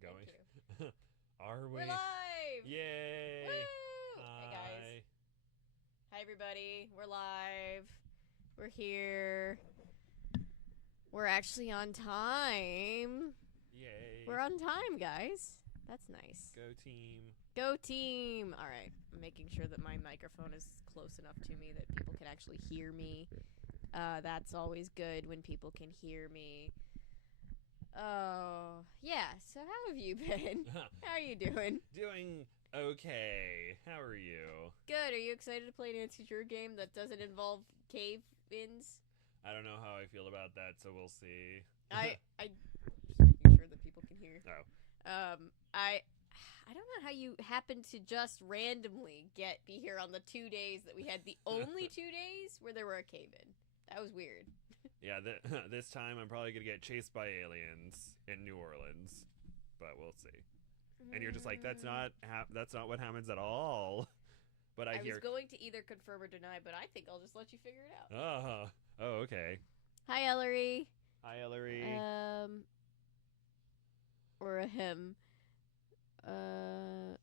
Going? Are we? We're live! Yay! Woo! Hi. Hey guys. Hi everybody. We're live. We're here. We're actually on time. Yay. We're on time, guys. That's nice. Go team. Go team! Alright. I'm making sure that my microphone is close enough to me that people can actually hear me. That's always good when people can hear me. Oh, yeah. So how have you been? How are you doing? Doing okay. How are you? Good. Are you excited to play Nancy Drew game that doesn't involve cave-ins? I don't know how I feel about that, so we'll see. I just making sure that people can hear. No. I don't know how you happened to just randomly be here on the 2 days that we had the only 2 days where there were a cave-in. That was weird. Yeah, this time I'm probably gonna get chased by aliens in New Orleans, but we'll see. And you're just like, that's not what happens at all. But I hear. was going to either confirm or deny, but I think I'll just let you figure it out. Oh, okay. Hi, Ellery. Hi, Ellery. Or a him.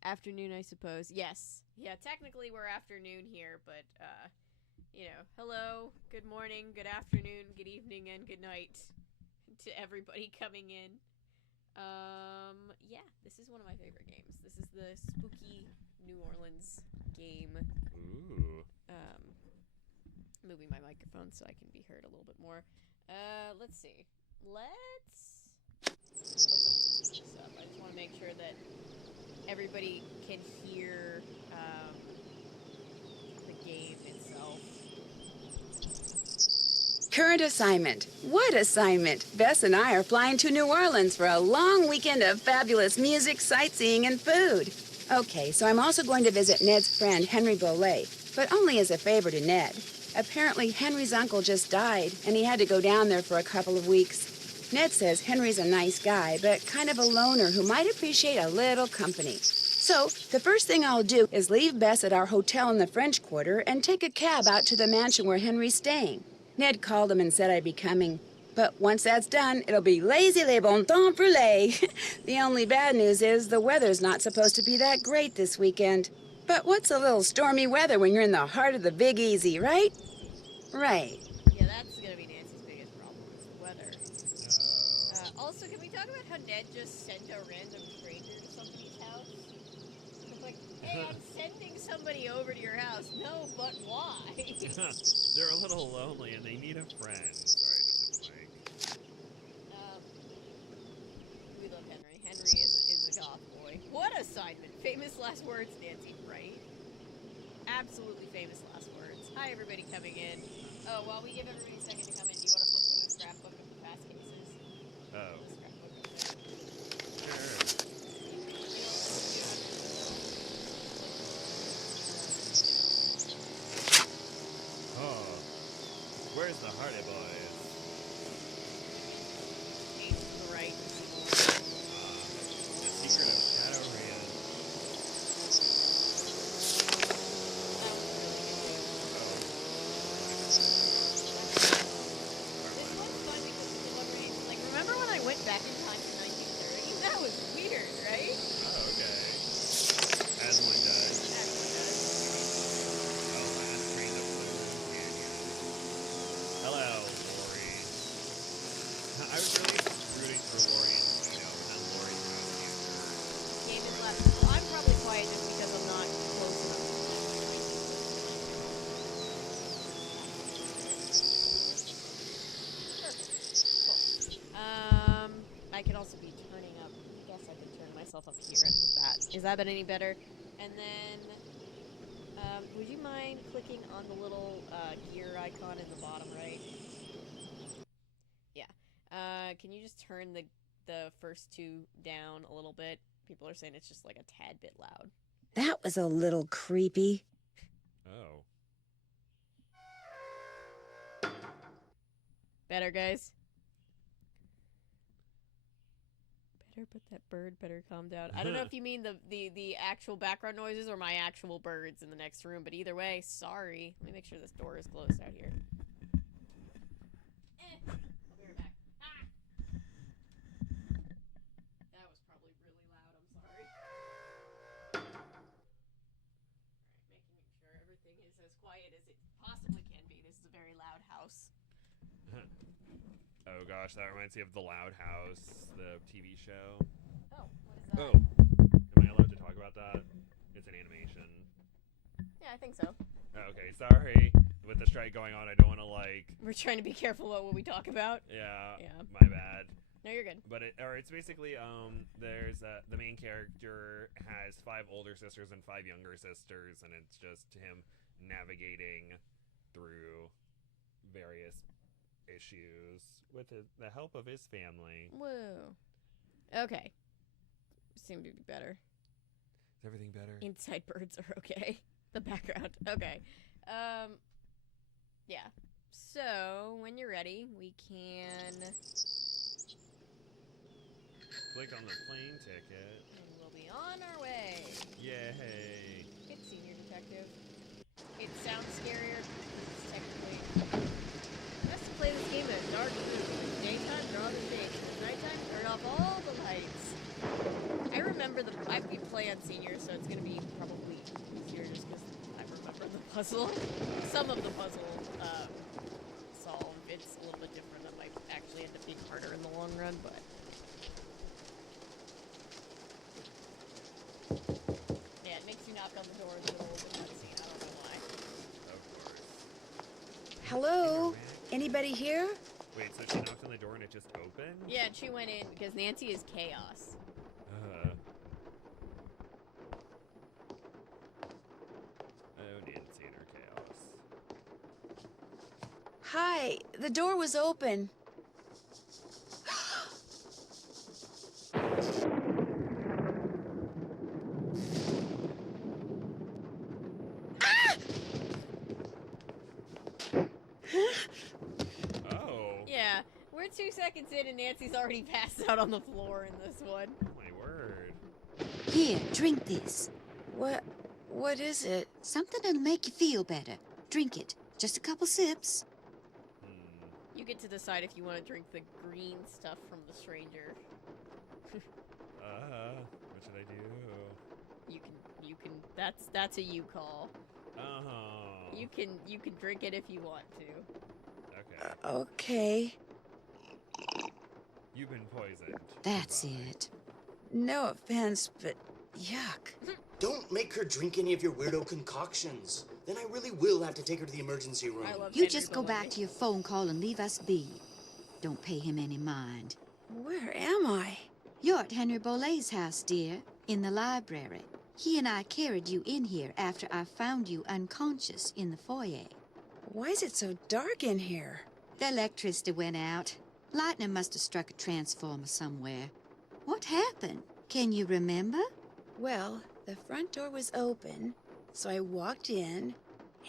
Afternoon, I suppose. Yes. Yeah, technically we're afternoon here, but, hello, good morning, good afternoon, good evening, and good night to everybody coming in. Yeah, this is one of my favorite games. This is the spooky New Orleans game. Ooh. Moving my microphone so I can be heard a little bit more. Let's see. Let's open this up. I just want to make sure that everybody can hear the game itself. Current assignment. What assignment? Bess and I are flying to New Orleans for a long weekend of fabulous music, sightseeing, and food. Okay, so I'm also going to visit Ned's friend, Henry Bolet, but only as a favor to Ned. Apparently, Henry's uncle just died, and he had to go down there for a couple of weeks. Ned says Henry's a nice guy, but kind of a loner who might appreciate a little company. So, the first thing I'll do is leave Bess at our hotel in the French Quarter and take a cab out to the mansion where Henry's staying. Ned called him and said I'd be coming. But once that's done, it'll be lazy les bon temps brûlés. The only bad news is the weather's not supposed to be that great this weekend. But what's a little stormy weather when you're in the heart of the Big Easy, right? Right. Yeah, that's gonna be Nancy's biggest problem, is the weather. Also, can we talk about how Ned just sent a random stranger to somebody's house? It's like, hey, I'm sending somebody over to your house. No, but why? They're a little lonely and they need a friend. Sorry, just hit the mic. We love Henry. Henry is a goth boy. What assignment? Famous last words, Nancy, right? Absolutely famous last words. Hi, everybody coming in. Oh, while we give everybody a second to come in, do you want to flip through the scrapbook of the past cases? Oh. The scrapbook up there. Sure. Oh. Where's the Hardy Boys? Page to the right. The Secret of Shadowria. This one's fun because it's celebrating. Like, remember when I went back in time to 1930? That was weird, right? Oh, okay. As one does. As one does. Oh, last train of Blue Canyon. Hello, Lori. I was really rooting for Lori and Tino, and Lori's not here. Game is left. Well, I'm probably quiet just because I'm not close enough to the Perfect. Cool. I can also be turning up. I guess I could turn myself up here with that. Is that been any better? And then, would you mind clicking on the little gear icon in the bottom right? Yeah. Can you just turn the first two down a little bit? People are saying it's just like a tad bit loud. That was a little creepy. Oh. Better, guys? But that bird better calm down. I don't know if you mean the actual background noises or my actual birds in the next room, but either way, sorry. Let me make sure this door is closed out here. I'll be right back. Ah! That was probably really Oh gosh, that reminds me of The Loud House, the TV show. Oh, what is that? Oh, am I allowed to talk about that? It's an animation. Yeah, I think so. Okay, sorry. With the strike going on, I don't want to We're trying to be careful about what we talk about. Yeah. Yeah. My bad. No, you're good. But it's basically there's the main character has 5 older sisters and 5 younger sisters, and it's just him navigating through various issues with the help of his family. Whoa. Okay. Seem to be better. Is everything better? Inside birds are okay. The background. Okay. Yeah. So, when you're ready, we can... Click on the plane ticket. And we'll be on our way. Yay! It's Senior Detective. It sounds scarier because technically... Best to play this game in a dark room. Daytime, draw the stage. Nighttime, turn off all the lights. I remember we play on Senior, so it's gonna be probably easier just because I remember the puzzle. Some of the puzzle solve. It's a little bit different. That might actually end up being harder in the long run, but. Yeah, it makes you knock on the door in the middle of the cutscene. I don't know why. Of course. Hello? Anybody here? Wait, so she knocked on the door and it just opened? Yeah, she went in because Nancy is chaos. Oh, Nancy and her chaos. Hi, the door was open. Oh. Yeah, we're 2 seconds in and Nancy's already passed out on the floor in this one. Oh my word. Here, drink this. What is it? Something that'll make you feel better. Drink it. Just a couple sips. You get to decide if you want to drink the green stuff from the stranger. What should I do? You can, that's a you call. Oh. You can drink it if you want to. Okay. Okay. You've been poisoned. That's Goodbye. it. No offense, but yuck. Don't make her drink any of your weirdo concoctions. Then I really will have to take her to the emergency room. I love You Henry just go Bologna. back to your phone call and leave us be. Don't pay him any mind. Where am I? You're at Henry Bolet's house, dear, in the library. He and I carried you in here after I found you unconscious in the foyer. Why is it so dark in here? The electricity went out. Lightning must have struck a transformer somewhere. What happened? Can you remember? Well, the front door was open, so I walked in,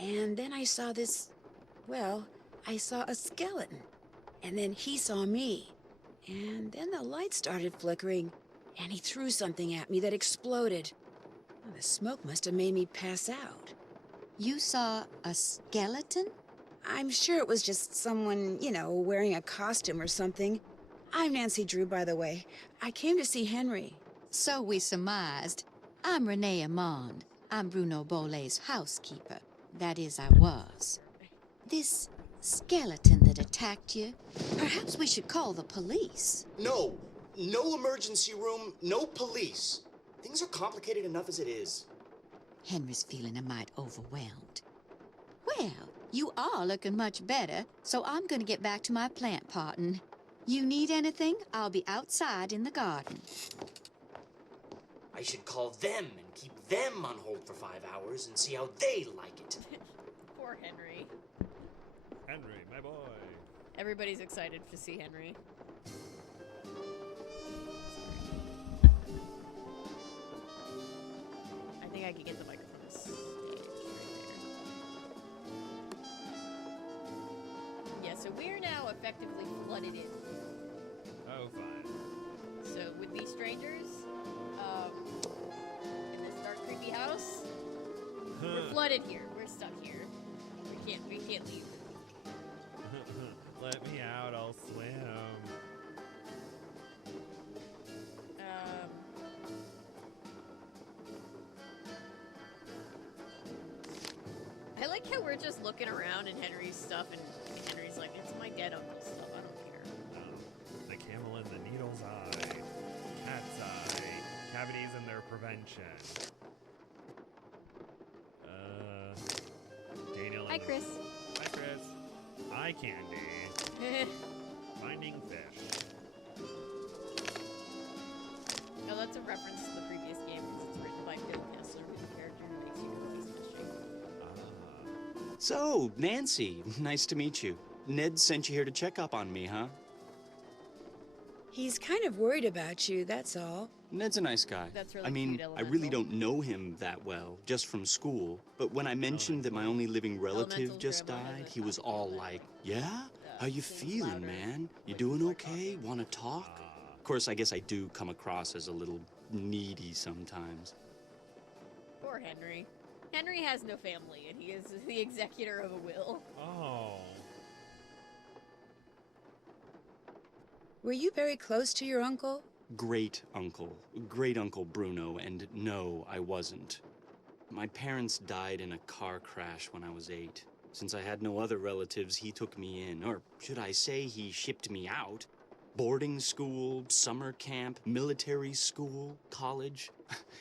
and then I saw I saw a skeleton. And then he saw me. And then the light started flickering, and he threw something at me that exploded. Well, the smoke must have made me pass out. You saw a skeleton? I'm sure it was just someone, wearing a costume or something. I'm Nancy Drew, by the way. I came to see Henry. So we surmised. I'm Renee Amond. I'm Bruno Bolet's housekeeper. That is, I was. This skeleton that attacked you, perhaps we should call the police. No emergency room, no police. Things are complicated enough as it is. Henry's feeling a mite overwhelmed. Well, you are looking much better, so I'm going to get back to my plant potting. You need anything? I'll be outside in the garden. I should call them and keep them on hold for 5 hours and see how they like it. Poor Henry. Henry, my boy. Everybody's excited to see Henry. I think I could get the microphone to stage right there. Yeah, so we're now effectively flooded in. Oh, fine. So with these strangers, in this dark, creepy house, we're flooded here. We're stuck here. We can't leave. Let me out, I'll swim. I like how we're just looking around in Henry's stuff, and Henry's like, "It's my dead uncle's stuff. I don't care." and their prevention. Daniel. Hi, Chris. Hi, Chris. Eye candy. Finding fish. Oh, that's a reference to the previous game because it's written by Phil Kessler, the character who makes you go ice fishing. So, Nancy, nice to meet you. Ned sent you here to check up on me, huh? He's kind of worried about you, that's all. Ned's a nice guy. That's really I mean, cute, I really Elemental. don't know him that well, just from school. But when I mentioned that my only living relative Elemental's just grandma has died, a he was copy all of that. like, yeah? How you sings feeling, louder, man? You like doing before okay? talking. Want to talk? Of course, I guess I do come across as a little needy sometimes. Poor Henry. Henry has no family, and he is the executor of a will. Oh. Were you very close to your uncle? Great Uncle Bruno, and no, I wasn't. My parents died in a car crash when I was 8. Since I had no other relatives, he took me in, or should I say he shipped me out. Boarding school, summer camp, military school, college.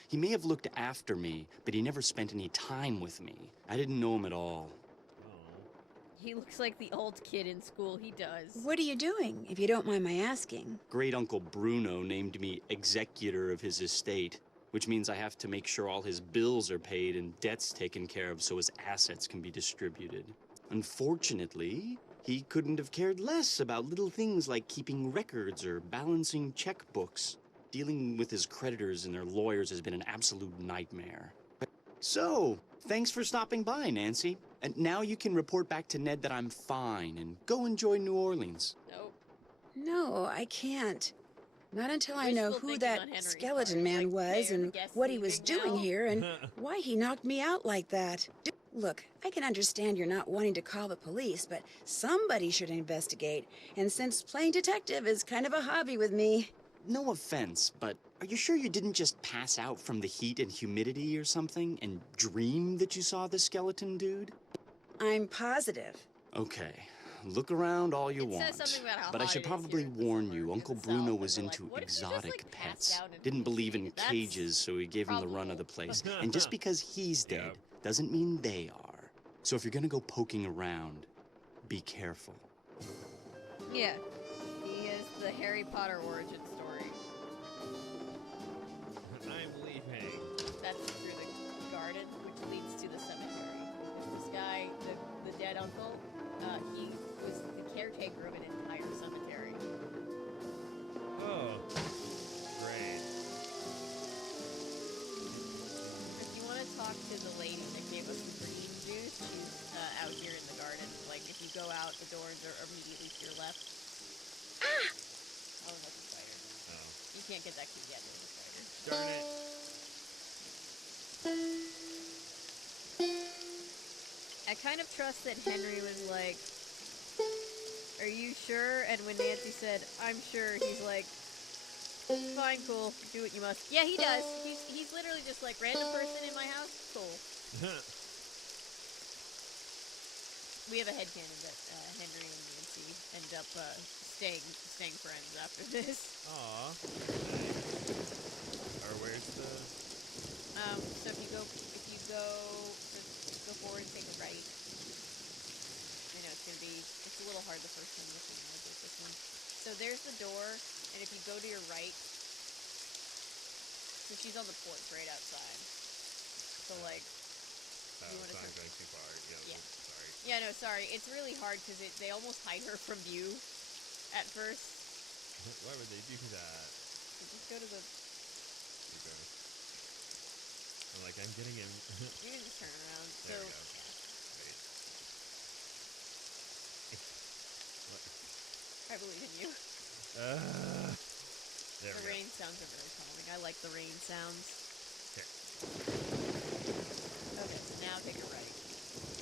He may have looked after me, but he never spent any time with me. I didn't know him at all. He looks like the old kid in school. He does. What are you doing, if you don't mind my asking? Great Uncle Bruno named me executor of his estate, which means I have to make sure all his bills are paid and debts taken care of so his assets can be distributed. Unfortunately, he couldn't have cared less about little things like keeping records or balancing checkbooks. Dealing with his creditors and their lawyers has been an absolute nightmare. So, thanks for stopping by, Nancy. And now you can report back to Ned that I'm fine and go enjoy New Orleans. Nope. No, I can't. Not until I Wishful know who thinking that on Henry's skeleton part. man Like, was they're the and guests what he was leaving doing now. here and why he knocked me out like that. Look, I can understand you're not wanting to call the police, but somebody should investigate. And since playing detective is kind of a hobby with me, No offense, but are you sure you didn't just pass out from the heat and humidity or something and dream that you saw the skeleton dude? I'm positive. Okay, look around all you It says want. something about how But I hot should it is probably here in the warn summer you, in Uncle the Bruno South, was and we're like, into what if you just, exotic like, passed pets. out in Didn't the believe in shade? That's cages, so he gave him the run of the probable. place. And just because he's dead Yep. doesn't mean they are. So if you're gonna go poking around, be careful. Yeah. He is the Harry Potter origin story. I'm leaving. That's through the garden, which leads to the cemetery. This guy, the dead uncle, he was the caretaker of an entire cemetery. Oh. Great. If you want to talk to the lady that gave us the green juice, she's out here in the garden. Like, if you go out, the doors are immediately to your left. Oh, that's a spider. Oh. You can't get that key yet, there's a spider. Darn it. I kind of trust that Henry was like, are you sure? And when Nancy said, I'm sure, he's like, fine, cool, do what you must. Yeah, he does. He's literally just like, random person in my house? Cool. We have a headcanon that Henry and Nancy end up staying friends after this. Aw. Nice. Or where's the... So if you go forward and take a right. I know it's a little hard the first time looking at this one. So there's the door, and if you go to your right, so she's on the porch right outside. So like, Oh, you wanna it's not turn- going too far. Yeah. Sorry. yeah, no, sorry, it's really hard because they almost hide her from view at first. Why would they do that? So just go to the. Okay. I'm like, I'm getting him. You can just turn around. There so we go. Wait. I believe in you. There The we rain sounds are very calming. I like the rain sounds. Here. Okay, so now take a right.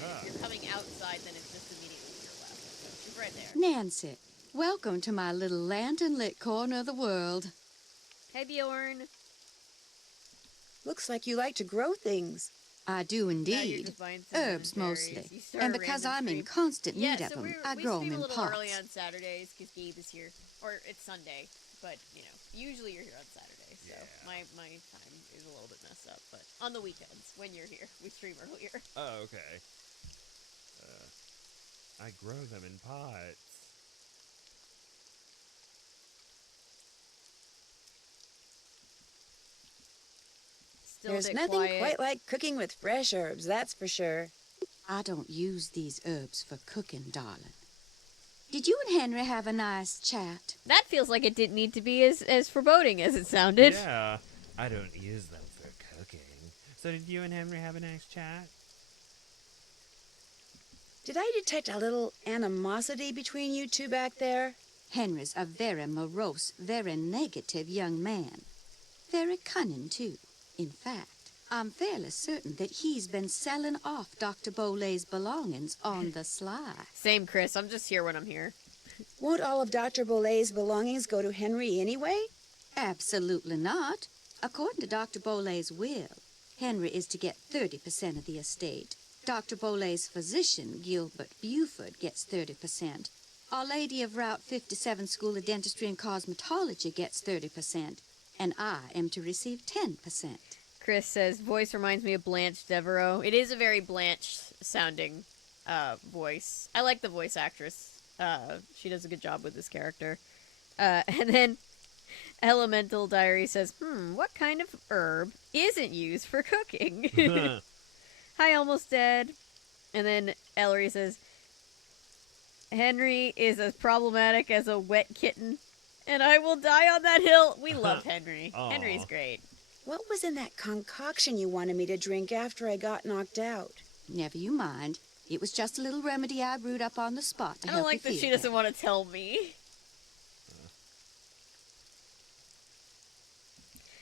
Ah. If you're coming outside, then it's just immediately to your left. She's right there. Nancy, welcome to my little lantern-lit corner of the world. Hey, Bjorn. Looks like you like to grow things. I do Now you're indeed. just buying some Herbs berries. mostly. You start And a because random I'm in stream. constant Yeah, need of so them, we I grow stream them a in little early pots. on Saturdays because Gabe is here, or it's Sunday. but usually you're here on Saturday, so Yeah. my time is a little bit messed up. But on the weekends when you're here, we stream earlier. Oh, okay. I grow them in pots. Still a There's bit nothing quiet. quite like cooking with fresh herbs, that's for sure. I don't use these herbs for cooking, darling. Did you and Henry have a nice chat? That feels like it didn't need to be as foreboding as it sounded. Yeah, I don't use them for cooking. So did you and Henry have a nice chat? Did I detect a little animosity between you two back there? Henry's a very morose, very negative young man. Very cunning, too. In fact, I'm fairly certain that he's been selling off Dr. Bolay's belongings on the sly. Same, Chris. I'm just here when I'm here. Won't all of Dr. Bolay's belongings go to Henry anyway? Absolutely not. According to Dr. Bolay's will, Henry is to get 30% of the estate. Dr. Bolay's physician, Gilbert Buford, gets 30%. Our Lady of Route 57 School of Dentistry and Cosmetology gets 30%. And I am to receive 10%. Chris says, voice reminds me of Blanche Devereaux. It is a very Blanche-sounding voice. I like the voice actress. She does a good job with this character. And then Elemental Diary says, what kind of herb isn't used for cooking? Hi, Almost Dead. And then Ellery says, Henry is as problematic as a wet kitten, and I will die on that hill. We love Henry. Aw. Henry's great. What was in that concoction you wanted me to drink after I got knocked out? Never you mind. It was just a little remedy I brewed up on the spot to I help don't like you that she feel doesn't want to tell me.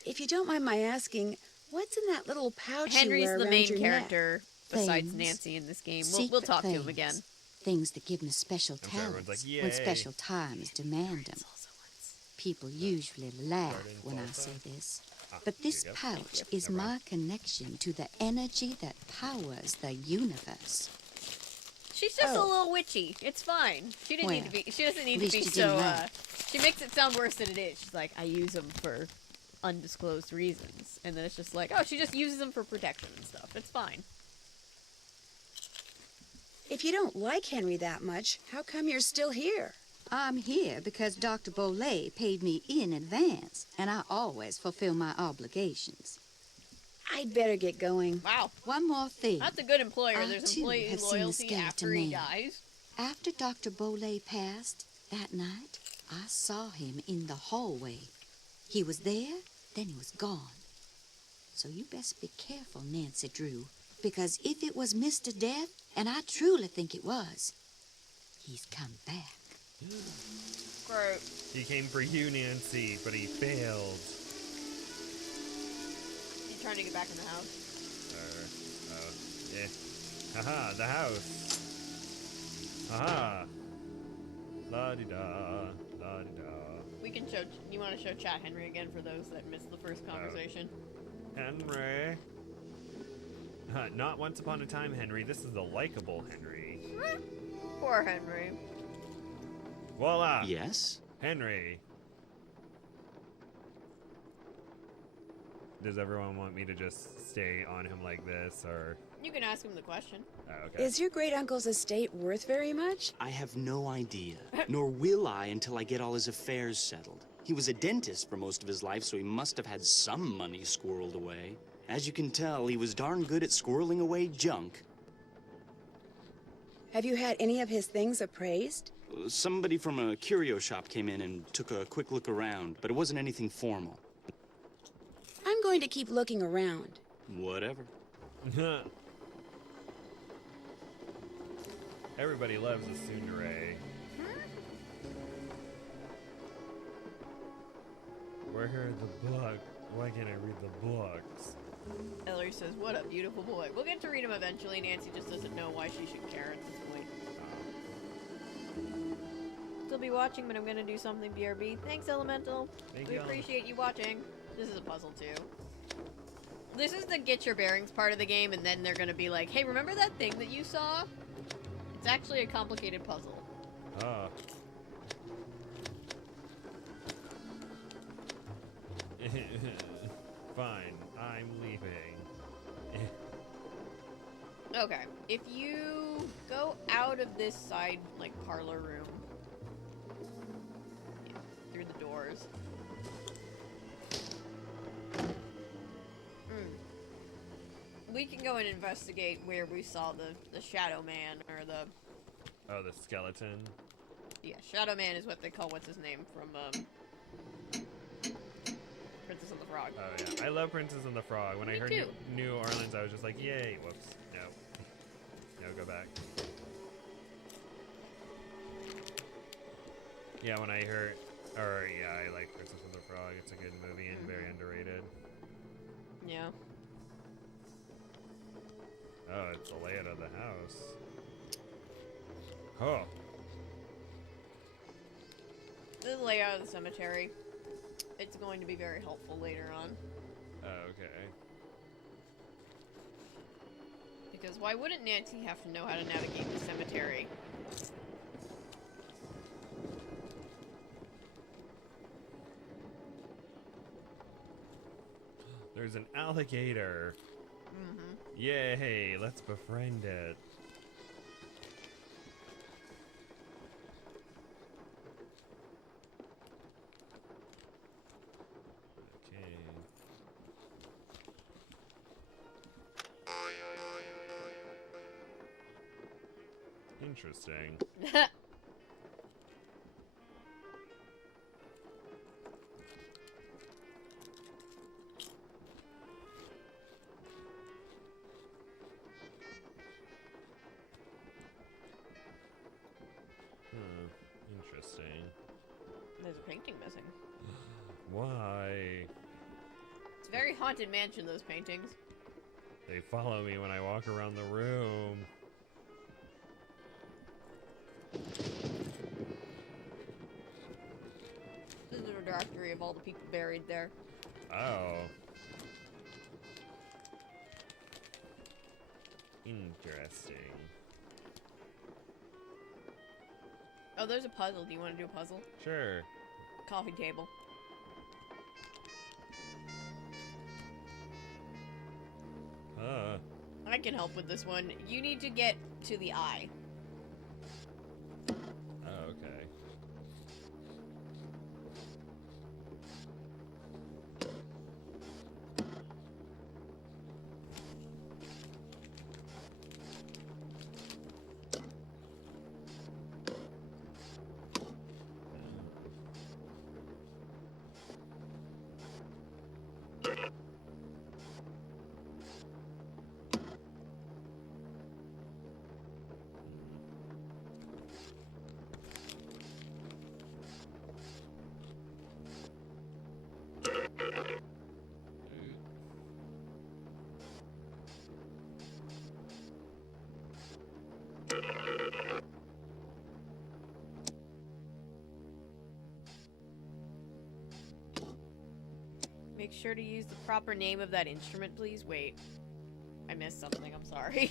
If you don't mind my asking, what's in that little pouch Henry's you wear the around main your neck? character besides Things. Nancy in this game. better. We'll talk to Secret him again. things. Things that give me special I'm sure everyone's talents like, "Yay." when special times demand them. People usually laugh when I say this. But this here you go. pouch is Never my mind. connection to the energy that powers the universe. She's just a Oh. little witchy. It's fine. She didn't need to Well, be. She doesn't need at to be least you so. didn't lie. She makes it sound worse than it is. She's like, I use them for undisclosed reasons, and then it's just like, oh, she just uses them for protection and stuff. It's fine. If you don't like Henry that much, how come you're still here? I'm here because Dr. Bolay paid me in advance, and I always fulfill my obligations. I'd better get going. Wow, One more thing. that's a good employer. I, There's too, employee have seen the loyalty skeleton after he man. dies. After Dr. Bolay passed that night, I saw him in the hallway. He was there, then he was gone. So you best be careful, Nancy Drew, because if it was Mr. Death, and I truly think it was, he's come back. Gross. He came for you, Nancy, but he failed. You trying to get back in the house? Yeah. Haha, the house. Haha. La-di-da, la-di-da. We can show. You want to show chat Henry again for those that missed the first conversation? Henry. Not once upon a time, Henry. This is the likable Henry. Poor Henry. Voila! Yes? Henry. Does everyone want me to just stay on him like this, or... You can ask him the question. Oh, okay. Is your great uncle's estate worth very much? I have no idea, nor will I until I get all his affairs settled. He was a dentist for most of his life, so he must have had some money squirreled away. As you can tell, he was darn good at squirreling away junk. Have you had any of his things appraised? Somebody from a curio shop came in and took a quick look around, but it wasn't anything formal. I'm going to keep looking around. Whatever. Everybody loves a tsundere. Where are the book? Why can't I read the books? Ellery says, what a beautiful boy. We'll get to read him eventually. Nancy just doesn't know why she should care at this point. Still be watching, but I'm going to do something, BRB. Thanks, Elemental. Thank We you. appreciate you watching. This is a puzzle, too. This is the get your bearings part of the game, and then they're going to be like, hey, remember that thing that you saw? It's actually a complicated puzzle. Ah. Fine, I'm leaving. Okay, if you go out of this side, like, parlor room, yeah, through the doors, we can go and investigate where we saw the Shadow Man, or the... Oh, the skeleton? Yeah, Shadow Man is what they call what's his name from, Princess and the Frog. Oh, yeah. I love Princess and the Frog. When I heard too. New Orleans, I was just like, yay. Whoops. No. No, go back. Yeah, when I heard... Or, yeah, I like Princess and the Frog. It's a good movie and very underrated. Yeah. Oh, it's the layout of the house. Oh. The layout of the cemetery. It's going to be very helpful later on. Oh, okay. Because why wouldn't Nancy have to know how to navigate the cemetery? There's an alligator. Mm-hmm. Yay, let's befriend it. Okay. Interesting. Interesting. There's a painting missing. Why? It's a very haunted mansion, those paintings. They follow me when I walk around the room. This is a directory of all the people buried there. Oh. Interesting. Oh, there's a puzzle. Do you want to do a puzzle? Sure. Coffee table. I can help with this one. You need to get to the eye. Oh, okay. Make sure to use the proper name of that instrument, please. Wait. I missed something. I'm sorry.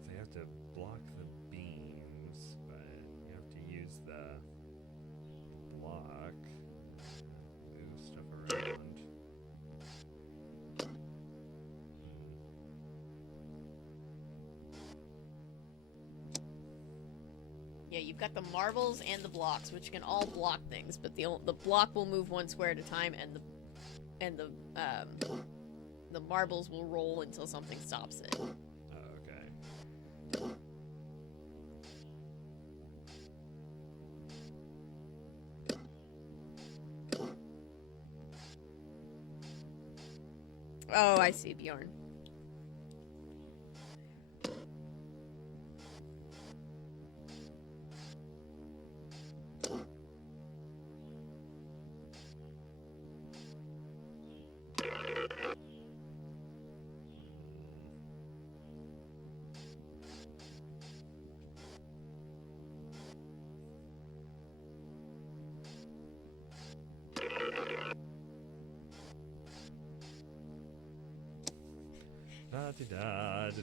So you have to block the beams, but you have to use the block. Move stuff around. Yeah, you've got the marbles and the blocks, which can all block things, but the block will move one square at a time, and the marbles will roll until something stops it. Oh, okay. Oh, I see, Bjorn.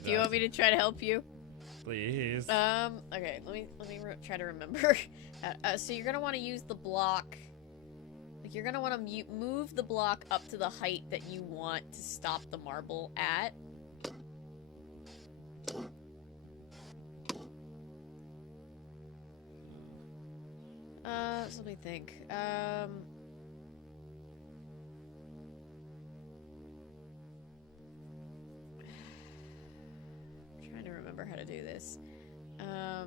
Do you want me to try to help you? Please. Okay, let me try to remember. So you're gonna want to use the block. Like, you're gonna want to move the block up to the height that you want to stop the marble at. So let me think. Trying to remember how to do this. I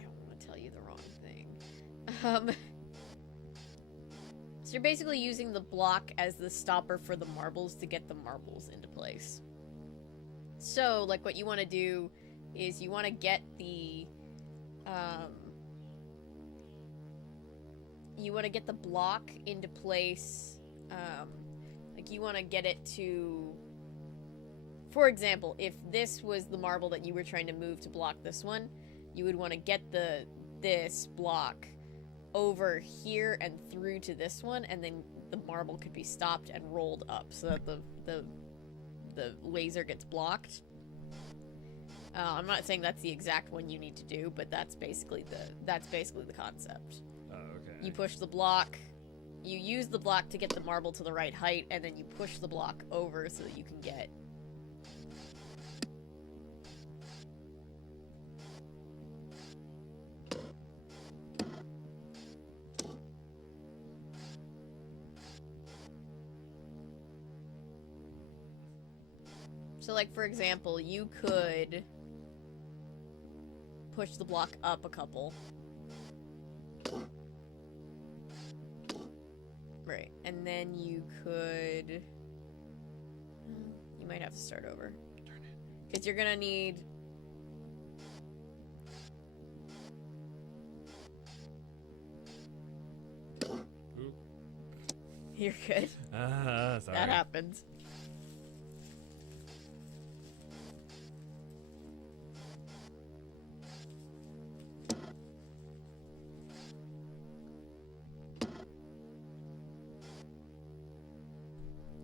don't want to tell you the wrong thing. So you're basically using the block as the stopper for the marbles to get the marbles into place. So, like, what you want to do is you want to get the, you want to get the block into place, like, you want to get it to, for example, if this was the marble that you were trying to move to block this one, you would want to get this block over here and through to this one, and then the marble could be stopped and rolled up so that the laser gets blocked. I'm not saying that's the exact one you need to do, but that's basically the concept. Oh, okay. You push the block, you use the block to get the marble to the right height, and then you push the block over so that you can get. So, like, for example, you could push the block up a couple. Right, and then you could... You might have to start over. Because you're gonna need... Oop. You're good. Sorry. That happens.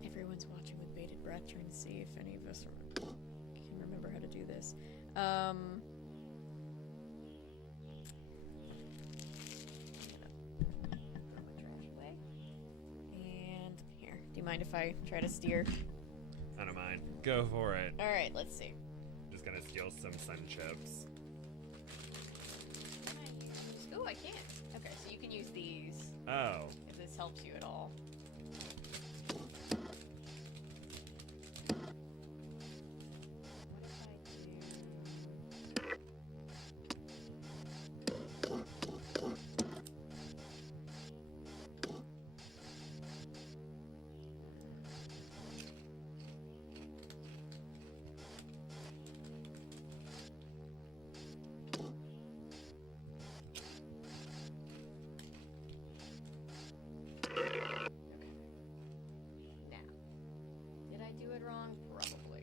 Everyone's watching with bated breath, trying to see if any of us can remember how to do this. Throw my trash away. And here. Do you mind if I try to steer? I don't mind. Go for it. Alright, let's see. Just gonna steal some sun chips. Can I use... Oh, I can. Okay, so you can use these Oh. if this helps you at all. Now, did I do it wrong? Probably.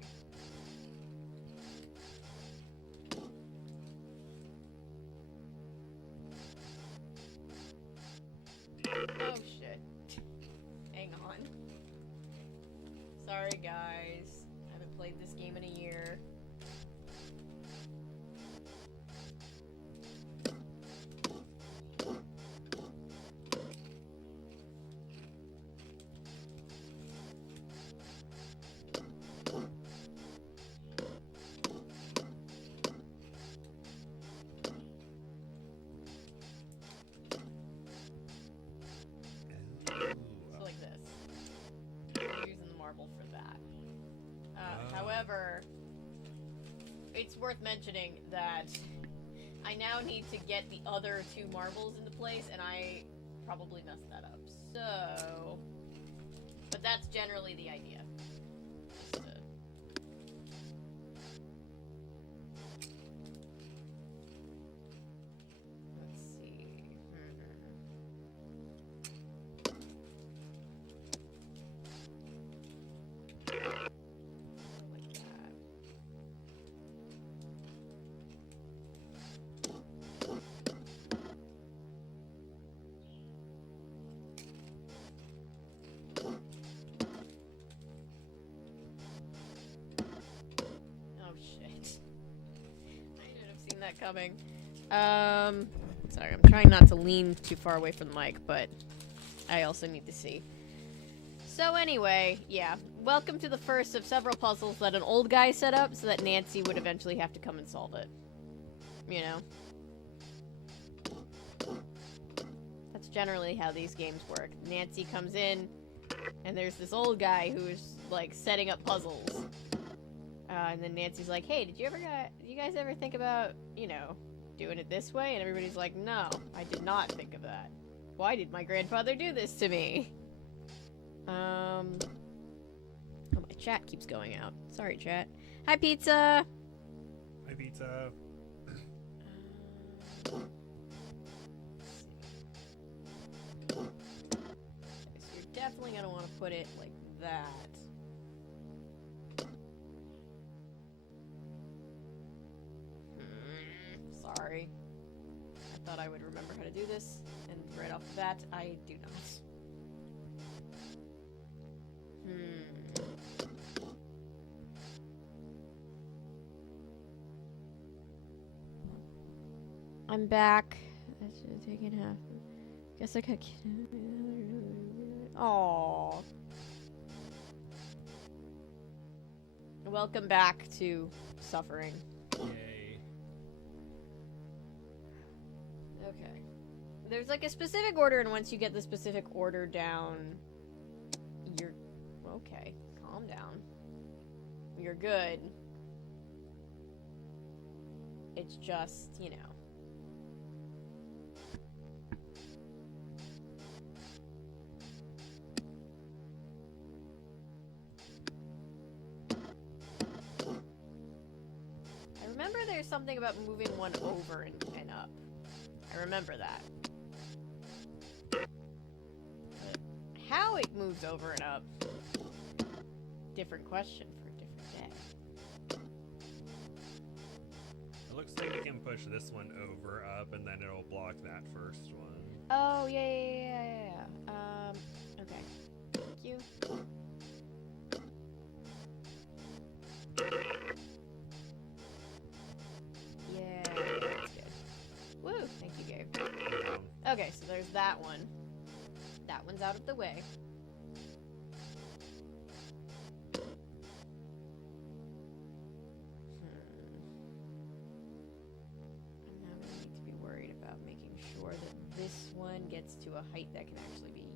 Oh shit. Hang on. Sorry guys. I haven't played this game in a year. So like this. We're using the marble for that. However, it's worth mentioning that I now need to get the other two marbles into place, and I probably messed that up. So, but that's generally the idea. Just to... that coming. Sorry, I'm trying not to lean too far away from the mic, but I also need to see. So anyway, yeah. Welcome to the first of several puzzles that an old guy set up so that Nancy would eventually have to come and solve it. You know? That's generally how these games work. Nancy comes in, and there's this old guy who's, like, setting up puzzles. And then Nancy's like, hey, did you guys ever think about, you know, doing it this way? And everybody's like, no, I did not think of that. Why did my grandfather do this to me? Oh, my chat keeps going out. Sorry, chat. Hi, Pizza! Hi, Pizza. So you're definitely gonna want to put it like that. Sorry. I thought I would remember how to do this, and right off the bat, I do not. I'm back. That should have taken half. Guess I could. Aww. Welcome back to suffering. Yay. Okay. There's like a specific order, and once you get the specific order down, you're okay. Calm down. You're good. It's just, you know. I remember there's something about moving one over and up. I remember that. But how it moves over and up, different question for a different day. It looks like we can push this one over, up, and then it'll block that first one. Oh, yeah. Okay. Thank you. Yeah, that's good. Woo, thank you, Gabe. Okay, so there's that one. That one's out of the way. I'm now going to need to be worried about making sure that this one gets to a height that can actually be used.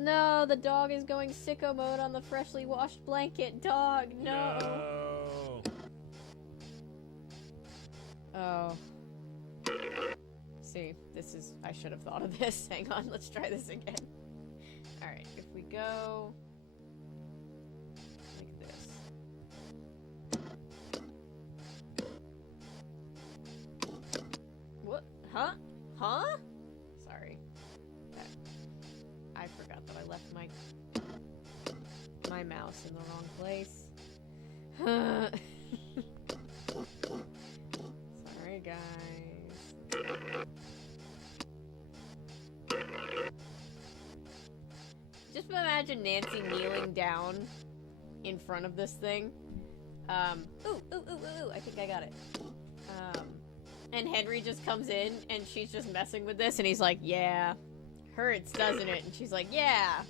No, the dog is going sicko mode on the freshly washed blanket. Dog, no. Oh. See, this is... I should have thought of this. Hang on, let's try this again. Alright, if we go... like this. What? Huh? Huh? Sorry. Okay. I forgot that I left my mouse in the wrong place. Sorry, guys. Just imagine Nancy kneeling down in front of this thing. Ooh, I think I got it. And Henry just comes in, and she's just messing with this, and he's like, yeah, hurts, doesn't it? And she's like, yeah.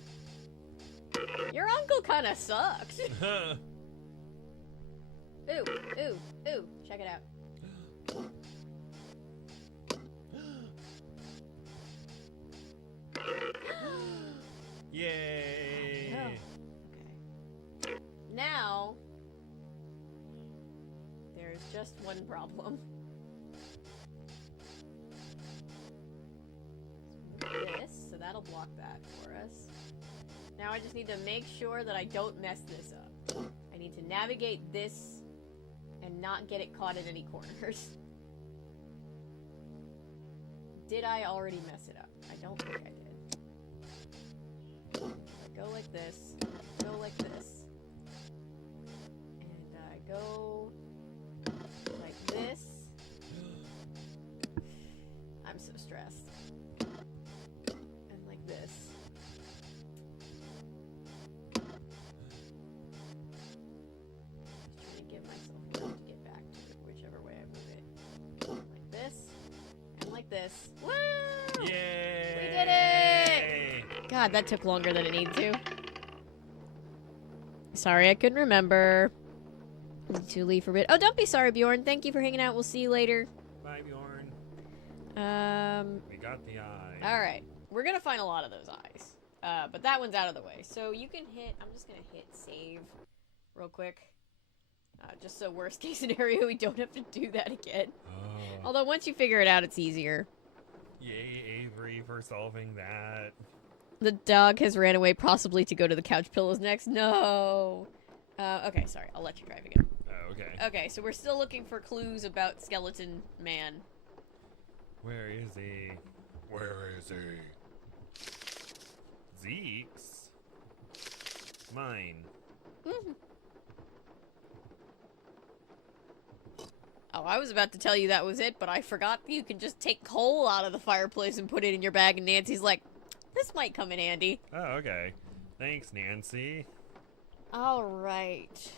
Your uncle kinda sucks. Ooh, check it out. Yay! Oh, okay. Now, there's just one problem. This, so that'll block that for us. Now I just need to make sure that I don't mess this up. I need to navigate this and not get it caught in any corners. Did I already mess it up? I don't think I did. I go like this, go like this, and I go like this. I'm so stressed. get this. Woo! Yay! We did it! God, that took longer than it needed to. Sorry, I couldn't remember. To leave for a bit. Oh, don't be sorry, Bjorn. Thank you for hanging out. We'll see you later. Bye, Bjorn. We got the eye. Alright. We're gonna find a lot of those eyes. But that one's out of the way. So you can hit... I'm just gonna hit save real quick. Just so worst case scenario, we don't have to do that again. Oh. Although once you figure it out, it's easier. Yay, Avery, for solving that. The dog has ran away, possibly to go to the couch pillows next. No! Okay, sorry. I'll let you drive again. Oh, okay. Okay, so we're still looking for clues about Skeleton Man. Where is he? Where is he? Zeke's? Mine. Oh, I was about to tell you that was it, but I forgot you can just take coal out of the fireplace and put it in your bag, and Nancy's like, this might come in handy. Oh, okay. Thanks, Nancy. Alright.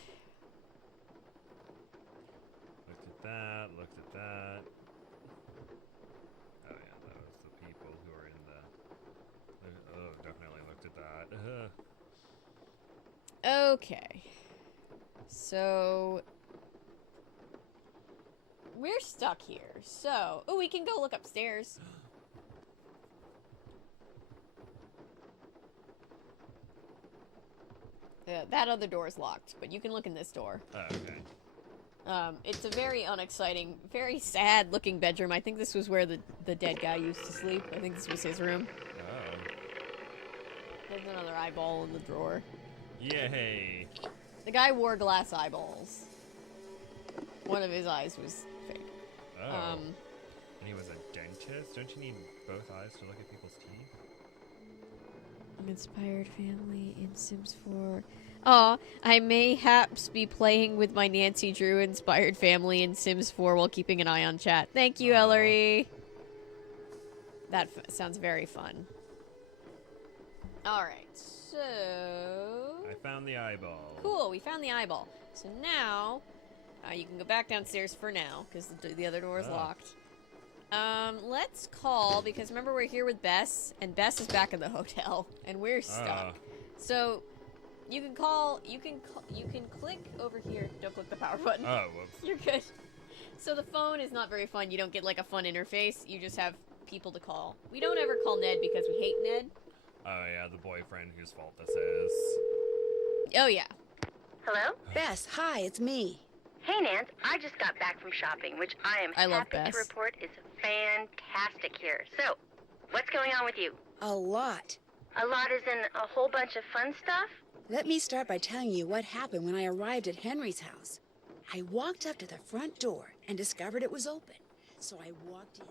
Looked at that, looked at that. Oh yeah, that was the people who were in the... Oh, definitely looked at that. Okay. So... we're stuck here. So... oh, we can go look upstairs. That other door is locked, but you can look in this door. Oh, okay. It's a very unexciting, very sad-looking bedroom. I think this was where the dead guy used to sleep. I think this was his room. Oh. There's another eyeball in the drawer. Yay! The guy wore glass eyeballs. One of his eyes was fake. Oh. And he was a dentist? Don't you need both eyes to look at people's teeth? Inspired family in Sims 4. Aw, I mayhaps be playing with my Nancy Drew inspired family in Sims 4 while keeping an eye on chat. Thank you, Ellery. That sounds very fun. Alright, so... I found the eyeball. cool, we found the eyeball. So now, you can go back downstairs for now, because the other door is locked. Let's call, because remember we're here with Bess, and Bess is back in the hotel, and we're stuck. So, you can click over here. Don't click the power button. Oh, whoops. You're good. So the phone is not very fun. You don't get like a fun interface. You just have people to call. We don't ever call Ned because we hate Ned. Oh yeah, the boyfriend whose fault this is. Oh yeah. Hello? Bess, hi, it's me. Hey, Nance. I just got back from shopping, which I love happy Bess. to report is fantastic here. So, what's going on with you? A lot. A lot is in a whole bunch of fun stuff? Let me start by telling you what happened when I arrived at Henry's house. I walked up to the front door and discovered it was open. So I walked in.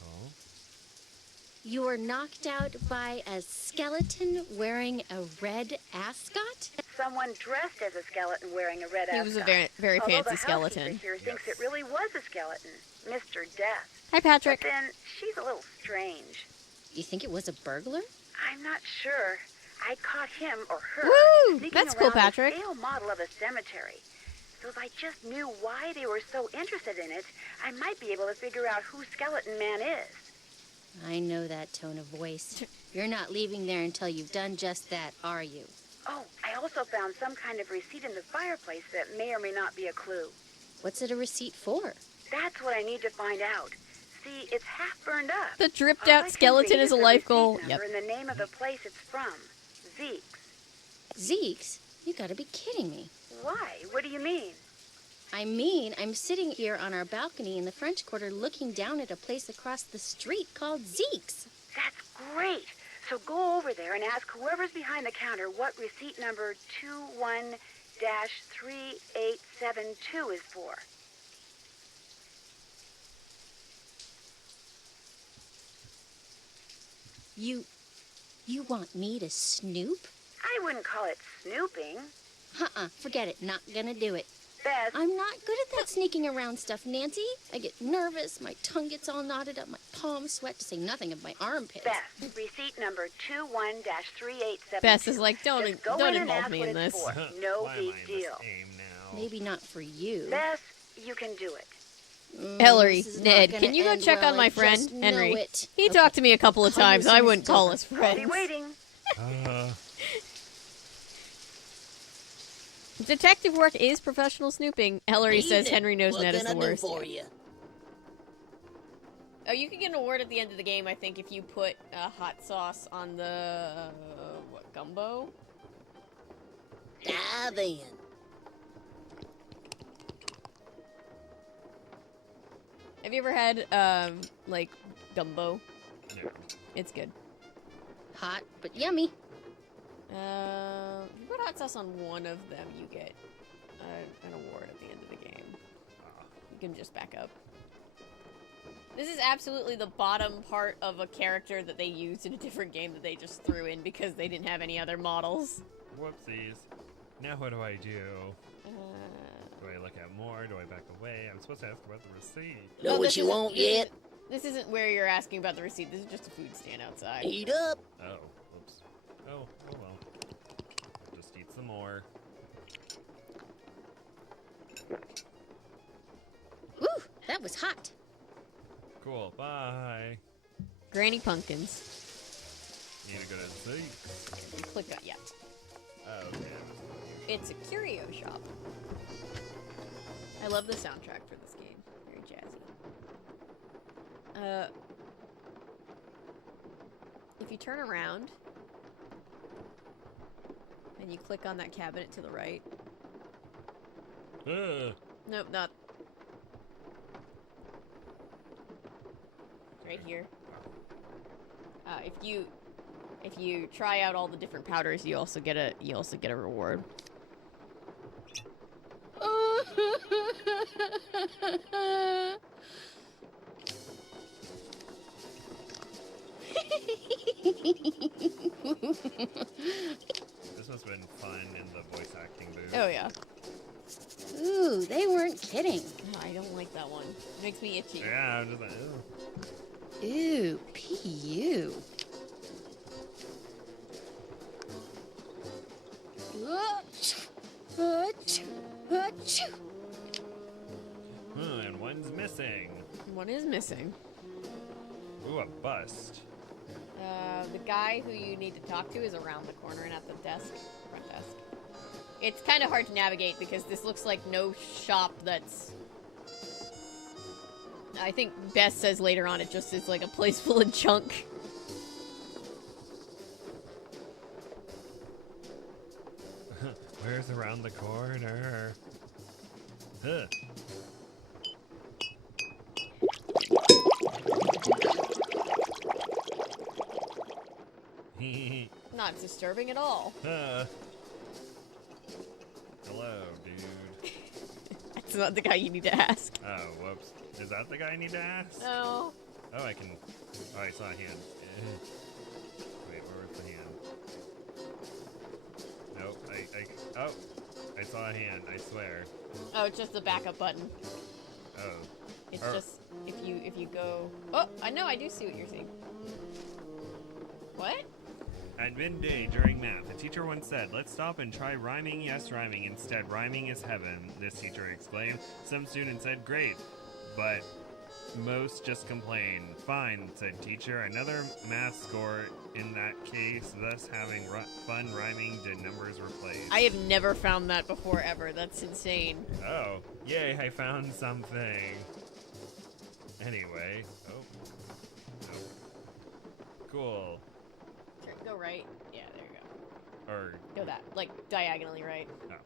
Oh? You were knocked out by a skeleton wearing a red ascot? Someone dressed as a skeleton wearing a red He ascot. was a very Although fancy the skeleton. housekeeper here thinks it really was a skeleton, Mr. Death. Hi, Patrick. But then she's a little strange. You think it was a burglar? I'm not sure. I caught him or her Woo! sneaking That's cool, around Patrick. a stale model of a cemetery. So if I just knew why they were so interested in it, I might be able to figure out who Skeleton Man is. I know that tone of voice. You're not leaving there until you've done just that, are you? Oh, I also found some kind of receipt in the fireplace that may or may not be a clue. What's it a receipt for? That's what I need to find out. See, it's half burned up. The dripped All I out can skeleton read is a the life receipt goal. number Yep. and the name of the place it's from. Zeke's. Zeke's? You gotta be kidding me. Why? What do you mean? I mean, I'm sitting here on our balcony in the French Quarter looking down at a place across the street called Zeke's. That's great. So go over there and ask whoever's behind the counter what receipt number 21-3872 is for. You want me to snoop? I wouldn't call it snooping. Forget it. Not gonna do it. Bess, I'm not good at that sneaking around stuff, Nancy. I get nervous, my tongue gets all knotted up, my palms sweat, to say nothing of my armpits. Bess, receipt number 21-3872. Bess is like, don't Just go don't in and involve ask me what in it's this. for. No Why am I big in this deal. game now? Maybe not for you. Bess, you can do it. Ellery, This is not Ned, gonna can you go end check well, on my I friend, just know Henry? it. He Okay. talked to me a couple of Call you times. as I soon as wouldn't it's call over. us I'll friends. be waiting. Detective work is professional snooping. Ellery says Henry knows Ned is the worst. Oh, you can get an award at the end of the game, I think, if you put hot sauce on the... what, gumbo? Dive in. Have you ever had, like, gumbo? No. It's good. Hot, but yummy. If you put hot sauce on one of them, you get an award at the end of the game. You can just back up. This is absolutely the bottom part of a character that they used in a different game that they just threw in because they didn't have any other models. Whoopsies. Now what do I do? Do I look at more? Do I back away? I'm supposed to ask about the receipt. Know what you want yet? This isn't where you're asking about the receipt. This is just a food stand outside. Eat up. Oh, whoops. Oh well. Just eat some more. Ooh, that was hot. Cool, bye. Granny Pumpkins. Need to go to sleep. Click on, yeah. Oh, okay. It's a curio shop. I love the soundtrack for this game. Very jazzy. If you turn around and you click on that cabinet to the right. Nope, not. Right here. If you try out all the different powders, you also get a reward. This must have been fun in the voice acting booth. Oh yeah. Ooh, they weren't kidding. No, I don't like that one. It makes me itchy. Yeah, I'm just like, ew. Ooh, P.U. And one's missing. One is missing. Ooh, a bust. The guy who you need to talk to is around the corner and at the desk, front desk. It's kind of hard to navigate because this looks like no shop that's... I think Bess says later on it just is like a place full of junk. Where's around the corner? Huh. Not disturbing at all. Hello, dude. That's not the guy you need to ask. Oh, whoops. Is that the guy I need to ask? No. Oh, I can... Oh, I saw a hand. Wait, where was the hand? Nope, Oh! I saw a hand, I swear. Oh, it's just the backup button. Oh. It's just, if you go... Oh, I know, I do see what you're seeing. What? At midday during math, a teacher once said, "Let's stop and try rhyming, yes, rhyming. Instead, rhyming is heaven," this teacher explained. Some students said, "Great," but most just complained. "Fine," said teacher. Another math score in that case, thus having fun rhyming did numbers replace. I have never found that before, ever. That's insane. Oh, yay, I found something. Anyway, oh. Cool. Go right. Yeah, there you go. Or... Go that. Like, diagonally right. Oh.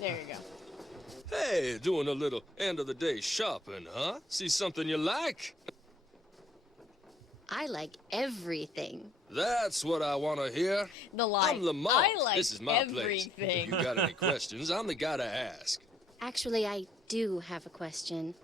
There you go. Hey, doing a little end-of-the-day shopping, huh? See something you like? I like everything. That's what I want to hear. The line. I'm Lamont. I like this is my place. everything. If you got any questions, I'm the guy to ask. Actually, I do have a question.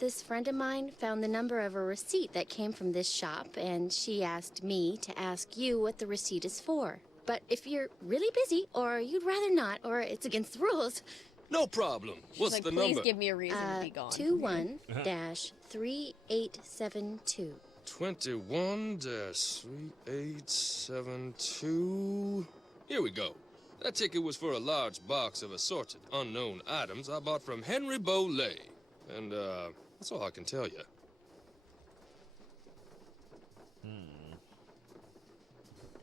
This friend of mine found the number of a receipt that came from this shop, and she asked me to ask you what the receipt is for. But if you're really busy, or you'd rather not, or it's against the rules... No problem. What's like, the please number? give me a reason to be gone. 21-3872. 21-3872. Here we go. That ticket was for a large box of assorted unknown items I bought from Henry Bolay. And, that's all I can tell you.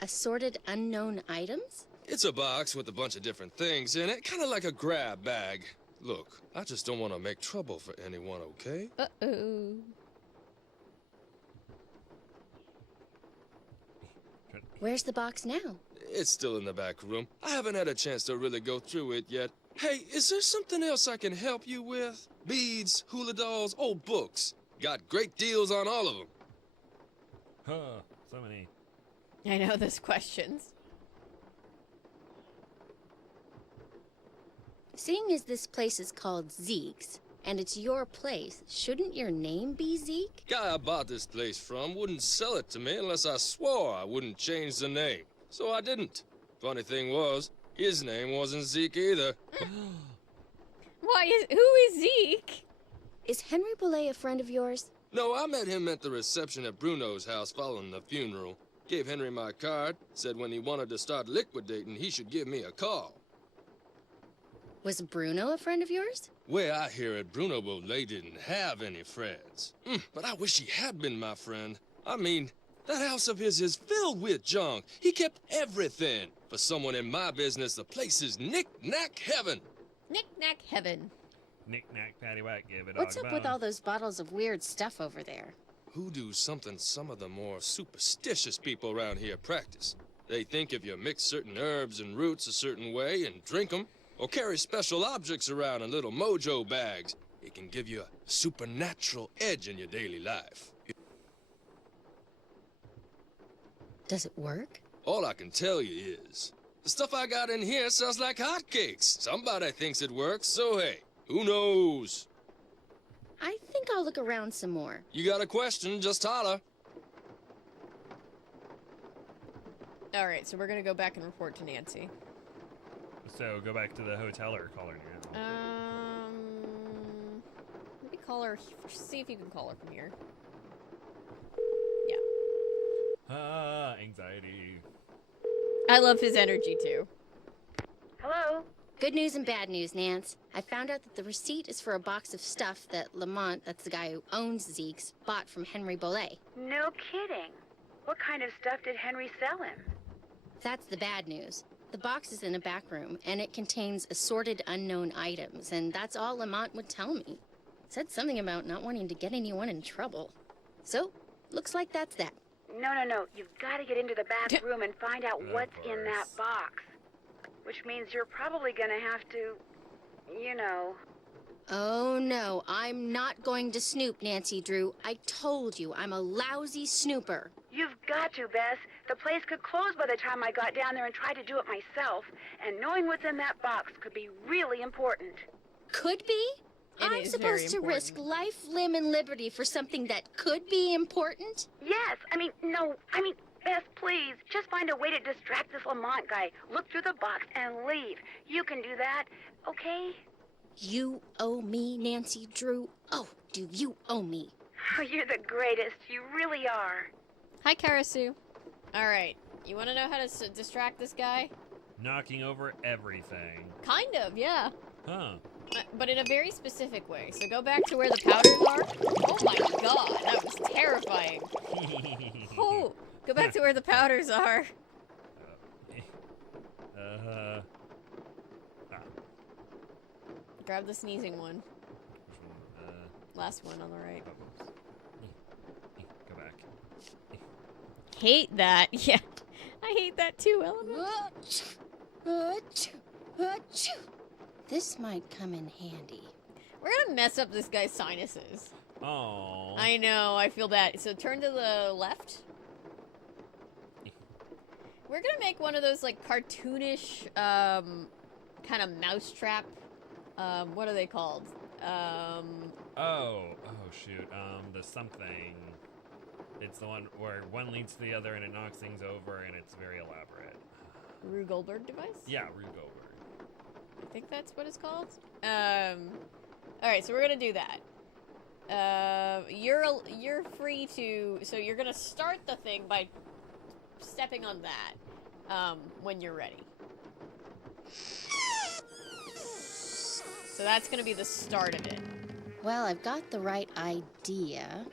Assorted unknown items? It's a box with a bunch of different things in it, kind of like a grab bag. Look, I just don't want to make trouble for anyone, okay? Uh-oh. Where's the box now? It's still in the back room. I haven't had a chance to really go through it yet. Hey, is there something else I can help you with? Beads, hula dolls, old books. Got great deals on all of them. Huh, so many. I know those questions. Seeing as this place is called Zeke's, and it's your place, shouldn't your name be Zeke? Guy I bought this place from wouldn't sell it to me unless I swore I wouldn't change the name. So I didn't. Funny thing was, his name wasn't Zeke either. Who is Zeke? Is Henry Bolay a friend of yours? No, I met him at the reception at Bruno's house following the funeral. Gave Henry my card, said when he wanted to start liquidating, he should give me a call. Was Bruno a friend of yours? Way I hear it, Bruno Bolay didn't have any friends. But I wish he had been my friend. I mean, that house of his is filled with junk. He kept everything. For someone in my business, the place is knick-knack heaven. Knick-knack heaven. Knick-knack, paddywhack, give it What's up with all those bottles of weird stuff over there? Hoodoo's something some of the more superstitious people around here practice. They think if you mix certain herbs and roots a certain way and drink them, or carry special objects around in little mojo bags, it can give you a supernatural edge in your daily life. Does it work? All I can tell you is, the stuff I got in here sells like hotcakes. Somebody thinks it works, so hey, who knows? I think I'll look around some more. You got a question, just holler. Alright, so we're gonna go back and report to Nancy. So go back to the hotel or call her now. Let me call her. See if you can call her from here. Yeah. Anxiety. I love his energy too. Hello? Good news and bad news, Nance. I found out that the receipt is for a box of stuff that Lamont, that's the guy who owns Zeke's, bought from Henry Bolay. No kidding. What kind of stuff did Henry sell him? That's the bad news. The box is in a back room, and it contains assorted unknown items, and that's all Lamont would tell me. Said something about not wanting to get anyone in trouble. So, looks like that's that. No. You've got to get into the back room and find out what's in that box. Which means you're probably going to have to, you know... Oh, no. I'm not going to snoop, Nancy Drew. I told you, I'm a lousy snooper. You've got to, Bess. The place could close by the time I got down there and tried to do it myself. And knowing what's in that box could be really important. Could be? I'm supposed to risk life, limb, and liberty for something that could be important? Yes. Bess, please. Just find a way to distract this Lamont guy. Look through the box and leave. You can do that, okay? You owe me, Nancy Drew. Oh, do you owe me? Oh, you're the greatest. You really are. Hi, Karasu. Alright, you want to know how to distract this guy? Knocking over everything. Kind of, yeah. Huh. But in a very specific way. So go back to where the powders are. Oh my god, that was terrifying. Oh, go back to where the powders are. Grab the sneezing one. Which one? Last one on the right. Go back. Hate that. Yeah. I hate that too, Element. This might come in handy. We're gonna mess up this guy's sinuses. Oh. I know, I feel bad. So turn to the left. We're gonna make one of those like cartoonish kind of mousetrap. What are they called? Oh shoot. The something. It's the one where one leads to the other and it knocks things over and it's very elaborate. Rube Goldberg device? Yeah, Rube Goldberg. I think that's what it's called. Alright, so we're gonna do that. You're free to, so you're gonna start the thing by stepping on that, when you're ready. So that's gonna be the start of it. Well, I've got the right idea.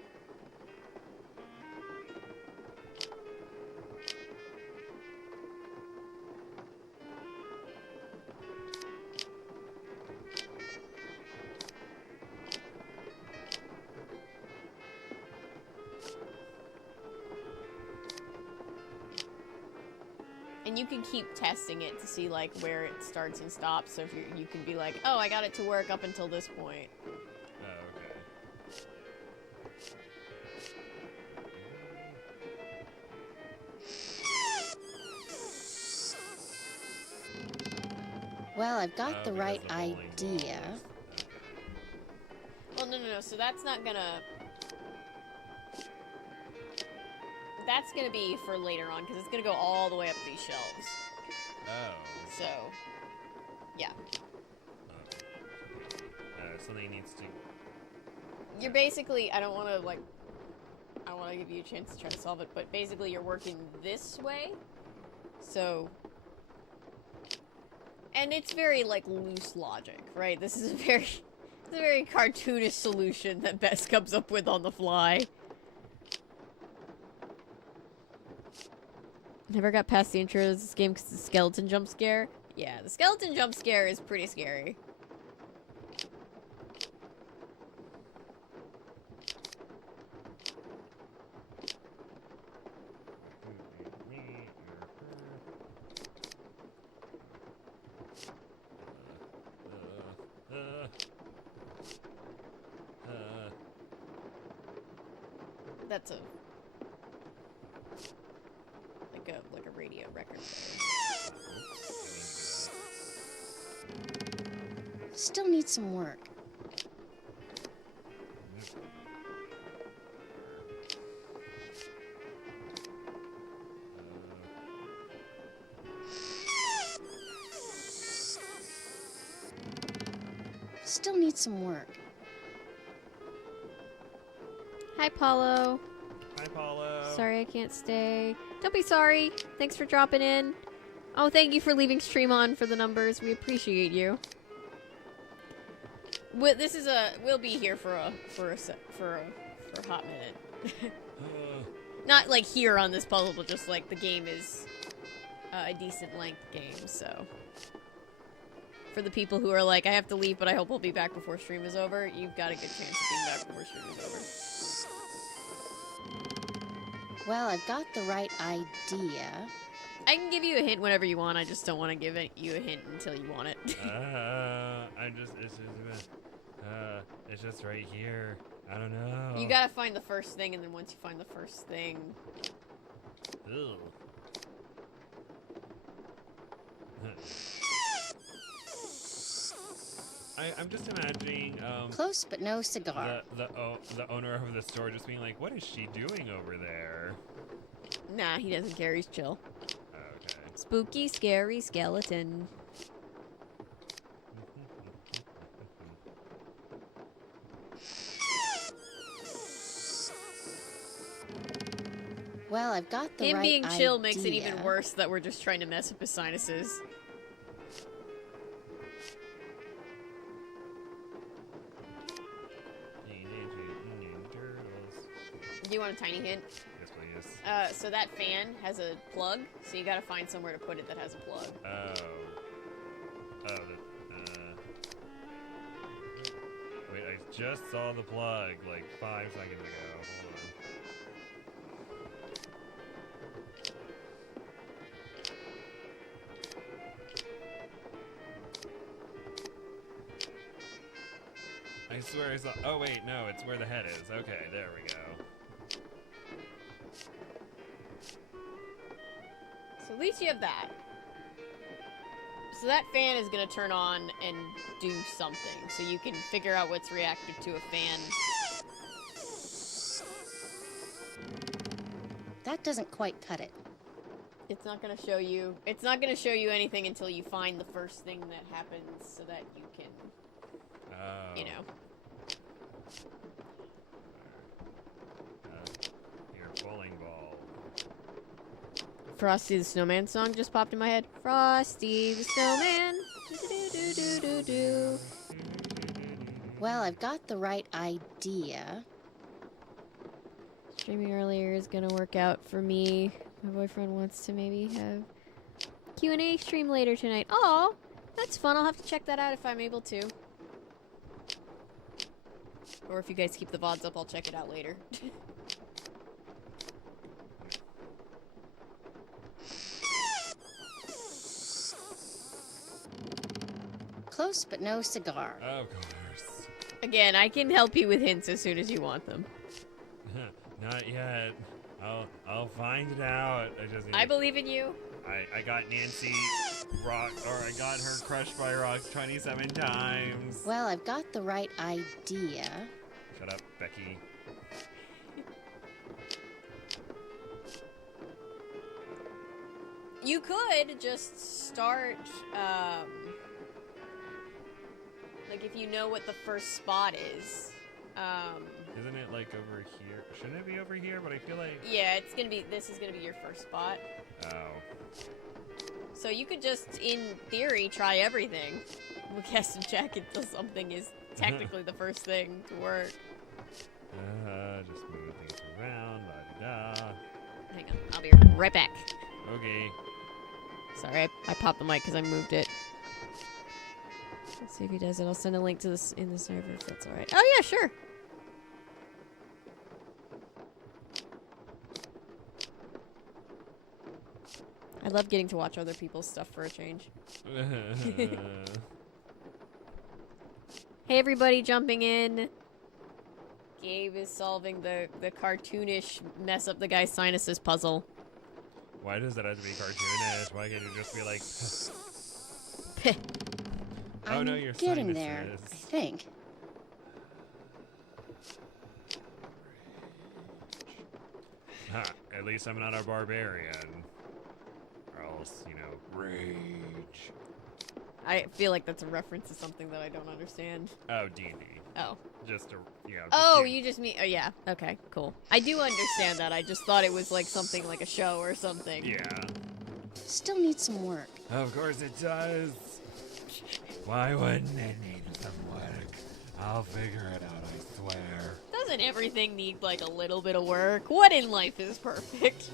And you can keep testing it to see like where it starts and stops. So if you can be like, oh, I got it to work up until this point. Oh, okay. Well, I've got the because right the bowling idea. Well, no. So that's not gonna. That's gonna be for later on because it's gonna go all the way up these shelves. Oh. So, yeah. Something needs to. You're basically. I don't want to like. I want to give you a chance to try to solve it, but basically you're working this way. So. And it's very like loose logic, right? This is a very cartoonish solution that Bess comes up with on the fly. Never got past the intro of this game because the skeleton jump scare. Yeah, the skeleton jump scare is pretty scary. That's a like a radio record player. Still needs some work. Still needs some work. Hi, Paulo. Hi, Paulo. Sorry I can't stay. Don't be sorry. Thanks for dropping in. Oh, thank you for leaving stream on for the numbers. We appreciate you. We'll be here for a hot minute. Not like here on this puzzle, but just like the game is a decent length game, so. For the people who are like, I have to leave, but I hope I'll be back before stream is over, you've got a good chance of being back before stream is over. Well, I've got the right idea. I can give you a hint whenever you want, I just don't want to give you a hint until you want it. It's just right here. I don't know. You gotta find the first thing, and then once you find the first thing... Ew. I'm just imagining, Close but no cigar. the owner of the store just being like, what is she doing over there? Nah, he doesn't care, he's chill. Okay. Spooky, scary skeleton. Well, I've got the Him right being chill idea. makes it even worse that we're just trying to mess up his sinuses. Do you want a tiny hint? Yes, please. So that fan has a plug, so you gotta find somewhere to put it that has a plug. Wait, I just saw the plug like 5 seconds ago. Hold on. I swear I saw. Oh wait, no, it's where the head is. Okay, there we go. So at least you have that. So that fan is gonna turn on and do something, so you can figure out what's reactive to a fan. That doesn't quite cut it. It's not gonna show you. It's not gonna show you anything until you find the first thing that happens, so that you can, you know. Your bowling ball. Frosty the Snowman song just popped in my head. Frosty the Snowman. Do-do-do-do-do-do. Well, I've got the right idea. Streaming earlier is gonna work out for me. My boyfriend wants to maybe have Q&A stream later tonight. Oh, that's fun. I'll have to check that out if I'm able to. Or if you guys keep the VODs up, I'll check it out later. Close but no cigar. Of course. Again, I can help you with hints as soon as you want them. Not yet. I'll find it out. I believe in you. I got Nancy I got her crushed by rocks 27 times. Well, I've got the right idea. Shut up, Becky. You could just start, like if you know what the first spot is, Isn't it like over here? Shouldn't it be over here? But I feel like... Yeah, this is gonna be your first spot. Oh. So you could just, in theory, try everything. We'll guess and check until something is technically the first thing to work. Just move things around, la-di-da. Hang on, I'll be right back. Okay. Sorry, I popped the mic because I moved it. Let's see if he does it. I'll send a link to this in the server if that's alright. Oh yeah, sure. I love getting to watch other people's stuff for a change. Hey everybody jumping in. Gabe is solving the cartoonish mess up the guy's sinuses puzzle. Why does that have to be cartoonish? Why can't it just be like... Oh I'm no, your getting sinuses. there, I think. Ha, at least I'm not a barbarian. Or else, you know, rage. I feel like that's a reference to something that I don't understand. Oh, D&D. Oh. Just to, you know. Oh, you just mean... Oh, yeah. Okay, cool. I do understand that. I just thought it was like something like a show or something. Yeah. Still needs some work. Of course it does. Why wouldn't it need some work? I'll figure it out, I swear. Doesn't everything need like a little bit of work? What in life is perfect?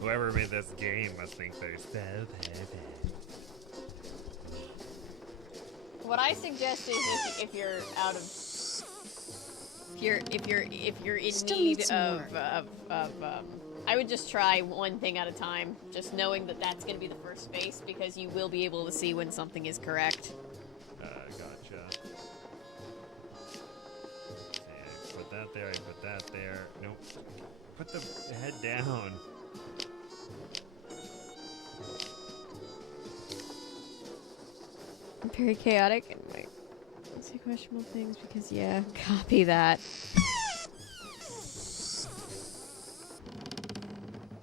Whoever made this game must think they're so perfect. What I suggest is if you're out of... If you're in Still need needs some of I would just try one thing at a time, just knowing that that's going to be the first space, because you will be able to see when something is correct. Gotcha. Okay, I put that there, I put that there. Nope. Put the head down. Very chaotic and like, let's say questionable things because yeah, copy that.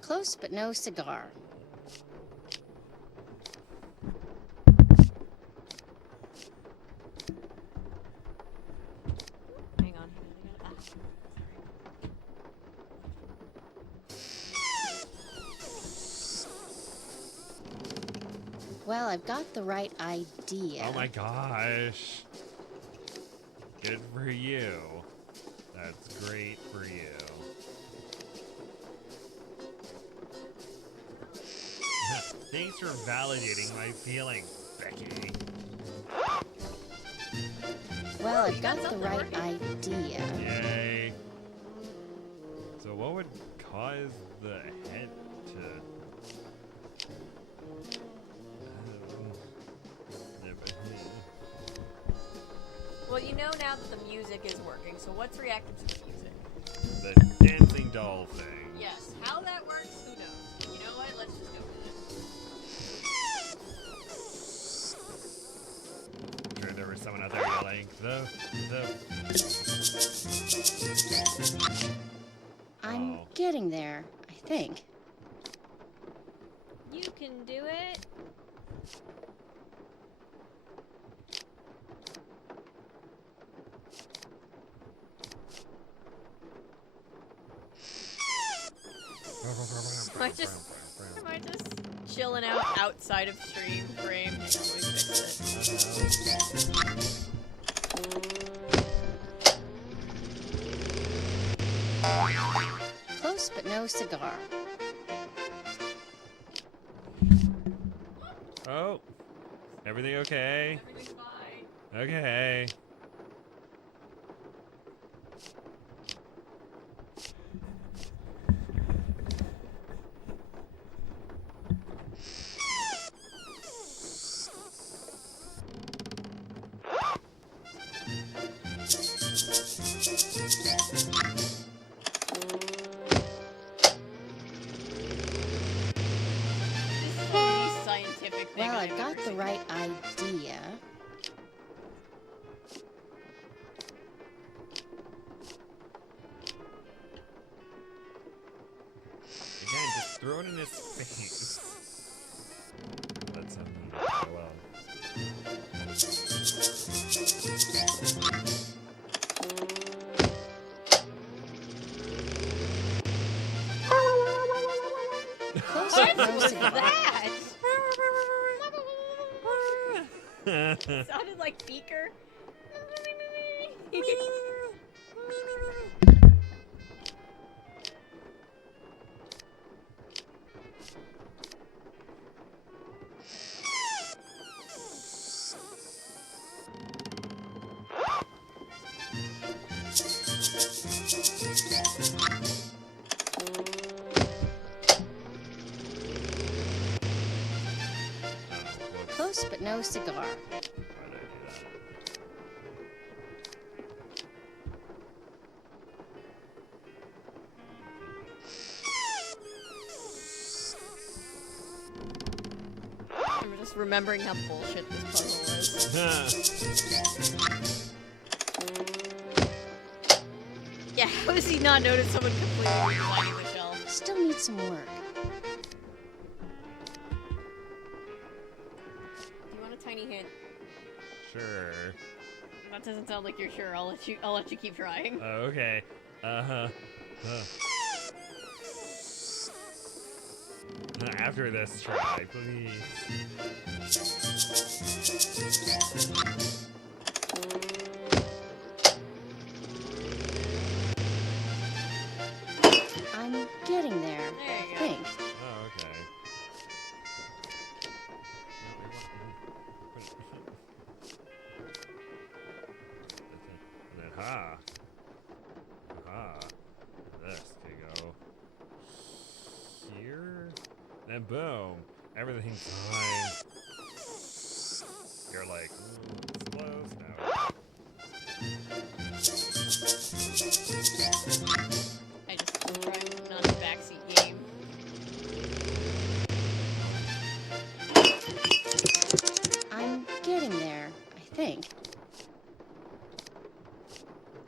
Close but no cigar. Hang on. Well, I've got the right idea. Oh my gosh. Good for you. That's great for you. Thanks for validating my feelings, Becky. Well, I've got the right idea. Yay. So what would cause the head to... Well, you know now that the music is working, so what's reactive to the music? The dancing doll thing. Yes. How that works, who knows? You know what? Let's just go with it. I'm sure there was someone out there yelling, I'm getting there, I think. You can do it. I just chilling out outside of stream frame? Hang on, let me fix it. Close but no cigar. Oh, everything okay? Everything's fine. Okay. Well, I've got the right idea. Again, just throw it in his face. That's him go well. Close but no cigar. That? Sounded like Beaker. Close but no cigar. I'm just remembering how bullshit this puzzle is. Yeah, how has he not noticed someone completely relighting the shelf? Still needs some work. Do you want a tiny hint? Sure. That doesn't sound like you're sure. I'll let you keep trying. Okay. After this try, please. I'm getting there, There you I go. think. Oh, okay. And then, ha. This could go here. Then boom. Everything's fine. You're like, it's close now. I just tried not a backseat game. I'm getting there, I think.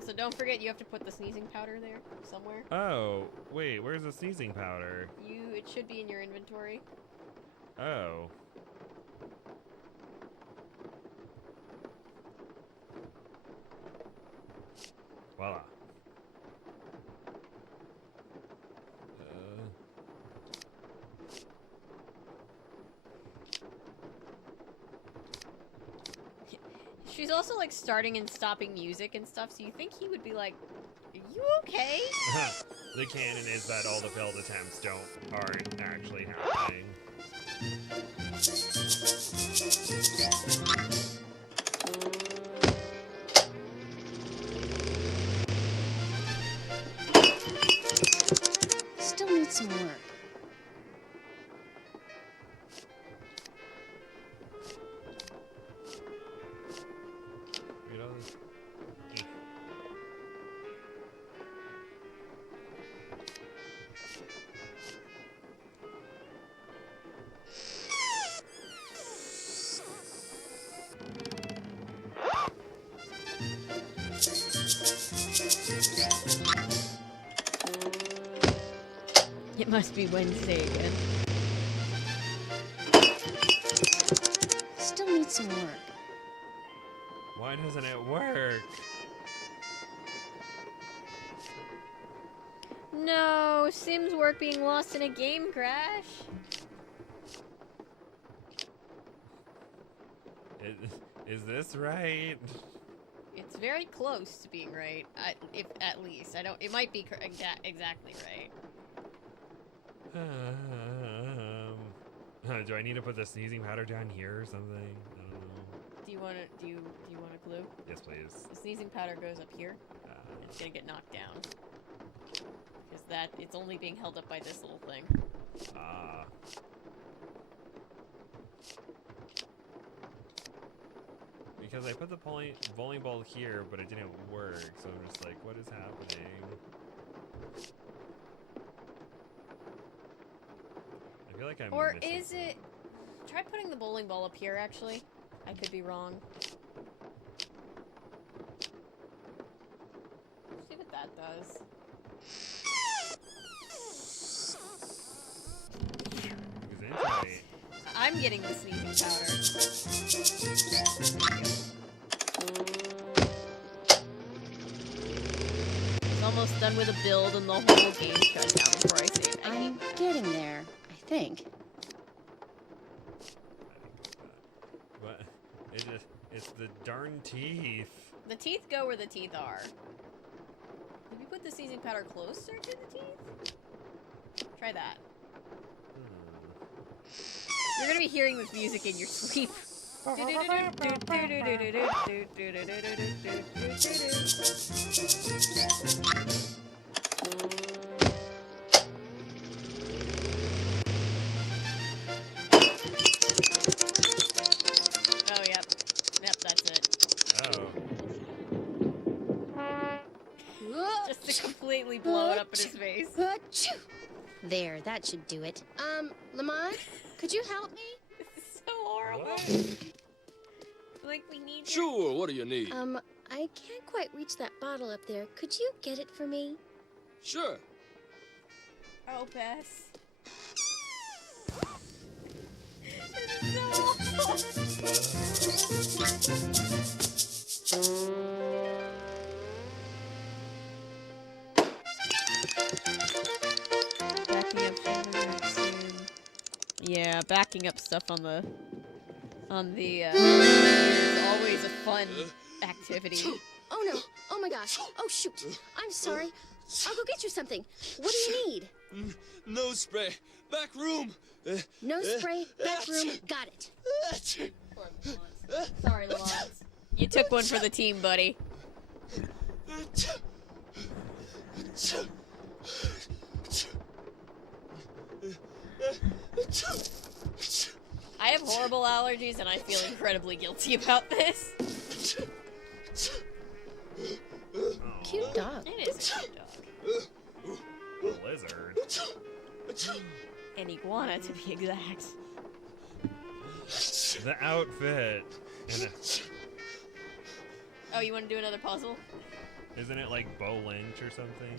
So don't forget, you have to put the sneezing powder there somewhere. Oh, wait, where's the sneezing powder? It should be in your inventory. Oh. Voila. She's also like starting and stopping music and stuff, so you think he would be like, "Are you okay?" The canon is that all the failed attempts aren't actually happening. Still needs some work. You know, It must be Wednesday again. Still needs some work. why doesn't it work? No, Sims work being lost in a game crash. Is this right? It's very close to being right. If at least I don't. It might be exactly right. Do I need to put the sneezing powder down here or something? I don't know. Do you want a clue? Yes, please. The sneezing powder goes up here. It's gonna get knocked down. Because it's only being held up by this little thing. Ah. Because I put the bowling ball here, but it didn't work, so I'm just like, what is happening? I feel like I'm Or missing is it... Try putting the bowling ball up here, actually. I could be wrong. See what that does. Because it's right. I'm getting the sneezing powder. It's almost done with a build and the whole game shut down before I save. I'm getting there, I think. But it's the darn teeth. The teeth go where the teeth are. Did you put the sneezing powder closer to the teeth? Try that. You're gonna be hearing this music in your sleep. Oh, yep. Yep, that's it. Oh. Just to completely blow it up in his face. There, that should do it. Lamont, could you help me? This is so horrible. Like, we need Sure, what do you need? I can't quite reach that bottle up there. Could you get it for me? Sure. Oh, Bess. This is so awful. Yeah, backing up stuff on the is always a fun activity. Oh no! Oh my gosh! Oh shoot! I'm sorry. I'll go get you something. What do you need? Nose spray. Back room. Nose spray, back room. Got it. Sorry, Lamont. You took one for the team, buddy. I have horrible allergies, and I feel incredibly guilty about this. Cute dog. It is a cute dog. A lizard. An iguana, to be exact. The outfit. And Oh, you want to do another puzzle? isn't it like Bo Lynch or something?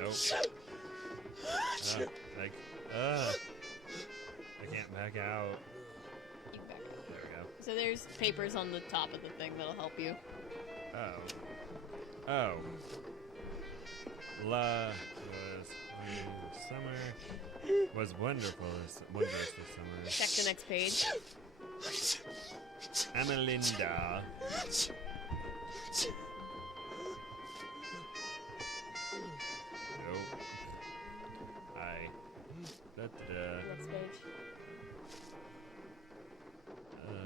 Nope. I can't back out. You can back up. There we go. So there's papers on the top of the thing that'll help you. Oh. Oh. La was summer was wonderful, wondrous this summer. Check the next page. Amelinda. Nope. Next page.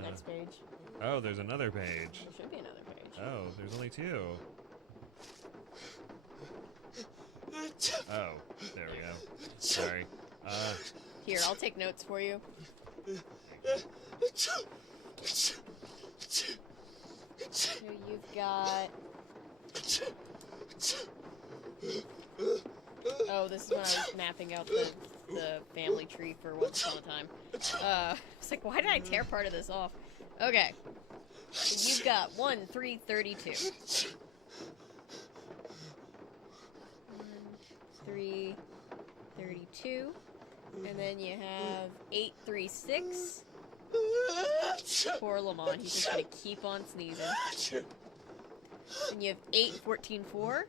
Next page. Oh, there's another page. There should be another page. Oh, there's only two. Oh, there we go. Sorry. Here, I'll take notes for you. So you've got... Oh, this is when I was mapping out the family tree for Once Upon a Time. It's like, why did I tear part of this off? Okay. So you've got 1, 3, 32. 1, 3, 32. And then you have 8, 3, 6. Poor Lamont. He's just gonna keep on sneezing. And you have 8, 14, 4.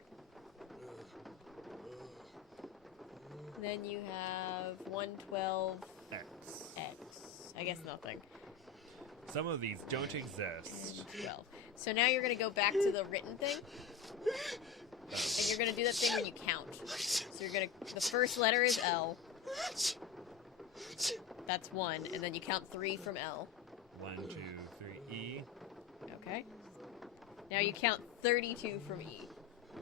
Then you have 1, 12, X. X. I guess nothing. Some of these don't exist. And 12. So now you're gonna go back to the written thing. And you're gonna do that thing when you count. So you're gonna, the first letter is L. That's 1, and then you count 3 from L. 1, 2, 3, E. Okay. Now you count 32 from E.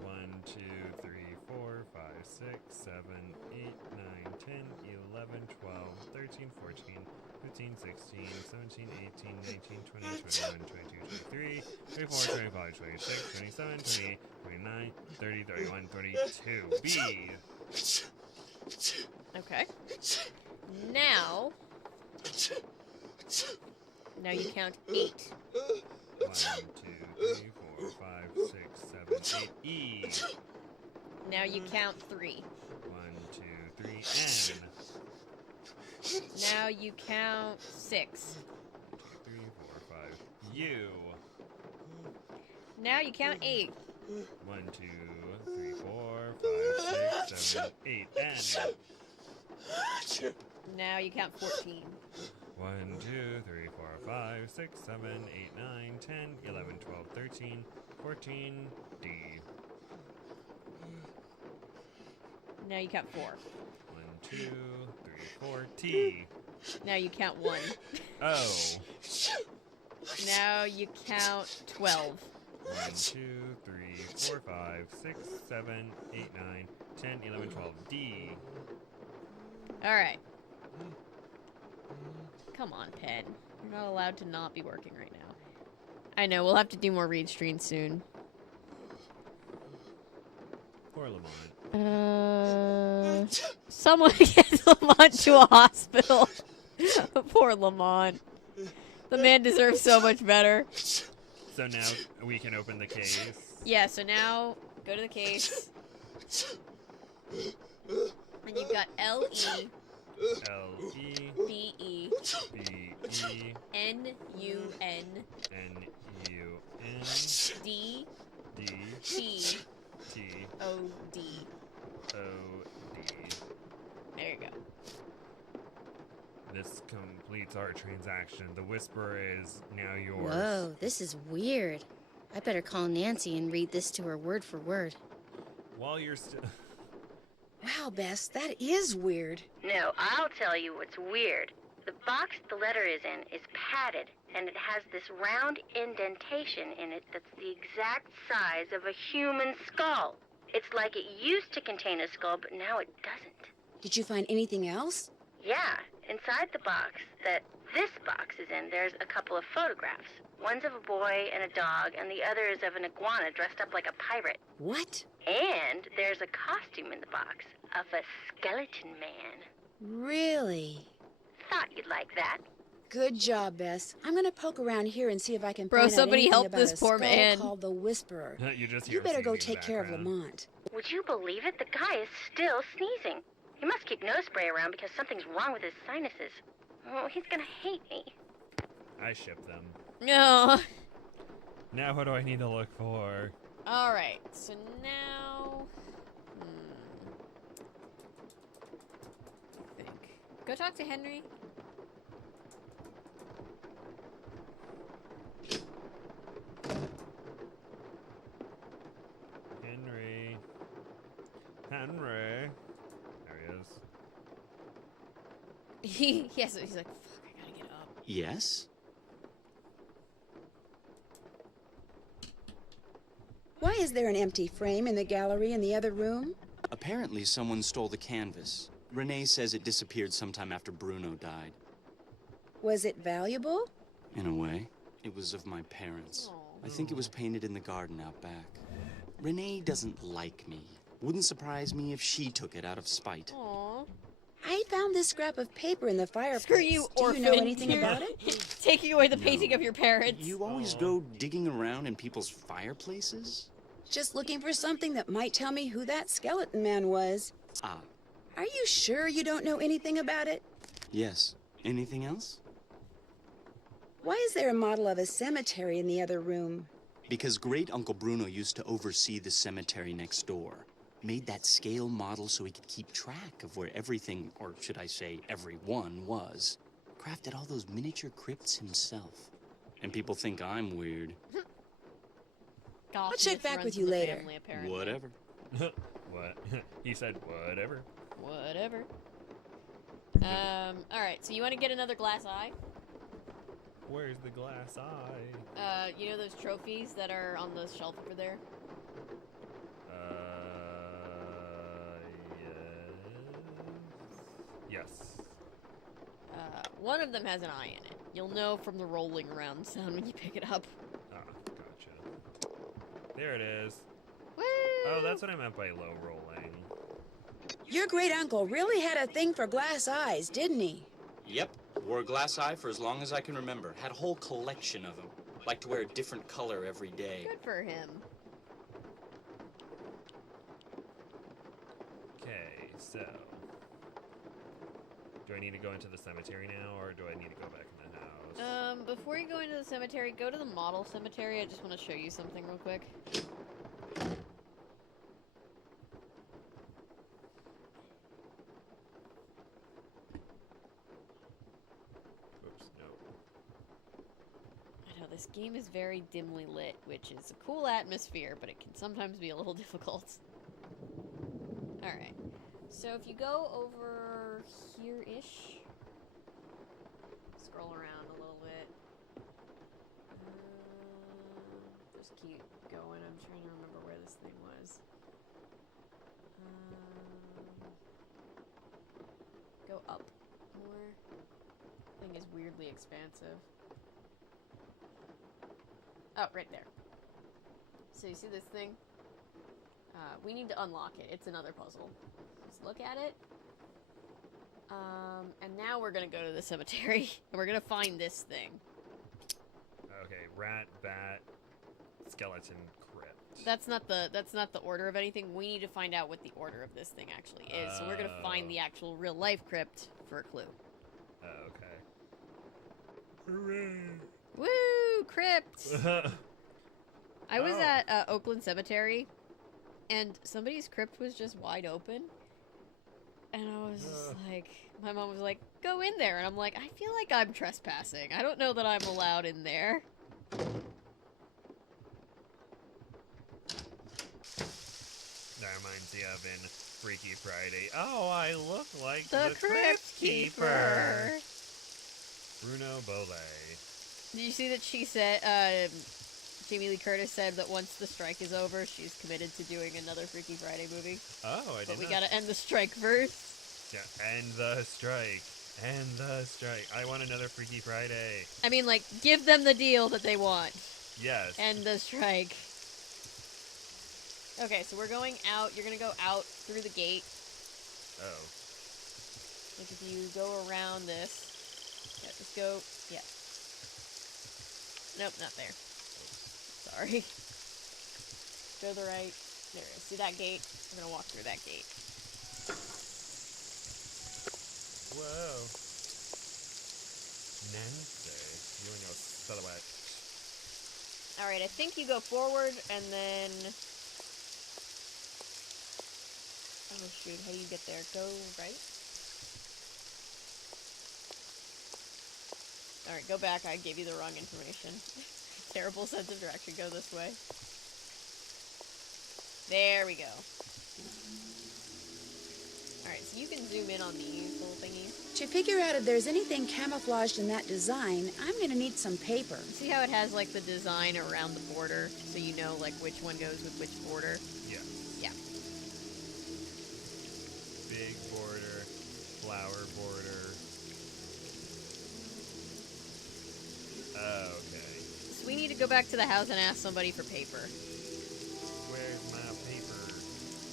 1, 2, 3, 4, 5, 6, 7, 8, 9, 10, 11, 12, 13, 14, 15, 16, 17, 18, 19, 20, 21, 22, 23, 24, 25, 26, 27, 28, 29, 30, 31, 32. B. Okay. Now you count 8. 1, 2, 3, 4, 5, 6, 7, 8. E. Now you count 3. 1, 2, 3. N. Now you count 6. 2, 3, 4, 5. U. Now you count 8. 1, 2, 3, 4, 5, 6, 7, 8. N. Now you count 14. 1, 2, 3, 4, 5, 6, 7, 8, 9, 10, 11, 12, 13, 14. D. Now you count 4. 1, 2, 3, 4. T. Now you count 1. O. Now you count 12. 1, 2, 3, 4, 5, 6, 7, 8, 9, 10, 11, 12. D. Alright. Come on, Pen. You're not allowed to not be working right now. I know, we'll have to do more read streams soon. Poor Lamont. Someone get Lamont to a hospital. Poor Lamont. The man deserves so much better. So now we can open the case. Yeah, so now go to the case. And you've got L-E. L-E. B-E. B-E. N-U-N. N-U-N. D. D. T. T. O-D. O-D. There you go. This completes our transaction. The Whisperer is now yours. Whoa, this is weird. I better call Nancy and read this to her word for word. While you're still... Wow, Bess, that is weird. No, I'll tell you what's weird. The box the letter is in is padded, and it has this round indentation in it that's the exact size of a human skull. It's like it used to contain a skull, but now it doesn't. Did you find anything else? Yeah, inside the box that this box is in, there's a couple of photographs. One's of a boy and a dog, and the other is of an iguana dressed up like a pirate. What? And there's a costume in the box of a skeleton man. Really? Thought you'd like that. Good job, Bess. I'm gonna poke around here and see if I can Bro, find out somebody anything help about this a poor skull man. called the Whisperer. You just You hear better go singing in take the care of background. Lamont. Would you believe it? The guy is still sneezing. He must keep nose spray around because something's wrong with his sinuses. Oh, he's gonna hate me. I ship them. No. Now what do I need to look for? Alright, so now... I think. Go talk to Henry. Henry. Henry. There he is. He's like, fuck, I gotta get up. Yes? Why is there an empty frame in the gallery in the other room? Apparently someone stole the canvas. Renee says it disappeared sometime after Bruno died. Was it valuable? In a way, it was of my parents. I think it was painted in the garden out back. Renee doesn't like me. Wouldn't surprise me if she took it out of spite. Aww. I found this scrap of paper in the fireplace. Screw you, Do orphan. you know anything You're about it? taking away the No. painting of your parents. You always go digging around in people's fireplaces? Just looking for something that might tell me who that skeleton man was. Ah, Are you sure you don't know anything about it? yes. Anything else? Why is there a model of a cemetery in the other room? Because Great Uncle Bruno used to oversee the cemetery next door. Made that scale model so he could keep track of where everything, or should I say everyone, was. Crafted all those miniature crypts himself. And people think I'm weird. I'll check back with you later. Family, apparently. Whatever. What? He said whatever. Whatever. Alright, so you want to get another glass eye? Where's the glass eye? You know those trophies that are on the shelf over there? Yes. One of them has an eye in it. You'll know from the rolling around sound when you pick it up. Ah, gotcha. There it is. Woo! Oh, that's what I meant by low rolling. Your great uncle really had a thing for glass eyes, didn't he? Yep. Wore a glass eye for as long as I can remember. Had a whole collection of them. Liked to wear a different color every day. Good for him. Okay, so... Do I need to go into the cemetery now, or do I need to go back in the house? Before you go into the cemetery, go to the model cemetery. I just want to show you something real quick. Oops, no. I know, this game is very dimly lit, which is a cool atmosphere, but it can sometimes be a little difficult. Alright. So if you go over here-ish, scroll around a little bit. Just keep going. I'm trying to remember where this thing was. Go up more. Thing is weirdly expansive. Oh, right there. So you see this thing? We need to unlock it. It's another puzzle. Just look at it. And now we're gonna go to the cemetery, and we're gonna find this thing. Okay, rat, bat, skeleton, crypt. That's not the order of anything. We need to find out what the order of this thing actually is. So we're gonna find the actual real life crypt for a clue. Okay. Hooray! Woo! Crypt! I was at Oakland Cemetery, and somebody's crypt was just wide open. And I was just like, my mom was like, go in there. And I'm like, I feel like I'm trespassing. I don't know that I'm allowed in there. That reminds me of in Freaky Friday. Oh, I look like The Crypt Keeper. Bruno Bollet. Did you see that she said, Jamie Lee Curtis said that once the strike is over, she's committed to doing another Freaky Friday movie? Oh, I didn't But we know. gotta end the strike first. Yeah, end the strike. End the strike. I want another Freaky Friday. I mean, like, give them the deal that they want. Yes. End the strike. Okay, so we're going out. You're gonna go out through the gate. Oh. Like, if you go around this. Yeah, just go. Yeah. Nope, not there. Sorry. Go to the right. There it is. See that gate? We're gonna walk through that gate. Whoa. Nancy. Doing a silhouette. Alright, I think you go forward and then... Oh shoot, how do you get there? Go right? Alright, go back. I gave you the wrong information. Terrible sense of direction. Go this way. There we go. Alright, so you can zoom in on these little thingies. To figure out if there's anything camouflaged in that design, I'm gonna need some paper. See how it has, like, the design around the border, so you know, like, which one goes with which border? Yeah. Yeah. Big border. Flower border. Oh, okay. So we need to go back to the house and ask somebody for paper. Where's my paper?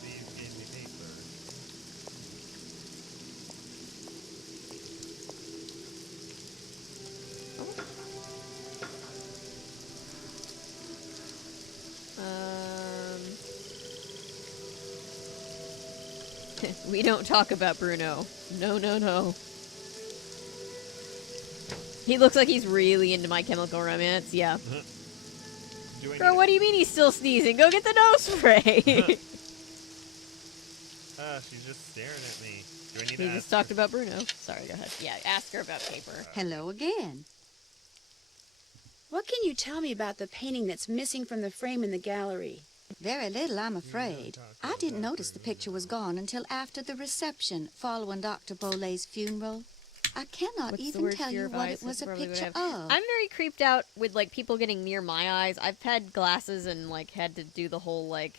Please give me paper. We don't talk about Bruno. No, no, no. He looks like he's really into My Chemical Romance. Yeah. Do I Girl, need what do you mean he's still sneezing? Go get the nose spray. she's just staring at me. Do I need He to just ask talked about Bruno. Sorry, go ahead. Yeah, ask her about paper. Hello again. What can you tell me about the painting that's missing from the frame in the gallery? Very little, I'm afraid. I didn't notice the picture was gone until after the reception following Dr. Bole's funeral. I cannot What's the even word tell for you your what advice? it was That's a probably what picture I have. of. I'm very creeped out with like people getting near my eyes. I've had glasses and like had to do the whole like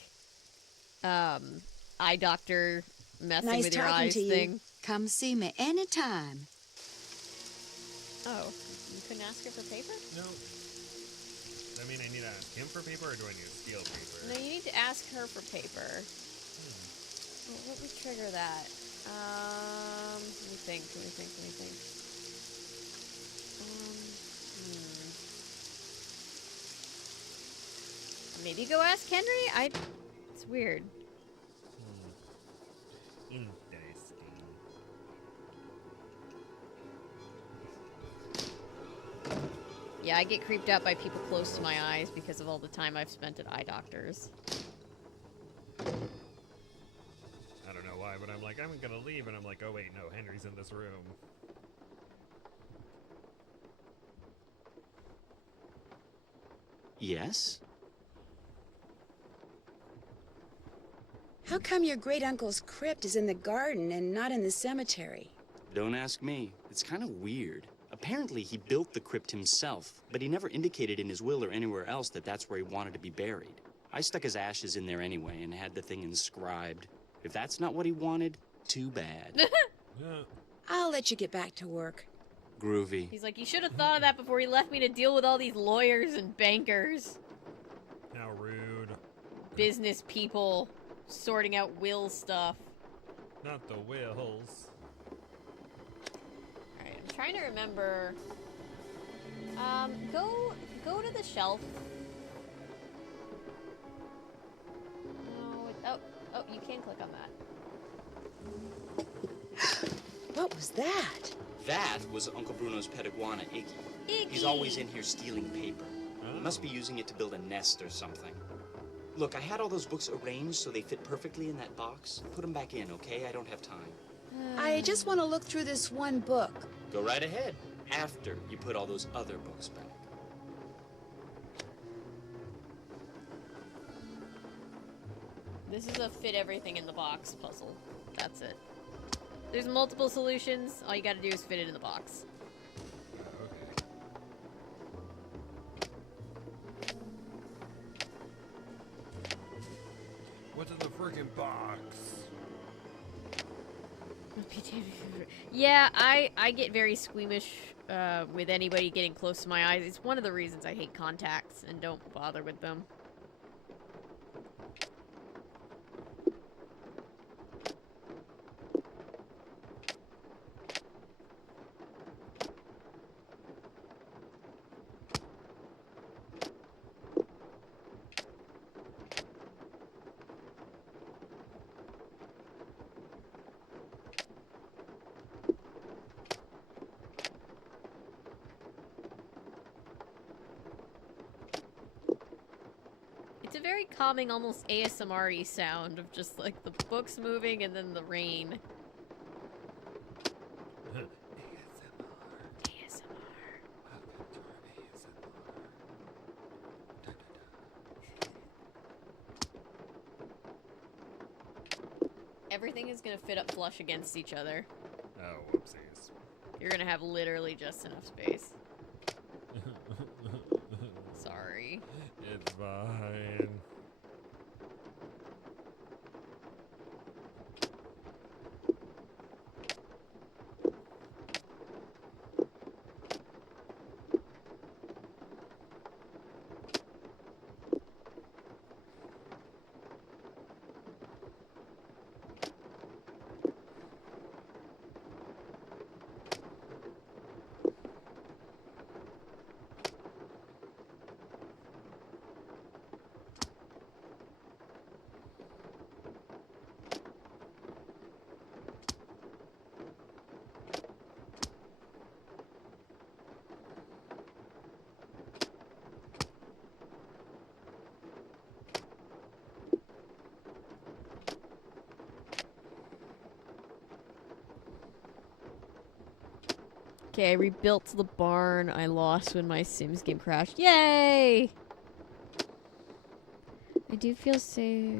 eye doctor messing Nice with your talking eyes to you. thing. Come see me anytime. Oh, you couldn't ask her for paper? No. I mean, I need to ask him for paper, or do I need to steal paper? No, you need to ask her for paper. Well, what would trigger that? Let me think. Maybe go ask Henry? It's weird. Interesting. Yeah, I get creeped out by people close to my eyes because of all the time I've spent at eye doctors. I don't know why, but I'm like, I'm gonna leave, and I'm like, oh wait, no, Henry's in this room. Yes? How come your great-uncle's crypt is in the garden and not in the cemetery? Don't ask me. It's kind of weird. Apparently, he built the crypt himself, but he never indicated in his will or anywhere else that that's where he wanted to be buried. I stuck his ashes in there anyway and had the thing inscribed. If that's not what he wanted, too bad. I'll let you get back to work. Groovy. He's like, you should have thought of that before he left me to deal with all these lawyers and bankers. How rude. Business people sorting out will stuff. Not the wills. Alright, I'm trying to remember. Go to the shelf. Oh, you can click on that. What was that? That was Uncle Bruno's pet iguana, Iggy. He's always in here stealing paper. He must be using it to build a nest or something. Look, I had all those books arranged so they fit perfectly in that box. Put them back in, okay? I don't have time. I just want to look through this one book. Go right ahead, after you put all those other books back. This is a fit everything in the box puzzle. That's it. There's multiple solutions. All you gotta do is fit it in the box. Okay. What's in the freaking box? Yeah, I get very squeamish with anybody getting close to my eyes. It's one of the reasons I hate contacts and don't bother with them. It's a very calming, almost ASMR-y sound of just like the books moving and then the rain. Everything is gonna fit up flush against each other. Oh, whoopsies. You're gonna have literally just enough space. Sorry. It's fine. Okay, I rebuilt the barn I lost when my Sims game crashed. Yay! I do feel safe.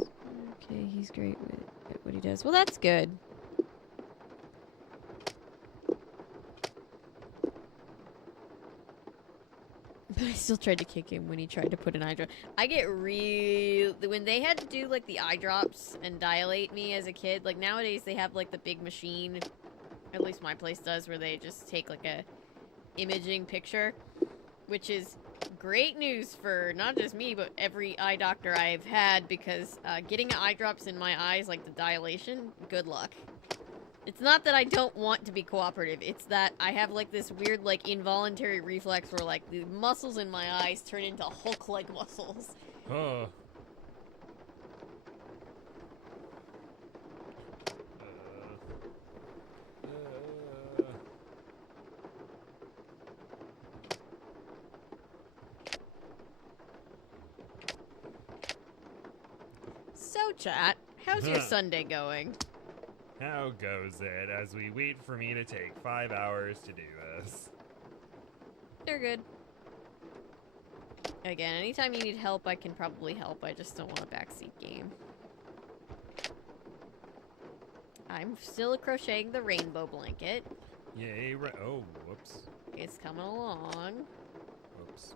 Okay, he's great at what he does. Well, that's good. But I still tried to kick him when he tried to put an eye drop. I get real... When they had to do, like, the eye drops and dilate me as a kid, like, nowadays they have, like, the big machine, at least my place does, where they just take, like, a imaging picture, which is great news for not just me, but every eye doctor I've had, because getting eye drops in my eyes, like the dilation, good luck. It's not that I don't want to be cooperative, it's that I have, like, this weird, like, involuntary reflex where, like, the muscles in my eyes turn into Hulk-like muscles. Huh. So, chat, how's your Sunday going? How goes it as we wait for me to take 5 hours to do this? They're good. Again, anytime you need help, I can probably help. I just don't want a backseat game. I'm still crocheting the rainbow blanket. Yay, oh, whoops. It's coming along. Whoops.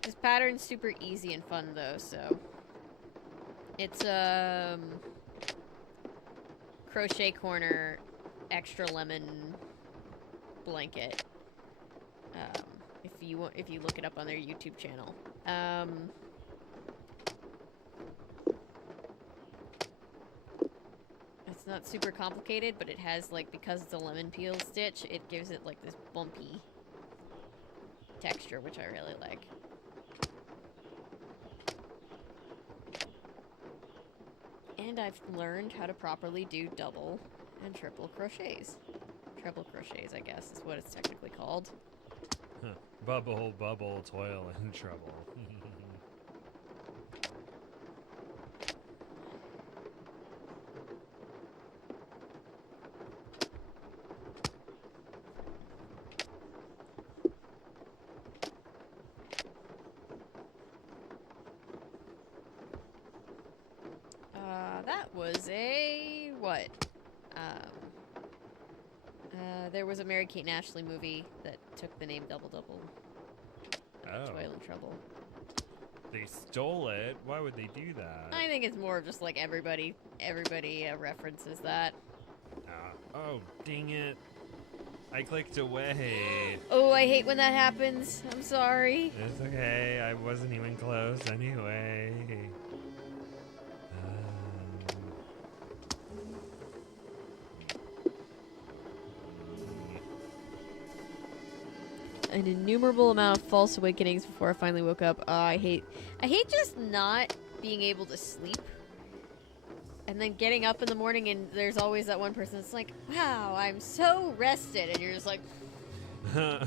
This pattern's super easy and fun, though, so... It's, Crochet Corner extra lemon blanket. If you look it up on their YouTube channel. It's not super complicated, but it has, like, because it's a lemon peel stitch, it gives it, like, this bumpy texture, which I really like. And I've learned how to properly do double and triple crochets. Treble crochets, I guess, is what it's technically called. Huh. Bubble, bubble, toil, and trouble. That was a... what? There was a Mary-Kate and Ashley movie that took the name Double Double. Oh. Toil and Trouble. They stole it? Why would they do that? I think it's more of just like everybody references that. Oh, dang it. I clicked away. Oh, I hate when that happens. I'm sorry. It's okay. I wasn't even close anyway. An innumerable amount of false awakenings before I finally woke up. I hate just not being able to sleep. And then getting up in the morning and there's always that one person that's like, wow, I'm so rested. And you're just like,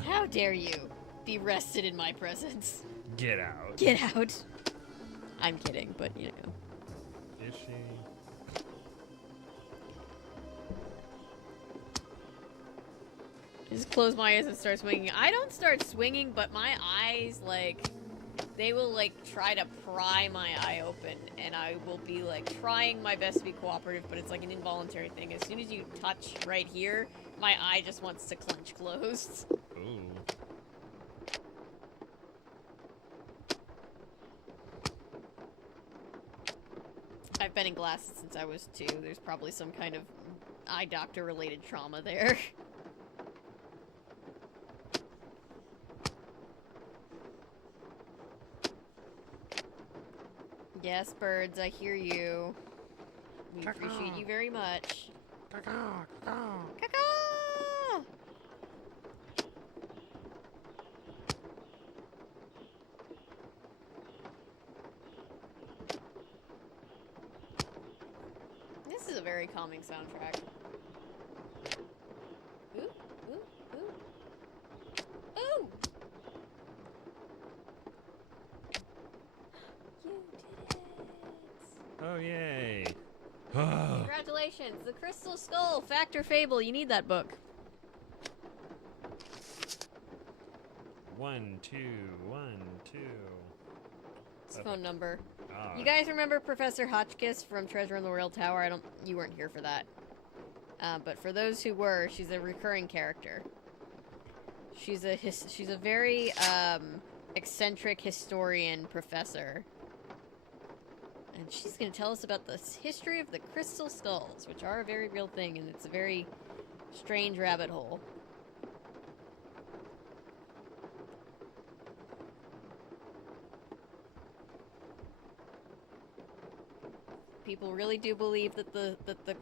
how dare you be rested in my presence? Get out. Get out. I'm kidding, but you know. Is she? Just close my eyes and start swinging. I don't start swinging, but my eyes, like, they will, like, try to pry my eye open, and I will be, like, trying my best to be cooperative, but it's, like, an involuntary thing. As soon as you touch right here, my eye just wants to clench closed. Ooh. I've been in glasses since I was 2. There's probably some kind of eye doctor-related trauma there. Yes, birds, I hear you. We appreciate you very much. Caw-caw, caw-caw. Caw-caw! This is a very calming soundtrack. Ooh, ooh, ooh. Ooh! You did it! Oh, yay. Congratulations, The Crystal Skull, Fact or Fable. You need that book. 1, 2, 1, 2. His phone number. Ah, You guys remember Professor Hotchkiss from Treasure in the Royal Tower? You weren't here for that. But for those who were, she's a recurring character. She's a very eccentric historian professor. And she's going to tell us about the history of the Crystal Skulls, which are a very real thing, and it's a very strange rabbit hole. People really do believe that the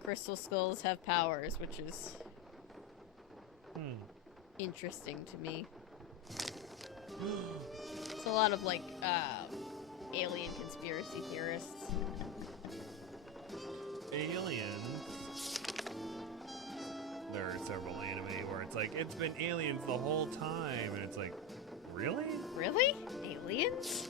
Crystal Skulls have powers, which is interesting to me. It's a lot of like alien conspiracy theorists. aliens. There are several anime where it's like, it's been aliens the whole time, and it's like, really? Really? Aliens?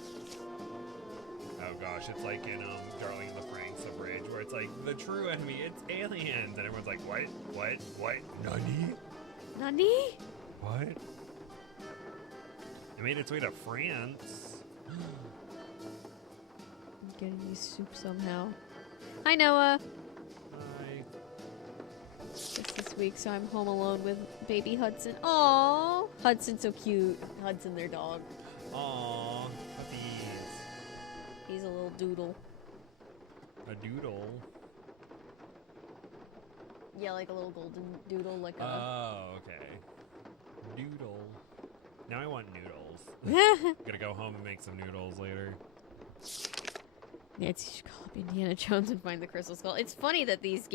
Oh gosh, it's like in Darling in the Franxx, The Bridge, where it's like, the true enemy, it's aliens, and everyone's like, what, Nani? Nani? What? It made its way to France. I'm getting these soup somehow. Hi, Noah. Hi. It's this week, so I'm home alone with baby Hudson. Aww. Hudson's so cute. Hudson, their dog. Aww, puppies. He's a little doodle. A doodle? Yeah, like a little golden doodle, like a... Oh, okay. Doodle. Now I want noodles. Gonna go home and make some noodles later. Nancy should call up Indiana Jones and find the Crystal Skull. It's funny that this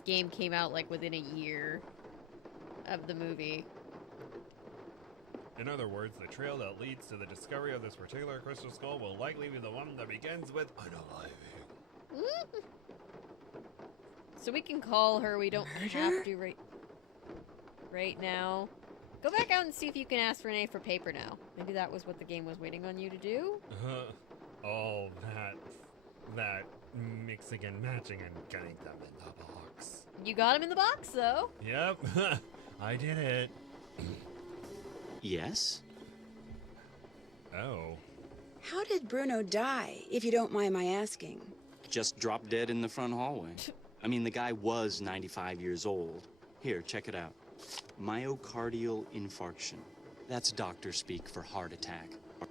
game came out like within a year of the movie. In other words, the trail that leads to the discovery of this particular crystal skull will likely be the one that begins with unaliving. So we can call her. We don't have to right now. Go back out and see if you can ask Renee for paper now. Maybe that was what the game was waiting on you to do. All that mixing and matching and getting them in the box. You got him in the box, though. Yep, I did it. Yes? Oh. How did Bruno die, if you don't mind my asking? Just dropped dead in the front hallway. I mean, the guy was 95 years old. Here, check it out. Myocardial infarction. That's doctor speak for heart attack.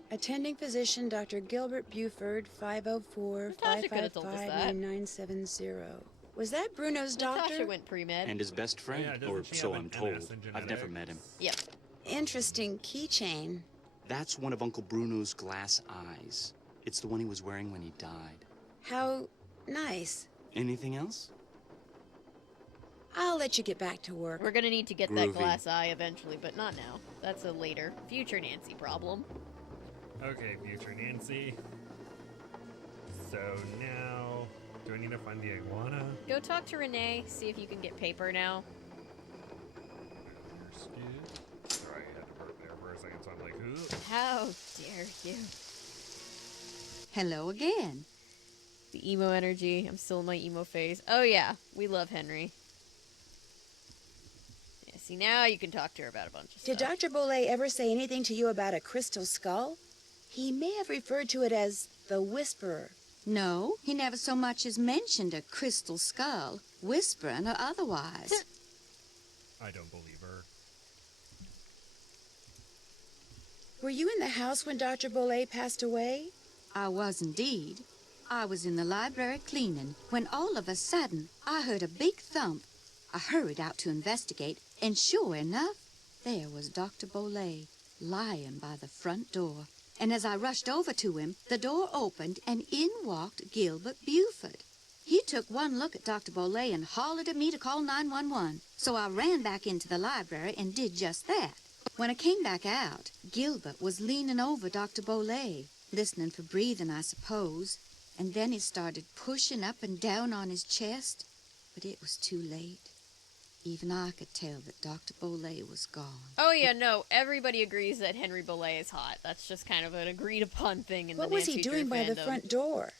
Attending physician Dr. Gilbert Buford, 504-555-9970. Was that Bruno's doctor? Natasha went pre-med. And his best friend, Yeah, doesn't or she so have I'm an told. MS in I've never genetics? met him. Yep. Interesting keychain. That's one of Uncle Bruno's glass eyes. It's the one he was wearing when he died. How nice. Anything else? I'll let you get back to work. We're gonna need to get that Groovy. glass eye eventually, but not now. That's a later, future Nancy problem. Okay, future Nancy. So now, do I need to find the iguana? Go talk to Renee, see if you can get paper now. Sorry, I had to burp there for a second, so I'm like, who? How dare you? Hello again. The emo energy. I'm still in my emo phase. Oh yeah, we love Henry. Yeah, see, now you can talk to her about a bunch of Did stuff. Dr. Bollé ever say anything to you about a crystal skull? He may have referred to it as the Whisperer. No, he never so much as mentioned a crystal skull, whispering or otherwise. I don't believe her. Were you in the house when Dr. Bollé passed away? I was indeed. I was in the library cleaning when all of a sudden I heard a big thump. I hurried out to investigate, and sure enough, there was Dr. Bollé lying by the front door. And as I rushed over to him, the door opened and in walked Gilbert Buford. He took one look at Dr. Bollé and hollered at me to call 911. So I ran back into the library and did just that. When I came back out, Gilbert was leaning over Dr. Bollé, listening for breathing, I suppose. And then he started pushing up and down on his chest. But it was too late. Even I could tell that Dr. Bollé was gone. Oh yeah, no, everybody agrees that Henry Bollé is hot. That's just kind of an agreed upon thing in What the was Nancy he doing Drew by the fandom. front door?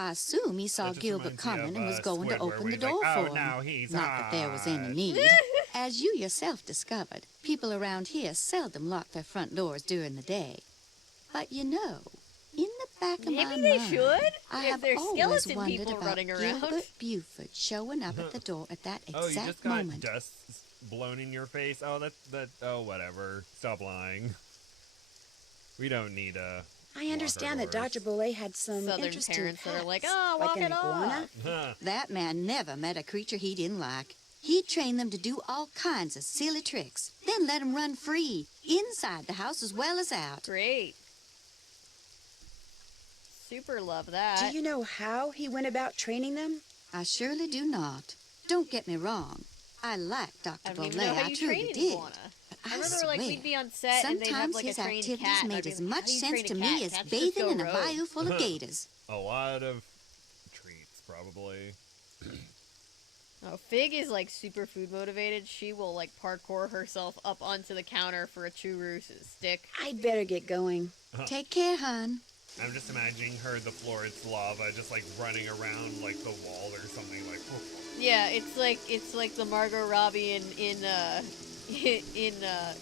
I assume he saw That just Gilbert reminds me coming of, and was going to Squidward, open where the he's like, door "Oh, for him. no, he's Not that there was any hot." need. As you yourself discovered, people around here seldom lock their front doors during the day. But you know, in the back of my Maybe they mind, should. I If have there's always skeleton wondered people about running around. Gilbert Buford showing up at the door at that Oh, you just exact got moment. dust blown in your face? Oh, oh, whatever. Stop lying. We don't need a... I understand that Dr. Boulay had some Southern interesting parents that are like, pets, "Oh, like walk an it iguana." off. That man never met a creature he didn't like. He'd train them to do all kinds of silly tricks, then let them run free, inside the house as well as out. Great. Super love that. Do you know how he went about training them? I surely do not. Don't get me wrong. I like Dr. I don't even Boulay, know how I you truly train an did. iguana. But I remember, swear, like, we'd be on set and they'd have, sometimes like, a his trained activities cat, and I'd made be as like, much "How do you sense train a to cat? me as Cats just bathing go in a rogue." bayou full of gators. A lot of treats, probably. Oh, Fig is like super food motivated. She will like parkour herself up onto the counter for a churros stick. I'd better get going. Take care, hon. I'm just imagining her, the floor, it's lava, just like running around like the wall or something like... Yeah, it's like the Margot Robbie in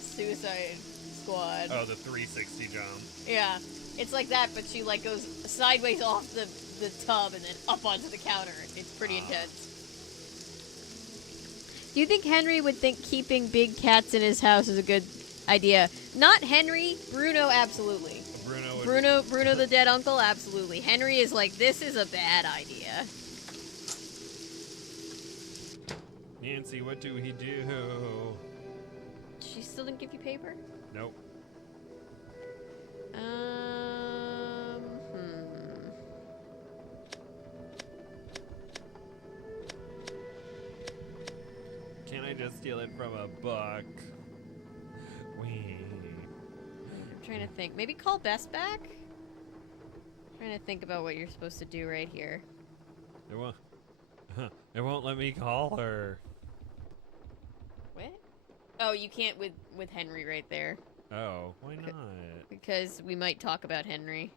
Suicide Squad. Oh, the 360 jump. Yeah, it's like that, but she like goes sideways off the tub and then up onto the counter. It's pretty intense. Do you think Henry would think keeping big cats in his house is a good idea? Not Henry. Bruno, absolutely. Bruno the dead uncle, absolutely. Henry is like, this is a bad idea. Nancy, what do we do? She still didn't give you paper? Nope. Can I just steal it from a buck? Wee. I'm trying to think. Maybe call Bess back? I'm trying to think about what you're supposed to do right here. It won't let me call her. What? Oh, you can't with Henry right there. Oh, why not? Because we might talk about Henry.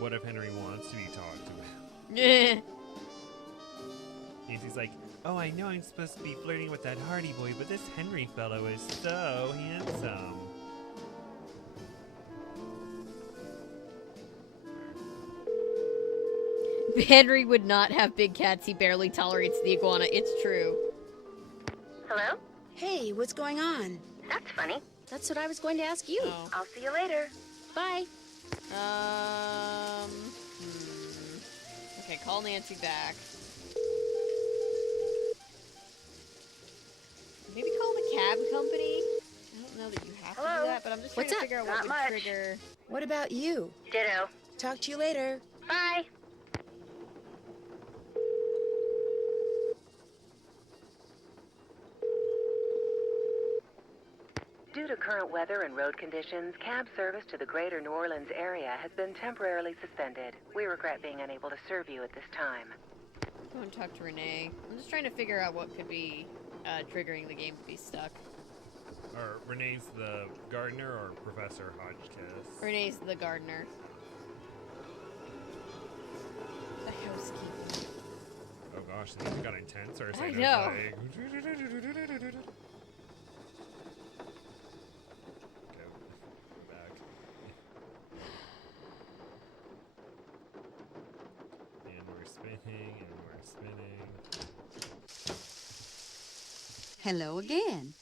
What if Henry wants to be talked about? Nancy's like, oh, I know I'm supposed to be flirting with that Hardy boy, but this Henry fellow is so handsome. Henry would not have big cats. He barely tolerates the iguana. It's true. Hello? Hey, what's going on? That's funny. That's what I was going to ask you. Oh. I'll see you later. Bye. Okay, call Nancy back. Maybe call the cab company? I don't know that you have to do that, but I'm just trying to figure out what would trigger... What about you? Ditto. Talk to you later. Bye. Due to current weather and road conditions, cab service to the greater New Orleans area has been temporarily suspended. We regret being unable to serve you at this time. Go and talk to Renee. I'm just trying to figure out what could be triggering the game to be stuck. Or Renee's the gardener or Professor Hotchkiss? Renee's the gardener. The housekeeper. Oh gosh, things got intense or I something. know. Like... Go back. And we're spinning and we're spinning. Hello again.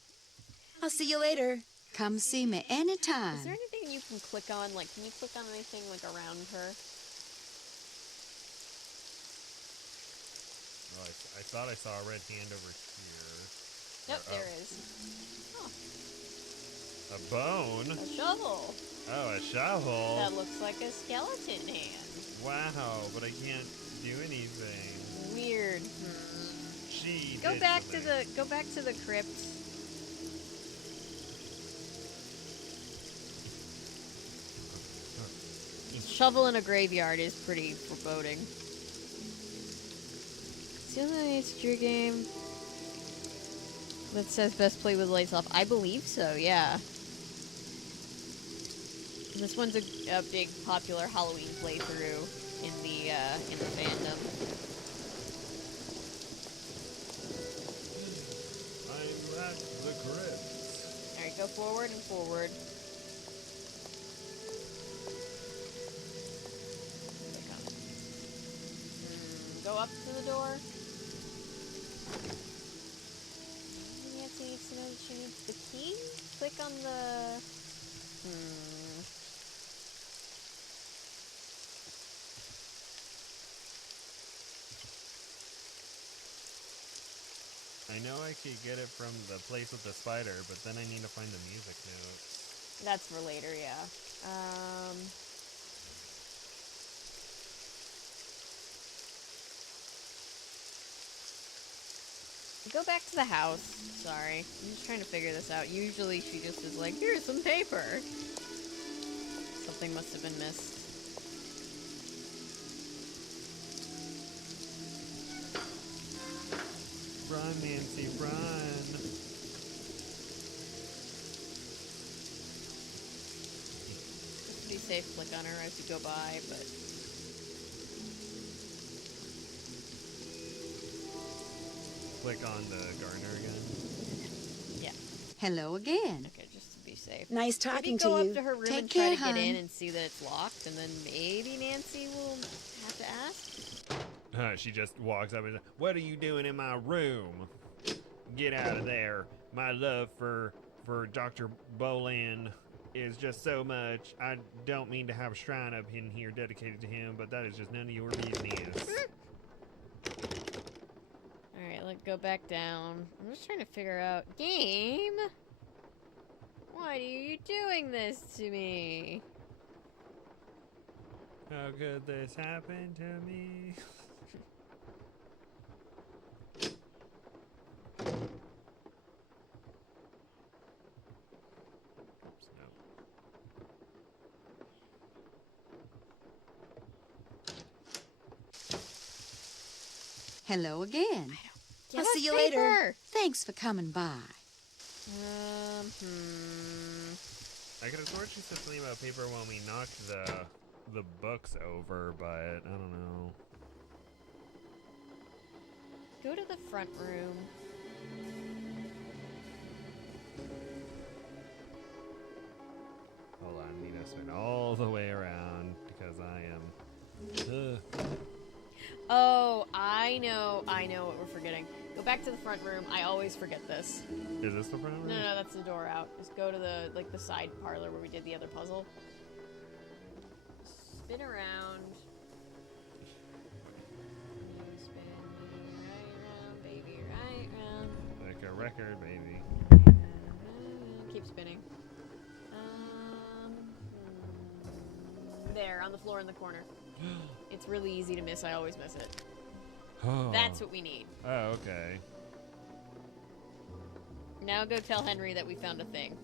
I'll see you later. Come see me anytime. Is there anything you can click on? Like, can you click on anything, like, around her? Oh, I thought I saw a red hand over here. Yep, there is. Oh, A bone? a shovel. Oh, a shovel. That looks like a skeleton hand. Wow, but I can't do anything. Weird. She Go did back something. to the crypt. Shovel in a graveyard is pretty foreboding. Still an HQ game that says best play with lights off. I believe so, yeah. This one's a big popular Halloween playthrough. in the fandom. I'm at the crypt. All right, go forward and forward. Go up to the door. Nancy needs to know that she needs the key. Click on the. I know I could get it from the place with the spider, but then I need to find the music notes. That's for later, yeah. Go back to the house. Sorry. I'm just trying to figure this out. Usually she just is like, here's some paper. Something must have been missed. Run, Nancy, run. Just to be safe, click on her as you go by, but... Click on the gardener again. Yeah. Hello again. Okay, just to be safe. Nice talking maybe to go you. up to her room Take and try care, to get hon. in and see that it's locked, and then maybe Nancy will have to ask. She just walks up and says, "What are you doing in my room? Get out of there. My love for Dr. Bolan is just so much. I don't mean to have a shrine up in here dedicated to him, but that is just none of your business." Alright, let's go back down. I'm just trying to figure out... Game? Why are you doing this to me? How could this happen to me? Oops, no. Hello again. I'll see you later. Thanks for coming by. I could have sworn she said something about paper when we knocked the books over, but I don't know. Go to the front room. Hold on, I need to spin all the way around because I am. Oh, I know what we're forgetting. Go back to the front room. I always forget this. Is this the front room? No, that's the door out. Just go to the side parlor where we did the other puzzle. Spin around. You spin me right round, baby, right round. Like a record, baby. Keep spinning. There, on the floor in the corner. It's really easy to miss. I always miss it. Oh. That's what we need. Oh, okay. Now go tell Henry that we found a thing.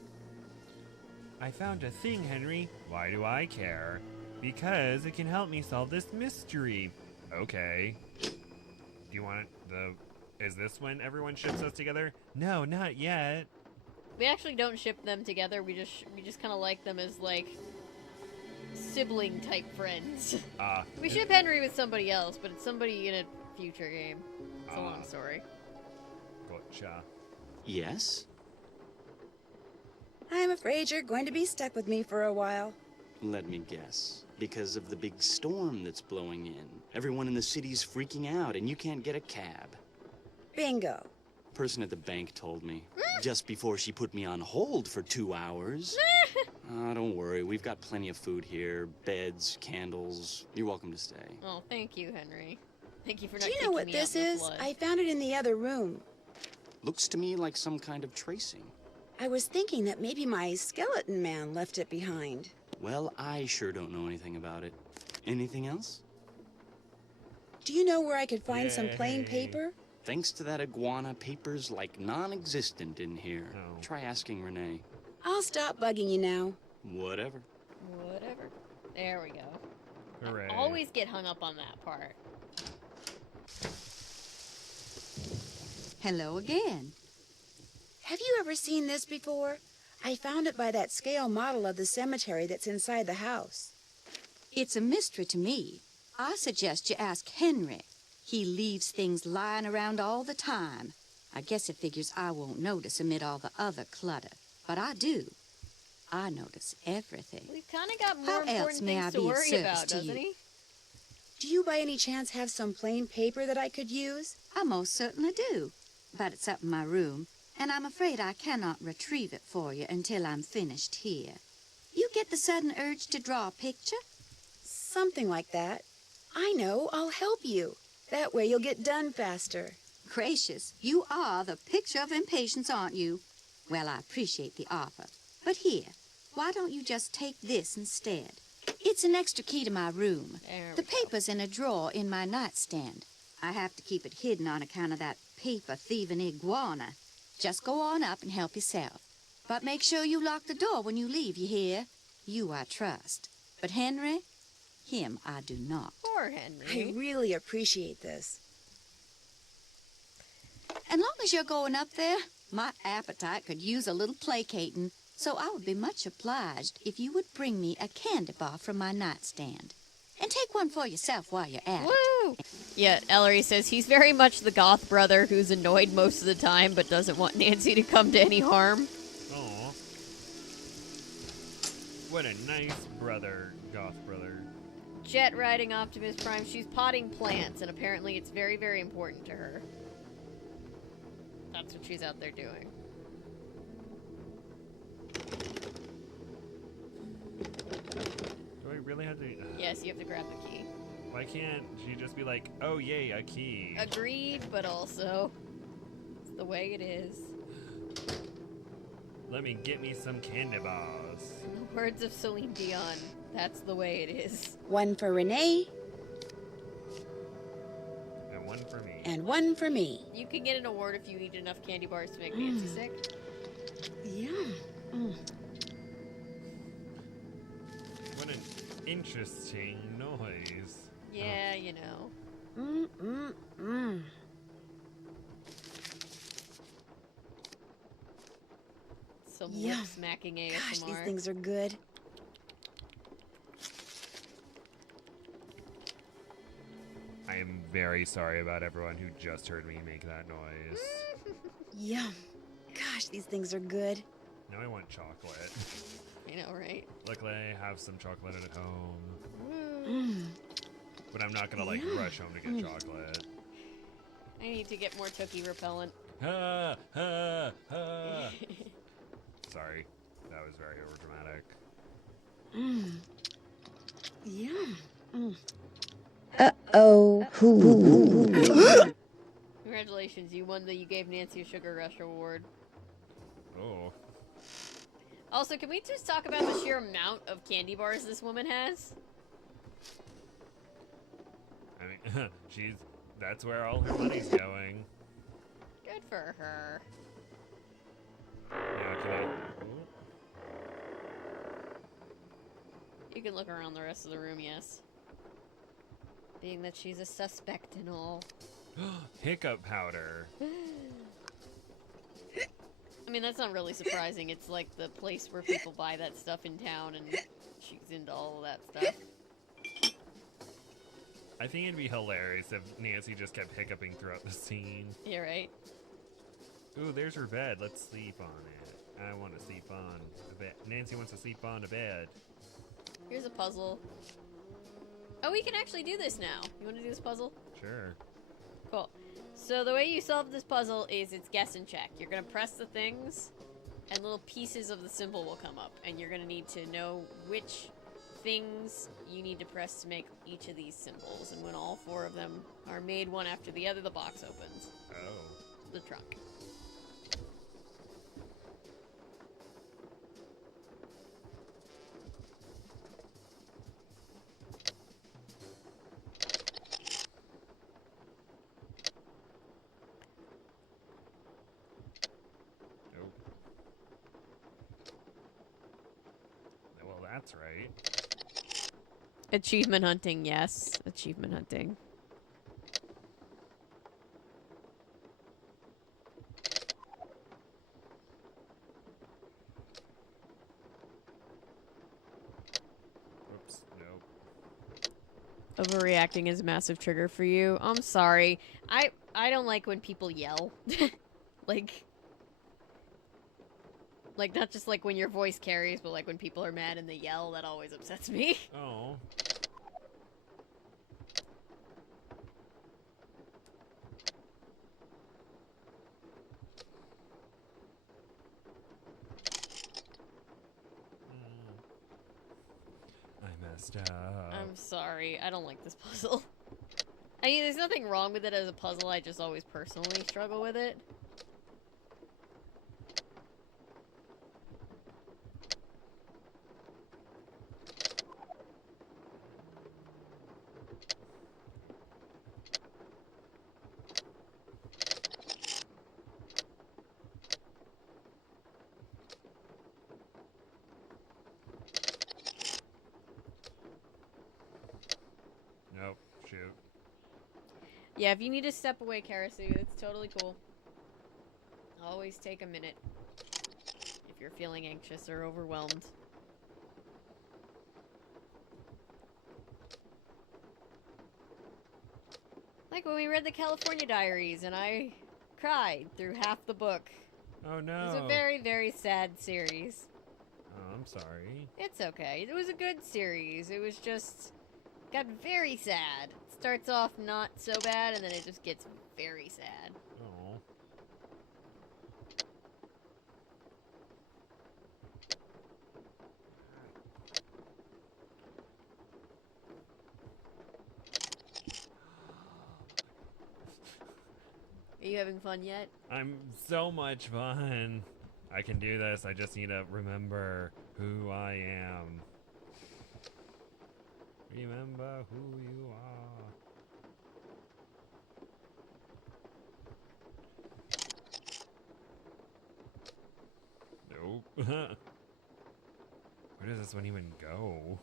I found a thing, Henry. Why do I care? Because it can help me solve this mystery. Okay. Do you want is this when everyone ships us together? No, not yet. We actually don't ship them together. We just kind of like them as like sibling type friends. We ship Henry with somebody else, but it's somebody in a future game. It's a long story. Gotcha. Yes? I'm afraid you're going to be stuck with me for a while. Let me guess. Because of the big storm that's blowing in. Everyone in the city's freaking out, and you can't get a cab. Bingo. Person at the bank told me. Just before she put me on hold for 2 hours. Don't worry. We've got plenty of food here. Beds, candles. You're welcome to stay. Oh, thank you, Henry. Thank you for not Do you know kicking what me this out in the is? flood. I found it in the other room. Looks to me like some kind of tracing. I was thinking that maybe my skeleton man left it behind. Well, I sure don't know anything about it. Anything else? Do you know where I could find some plain Yay. paper? Thanks to that iguana, paper's like non-existent in here. Oh. Try asking Renee. I'll stop bugging you now. Whatever. Whatever. There we go. Hooray. I always get hung up on that part. Hello again. Have you ever seen this before? I found it by that scale model of the cemetery that's inside the house. It's a mystery to me. I suggest you ask Henry. He leaves things lying around all the time. I guess it figures I won't notice amid all the other clutter. But I do. I notice everything. We've kind of got more How important else may I things to be of worry service about, to doesn't you? he? Do you by any chance have some plain paper that I could use? I most certainly do. But it's up in my room, and I'm afraid I cannot retrieve it for you until I'm finished here. You get the sudden urge to draw a picture? Something like that. I know, I'll help you. That way you'll get done faster. Gracious, you are the picture of impatience, aren't you? Well, I appreciate the offer. But here, why don't you just take this instead? It's an extra key to my room. The paper's in a drawer in my nightstand. I have to keep it hidden on account of that paper-thieving iguana. Just go on up and help yourself. But make sure you lock the door when you leave, you hear? You I trust. But Henry, him I do not. Poor Henry. I really appreciate this. And long as you're going up there, my appetite could use a little placating, so I would be much obliged if you would bring me a candy bar from my nightstand. And take one for yourself while you're at it. Woo! Yeah, Ellery says he's very much the goth brother who's annoyed most of the time but doesn't want Nancy to come to any harm. Aw. What a nice brother, goth brother. Jet riding Optimus Prime. She's potting plants, and apparently it's very, very important to her. That's what she's out there doing. Do I really have to... Yes, you have to grab the key. Why can't she just be like, oh yay, a key? Agreed, but also, it's the way it is. Let me get me some candy bars. In the words of Celine Dion, that's the way it is. One for Renee, And one for me. and one for me. You can get an award if you eat enough candy bars to make Nancy sick. Yeah. What an interesting noise. Yeah, you know. Some Yeah. lip smacking ASMR. Gosh, these things are good. I am very sorry about everyone who just heard me make that noise. Yum. Gosh, these things are good. Now I want chocolate. I know, right? Luckily, I have some chocolate at home. Mm. But I'm not gonna, like, rush home to get chocolate. I need to get more Tookie repellent. Ha! Ha! Ha! Sorry. That was very overdramatic. Yum. Uh-oh. Congratulations, you won the You Gave Nancy a Sugar Rush award. Oh. Also, can we just talk about the sheer amount of candy bars this woman has? I mean, that's where all her money's going. Good for her. Yeah, can I... You can look around the rest of the room, yes. Being that she's a suspect and all. Hiccup powder. I mean, that's not really surprising. It's like the place where people buy that stuff in town, and she's into all of that stuff. I think it'd be hilarious if Nancy just kept hiccuping throughout the scene. Yeah, right? Ooh, there's her bed. Let's sleep on it. I want to sleep on the bed. Nancy wants to sleep on the bed. Here's a puzzle. Oh, we can actually do this now. You want to do this puzzle? Sure. Cool. So the way you solve this puzzle is it's guess and check. You're going to press the things, and little pieces of the symbol will come up. And you're going to need to know which things you need to press to make each of these symbols. And when all four of them are made one after the other, the box opens. Oh. The trunk. Well, that's right. Achievement hunting, yes. Achievement hunting. Whoops, nope. Overreacting is a massive trigger for you. I'm sorry. I don't like when people yell. like not just like when your voice carries, but like when people are mad and they yell, that always upsets me. Oh. I messed up. I'm sorry. I don't like this puzzle. I mean, there's nothing wrong with it as a puzzle. I just always personally struggle with it. Nope. Shoot. Yeah, if you need to step away, Karasu, it's totally cool. Always take a minute if you're feeling anxious or overwhelmed. Like when we read the California Diaries and I cried through half the book. Oh no. It was a very, very sad series. Oh, I'm sorry. It's okay. It was a good series. It was just... got very sad. Starts off not so bad, and then it just gets very sad. Oh. Are you having fun yet? I'm so much fun. I can do this. I just need to remember who I am. Remember who you are. Nope. Where does this one even go?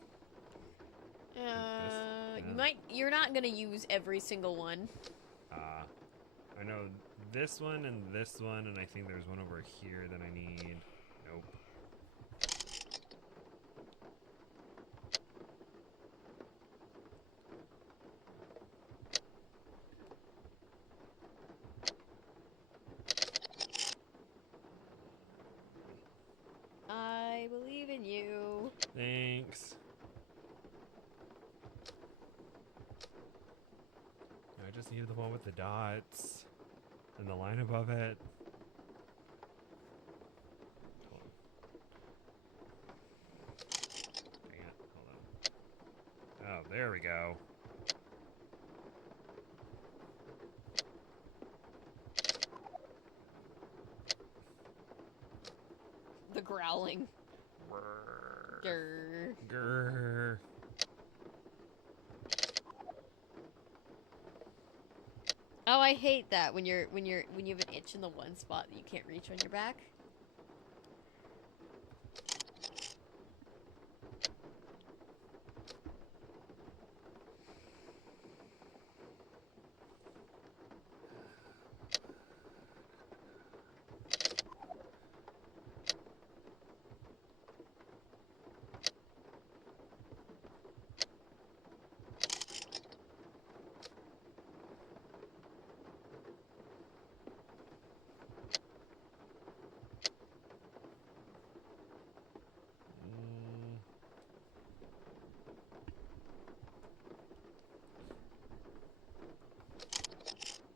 You're not gonna use every single one. I know this one, and I think there's one over here that I need. Nope. I believe in you. Thanks. I just needed the one with the dots and the line above it. Hold on. Dang it. Hold on. Oh, there we go. The growling. Grrr. Grrr. Oh, I hate that when you have an itch in the one spot that you can't reach on your back.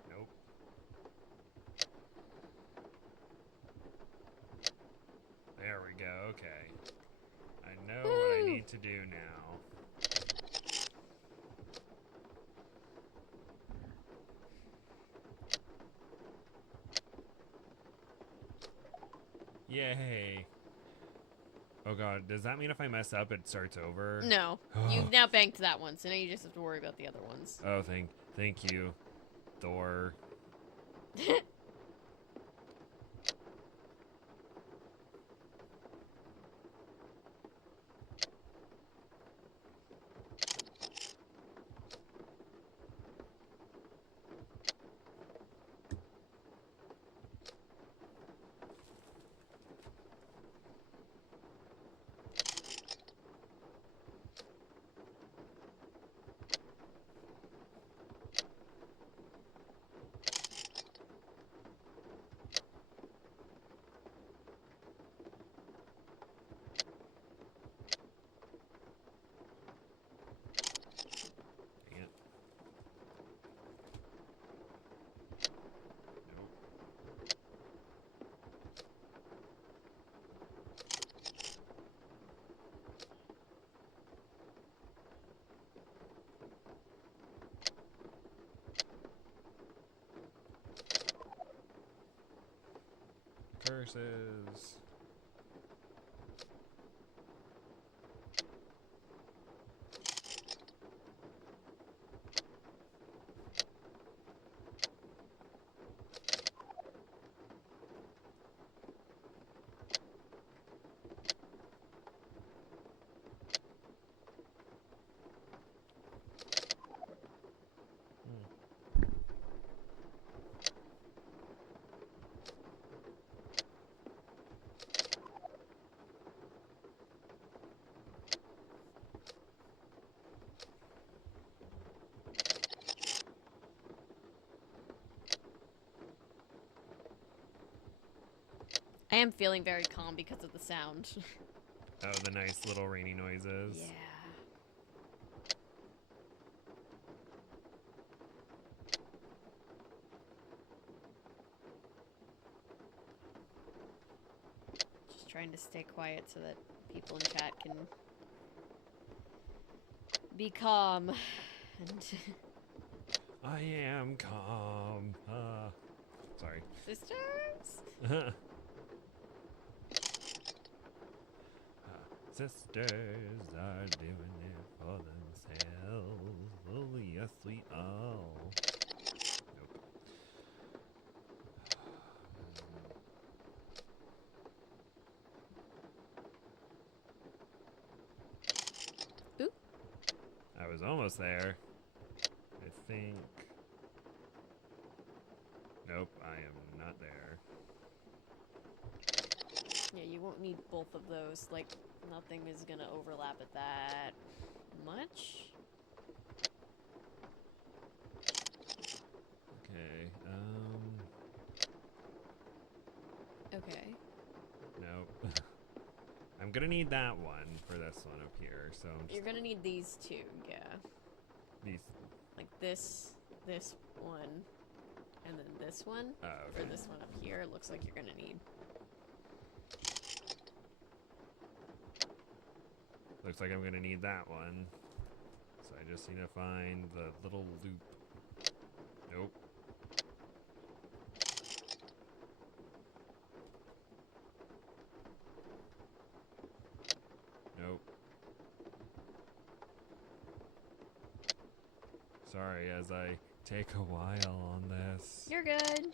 Nope. There we go. Okay. I know what I need to do now. Yay. Oh god, does that mean if I mess up it starts over? No. You've now banked that one, so now you just have to worry about the other ones. Oh, thank you, Thor. Purses. I am feeling very calm because of the sound. Oh, the nice little rainy noises. Yeah. Just trying to stay quiet so that people in chat can be calm. And I am calm. Sorry. sisters? Sisters are doing it for themselves. Oh, yes, we are. Nope. Oop. I was almost there. I think. Nope, I am not there. Yeah, you won't need both of those. Like, nothing is gonna overlap at that much. Okay, Okay. Nope. I'm gonna need that one for this one up here, so I'm You're gonna need these two, yeah. these. Like this one, and then this one. Oh, For okay. this one up here, it looks like you're gonna need. Looks like I'm gonna need that one. So I just need to find the little loop. Nope. Nope. Sorry, as I take a while on this. You're good.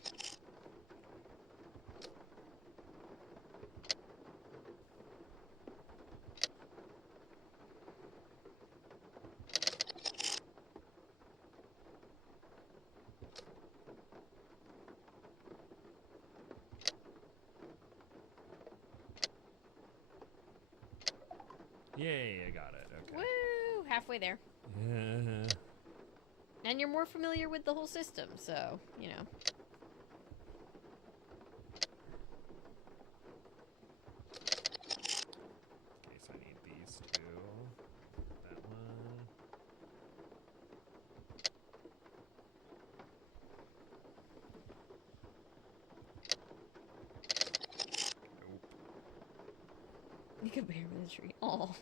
Yay, I got it. Okay. Woo! Halfway there. Yeah. And you're more familiar with the whole system, so, you know. Okay, so I need these two. That one. Nope. You can bear with the tree. Oh.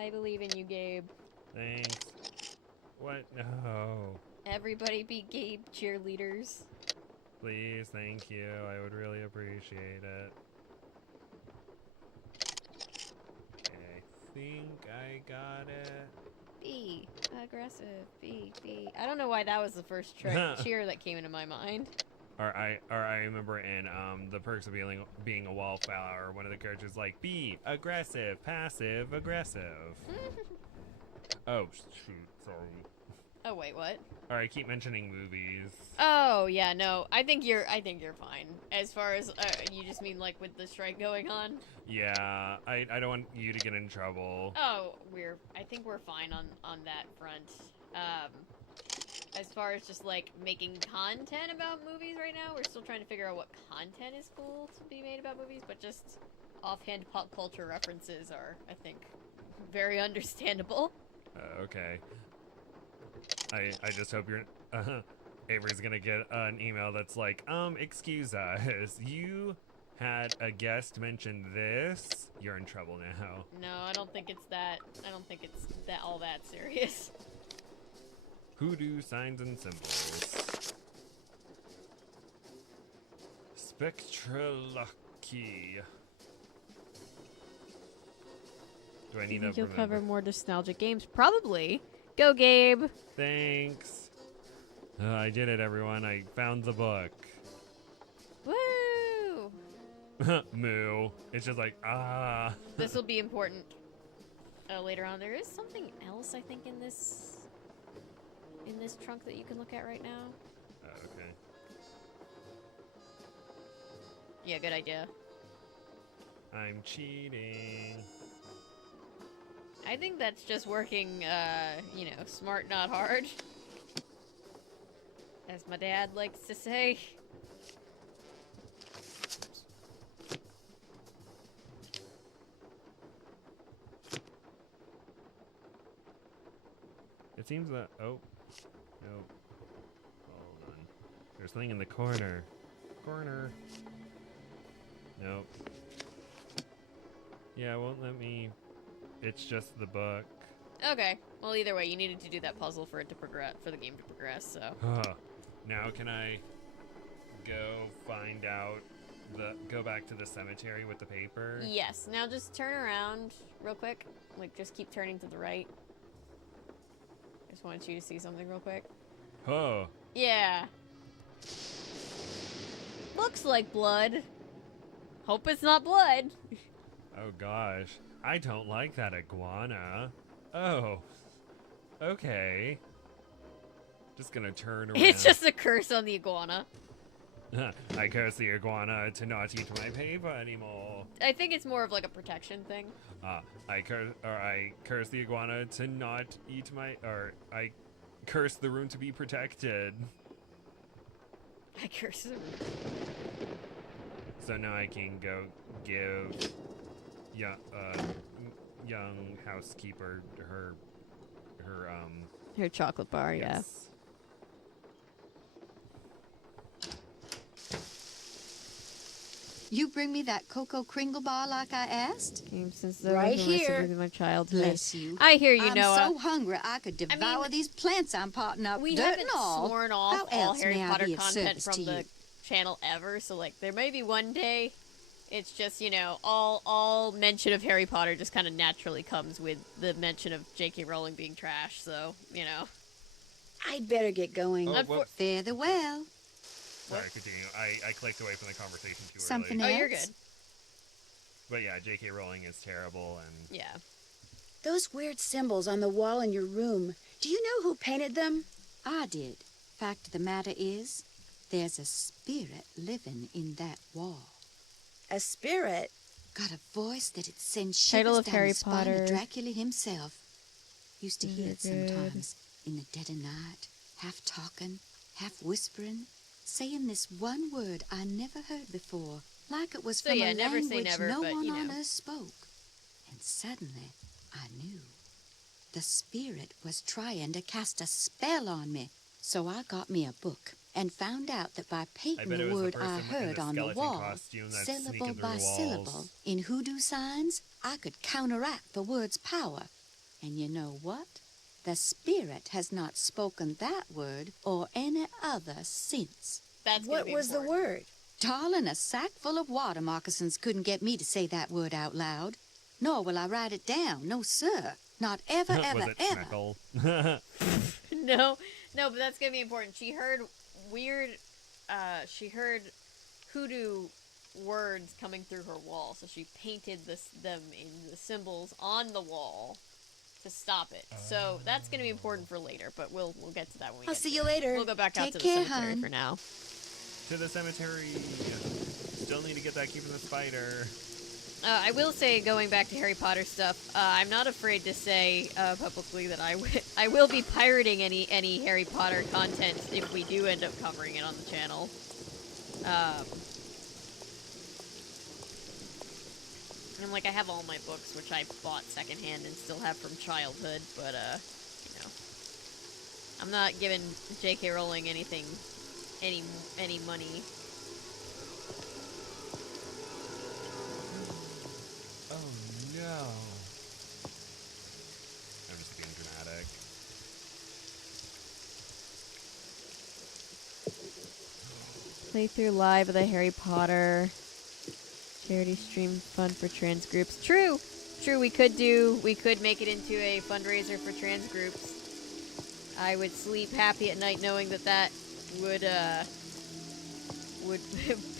I believe in you, Gabe. Thanks. What? No. Everybody be Gabe cheerleaders. Please, thank you. I would really appreciate it. Okay, I think I got it. Be aggressive. Be. I don't know why that was the first cheer that came into my mind. Or I remember in the Perks of being a wallflower, one of the characters like be aggressive, passive, aggressive. Oh shoot, sorry. Oh wait, what? Or I keep mentioning movies. Oh yeah, no. I think you're fine. As far as you just mean like with the strike going on. Yeah, I don't want you to get in trouble. Oh, I think we're fine on that front. as far as just like making content about movies right now, we're still trying to figure out what content is cool to be made about movies, but just offhand pop culture references are, I think, very understandable. Okay. I just hope you're... Avery's gonna get an email that's like, excuse us, you had a guest mention this? You're in trouble now. No, I don't think it's that. I don't think it's that all that serious. Hoodoo signs and symbols. Spectralucky. Do I need to You'll remember? cover more nostalgic games? Probably. Go, Gabe. Thanks. I did it, everyone. I found the book. Woo! Moo. It's just like, ah. This will be important later on. There is something else, I think, in this trunk that you can look at right now. Okay. Yeah, good idea. I'm cheating. I think that's just working, you know, smart, not hard. As my dad likes to say. It seems that... Oh. Nope. Hold on. There's something in the corner. Corner. Nope. Yeah, it won't let me... It's just the book. Okay. Well, either way, you needed to do that puzzle for it to progress, for the game to progress, so. Now can I go find out go back to the cemetery with the paper? Yes. Now just turn around real quick. Like, just keep turning to the right. I just wanted you to see something real quick. Oh. Yeah. Looks like blood. Hope it's not blood. Oh gosh. I don't like that iguana. Oh. Okay. Just gonna turn around. It's just a curse on the iguana. I curse the iguana to not eat my paper anymore. I think it's more of like a protection thing. I curse the iguana to not eat I curse the room to be protected. I curse the room. So now I can go give young housekeeper her chocolate bar, yes. You bring me that Cocoa Kringle bar like I asked? Since Right here. My childhood. Bless you. I hear you, I'm Noah. so hungry I could devour these plants I'm potting up. We dirt haven't and all. sworn off How all else Harry may I Potter be of content service from to the you? channel ever, so like there may be one day. It's just, you know, all mention of Harry Potter just kind of naturally comes with the mention of J.K. Rowling being trash, so, you know. I'd better get going. Fare thee well. Sorry, continue. I clicked away from the conversation too Something early. else? Oh, you're good. But yeah, J.K. Rowling is terrible and... Yeah. Those weird symbols on the wall in your room, do you know who painted them? I did. Fact of the matter is, there's a spirit living in that wall. A spirit? Got a voice that'd send Title shivers of down Harry the spine Potter. of Dracula himself. Used to hear it Very good. sometimes, in the dead of night, half talking, half whispering, saying this one word I never heard before, like it was So from yeah, a never say language never, no but, one you on know. earth spoke. And suddenly, I knew. The spirit was trying to cast a spell on me, so I got me a book and found out that by painting bet it the was the word I person in heard the on the skeleton wall, costume that's syllable sneaking through by walls. syllable, in hoodoo signs, I could counteract the word's power. And you know what? The spirit has not spoken that word or any other since. That's gonna What be was the important. word? Darling, a sack full of water moccasins couldn't get me to say that word out loud. Nor will I write it down. No, sir. Not ever, ever, was it ever. Schmeckle? No, but that's gonna be important. She heard weird, she heard hoodoo words coming through her wall, so she painted them in the symbols on the wall to stop it. So that's gonna be important for later, but we'll get to that when we I'll get see to you it. later. We'll go back out Take to the care, cemetery hon. for now. To the cemetery. Still need to get that keeping the spider. I will say, going back to Harry Potter stuff, I'm not afraid to say publicly that I will be pirating any Harry Potter content if we do end up covering it on the channel. And like I have all my books, which I bought secondhand and still have from childhood, but you know, I'm not giving J.K. Rowling any money. Oh no! I'm just being dramatic. Playthrough live of the Harry Potter charity stream fund for trans groups. True, we could make it into a fundraiser for trans groups. I would sleep happy at night knowing that would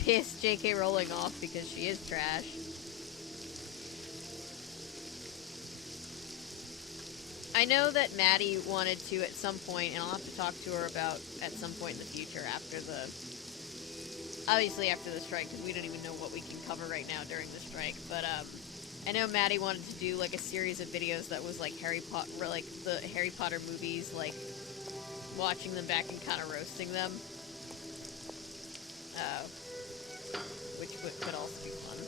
piss J.K. Rowling off because she is trash. I know that Maddie wanted to at some point, and I'll have to talk to her about at some point in the future obviously after the strike, because we don't even know what we can cover right now during the strike, but I know Maddie wanted to do like a series of videos that was like like the Harry Potter movies, like watching them back and kind of roasting them, which could also be fun.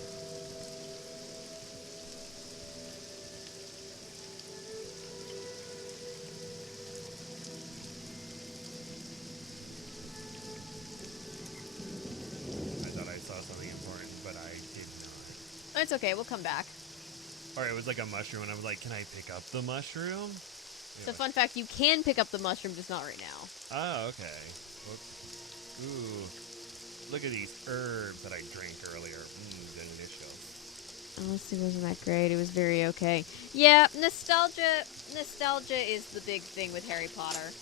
Something important, but I did not. It's okay, we'll come back. Or it was like a mushroom, and I was like, can I pick up the mushroom? So fun fact, you can pick up the mushroom, just not right now. Oh, okay. Ooh. Look at these herbs that I drank earlier. Delicious. Honestly, wasn't that great. It was very okay. Yeah, nostalgia is the big thing with Harry Potter.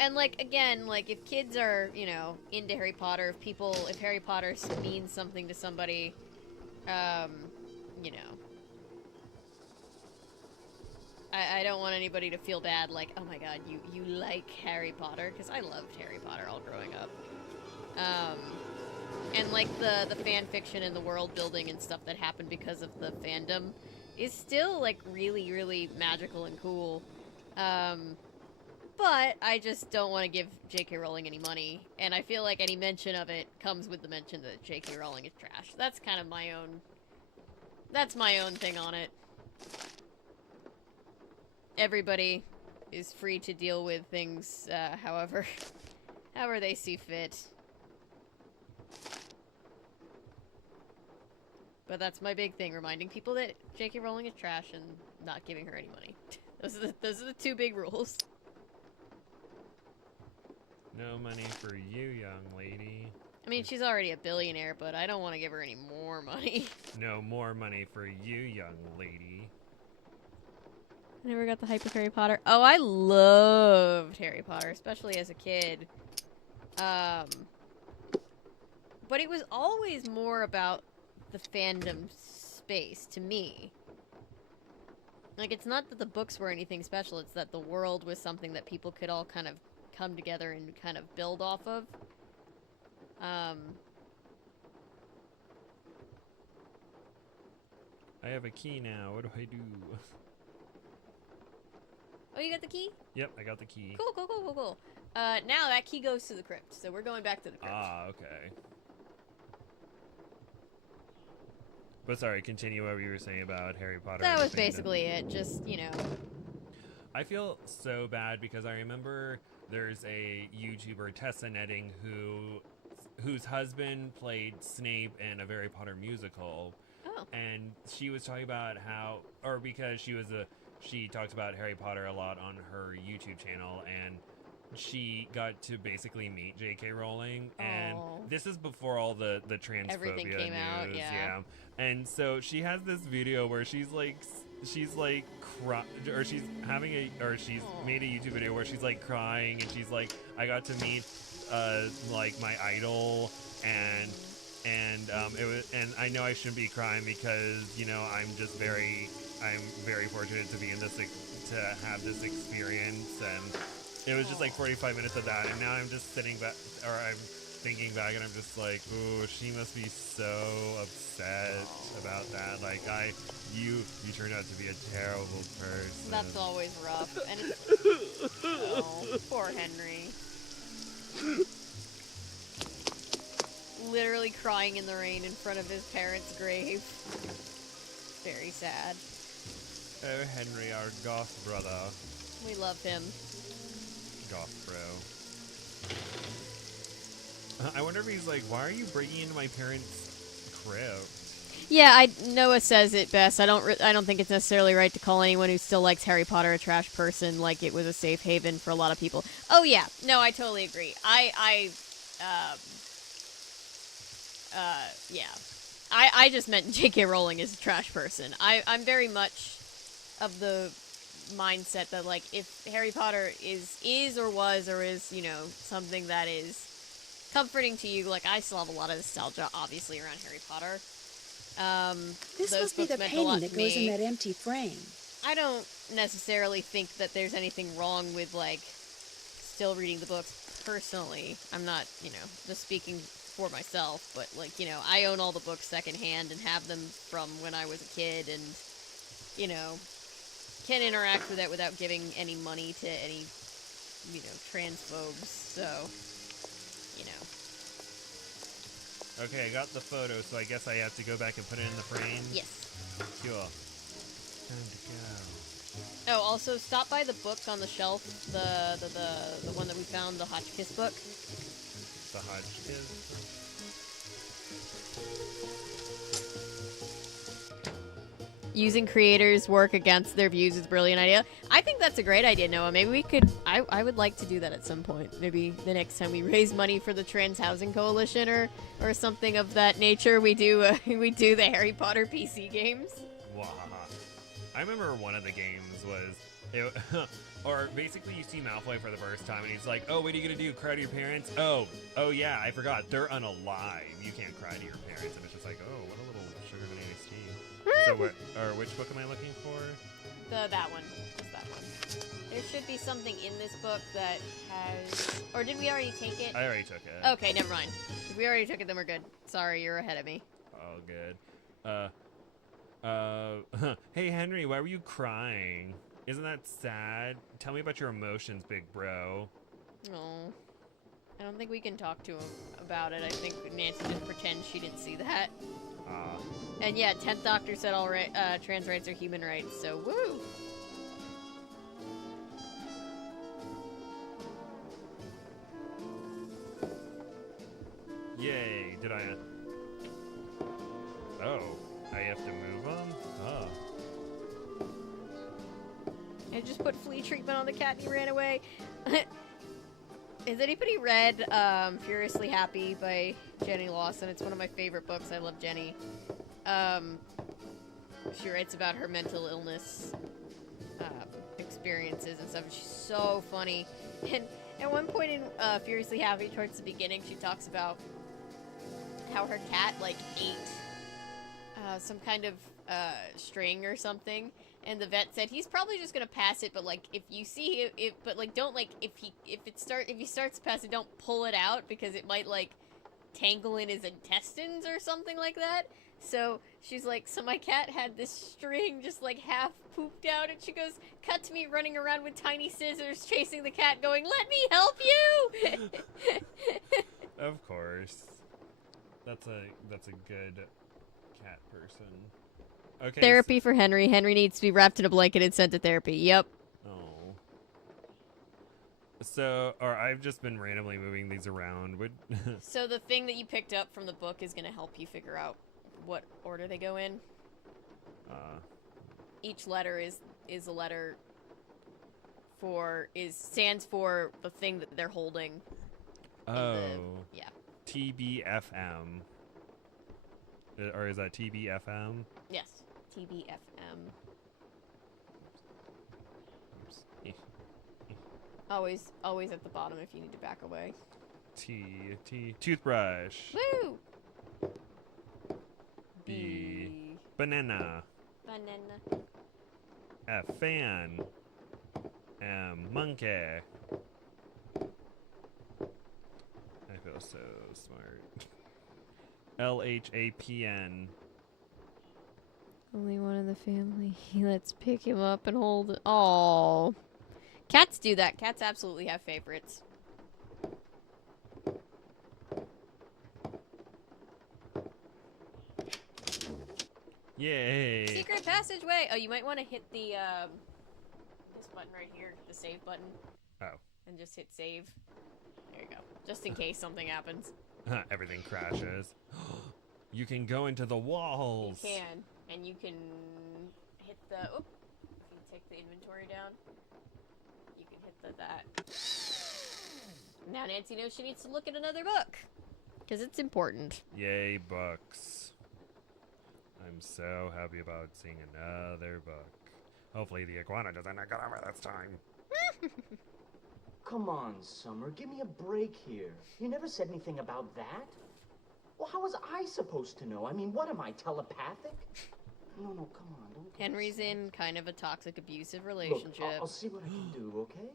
And, like, again, like, if kids are, you know, into Harry Potter, if Harry Potter means something to somebody, you know, I don't want anybody to feel bad, like, oh my god, you like Harry Potter, because I loved Harry Potter all growing up. And, like, the fan fiction and the world building and stuff that happened because of the fandom is still, like, really, really magical and cool. But I just don't want to give J.K. Rowling any money, and I feel like any mention of it comes with the mention that J.K. Rowling is trash. That's kind of my own... That's my own thing on it. Everybody is free to deal with things, however they see fit. But that's my big thing, reminding people that J.K. Rowling is trash and not giving her any money. Those are the two big rules. No money for you, young lady. I mean, she's already a billionaire, but I don't want to give her any more money. No more money for you, young lady. I never got the hype of Harry Potter. Oh, I loved Harry Potter, especially as a kid. But it was always more about the fandom space, to me. Like, it's not that the books were anything special, it's that the world was something that people could all kind of come together and kind of build off of. I have a key now. What do I do? Oh, you got the key? Yep, I got the key. Cool. Now that key goes to the crypt, so we're going back to the crypt. Ah, okay. But sorry, continue what you were saying about Harry Potter. That was basically it, just, you know. I feel so bad because I remember there's a YouTuber, Tessa Netting, whose husband played Snape in a Harry Potter musical. Oh. And she was talking about because she talks about Harry Potter a lot on her YouTube channel, and she got to basically meet J.K. Rowling, and this is before all the transphobia everything came news, out, yeah. And so she has this video where she's made a YouTube video where she's like crying, and she's like, I got to meet like my idol, and I know I shouldn't be crying because, you know, I'm very fortunate to be in this, to have this experience, and it was just like 45 minutes of that, and now I'm just sitting back, or I'm thinking back, and I'm just like, ooh, she must be so upset about that. Like, you turned out to be a terrible person. That's always rough. And it's... Oh, poor Henry. Literally crying in the rain in front of his parents' grave. Very sad. Oh, Henry, our goth brother. We love him. Goth bro. I wonder if he's like, why are you breaking into my parents' crib? Yeah, Noah says it best. I don't think it's necessarily right to call anyone who still likes Harry Potter a trash person, like it was a safe haven for a lot of people. Oh yeah, no, I totally agree. Yeah. I just meant J.K. Rowling is a trash person. I'm very much of the mindset that, like, if Harry Potter is or was or is, you know, something that is comforting to you, like, I still have a lot of nostalgia, obviously, around Harry Potter. This must be the painting that goes in that empty frame. I don't necessarily think that there's anything wrong with, like, still reading the books personally. I'm not, you know, just speaking for myself, but, like, you know, I own all the books secondhand and have them from when I was a kid and, you know, can interact with it without giving any money to any, you know, transphobes, so, you know. Okay, I got the photo, so I guess I have to go back and put it in the frame? Yes. Cool. Time to go. Oh, also, stop by the book on the shelf, the one that we found, the Hotchkiss book. The Hotchkiss? Using creators' work against their views is a brilliant idea. I think that's a great idea, Noah. Maybe we could... I would like to do that at some point. Maybe the next time we raise money for the Trans Housing Coalition or something of that nature, we do the Harry Potter PC games. Wahaha. I remember one of the games was... or basically you see Malfoy for the first time and he's like, oh, what are you going to do? Cry to your parents? Oh, yeah, I forgot. They're unalive. You can't cry to your parents. And it's just like, oh, what a little sugar honey iced tea. So which book am I looking for? That one. Just that one. There should be something in this book that has... Or did we already take it? I already took it. Okay, never mind. If we already took it, then we're good. Sorry, you're ahead of me. Oh, good. Hey, Henry, why were you crying? Isn't that sad? Tell me about your emotions, big bro. No. I don't think we can talk to him about it. I think Nancy just pretends she didn't see that. And yeah, 10th Doctor said all trans rights are human rights, so woo! Yay, did I... Oh, I have to move them? Oh. I just put flea treatment on the cat and he ran away. Has anybody read Furiously Happy by Jenny Lawson? It's one of my favorite books. I love Jenny. She writes about her mental illness experiences and stuff. She's so funny. And at one point in Furiously Happy, towards the beginning, she talks about how her cat, like, ate some kind of string or something. And the vet said he's probably just gonna pass it, but like if you see it, but like don't like if he starts to pass it, don't pull it out because it might like tangle in his intestines or something like that. So she's like, so my cat had this string just like half pooped out, and she goes, cut to me running around with tiny scissors chasing the cat, going, "Let me help you!" Of course, that's a good cat person. Okay, therapy for Henry. Henry needs to be wrapped in a blanket and sent to therapy. Yep. Oh. So, or I've just been randomly moving these around. So the thing that you picked up from the book is going to help you figure out what order they go in. Each letter is a letter stands for the thing that they're holding. Oh. Yeah. TBFM. Or is that TBFM? Yes. TBFM. Always at the bottom if you need to back away. Toothbrush. Woo! B. Banana. Banana. F. Fan. M. Monkey. I feel so smart. LHAPN. Only one in the family. Let's pick him up and hold it. Oh, cats do that. Cats absolutely have favorites. Yay! Secret passageway. Oh, you might want to hit the this button right here, the save button. Oh. And just hit save. There you go. Just in case something happens. Everything crashes. You can go into the walls. You can, and you can hit the. Oop. If you take the inventory down, you can hit that. Now Nancy knows she needs to look at another book, because it's important. Yay, books. I'm so happy about seeing another book. Hopefully the iguana doesn't knock it over this time. Come on, Summer, give me a break here. You never said anything about that. Well, how was I supposed to know? I mean, what am I, telepathic? No, come on, don't. Henry's in kind of a toxic, abusive relationship. Look, I'll see what I can do, okay?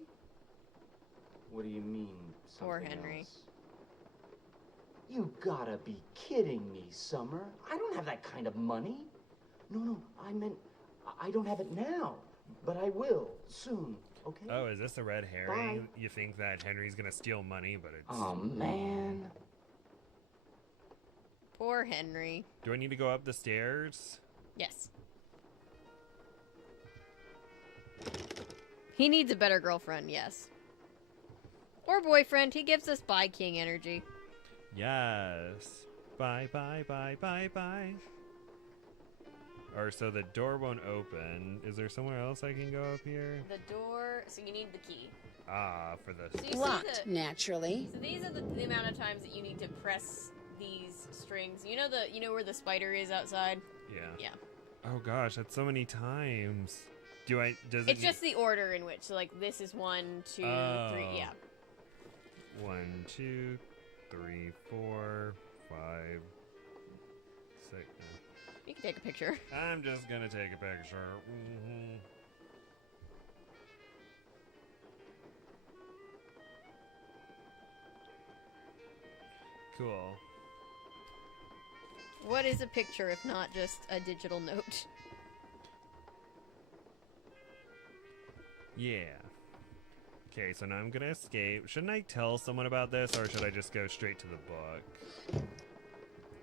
What do you mean, Poor something Henry. else? You gotta be kidding me, Summer. I don't have that kind of money. No, I meant I don't have it now, but I will soon, okay? Oh, is this a red herring? Bye. You think that Henry's gonna steal money, but it's... Oh, man. Poor Henry. Do I need to go up the stairs? Yes. He needs a better girlfriend, yes. Or boyfriend. He gives us Bye King energy. Yes. Bye. Or so the door won't open. Is there somewhere else I can go up here? The door, so you need the key. Ah, for the... So you see Locked, naturally. So these are the amount of times that you need to press these strings. You know where the spider is outside? Yeah. Yeah. Oh gosh, that's so many times. It's just the order in which, so like this is 1, 2, 3, yeah. 1, 2, 3, 4, 5, 6. You can take a picture. I'm just gonna take a picture. Cool. What is a picture if not just a digital note? Yeah. Okay, so now I'm gonna escape. Shouldn't I tell someone about this, or should I just go straight to the book?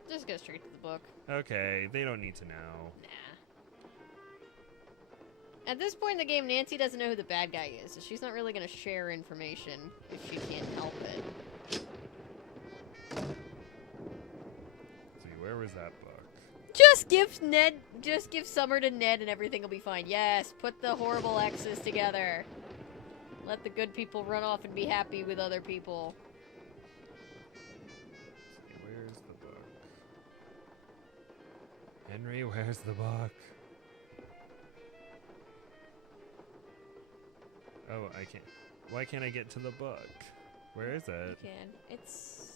Just go straight to the book. Okay, they don't need to know. Nah. At this point in the game, Nancy doesn't know who the bad guy is, so she's not really gonna share information if she can't help it. See, where was that book? Just give Summer to Ned and everything will be fine. Yes, put the horrible X's together. Let the good people run off and be happy with other people. See, where's the book? Henry, where's the book? Oh, I can't. Why can't I get to the book? Where is it? You can. It's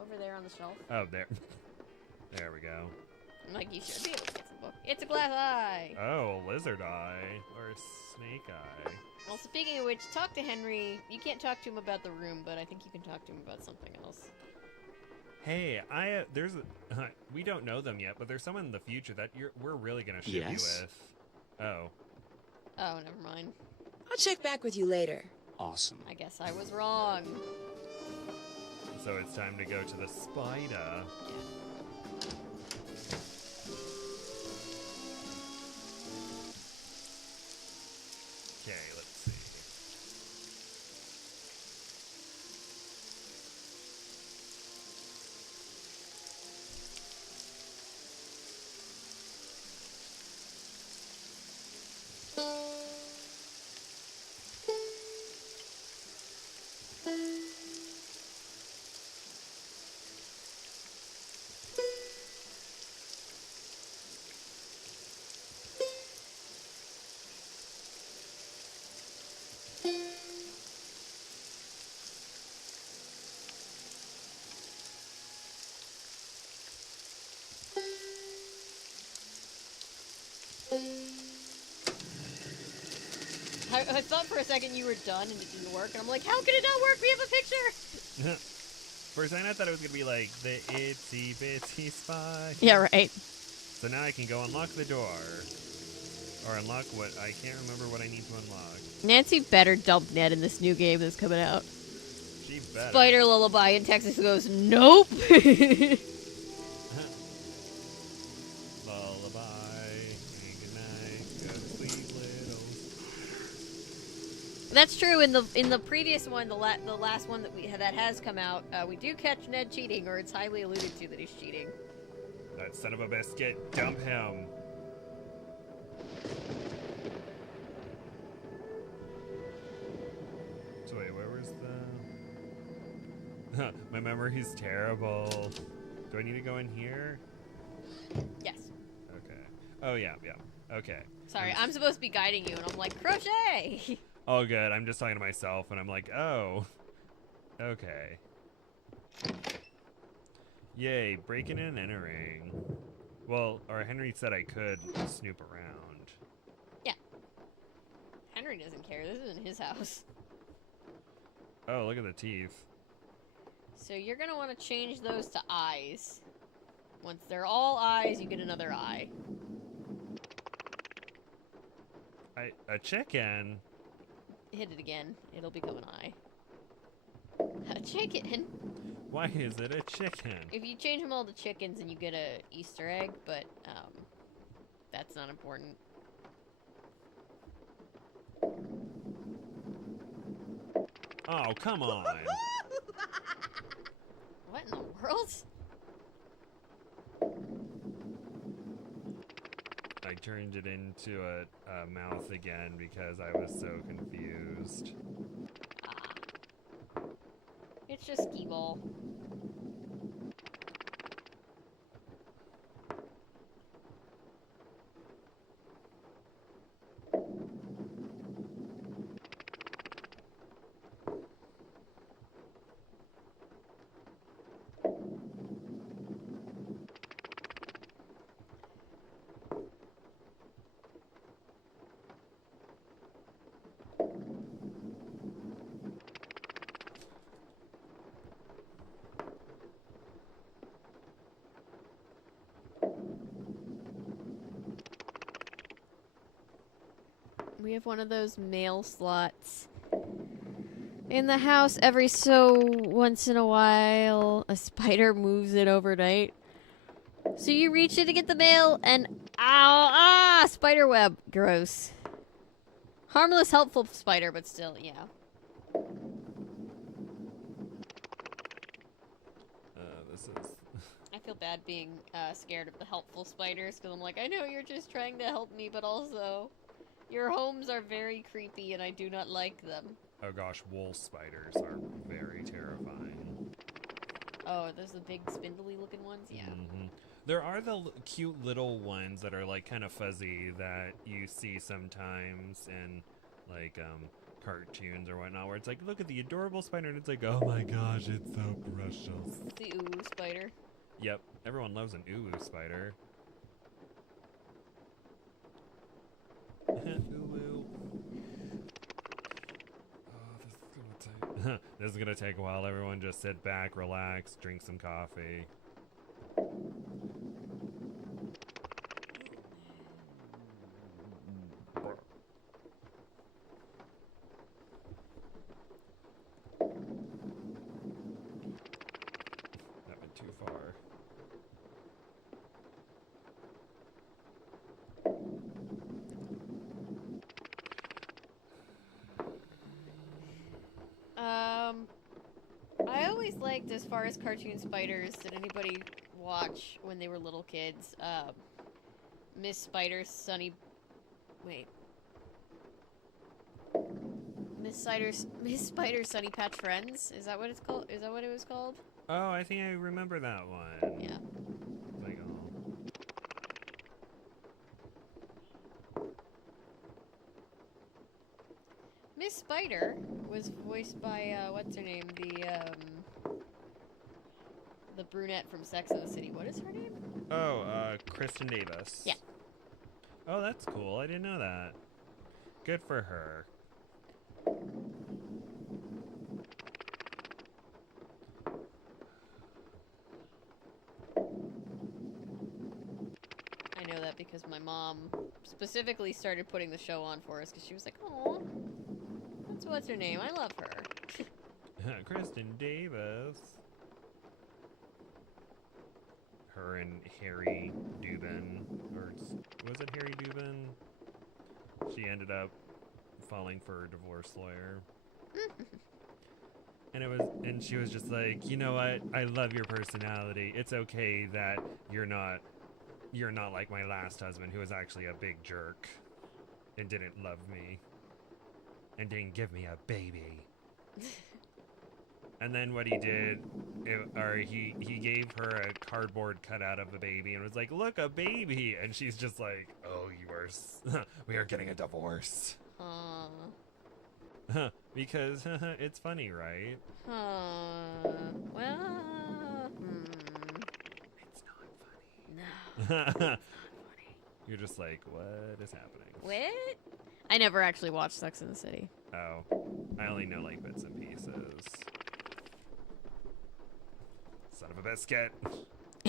over there on the shelf. Oh, there. There we go. Like, you should be able to get to the book. It's a glass eye! Oh, lizard eye. Or snake eye. Well, speaking of which, talk to Henry. You can't talk to him about the room, but I think you can talk to him about something else. Hey, there's we don't know them yet, but there's someone in the future that we're really gonna ship Yes? you with. Oh. Oh, never mind. I'll check back with you later. Awesome. I guess I was wrong. So it's time to go to the spider. Okay, let's see. I thought for a second you were done and it didn't work, and I'm like, how can it not work? We have a picture! First, I thought it was gonna be like the itsy bitsy spy. Yeah, right. So now I can go unlock the door. Or unlock what? I can't remember what I need to unlock. Nancy better dump Ned in this new game that's coming out. She better. Spider Lullaby in Texas goes, nope. Lullaby. Good night. Go to sleep, little. That's true. In the previous one, the last one that has come out, we do catch Ned cheating, or it's highly alluded to that he's cheating. That son of a biscuit. Dump him. So wait, where was the... My memory's terrible. Do I need to go in here? Yes. Okay. Oh, yeah. Okay. Sorry, I'm supposed to be guiding you, and I'm like, crochet! Oh, good. I'm just talking to myself, and I'm like, oh. Okay. Yay, breaking and entering. Well, or Henry said I could snoop around. Yeah. Henry doesn't care. This isn't his house. Oh, look at the teeth. So you're going to want to change those to eyes. Once they're all eyes, you get another eye. A chicken? Hit it again. It'll become an eye. A chicken? Why is it a chicken? If you change them all to chickens, and you get a Easter egg, but that's not important. Oh, come on. What in the world? I turned it into a mouth again because I was so confused. It's just skee ball. We have one of those mail slots in the house. Every so once in a while, a spider moves it overnight. So you reach in to get the mail, and spider web. Gross. Harmless, helpful spider, but still, yeah. This is... I feel bad being scared of the helpful spiders, because I'm like, I know you're just trying to help me, but also... Your homes are very creepy, and I do not like them. Oh gosh, wool spiders are very terrifying. Oh, are those the big spindly looking ones? Yeah. Mm-hmm. There are the cute little ones that are like kind of fuzzy that you see sometimes in like cartoons or whatnot, where it's like, look at the adorable spider, and it's like, oh my gosh, it's so precious. The uwu spider. Yep, everyone loves an uwu spider. Uwu. Oh, this is gonna take a while. Everyone just sit back, relax, drink some coffee. That went too far. I always liked, as far as cartoon spiders, did anybody watch when they were little kids, Miss Spider Sunny... Wait. Miss Spider Sunny Patch Friends? Is that what it's called? Is that what it was called? Oh, I think I remember that one. Yeah. Like, oh. Miss Spider was voiced by, what's her name? The brunette from Sex and the City. What is her name? Oh, Kristen Davis. Yeah. Oh, that's cool. I didn't know that. Good for her. because my mom specifically started putting the show on for us because she was like, "Oh, what's her name? I love her." Kristen Davis. Her and Harry Dubin, or was it Harry Dubin? She ended up falling for a divorce lawyer. And she was just like, you know what? I love your personality. It's okay that you're not like my last husband, who was actually a big jerk and didn't love me and didn't give me a baby. And then what he did, he gave her a cardboard cutout of a baby and was like, look, a baby. And she's just like, oh, we are getting a divorce. Because it's funny, right? Well, It's not funny. no. You're just like, what is happening? What? I never actually watched Sex in the City. Oh, I only know like bits and pieces. Son of a biscuit.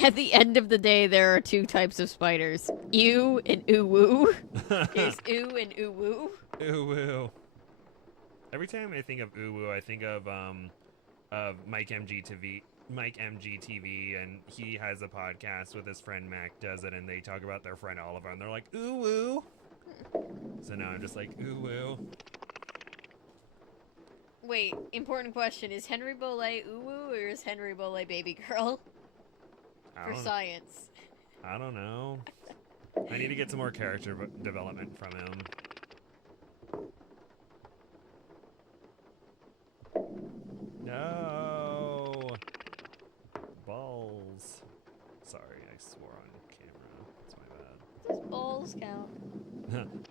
At the end of the day, there are two types of spiders. Ew and ooh-woo. There's ooh and ooh-woo. Ooh-woo. Every time I think of ooh-woo, I think of Mike MGTV, and he has a podcast with his friend Mac does it, and they talk about their friend Oliver, and they're like, ooh-woo. So now I'm just like, ooh-woo. Wait, important question. Is Henry Bolet ooh-woo or is Henry Bolet baby girl? For science. I don't know. I need to get some more character development from him. No! Balls. Sorry, I swore on camera. That's my bad. Does balls count?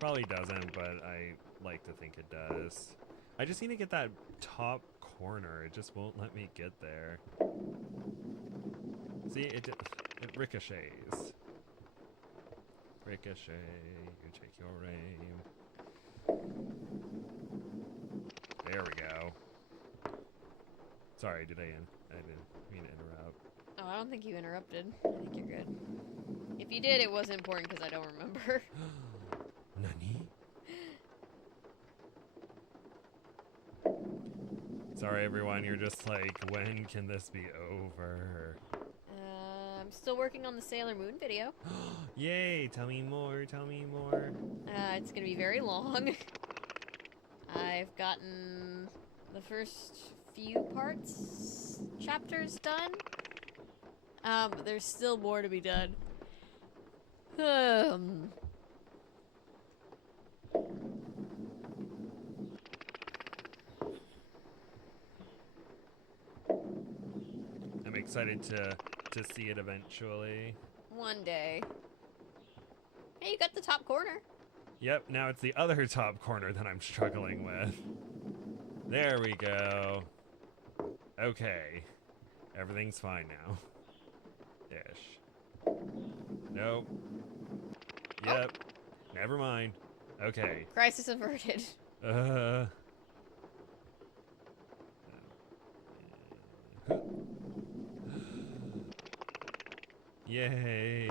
Probably doesn't, but I like to think it does. I just need to get that top corner. It just won't let me get there. See, it ricochets. Ricochet, you take your aim. There we go. Sorry, I didn't mean to interrupt. Oh, I don't think you interrupted. I think you're good. If you did, it wasn't important because I don't remember. Nani? Sorry, everyone. You're just like, when can this be over? I'm still working on the Sailor Moon video. Yay! Tell me more. Tell me more. It's gonna be very long. I've gotten the first few chapters done. But there's still more to be done. I'm excited to see it eventually. One day. Hey, you got the top corner. Yep, now it's the other top corner that I'm struggling with. There we go. Okay. Everything's fine now. Ish. Nope. Yep. Never mind. Okay. Crisis averted. Yay.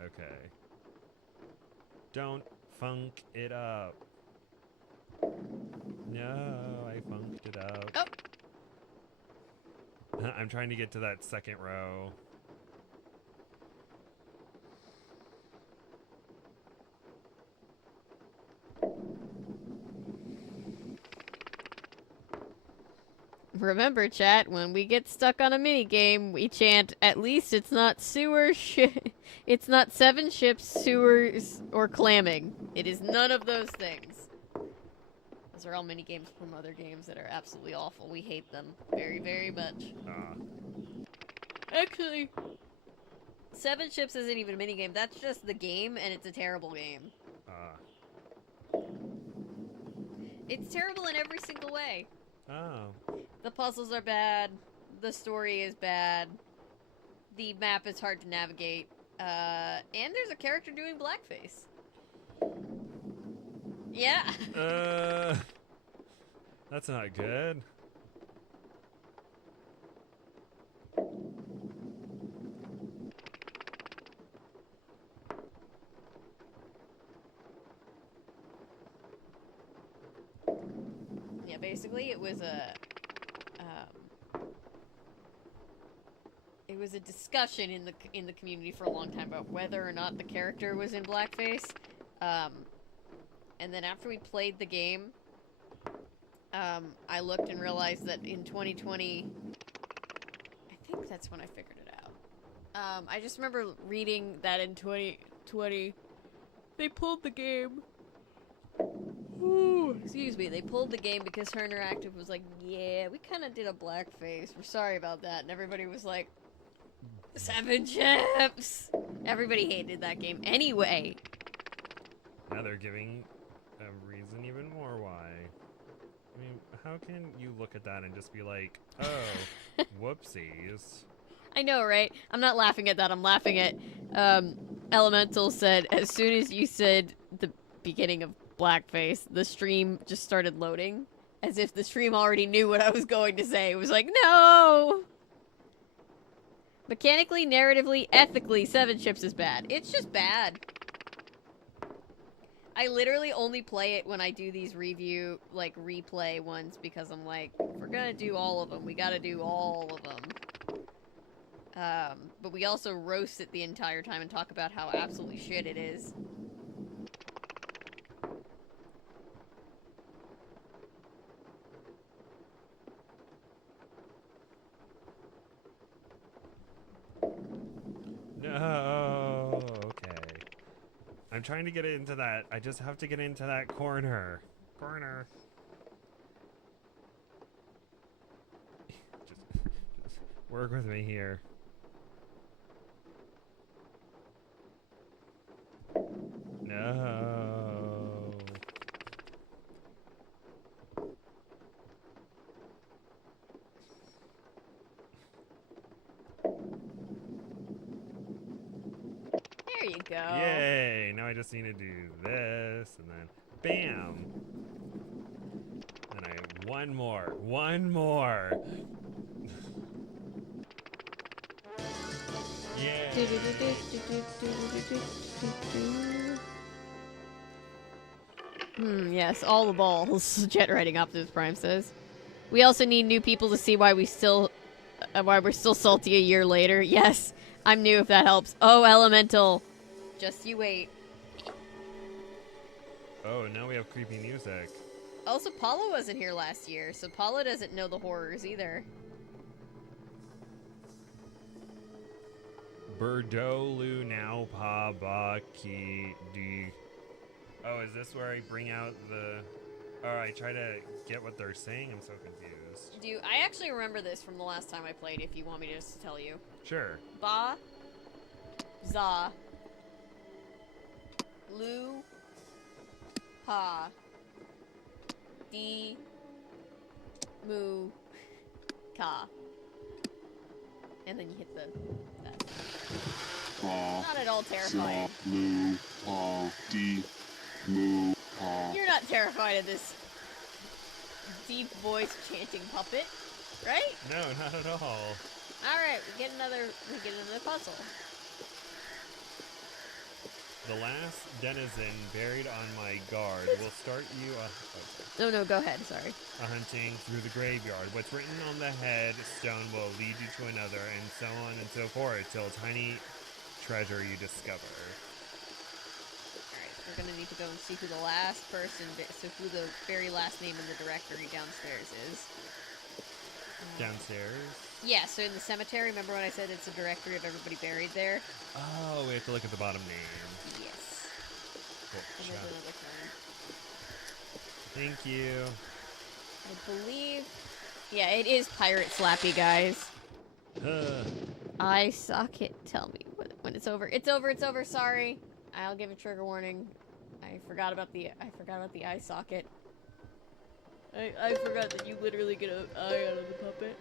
Okay. Don't funk it up. No, I funked it up. Oh. I'm trying to get to that second row. Remember, chat, when we get stuck on a minigame, we chant, at least it's not it's not 7 ships, sewers, or clamming. It is none of those things. Those are all minigames from other games that are absolutely awful. We hate them very, very much. Actually, 7 ships isn't even a minigame. That's just the game, and it's a terrible game. It's terrible in every single way. Oh. The puzzles are bad. The story is bad. The map is hard to navigate. And there's a character doing blackface. Yeah. That's not good. Yeah, basically it was a discussion in the community for a long time about whether or not the character was in blackface. And then after we played the game, I looked and realized that in 2020, I think that's when I figured it out. I just remember reading that in 2020, they pulled the game. Ooh, excuse me, they pulled the game because Her Interactive was like, yeah, we kind of did a blackface. We're sorry about that. And everybody was like, 7 chips! Everybody hated that game anyway. Now they're giving a reason even more why. I mean, how can you look at that and just be like, oh, whoopsies? I know, right? I'm not laughing at that. I'm laughing at, Elemental said, as soon as you said the beginning of blackface, the stream just started loading. As if the stream already knew what I was going to say. It was like, no! Mechanically, narratively, ethically, 7 chips is bad. It's just bad. I literally only play it when I do these replay ones, because I'm like, if we're gonna do all of them, we gotta do all of them. But we also roast it the entire time and talk about how absolutely shit it is. No, okay. I'm trying to get into that. I just have to get into that corner. Just work with me here. No. There you go. Yay! Now I just need to do this, and then bam! And one more! Yay! Yes, all the balls. Jet Riding Optimus Prime says. We also need new people to see why we're still salty a year later. Yes, I'm new if that helps. Oh, Elemental. Just you wait. Oh, now we have creepy music. Also, Paula wasn't here last year, so Paula doesn't know the horrors either. Berdolu now pa ba ki di. Oh, is this where I bring out the... Oh, I try to get what they're saying? I'm so confused. I actually remember this from the last time I played, if you want me to just tell you. Sure. Ba. Za. Lu. Pa. Di. Mu. Ka. And then you hit that. Not at all terrifying. You're not terrified of this deep voice chanting puppet, right? No, not at all. Alright, we get another puzzle. The last denizen buried on my guard will start you No, go ahead, sorry. a hunting through the graveyard. What's written on the headstone will lead you to another, and so on and so forth, till a tiny treasure you discover. Alright, we're gonna need to go and see who the last person, who the very last name in the directory downstairs is. Downstairs? Yeah, so in the cemetery, remember when I said it's a directory of everybody buried there? Oh, we have to look at the bottom name. Yes. Cool. And there's another turn. Thank you. I believe... Yeah, it is Pirate Slappy, guys. Eye socket, tell me when it's over. It's over, sorry. I'll give a trigger warning. I forgot about the eye socket. I forgot that you literally get an eye out of the puppet.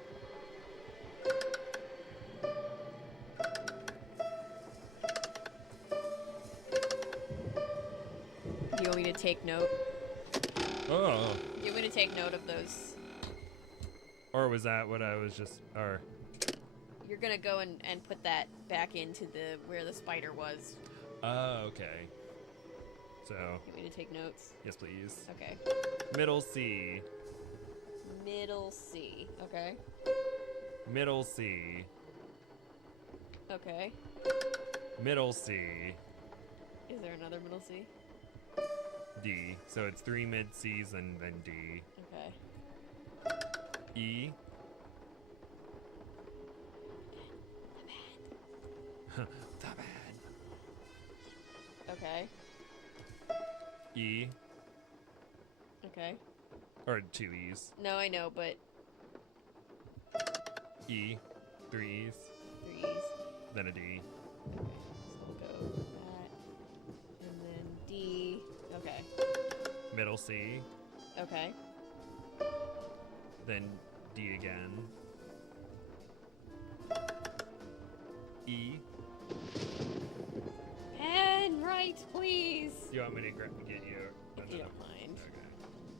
Do you want me to take note? Oh. Do you want me to take note of those? Or was that what I was just... Or... You're gonna go and put that back into where the spider was. Okay. So... You want me to take notes? Yes, please. Okay. Middle C. Middle C. Okay. Middle C. Okay. Middle C. Is there another middle C? D. So it's 3 mid C's and then D. Okay. E. The bad. Okay. E. Okay. Or 2 E's. No, I know, but E. 3 E's. 3 E's. Then a D. Okay. So we'll go that. And then D. Okay. Middle C. Okay. Then D again. E. And right, please. You want me to get you? If you don't mind. Okay.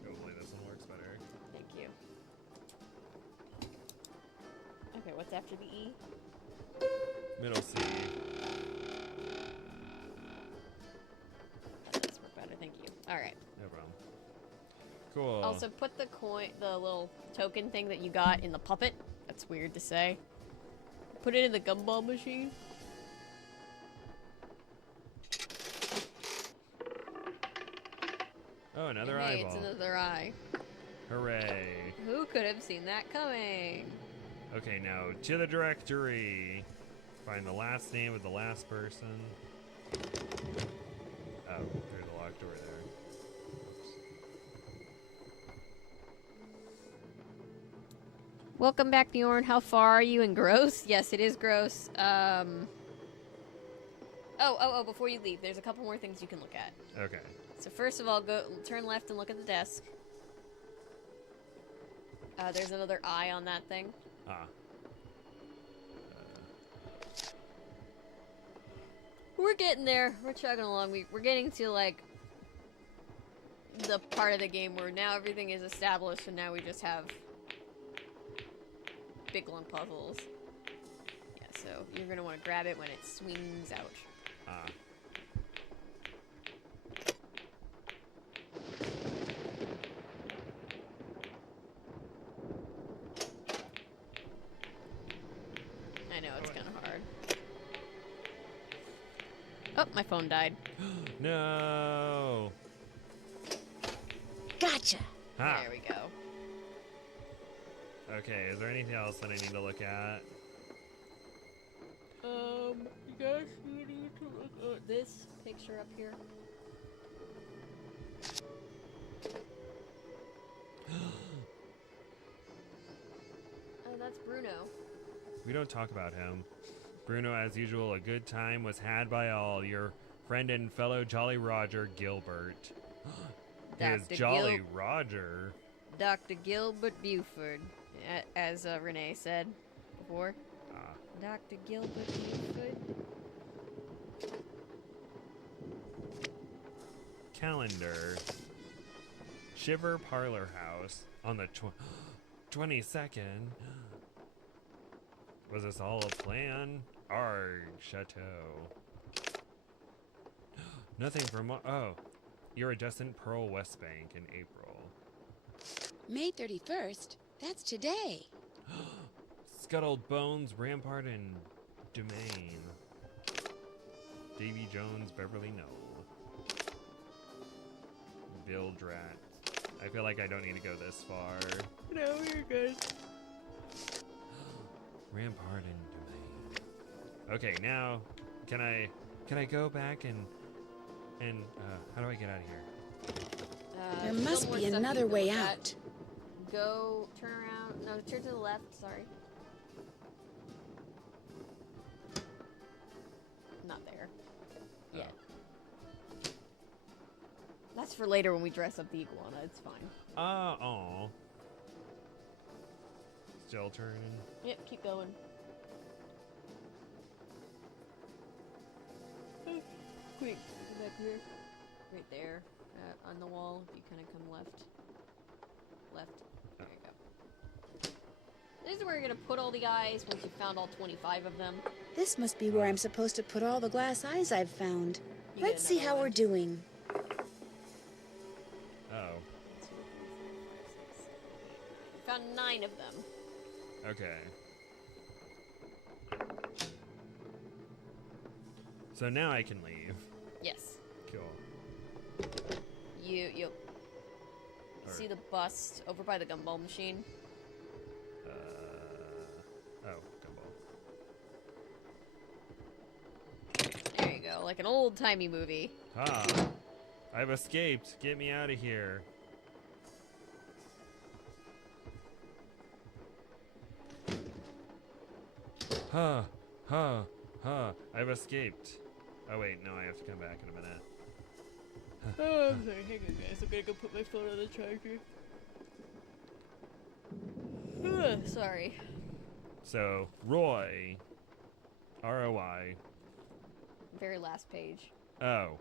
Hopefully this one works better. Thank you. Okay, what's after the E? Middle C. That does work better, thank you. Alright. No problem. Cool. Also, put the the little token thing that you got in the puppet. That's weird to say. Put it in the gumball machine. Oh, another Hey, eyeball. it's another eye. Hooray. Who could have seen that coming? Okay, now to the directory. Find the last name of the last person. Oh, there's a locked door there. Welcome back, Bjorn. How far are you in Gross? Yes, it is Gross. Oh, before you leave, there's a couple more things you can look at. Okay. So first of all, turn left and look at the desk. There's another eye on that thing. Ah. We're getting there. We're chugging along. We're getting to, like, the part of the game where now everything is established and now we just have big long puzzles. Yeah, so you're going to want to grab it when it swings out. Ah. I know, it's kind of hard. Oh, my phone died. No. Gotcha. Ah. There we go. Okay, is there anything else that I need to look at? You guys need to look at this picture up here. Oh, that's Bruno. We don't talk about him. Bruno, as usual, a good time was had by all. Your friend and fellow Jolly Roger Gilbert. He is Dr. Jolly Roger. Dr. Gilbert Buford, as Renee said before. Dr. Gilbert Buford. Calendar. Shiver Parlor House on the 22nd. Was this all a plan? Arg, Chateau. Nothing from. Oh, iridescent Pearl West Bank in April. May 31st? That's today. Scuttled Bones, Rampart, and Domain. Davy Jones, Beverly Knoll. Bill Drat. I feel like I don't need to go this far. No, you're good. Rampart and Domain. Okay, now can I go back and how do I get out of here? There still must more be stuff you another can way look at. out. Go, turn around. No, turn to the left. Sorry. Not there. Yet. That's for later when we dress up the iguana. It's fine. Oh. Still turning. Yep, keep going. Quick, go back here. Right there. On the wall, if you kind of come left. Left. There you go. This is where you're going to put all the eyes once you've found all 25 of them. This must be where I'm supposed to put all the glass eyes I've found. You Let's get see another how one. we're doing. Oh. Found 9 of them. Okay. So now I can leave. Yes. Cool. You see the bust over by the gumball machine? Oh, gumball. There you go, like an old-timey movie. Ah, I've escaped. Get me out of here. I've escaped. Oh wait, no, I have to come back in a minute. Oh, I'm sorry. Hang on, guys. I'm gonna go put my phone on the charger. Sorry. So, Roy. R-O-Y. Very last page. Oh.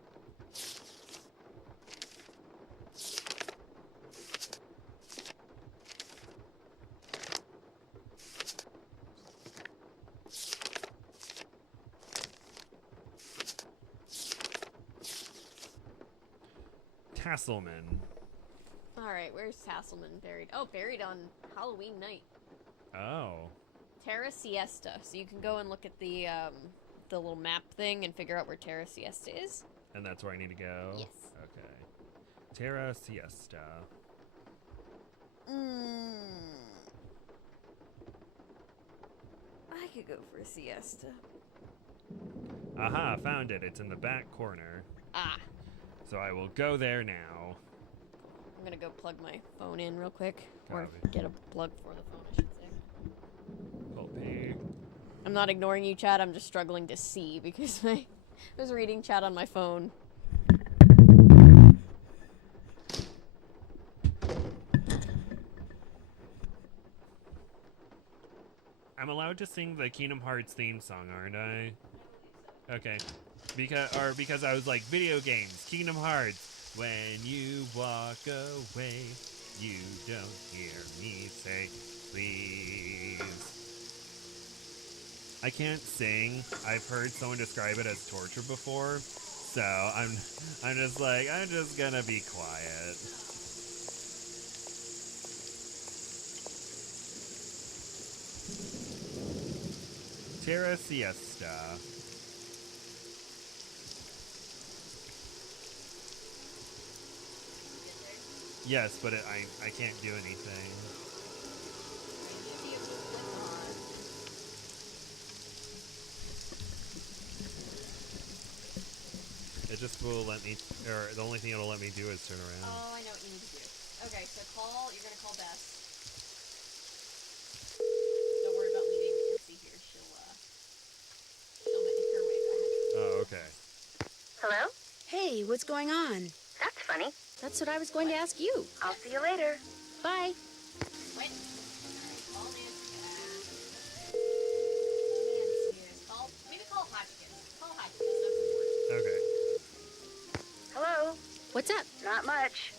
Tasselman. Alright, where's Tasselman buried? Oh, buried on Halloween night. Oh. Terra Siesta. So you can go and look at the little map thing and figure out where Terra Siesta is. And that's where I need to go? Yes. Okay. Terra Siesta. I could go for a siesta. Aha, found it. It's in the back corner. Ah. So I will go there now. I'm gonna go plug my phone in real quick. Or Copy. get a plug for the phone, I should say. Copy. I'm not ignoring you, chat. I'm just struggling to see because I was reading chat on my phone. I'm allowed to sing the Kingdom Hearts theme song, aren't I? Okay. Because I was like, video games, Kingdom Hearts. When you walk away, you don't hear me say, please. I can't sing. I've heard someone describe it as torture before, so I'm just like, I'm just gonna be quiet. Terra Siesta. Yes, but I can't do anything. It just will let me, or the only thing it'll let me do is turn around. Oh, I know what you need to do. Okay, so you're gonna call Beth. Don't worry about leaving Nancy here. She'll make her way back. Oh, okay. Hello? Hey, what's going on? That's funny. That's what I was going to ask you. I'll see you later. Bye. Wait. Call Nancy back. Maybe call Hotchkiss. Call Hotchkiss. That's important. Okay. Hello? What's up? Not much.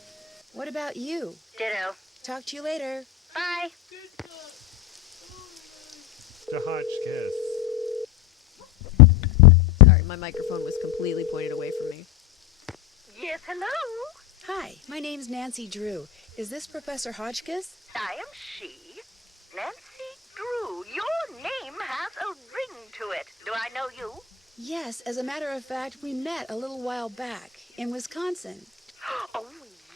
What about you? Ditto. Talk to you later. Bye. The Hotchkiss. Sorry, my microphone was completely pointed away from me. Yes, hello? Hi, my name's Nancy Drew. Is this Professor Hotchkiss? I am she. Nancy Drew. Your name has a ring to it. Do I know you? Yes, as a matter of fact, we met a little while back in Wisconsin. Oh,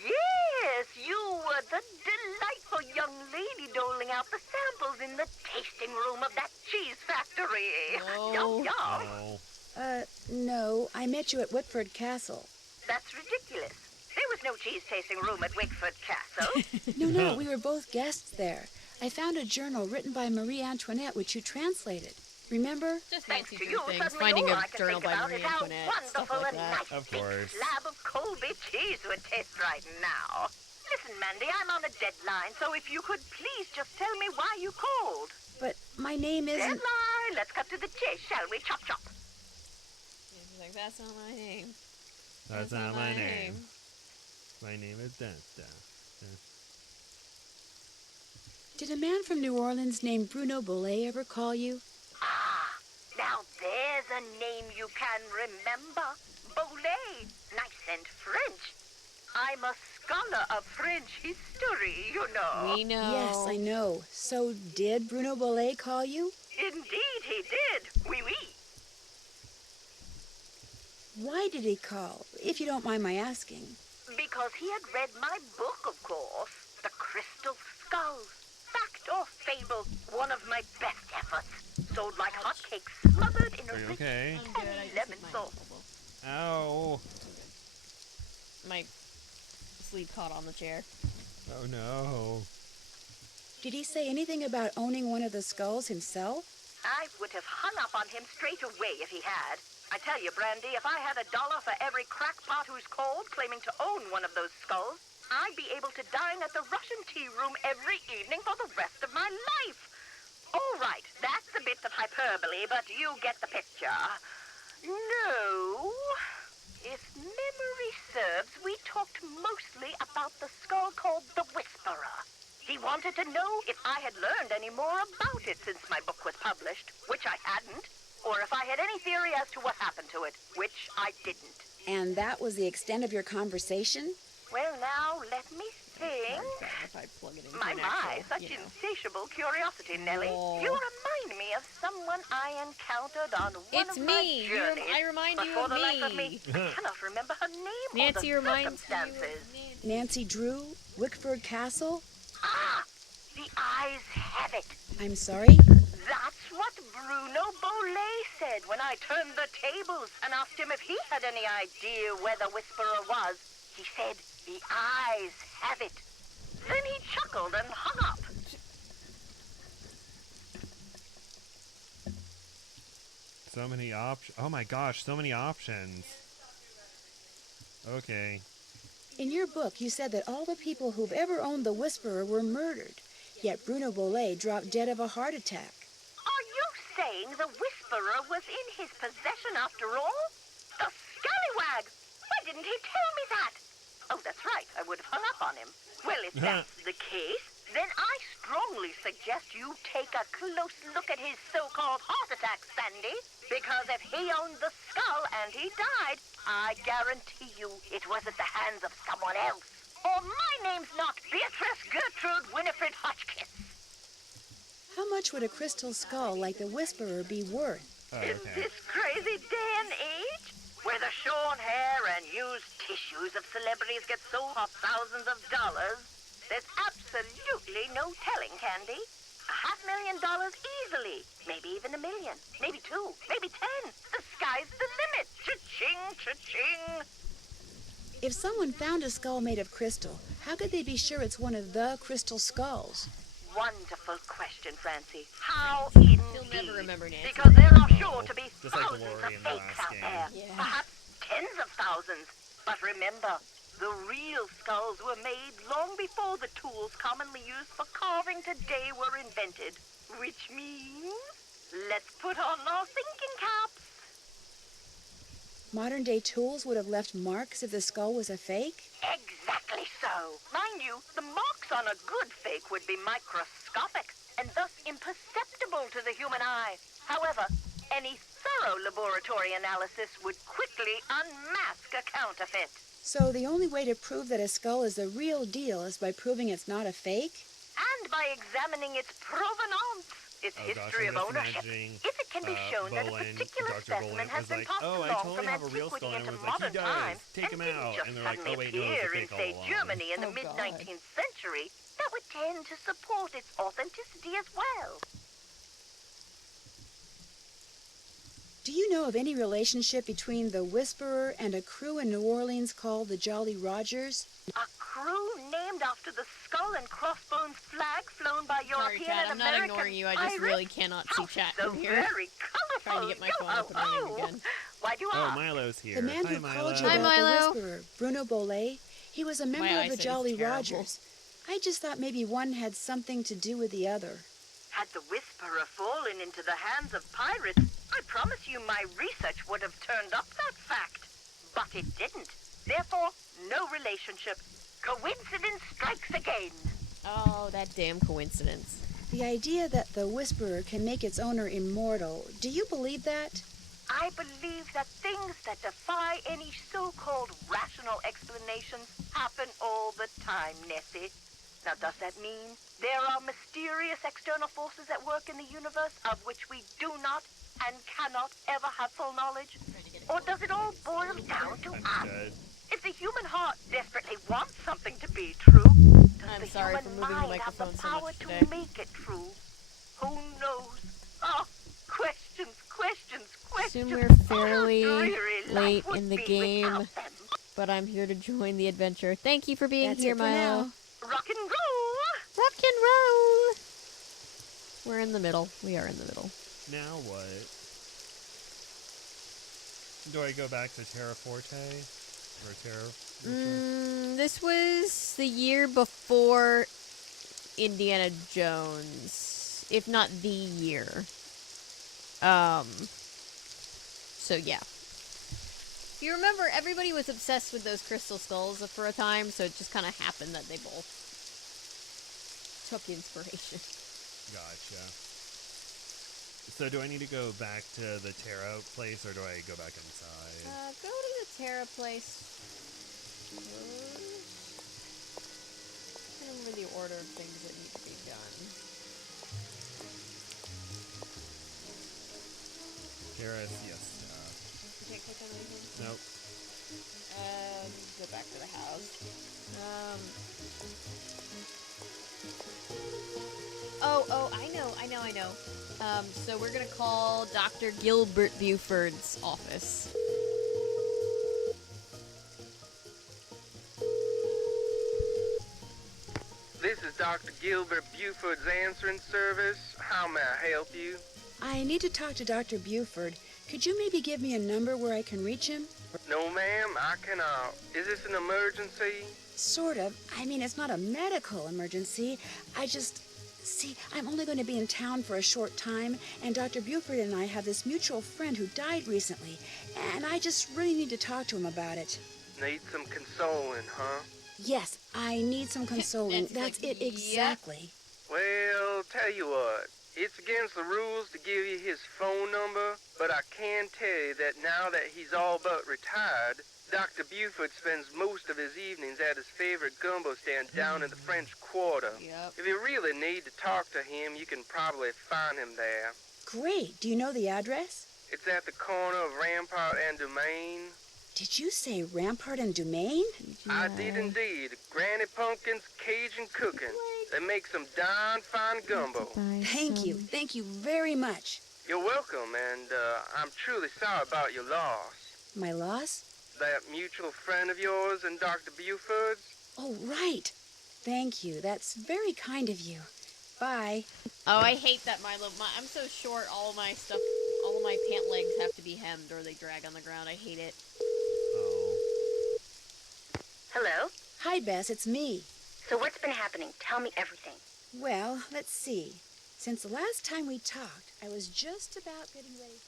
yes. You were the delightful young lady doling out the samples in the tasting room of that cheese factory. No. Yum, yum. Oh. No, I met you at Whitford Castle. That's ridiculous. There was no cheese tasting room at Wickford Castle. No, we were both guests there. I found a journal written by Marie Antoinette, which you translated. Remember? Just Thanks Nancy to Drew you, things. suddenly Finding all a I can journal think by about Marie is how Antoinette. Stuff wonderful like a that. nice Of big course. slab of Colby cheese would taste right now. Listen, Mandy, I'm on a deadline, so if you could please just tell me why you called. But my name isn't... Deadline! Let's cut to the chase, shall we? Chop, chop. She's like, that's not my name. That's not my name. My name is Desta. Did a man from New Orleans named Bruno Bollet ever call you? Ah, now there's a name you can remember. Bollet. Nice and French. I'm a scholar of French history, you know. We know. Yes, I know. So did Bruno Bollet call you? Indeed he did. Oui, oui. Why did he call, if you don't mind my asking? Because he had read my book, of course. The Crystal Skulls. Fact or fable, one of my best efforts. Sold like hotcakes, smothered in a Are you rich okay? tangy lemon sauce. Ow. My sleeve caught on the chair. Oh no. Did he say anything about owning one of the skulls himself? I would have hung up on him straight away if he had. I tell you, Brandy, if I had $1 for every crackpot who's called claiming to own one of those skulls, I'd be able to dine at the Russian tea room every evening for the rest of my life. All right, that's a bit of hyperbole, but you get the picture. No. If memory serves, we talked mostly about the skull called the Whisperer. He wanted to know if I had learned any more about it since my book was published, which I hadn't, or if I had any theory as to what happened to it, which I didn't. And that was the extent of your conversation? Well, now, let me think. If I plug it into My, an actual, such insatiable curiosity, Nellie. You remind me of someone I encountered on one It's of me. my journeys. I remind but you for of the life of me. me, I cannot remember her name Nancy or the reminds you of circumstances. Nancy Drew? Wickford Castle? Ah! The eyes have it. I'm sorry? That's what Bruno Bollet said when I turned the tables and asked him if he had any idea where the Whisperer was. He said, the eyes have it. Then he chuckled and hung up. So many options. Oh my gosh, so many options. Okay. In your book, you said that all the people who've ever owned the Whisperer were murdered, yet Bruno Bollet dropped dead of a heart attack. Are you saying the Whisperer was in his possession after all? The scallywag! Why didn't he tell me that? Oh, that's right. I would have hung up on him. Well, if that's the case, then I strongly suggest you take a close look at his so-called heart attack, Sandy. Because if he owned the skull and he died, I guarantee you it was at the hands of someone else. Or my name's not Beatrice Gertrude Winifred Hotchkiss. How much would a crystal skull like the Whisperer be worth? In this crazy day and age, where the shorn hair and used tissues of celebrities get sold for thousands of dollars, there's absolutely no telling, Candy. $500,000 easily. Maybe even $1 million. Maybe 2. Maybe 10. The sky's the limit. Cha-ching, cha-ching. If someone found a skull made of crystal, how could they be sure it's one of the crystal skulls? Wonderful question, Francie. How indeed? You'll never remember, Nancy. Because there are sure to be Just like thousands Lori of in the fakes last out there. game. Yeah. Perhaps tens of thousands. But remember, the real skulls were made long before the tools commonly used for carving today were invented. Which means, let's put on our thinking caps. Modern-day tools would have left marks if the skull was a fake? Exactly so. Mind you, the marks on a good fake would be microscopic and thus imperceptible to the human eye. However, any thorough laboratory analysis would quickly unmask a counterfeit. So the only way to prove that a skull is the real deal is by proving it's not a fake? And by examining its provenance, its history of ownership. If it can be shown that a particular specimen has been passed along from antiquity into modern times, take him and didn't out. just And they're like, suddenly oh wait, no, it's a appear in, fake all say, along. Germany in the Oh, God. mid-19th century, that would tend to support its authenticity as well. Do you know of any relationship between the Whisperer and a crew in New Orleans called the Jolly Rogers? A crew named after the skull and crossbones flag flown by Sorry, European Chad, and I'm not American ignoring you. I just pirates? really cannot see chat So from here. very colorful. Trying to get my phone up and running again. Why do you Oh, ask? Milo's here. The man Hi, who Milo. called you Hi, about Milo. the Whisperer, Bruno Bollet, he was a member of the eyesight's Jolly terrible. Rogers. I just thought maybe one had something to do with the other. Had the Whisperer fallen into the hands of pirates, I promise you my research would have turned up that fact. But it didn't. Therefore, no relationship. Coincidence strikes again. Oh, that damn coincidence. The idea that the Whisperer can make its owner immortal, do you believe that? I believe that things that defy any so-called rational explanations happen all the time, Nessie. Now, does that mean there are mysterious external forces at work in the universe of which we do not and cannot ever have full knowledge? Or does it all boil down to us? If the human heart desperately wants something to be true, does the human mind have the power to make it true? Who knows? Oh, questions, questions, questions. Assume we're fairly late in the game, but I'm here to join the adventure. Thank you for being here, Milo. Rock and roll! Rock and roll! We're in the middle. We are in the middle. Now what? Do I go back to Terra Forte? Or Terra? This was the year before Indiana Jones, if not the year. So yeah. If you remember, everybody was obsessed with those crystal skulls for a time, so it just kind of happened that they both took inspiration. Gotcha. So do I need to go back to the Terra place, or do I go back inside? Go to the Terra place. I don't remember the order of things that need to be done. Terra siesta. You can't click on anything? Nope. Go back to the house. Oh, I know. So we're gonna call Dr. Gilbert Buford's office. This is Dr. Gilbert Buford's answering service. How may I help you? I need to talk to Dr. Buford. Could you maybe give me a number where I can reach him? No, ma'am, I cannot. Is this an emergency? Sort of. I mean, it's not a medical emergency. See, I'm only going to be in town for a short time, and Dr. Buford and I have this mutual friend who died recently, and I just really need to talk to him about it. Need some consoling, huh? Yes, I need some consoling. That's it exactly. Well, tell you what. It's against the rules to give you his phone number, but I can tell you that now that he's all but retired, Dr. Buford spends most of his evenings at his favorite gumbo stand down in the French Quarter. Yep. If you really need to talk to him, you can probably find him there. Great. Do you know the address? It's at the corner of Rampart and Domain. Did you say Rampart and Domain? I did indeed. Granny Pumpkin's Cajun Cooking. They make some darn fine gumbo. Thank you. Thank you very much. You're welcome, and I'm truly sorry about your loss. My loss? That mutual friend of yours and Dr. Buford's? Oh, right. Thank you. That's very kind of you. Bye. Oh, I hate that, Milo. I'm so short, all of my pant legs have to be hemmed or they drag on the ground. I hate it. Hello? Hi, Bess. It's me. So what's been happening? Tell me everything. Well, let's see. Since the last time we talked, I was just about getting ready.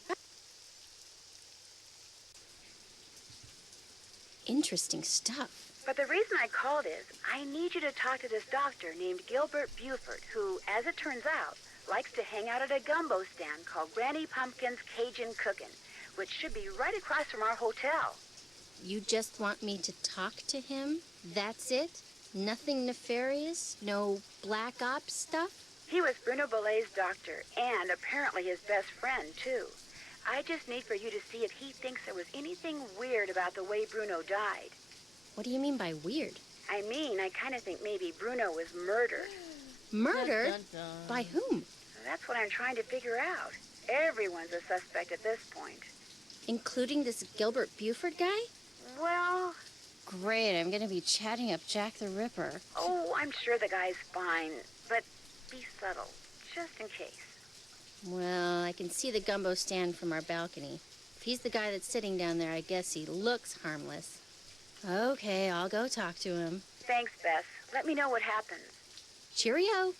Interesting stuff. But the reason I called is I need you to talk to this doctor named Gilbert Buford, who, as it turns out, likes to hang out at a gumbo stand called Granny Pumpkin's Cajun Cookin', which should be right across from our hotel. You just want me to talk to him? That's it? Nothing nefarious? No black ops stuff? He was Bruno Bollet's doctor, and apparently his best friend, too. I just need for you to see if he thinks there was anything weird about the way Bruno died. What do you mean by weird? I mean, I kind of think maybe Bruno was murdered. Murdered? Dun, dun, dun. By whom? That's what I'm trying to figure out. Everyone's a suspect at this point. Including this Gilbert Buford guy? Well... Great, I'm gonna be chatting up Jack the Ripper. Oh, I'm sure the guy's fine, but be subtle, just in case. Well, I can see the gumbo stand from our balcony. If he's the guy that's sitting down there, I guess he looks harmless. Okay, I'll go talk to him. Thanks, Bess. Let me know what happens. Cheerio.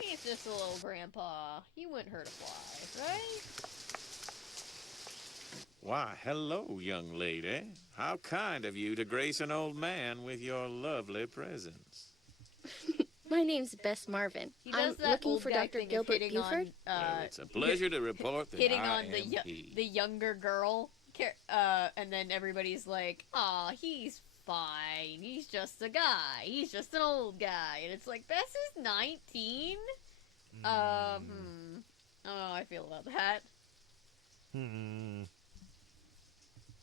He's just a little grandpa. He wouldn't hurt a fly, right? Why, hello, young lady. How kind of you to grace an old man with your lovely presence. My name's Bess Marvin. He does I'm that looking old for guy Dr. thing of Gilbert hitting Buford. on, It's a pleasure to report that hitting I on am he. the younger girl, and then everybody's like, "Aw, he's fine. He's just a guy. He's just an old guy." And it's like, Bess is 19. I don't know how I feel about that.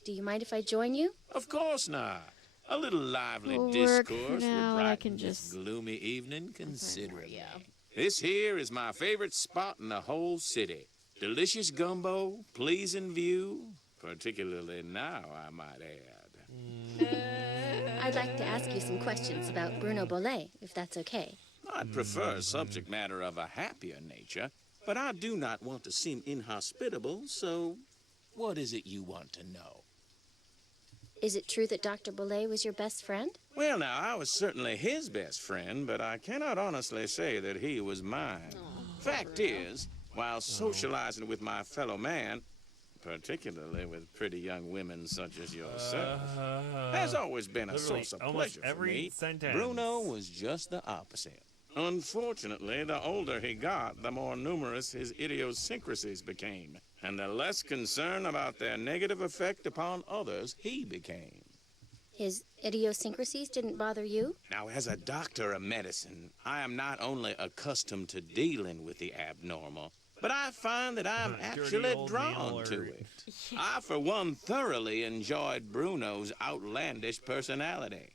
Do you mind if I join you? Of course not. A little lively We'll work discourse for now, would I brighten can this just- gloomy evening considerably. This here is my favorite spot in the whole city. Delicious gumbo, pleasing view, particularly now, I might add. I'd like to ask you some questions about Bruno Bolet, if that's okay. I'd prefer subject matter of a happier nature, but I do not want to seem inhospitable, so what is it you want to know? Is it true that Dr. Bolet was your best friend? Well, now, I was certainly his best friend, but I cannot honestly say that he was mine. Fact is, while socializing with my fellow man, particularly with pretty young women such as yourself, has always been a Literally, source of almost pleasure for every me. sentence. Bruno was just the opposite. Unfortunately, the older he got, the more numerous his idiosyncrasies became, and the less concern about their negative effect upon others he became. His idiosyncrasies didn't bother you? Now, as a doctor of medicine, I am not only accustomed to dealing with the abnormal, but I find that I'm Dirty actually old man drawn alert. to it. I, for one, thoroughly enjoyed Bruno's outlandish personality.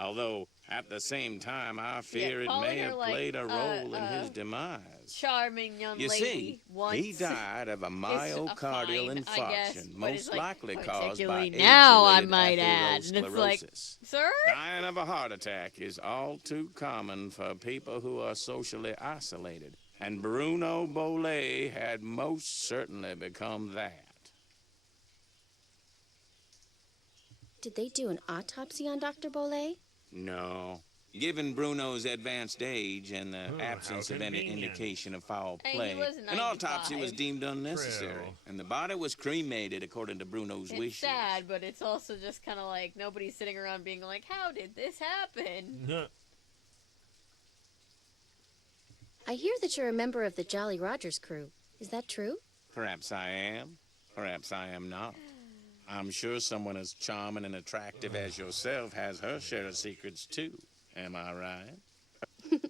Although, at the same time, I fear it calling may her, have like, played a role in his demise. Charming young You lady. see, once. he died of a Is myocardial fine, I guess, infarction, but it's most like, likely caused by particularly now, I age-related might add. And it's like, atherosclerosis. sir? Dying of a heart attack is all too common for people who are socially isolated, and Bruno Bolet had most certainly become that. Did they do an autopsy on Dr. Bolet? No. Given Bruno's advanced age and the Oh, absence how of any convenient. indication of foul Hey, he play, was an autopsy was 95. deemed unnecessary, True. and the body was cremated according to Bruno's It's wishes. sad, but it's also just kind of like nobody's sitting around being like, how did this happen? I hear that you're a member of the Jolly Rogers crew. Is that true? Perhaps I am, perhaps I am not. I'm sure someone as charming and attractive as yourself has her share of secrets, too. Am I right?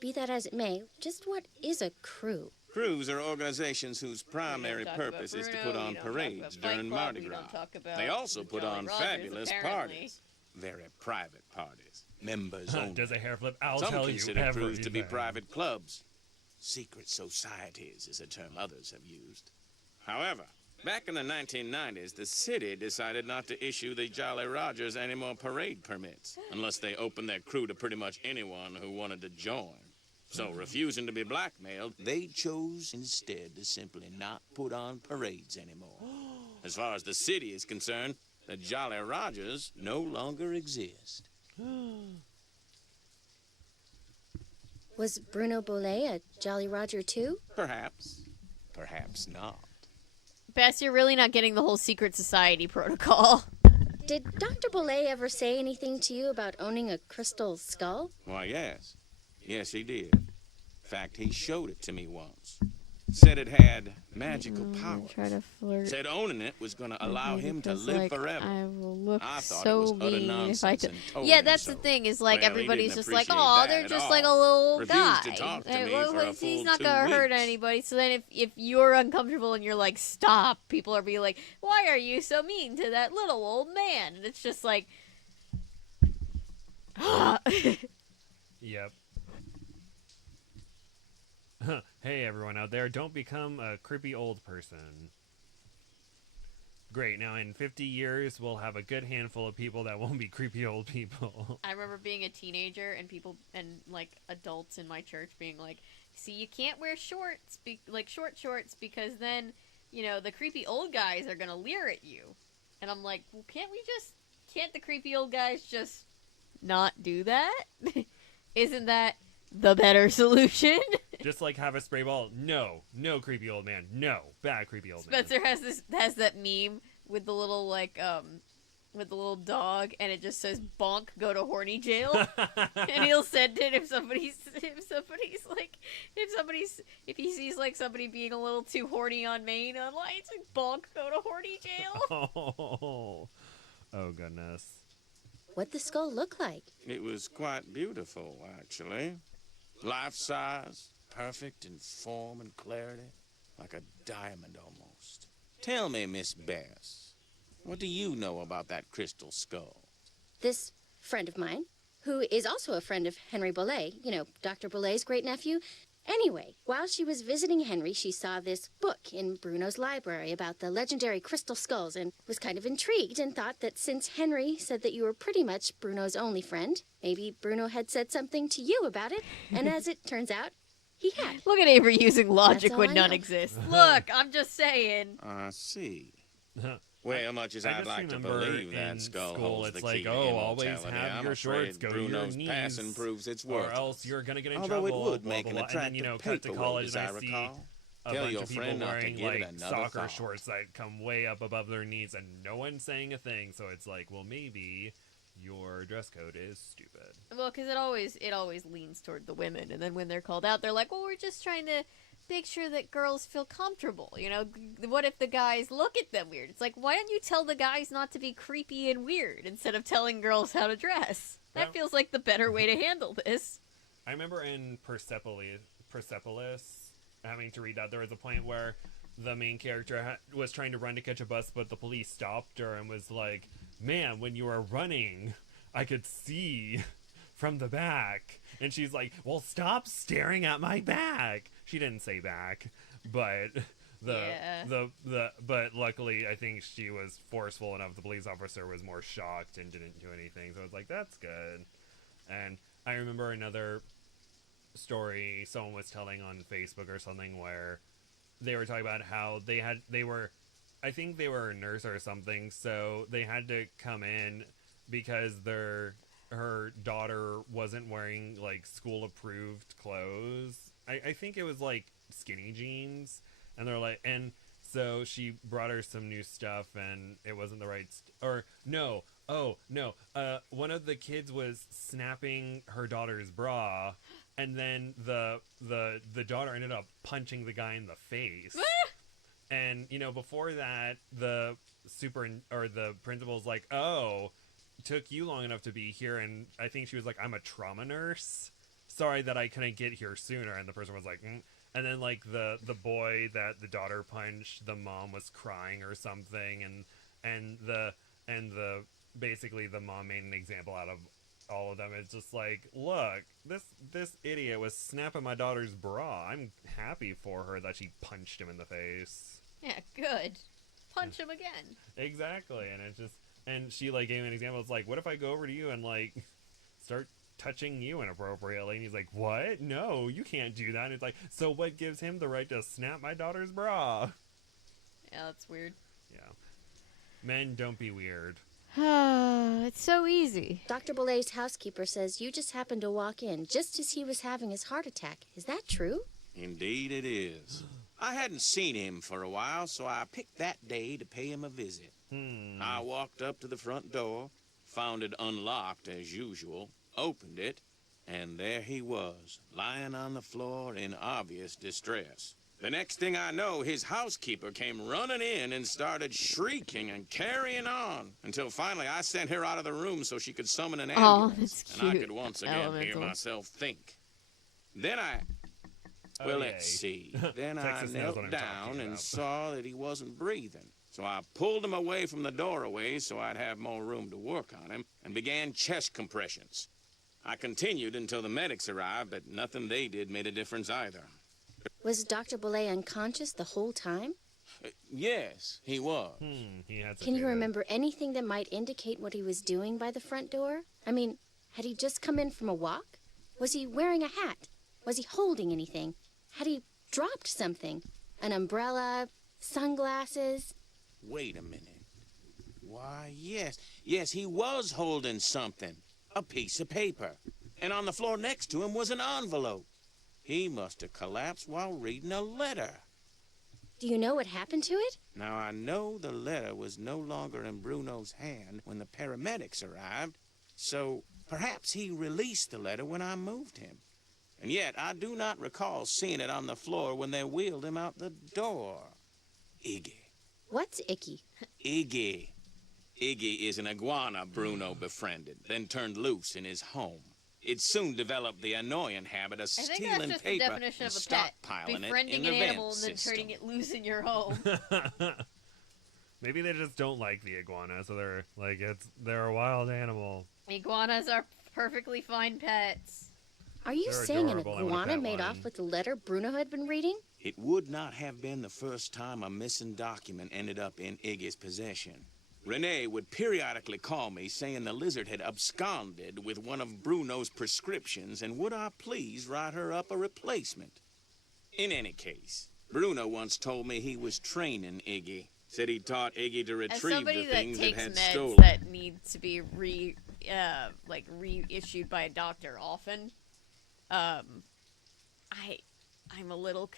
Be that as it may, just what is a crew? Crews are organizations whose primary talk about purpose is to Bruno, put we on don't talk parades about Fight during Club, Mardi we Gras. don't talk about They also the put Jolly on Rogers, fabulous apparently. parties. Very private parties. Members only. Does a hair flip? I'll Some tell you consider crews to be everything. private clubs. Secret societies is a term others have used. However, back in the 1990s, the city decided not to issue the Jolly Rogers any more parade permits, unless they opened their crew to pretty much anyone who wanted to join. So, refusing to be blackmailed, they chose instead to simply not put on parades anymore. As far as the city is concerned, the Jolly Rogers no longer exist. Was Bruno Bolet a Jolly Roger too? Perhaps. Perhaps not. Bess, you're really not getting the whole secret society protocol. Did Dr. Bolet ever say anything to you about owning a crystal skull? Why, yes. Yes, he did. In fact, he showed it to me once. Said it had magical power. Try to flirt. Said owning it was going to allow with me him to because, live like, forever. I will look I thought it so was utter mean if I nonsense could. and told Yeah, him that's so. the thing. Is like Well, he everybody's didn't just like, appreciate oh, that they're at just all. like a little Refused guy. to talk to Like, me well, for a he's full not 2 gonna hurt weeks. anybody. So then, if you're uncomfortable and you're like, stop, people are being like, why are you so mean to that little old man? And it's just like, Yep. Hey, everyone out there, don't become a creepy old person. Great, now in 50 years, we'll have a good handful of people that won't be creepy old people. I remember being a teenager and people and like adults in my church being like, "See, you can't wear shorts, like short shorts, because then, you know, the creepy old guys are gonna leer at you." And I'm like, "Well, can't the creepy old guys just not do that? Isn't that the better solution?" Just like have a spray ball. No creepy old man. No, bad creepy old man. Spencer has that meme with the little like with the little dog, and it just says "bonk, go to horny jail," and he'll send it if he sees like somebody being a little too horny on Maine online. It's like "bonk, go to horny jail." Oh goodness. What'd the skull look like? It was quite beautiful, actually. Life-size, perfect in form and clarity, like a diamond almost. Tell me, Miss Bess, what do you know about that crystal skull? This friend of mine, who is also a friend of Henry Bollé, you know, Dr. Bollé's great-nephew. Anyway, while she was visiting Henry, she saw this book in Bruno's library about the legendary crystal skulls and was kind of intrigued and thought that since Henry said that you were pretty much Bruno's only friend, maybe Bruno had said something to you about it, and as it turns out, he had. Look at Avery using logic That's all when I none know. exists. Look, I'm just saying. I see. Well, much as I I'd just like to remember believe that in skull school, holds it's the like, key to oh, always immortality, have I'm your afraid shorts go to your Bruno's knees, passing proves it's or worthless. else you're gonna get in Although trouble. it would blah, make blah, an blah. And then, attractive you know, cut to paperweight, college, as and I I see recall. a Tell bunch your of people friend not to wearing give it like another soccer thought. shorts that come way up above their knees, and no one's saying a thing. So it's like, well, maybe your dress code is stupid. Well, because it always leans toward the women, and then when they're called out, they're like, "Well, we're just trying to make sure that girls feel comfortable." You know, what if the guys look at them weird? It's like, why don't you tell the guys not to be creepy and weird instead of telling girls how to dress? That Well- feels like the better way to handle this. I remember in Persepolis having to read that there was a point where the main character was trying to run to catch a bus, but the police stopped her and was like, "Man, when you were running, I could see from the back." And she's like, "Well, stop staring at my back." She didn't say back, but but luckily I think she was forceful enough. The police officer was more shocked and didn't do anything. So it's like, that's good. And I remember another story someone was telling on Facebook or something where they were talking about how I think they were a nurse or something, so they had to come in because her daughter wasn't wearing like school approved clothes. I think it was like skinny jeans, and they're like, and so she brought her some new stuff and it wasn't the right one of the kids was snapping her daughter's bra, and then the daughter ended up punching the guy in the face. And you know, before that, the principal's like, "Oh, took you long enough to be here," and I think she was like, "I'm a trauma nurse. Sorry that I couldn't get here sooner." And the person was like, And then like the boy that the daughter punched, the mom was crying or something, and the basically the mom made an example out of all of them. It's just like, look, this idiot was snapping my daughter's bra. I'm happy for her that she punched him in the face. Yeah, good. Punch him again. Exactly. And it's just, and she like gave me an example. It's like, what if I go over to you and like start touching you inappropriately? And he's like, what? No, you can't do that. And it's like, so what gives him the right to snap my daughter's bra? Yeah, that's weird. Yeah. Men, don't be weird. It's so easy. Dr. Bollé's housekeeper says you just happened to walk in just as he was having his heart attack. Is that true? Indeed it is. I hadn't seen him for a while, so I picked that day to pay him a visit. I walked up to the front door, found it unlocked as usual, opened it, and there he was, lying on the floor in obvious distress. The next thing I know, his housekeeper came running in and started shrieking and carrying on until finally I sent her out of the room so she could summon an ambulance, that's and I cute. could once again hear Elemental. myself think. Then let's see. Then I Texas knows what knelt I'm down talking and about. saw that he wasn't breathing. So I pulled him away from the doorway so I'd have more room to work on him and began chest compressions. I continued until the medics arrived, but nothing they did made a difference either. Was Dr. Bollé unconscious the whole time? Yes, he was. He had Can you remember anything that might indicate what he was doing by the front door? I mean, had he just come in from a walk? Was he wearing a hat? Was he holding anything? Had he dropped something? An umbrella? Sunglasses? Wait a minute. Why, yes. Yes, he was holding something. A piece of paper. And on the floor next to him was an envelope. He must have collapsed while reading a letter. Do you know what happened to it? Now, I know the letter was no longer in Bruno's hand when the paramedics arrived, so perhaps he released the letter when I moved him. And yet, I do not recall seeing it on the floor when they wheeled him out the door. Iggy. What's icky? Iggy. Iggy is an iguana Bruno befriended, then turned loose in his home. It soon developed the annoying habit of I think stealing that's just the paper definition and of a pet. stockpiling it in Befriending the an vent animal and then system. turning it loose in your home. Maybe they just don't like the iguana, so they're like, they're a wild animal. Iguanas are perfectly fine pets. Are you They're saying an adorable. I want iguana that made one. off with the letter Bruno had been reading? It would not have been the first time a missing document ended up in Iggy's possession. Renee would periodically call me saying the lizard had absconded with one of Bruno's prescriptions and would I please write her up a replacement. In any case, Bruno once told me he was training Iggy. Said he taught Iggy to As retrieve somebody the that things that takes had meds stolen. that need to be reissued by a doctor often, I'm a little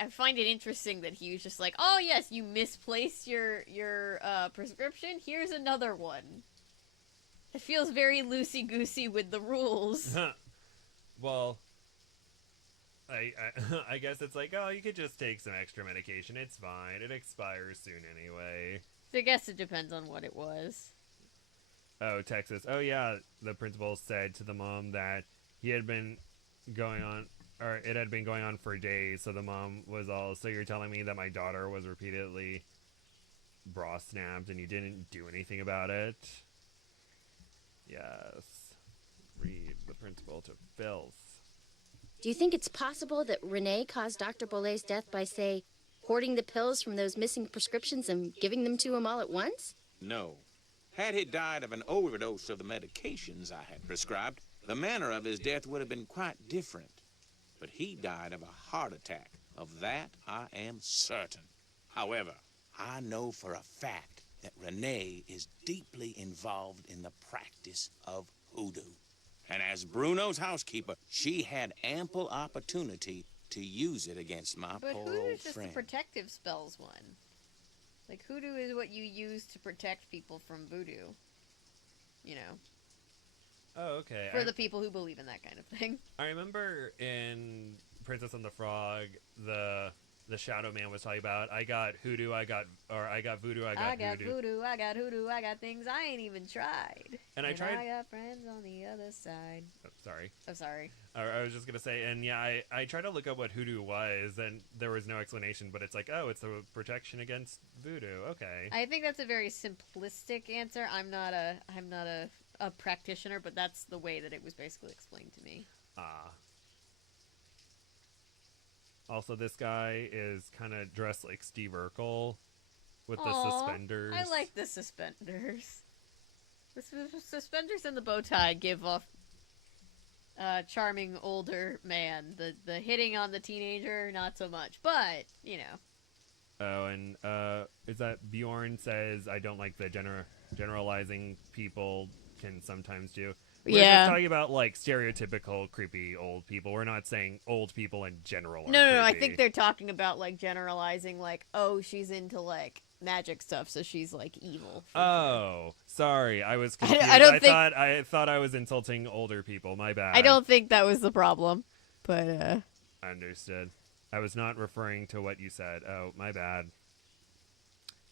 I find it interesting that he was just like, oh yes, you misplaced your prescription. Here's another one. It feels very loosey-goosey with the rules. Well, I guess it's like, oh, you could just take some extra medication. It's fine. It expires soon anyway. I guess it depends on what it was. Oh, Texas. Oh, yeah. The principal said to the mom that he had been going on, or it had been going on for days. So the mom was all, so you're telling me that my daughter was repeatedly bra snapped and you didn't do anything about it? Yes. Read the principal to filth. Do you think it's possible that Renee caused Dr. Bollet's death by, say, hoarding the pills from those missing prescriptions and giving them to him all at once? No. Had he died of an overdose of the medications I had prescribed, the manner of his death would have been quite different. But he died of a heart attack. Of that, I am certain. However, I know for a fact that Renee is deeply involved in the practice of hoodoo. And as Bruno's housekeeper, she had ample opportunity to use it against my But poor hoodoo old is just friend. the protective spells one. Like, hoodoo is what you use to protect people from voodoo. You know. Oh, okay. For the people who believe in that kind of thing. I remember in Princess and the Frog, the Shadow Man was talking about, I got hoodoo, I got voodoo, I got got hoodoo. voodoo, I got hoodoo, I got things I ain't even tried. And I tried- I got friends on the other side. Oh, sorry. I'm sorry. I was just going to say, and yeah, I tried to look up what hoodoo was, and there was no explanation, but it's like, oh, it's a protection against voodoo. Okay. I think that's a very simplistic answer. I'm not a practitioner, but that's the way that it was basically explained to me. Ah. Also, this guy is kind of dressed like Steve Urkel with the Aw, suspenders. I like the suspenders. The suspenders and the bow tie give off charming older man. The hitting on the teenager, not so much. But, you know. Oh, and is that Bjorn says, I don't like the generalizing people can sometimes do. We're just talking about, like, stereotypical creepy old people. We're not saying old people in general are No, I creepy. think they're talking about, like, generalizing, like, oh, she's into, like, magic stuff, so she's, like, evil. Oh, sorry. I was confused. I thought I was insulting older people. My bad. I don't think that was the problem, but, Understood. I was not referring to what you said. Oh, my bad.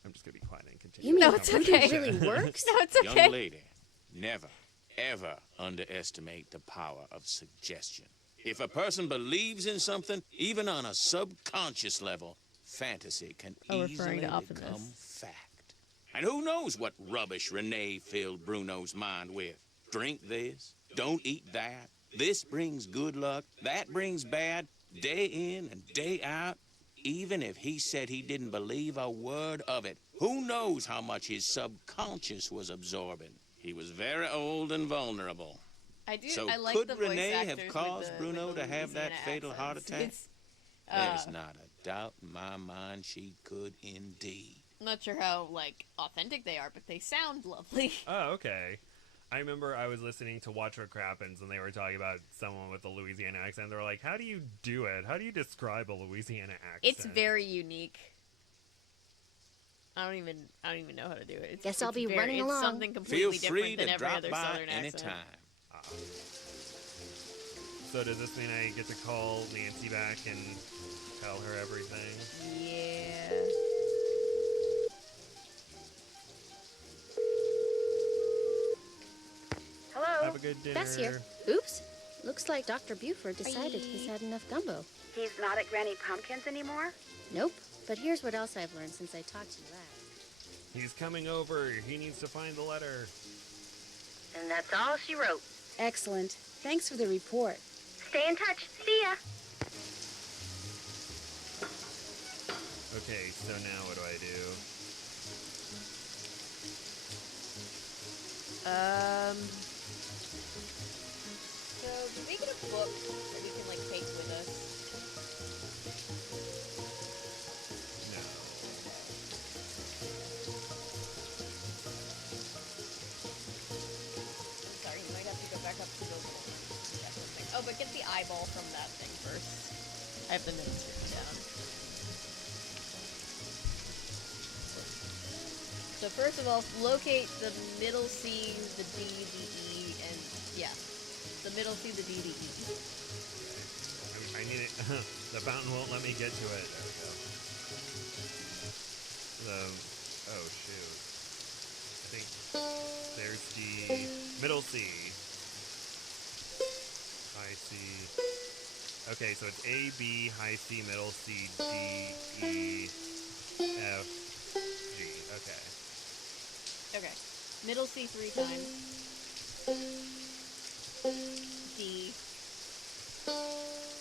I'm just going to be quiet and continue. You mean No, it's voodoo okay. really works? No, it's okay. Young lady, never, ever underestimate the power of suggestion. If a person believes in something, even on a subconscious level, fantasy can referring easily to Optimus. become fact. And who knows what rubbish Renee filled Bruno's mind with? Drink this, don't eat that. This brings good luck, that brings bad, day in and day out. Even if he said he didn't believe a word of it, who knows how much his subconscious was absorbing? He was very old and vulnerable. I like could the voice Renee actors have with caused the- Bruno with the to have that Louisiana fatal heart accents. attack? It's, There's not a doubt in my mind she could indeed. I'm not sure how, like, authentic they are, but they sound lovely. Oh, okay. I remember I was listening to Watch What Crappens, and they were talking about someone with a Louisiana accent. They were like, how do you do it? How do you describe a Louisiana accent? It's very unique. I don't even know how to do it. It's, Guess I'll be very, running it's along. something completely Feel free different than to every drop other by Southern accent. anytime. So does this mean I get to call Nancy back and tell her everything? Yeah. Hello? Have a good dinner. Bess here. Oops. Looks like Dr. Buford decided he's had enough gumbo. He's not at Granny Pumpkin's anymore? Nope. But here's what else I've learned since I talked to you last. He's coming over. He needs to find the letter. And that's all she wrote. Excellent. Thanks for the report. Stay in touch. See ya. Okay, so now what do I do? So, did we get a book that we can, like, take with us? No. Sorry, you might have to go back up to the yeah, something. Oh, but get the eyeball from that thing first. I have the notes written down. So first of all, locate the middle C, the D, the E, and yeah, the middle C, the D, the E. I need it. The fountain won't let me get to it. There we go. Oh shoot. I think there's the middle C. High C. Okay, so it's A, B, high C, middle C, D, E, F, G. Okay. Okay, middle C 3 times. D.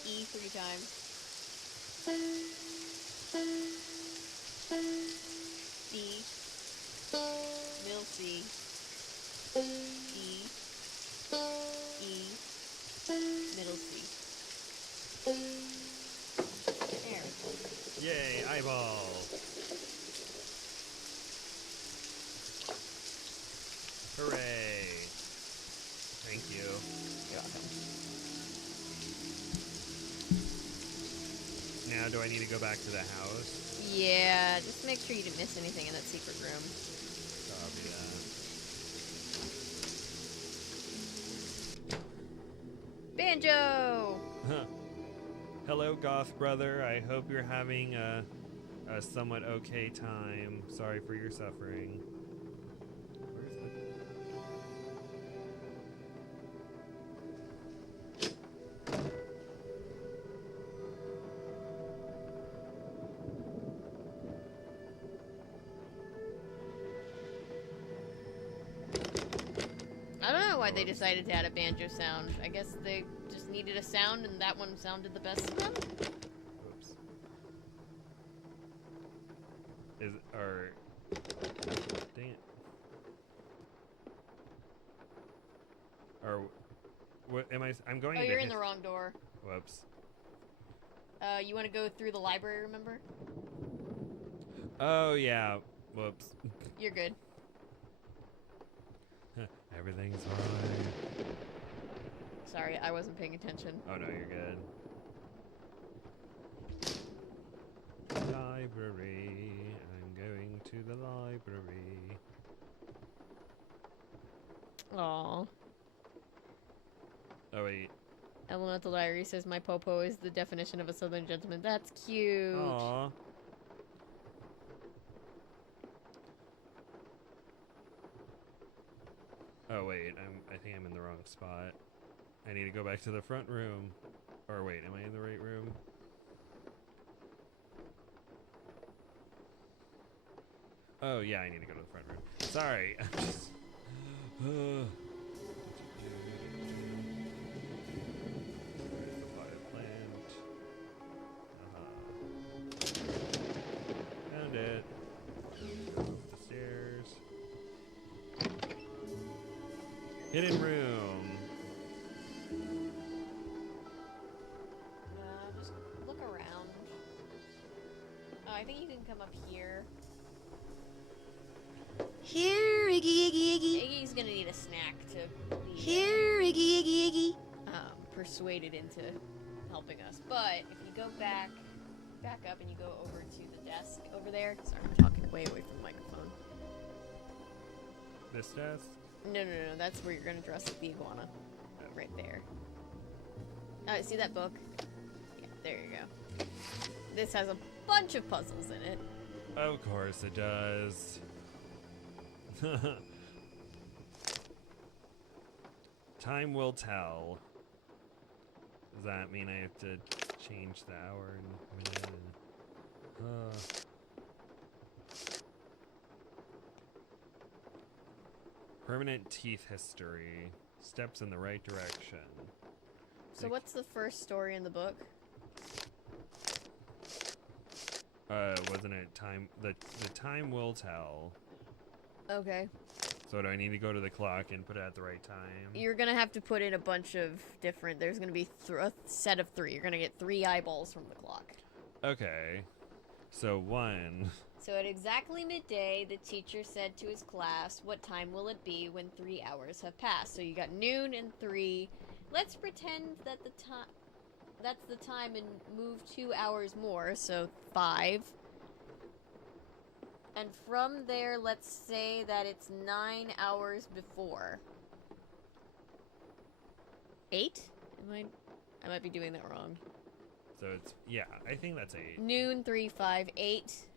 E 3 times. C. Middle C. D. E. Middle C. There. Yay, eyeball. Hooray. Thank you. You're welcome. Now, do I need to go back to the house? Yeah, just make sure you didn't miss anything in that secret room. I'll do that. Banjo! Hello, Goth brother. I hope you're having a somewhat okay time. Sorry for your suffering. Where's the... I don't know why they decided to add a banjo sound. I guess they just needed a sound and that one sounded the best to them? Whoops. Or... Dang it. Or... What am I... I'm going Oh, into you're in his- the wrong door. Whoops. You want to go through the library, remember? Oh, yeah. Whoops. You're good. Everything's fine. Sorry, I wasn't paying attention. Oh, no, you're good. Library. I'm going to the library. Aw. Oh, wait. Elemental Diary says my popo is the definition of a southern gentleman. That's cute. Aww. Oh wait, I think I'm in the wrong spot. I need to go back to the front room. Or wait, am I in the right room? Oh yeah, I need to go to the front room. Sorry. I'm just... Where's the potted plant? Found it. Go up the stairs. Hidden room. Just look around. Oh, I think you can come up here. Here, Iggy, Iggy, Iggy. Iggy's gonna need a snack to persuaded into helping us. But if you go back up and you go over to the desk over there. Sorry, I'm talking way away from the microphone. This desk? No, that's where you're gonna dress up the iguana. Right there. See that book? Yeah, there you go. This has a bunch of puzzles in it. Of course it does. Time will tell. Does that mean I have to change the hour and minute? Permanent teeth history. Steps in the right direction. So what's the first story in the book? Wasn't it time? The time will tell. Okay. So do I need to go to the clock and put it at the right time? You're gonna have to put in a bunch of different. There's gonna be a set of 3. You're gonna get 3 eyeballs from the clock. Okay. So 1. So at exactly midday, the teacher said to his class, "What time will it be when 3 hours have passed?" So you got noon and 3. Let's pretend that that's the time and move 2 hours more, so 5. And from there, let's say that it's 9 hours before. 8? I might be doing that wrong. So it's, yeah, I think that's 8. Noon, 3, 5, 8.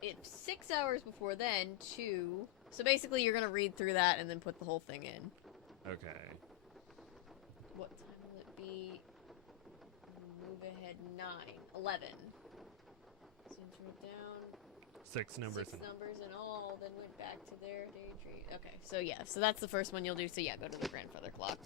It's 6 hours before then, 2. So basically you're gonna read through that and then put the whole thing in. Okay. What time will it be? Move ahead 9. 11. So you wrote down 6 numbers. 6 numbers in all, then went back to their daydream. Okay, so yeah, so that's the first one you'll do. So yeah, go to the grandfather clock.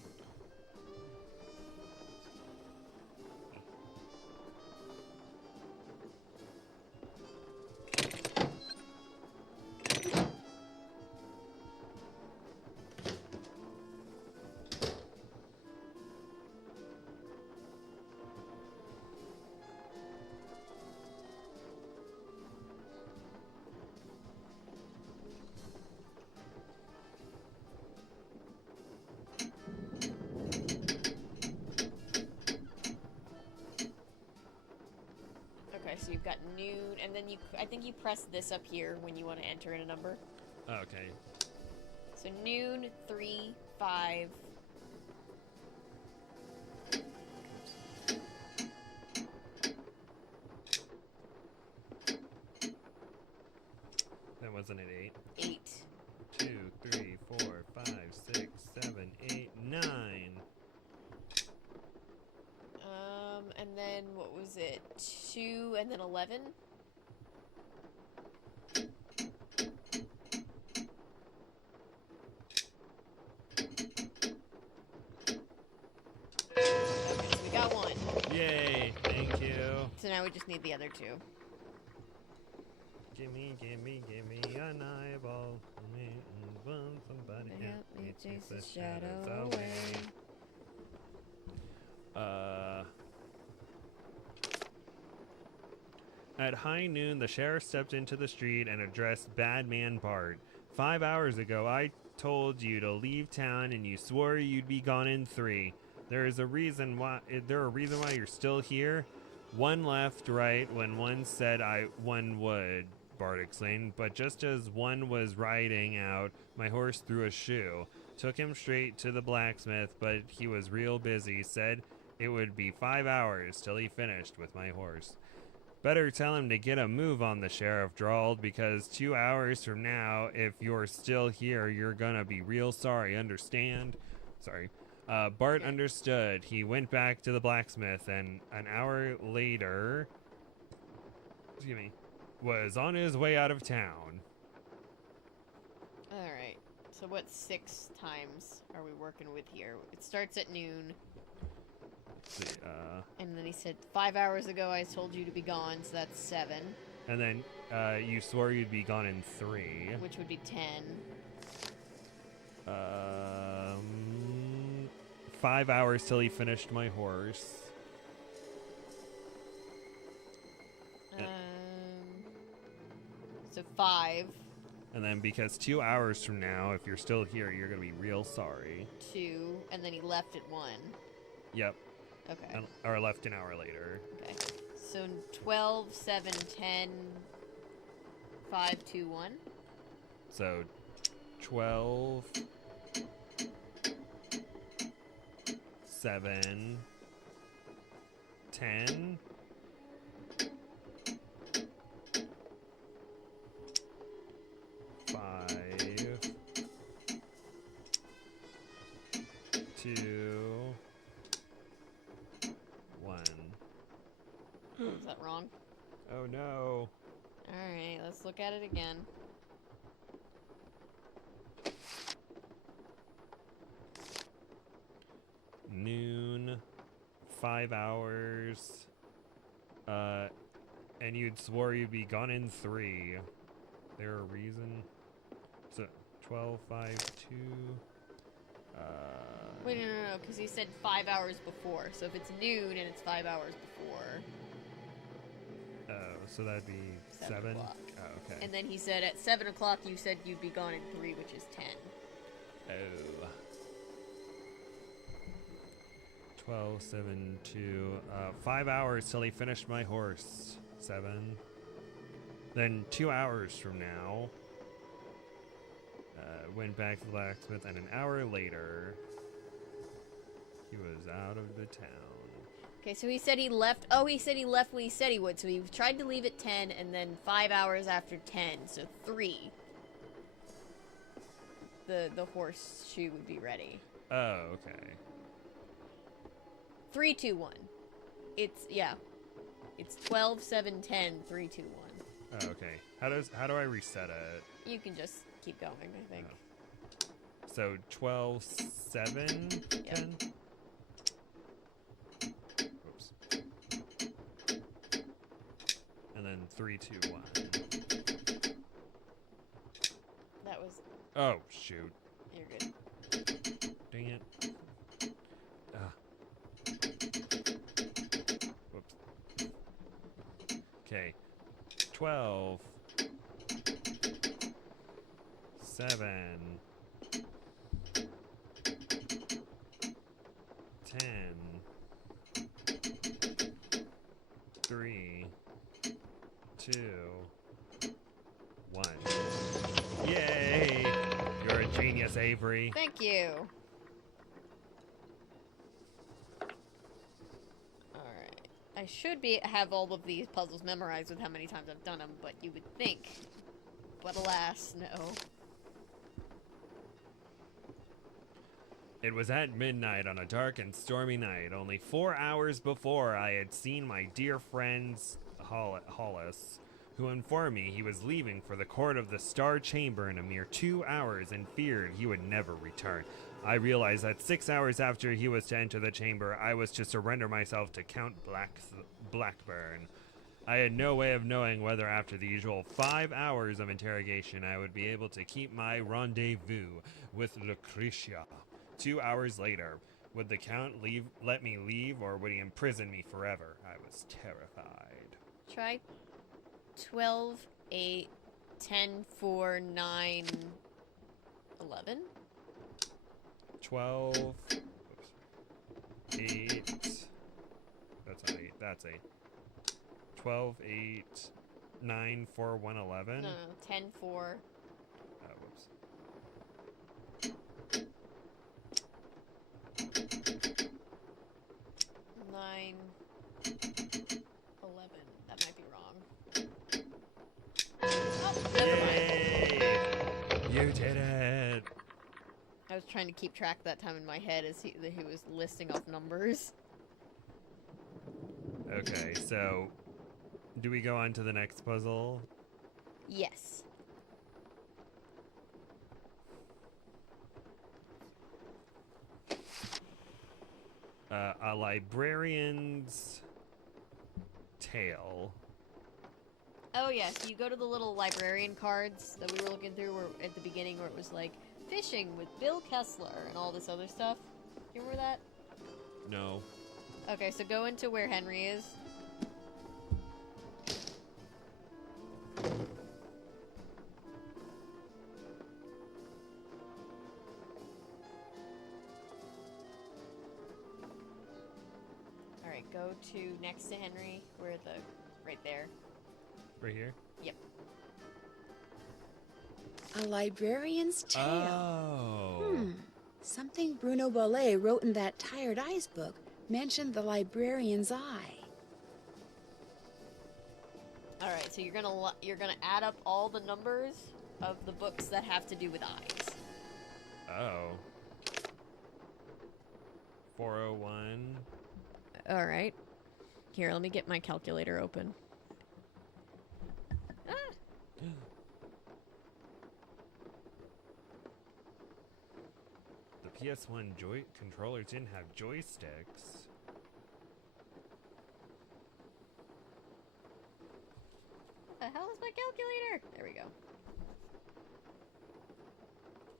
So you've got noon, and then I think you press this up here when you want to enter in a number. Oh, okay. So noon, 3, 5. That wasn't it 8? 8. 2, 3, 4, 5, 6, 7, 8, 9. And then what was it? 2 and then 11? Okay, so we got 1. Yay, thank you. So now we just need the other 2. Gimme an eyeball. Somebody help me chase the shadows away. At high noon, the sheriff stepped into the street and addressed Bad Man Bart. 5 hours ago, I told you to leave town, and you swore you'd be gone in 3. There is a reason why. Is there a reason why you're still here? 1 left, right, when 1 said one would. Bart explained. But just as 1 was riding out, my horse threw a shoe. Took him straight to the blacksmith, but he was real busy. Said it would be 5 hours till he finished with my horse. Better tell him to get a move on, the sheriff drawled, because 2 hours from now, if you're still here, you're gonna be real sorry, understand? Sorry. Bart understood. He went back to the blacksmith, and an hour later, excuse me, was on his way out of town. Alright, so what 6 times are we working with here? It starts at noon. See, and then he said 5 hours ago I told you to be gone, so that's 7. And then you swore you'd be gone in 3. Which would be 10. 5 hours till he finished my horse. So 5. And then because 2 hours from now, if you're still here, you're going to be real sorry. 2, and then he left at 1. Yep. Okay. Or left an hour later. Okay. So 12, 7, 10, 5, 2, 1. So 12, 7, 10. 5, 2, 1. Is that wrong? Oh no. Alright, let's look at it again. Noon, 5 hours. And you'd swore you'd be gone in 3. There a reason? So 12, 5, 2. Wait, no, because he said 5 hours before. So if it's noon and it's 5 hours before. Oh, so that'd be 7? O'clock. Oh, okay. And then he said at 7 o'clock you said you'd be gone in 3, which is 10. Oh. 12, 7, 2. 5 hours till he finished my horse. 7. Then 2 hours from now. Went back to the blacksmith, and an hour later, he was out of the town. Okay, so he said he left. Oh, he said he left when he said he would. So he tried to leave at 10, and then 5 hours after 10, so 3. The horseshoe would be ready. Oh, okay. 3, 2, 1. It's It's 12, 7, 10, 3, 2, 1. Oh, okay. How do I reset it? You can just keep going, I think. Oh. So 12, 7, 10? Oops. And then 3, 2, 1. That was... Oh, shoot. You're good. Dang it. Whoops. Okay. 12, 7, 10, 3, 2, 1. Yay! You're a genius, Avery. Thank you. Alright. I should have all of these puzzles memorized with how many times I've done them, but you would think. But alas, no. It was at midnight on a dark and stormy night, only 4 hours before I had seen my dear friends Hollis, who informed me he was leaving for the court of the Star Chamber in a mere 2 hours and feared he would never return. I realized that 6 hours after he was to enter the chamber, I was to surrender myself to Count Blackburn. I had no way of knowing whether after the usual 5 hours of interrogation I would be able to keep my rendezvous with Lucretia. 2 hours later, would the Count let me leave, or would he imprison me forever? I was terrified. Try 12, 8, 10, 4, 9, 11? 12, oops, 8, that's not 8, that's 8. 12, 8, 9, 4, 1, 11? No, 10, 4. Oh, whoops. 9, 11. That might be wrong. Oh, never mind. You did it! I was trying to keep track that time in my head as he was listing off numbers. Okay, so do we go on to the next puzzle? Yes. A librarian's tale. Oh yes, you go to the little librarian cards that we were looking through at the beginning where it was like, fishing with Bill Kessler and all this other stuff. You remember that? No. Okay, so go into where Henry is. Okay, go to next to Henry, where the... right there. Right here? Yep. A librarian's tale. Oh. Something Bruno Bollet wrote in that Tired Eyes book mentioned the librarian's eye. All right, so you're gonna add up all the numbers of the books that have to do with eyes. Oh. 401. All right. Here, let me get my calculator open. Ah. The PS1 controller didn't have joysticks. The hell is my calculator? There we go.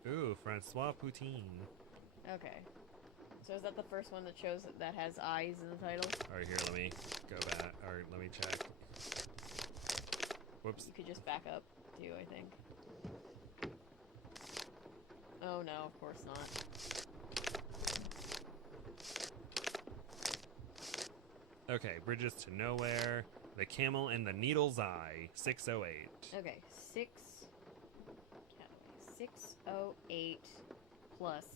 Ooh, Francois Poutine. Okay. So is that the first one that shows that has eyes in the title? Alright, here, let me go back. Or let me check. Whoops. You could just back up, too, I think. Oh no, of course not. Okay, Bridges to Nowhere. The Camel and the Needle's Eye. 608. Okay, 608 plus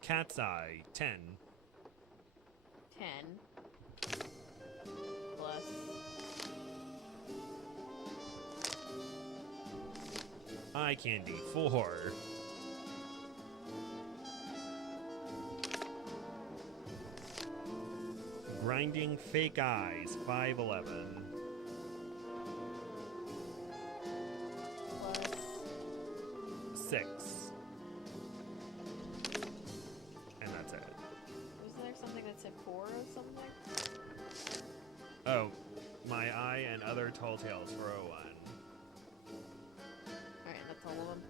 Cat's Eye. 10. 10 plus Eye Candy. 4. Grinding Fake Eyes. 511. plus 6. And that's it. was there something that said 4 or something? Oh, My Eye and Other Tall Tales. 401. Alright, that's all of them.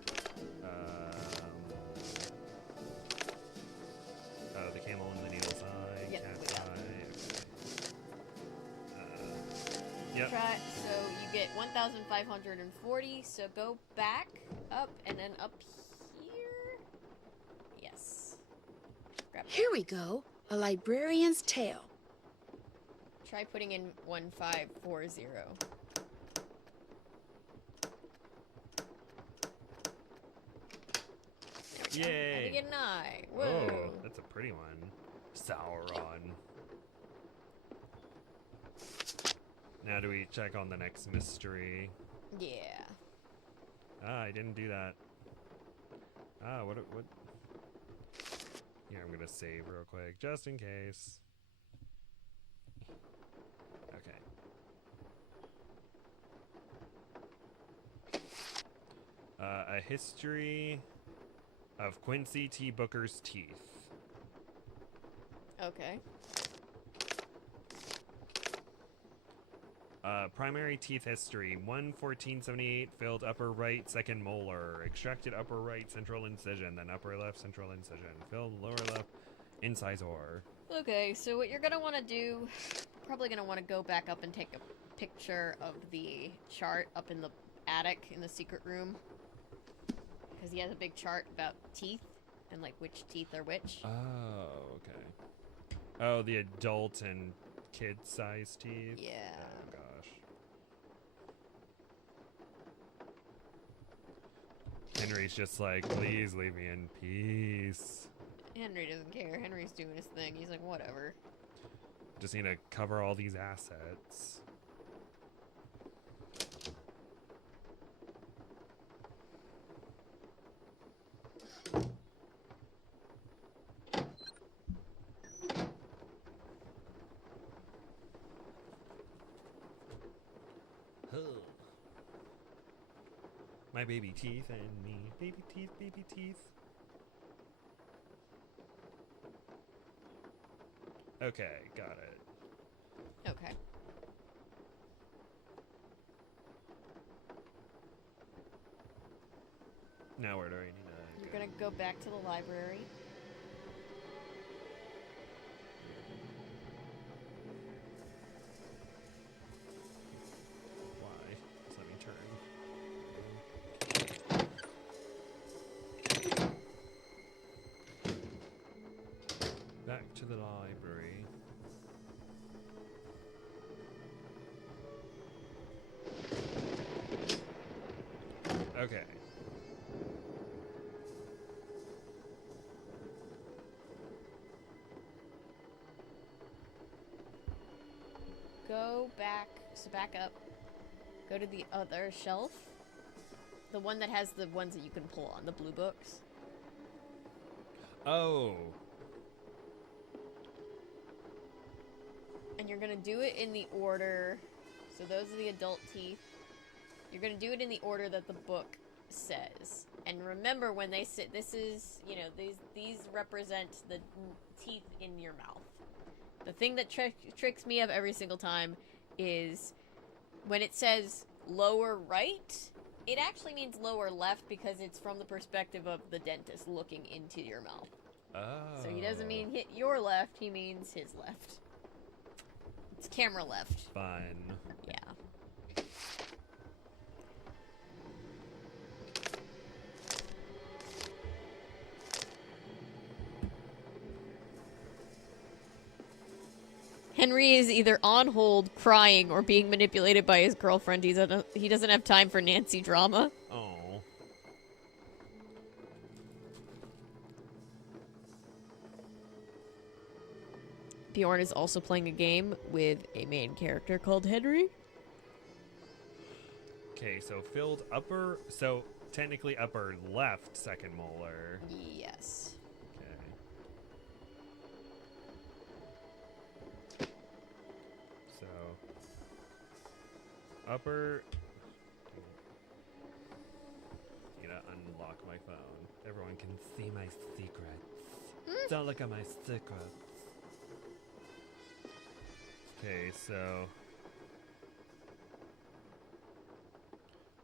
Oh, the Camel and the Needle's Eye. Yep, Cat's we got Eye. Yep. Try, so you get 1,540, so go back, up, and then up here? Yes. Grab that. Here we go. A librarian's tale. Try putting in 1540. There we go. Yay. Had to get an eye. Whoa. Oh, that's a pretty one. Sauron. Now do we check on the next mystery? Yeah. Ah, I didn't do that. Ah, what? Here, I'm gonna save real quick, just in case. Okay. A history of Quincy T. Booker's teeth. Okay. Primary teeth history. 1/1478 filled upper right second molar. Extracted upper right central incision, then upper left central incision. Filled lower left incisor. Okay, so what you're gonna want to do, probably gonna want to go back up and take a picture of the chart up in the attic in the secret room. Because he has a big chart about teeth and like which teeth are which. Oh, okay. Oh, the adult and kid-sized teeth? Yeah. Oh, gosh. Henry's just like, please leave me in peace. Henry doesn't care. Henry's doing his thing. He's like, whatever. Just need to cover all these assets. My baby teeth and me. Baby teeth, baby teeth. Okay, got it. Okay. Now where do I need to You're gonna go back to the library. Why? Just let me turn. Back to the library. Okay. Go back. So back up. Go to the other shelf. The one that has the ones that you can pull on, the blue books. Oh. And you're gonna do it in the order. So those are the adult teeth. You're gonna do it in the order that the book says. And remember, when they sit, this is, you know, these represent the teeth in your mouth. The thing that tricks me up every single time is when it says lower right, it actually means lower left because it's from the perspective of the dentist looking into your mouth. Oh. So he doesn't mean hit your left, he means his left. It's camera left. Fun. Yeah. Henry is either on hold, crying, or being manipulated by his girlfriend. He doesn't have time for Nancy drama. Oh. Bjorn is also playing a game with a main character called Henry. Okay, so filled upper, so technically upper left second molar. Yes. Okay. So upper. I'm gonna unlock my phone. Everyone can see my secrets. Don't look at my secrets. Okay, so.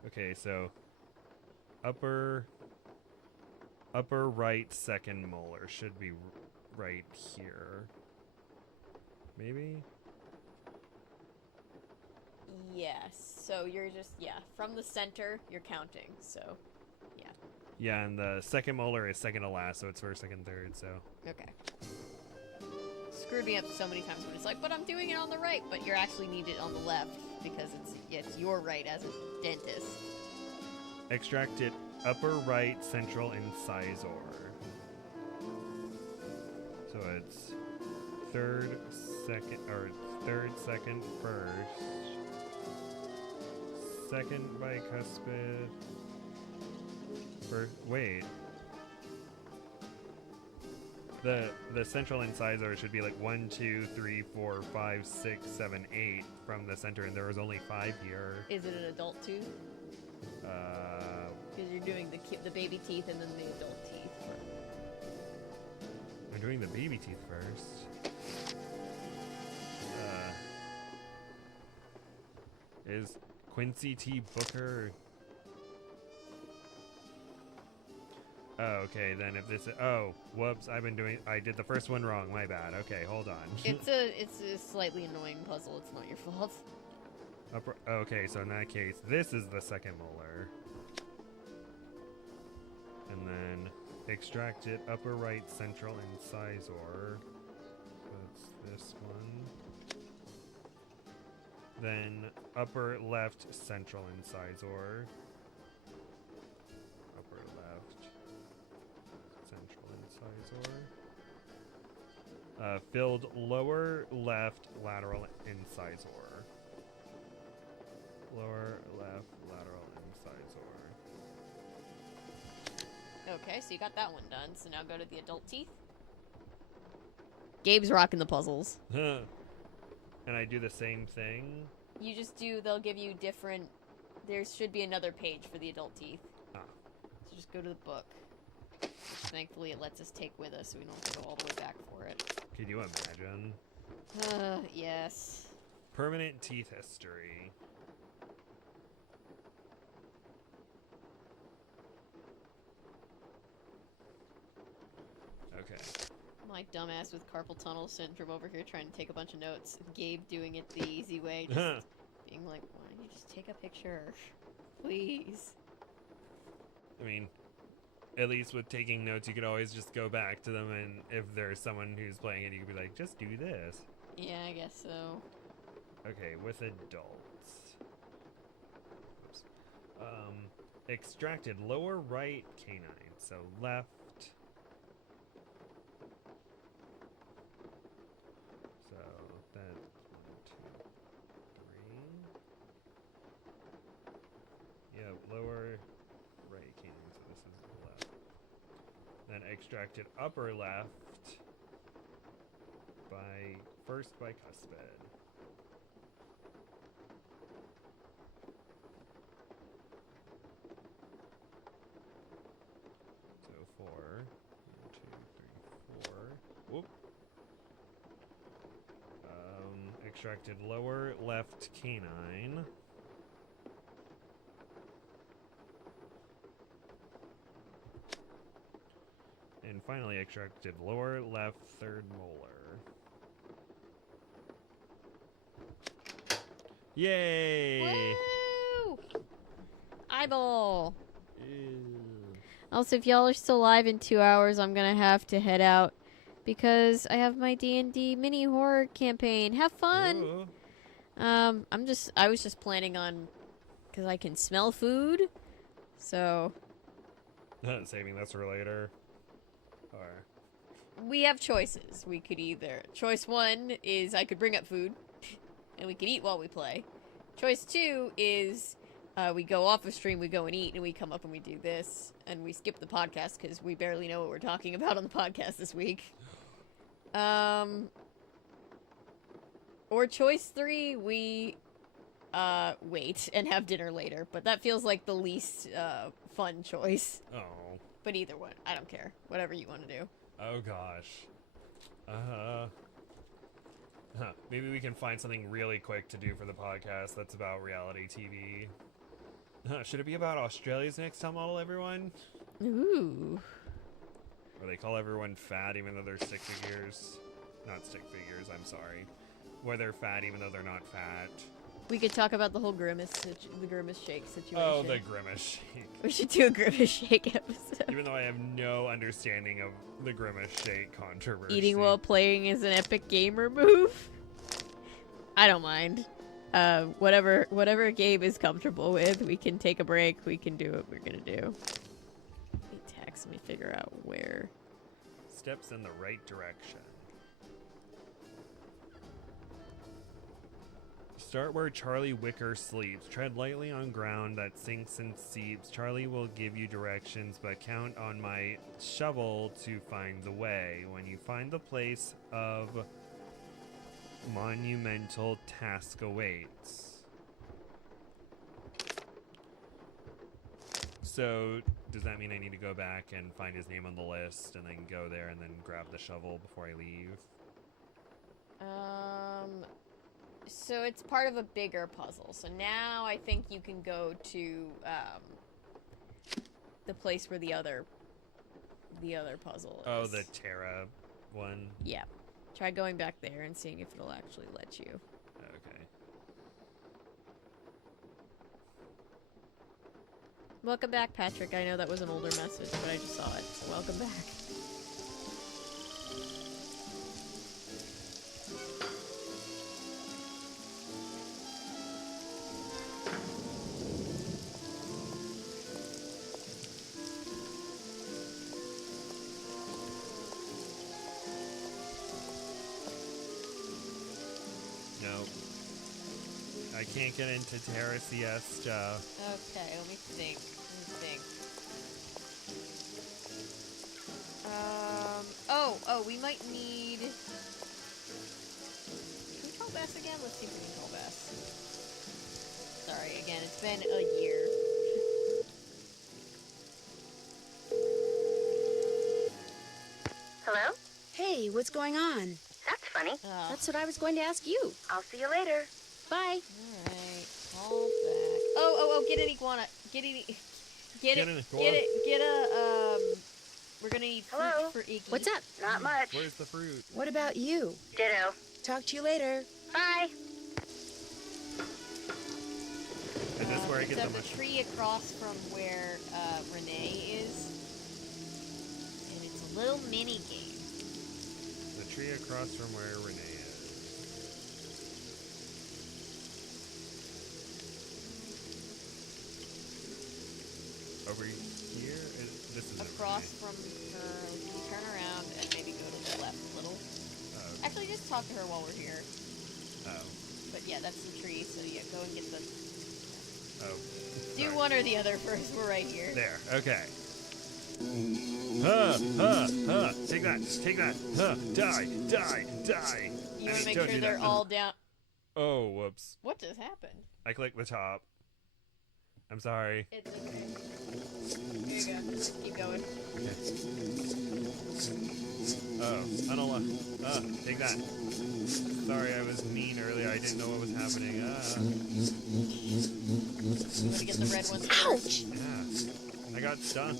Okay, so upper right second molar should be right here. Maybe? Yes. So you're just, yeah, from the center, you're counting. So, yeah. Yeah, and the second molar is second to last, so it's first, second, third, so. Okay. Screwed me up so many times when it's like, but I'm doing it on the right, but you actually need it on the left because it's your right as a dentist. Extract it upper right central incisor. So it's third, second, first. Second bicuspid. First, wait. The central incisor should be like 1, 2, 3, 4, 5, 6, 7, 8 from the center, and there was only 5 here. Is it an adult tooth? Because you're doing the baby teeth and then the adult teeth. I'm doing the baby teeth first. Is Quincy T. Booker? Oh, okay, then if this... Oh, whoops, I did the first one wrong, my bad. Okay, hold on. It's a slightly annoying puzzle, it's not your fault. Okay, so in that case, this is the second molar. And then extract it upper right central incisor. So it's this one. Then upper left central incisor. Upper left central incisor. Filled lower left lateral incisor. Lower left lateral incisor. Okay, so you got that one done. So now go to the adult teeth. Gabe's rocking the puzzles. And I do the same thing? You just they'll give you different... There should be another page for the adult teeth. Ah. So just go to the book. Thankfully it lets us take with us so we don't have to go all the way back for it. Could you imagine? Yes. Permanent teeth history. Okay. My dumbass with carpal tunnel syndrome over here trying to take a bunch of notes. Gabe doing it the easy way, just being like, why don't you just take a picture? Please. I mean, at least with taking notes, you could always just go back to them, and if there's someone who's playing it, you could be like, just do this. Yeah, I guess so. Okay, with adults. Oops. extracted lower right canine. So left. So that's 1, 2, 3. Yeah, lower right canine. So this is the left. Then extracted upper left by cuspid. So 4. 1, 2, 3, 4. Whoop. Extracted lower left canine. And finally extracted lower left third molar. Yay! Woo! Eyeball. Also, if y'all are still live in 2 hours, I'm gonna have to head out because I have my D&D mini horror campaign. Have fun. Ooh. I was just planning on, because I can smell food, so Saving this for later. Or we have choices. We could either choice 1 is I could bring up food, and we could eat while we play. Choice 2 is we go off of stream, we go and eat, and we come up and we do this, and we skip the podcast because we barely know what we're talking about on the podcast this week. Or choice 3, we wait and have dinner later, but that feels like the least fun choice. oh. But either one, I don't care. Whatever you want to do. Oh gosh. Maybe we can find something really quick to do for the podcast that's about reality TV. Should it be about Australia's Next Top Model, everyone? Ooh. Where they call everyone fat even though they're stick figures. Not stick figures, I'm sorry. Where they're fat even though they're not fat. We could talk about the whole Grimace shake situation. Oh, the Grimace shake. We should do a Grimace shake episode. Even though I have no understanding of the Grimace shake controversy. Eating while playing is an epic gamer move. I don't mind. Whatever Gabe is comfortable with, we can take a break. We can do what we're gonna do. Let me text. Let me figure out where. Steps in the right direction. Start where Charlie Wicker sleeps. Tread lightly on ground that sinks and seeps. Charlie will give you directions, but count on my shovel to find the way. When you find the place of monumental task awaits. So, does that mean I need to go back and find his name on the list and then go there and then grab the shovel before I leave? So it's part of a bigger puzzle. So now I think you can go to the place where the other puzzle is. Oh, the Terra one? Yeah. Try going back there and seeing if it'll actually let you. Okay. Welcome back, Patrick. I know that was an older message, but I just saw it. Welcome back. I can't get into Terra Siesta. Okay, let me think. Oh, we might need... Can we call Bess again? Let's see if we can call Bess. Sorry, again, it's been a year. Hello? Hey, what's going on? That's funny. That's what I was going to ask you. I'll see you later. Bye. Alright, call back. Oh, get an iguana. Get an iguana. We're gonna need fruit Hello? for Iggy. What's up? Not much. Where's the fruit? What about you? Ditto. Talk to you later. Bye. Is this where I get the There's a mushroom? tree across from where Renee is. And it's a little mini game. The tree across from where Renee is. over here? This is Across from her, you turn around and maybe go to the left a little. Oh. Actually, just talk to her while we're here. Oh. But yeah, that's the tree, so yeah, go and get the... Oh. Do Sorry. one or the other first, we're right here. There. Okay. Take that. Take that. Die. Die. Die. You want to make Don't sure do they're that. all down... Oh, whoops. What just happened? I clicked the top. I'm sorry. It's okay. Here you go. Keep going. Oh, I don't want. Take that. Sorry, I was mean earlier. I didn't know what was happening. You want to get the red ones Ouch! Yeah. I got stung.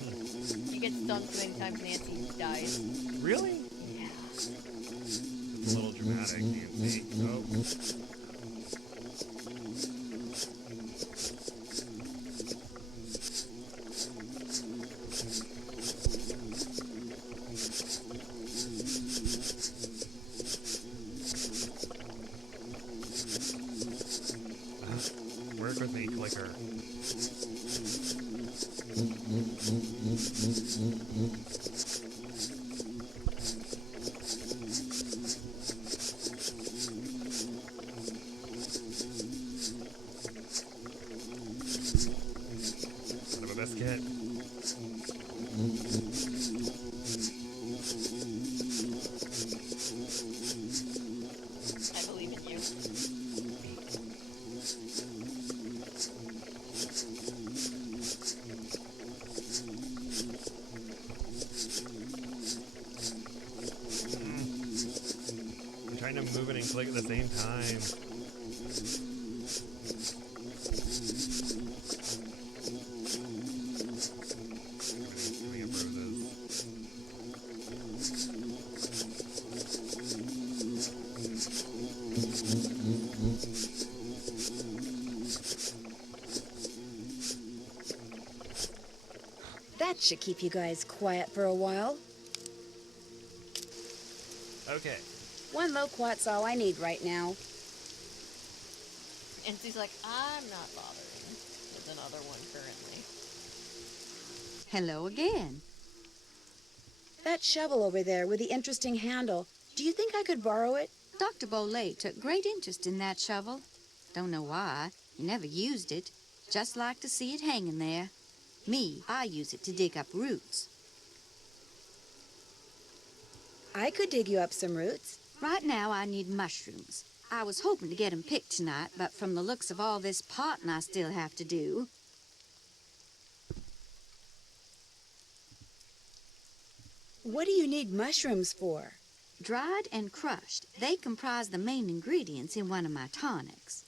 You get stung so many times Nancy dies. Really? Yeah. A little dramatic, Nancy. Oh. Work with me, clicker. Son of a biscuit. I believe in you. I'm trying to move it and click at the same time. Let me improve this. That should keep you guys quiet for a while. Okay. One loquat's all I need right now. And she's like, I'm not bothering with another one currently. Hello again. That shovel over there with the interesting handle, do you think I could borrow it? Dr. Bolay took great interest in that shovel. Don't know why. He never used it. Just like to see it hanging there. Me, I use it to dig up roots. I could dig you up some roots. Right now, I need mushrooms. I was hoping to get 'em picked tonight, but from the looks of all this potting I still have to do... What do you need mushrooms for? Dried and crushed, they comprise the main ingredients in one of my tonics.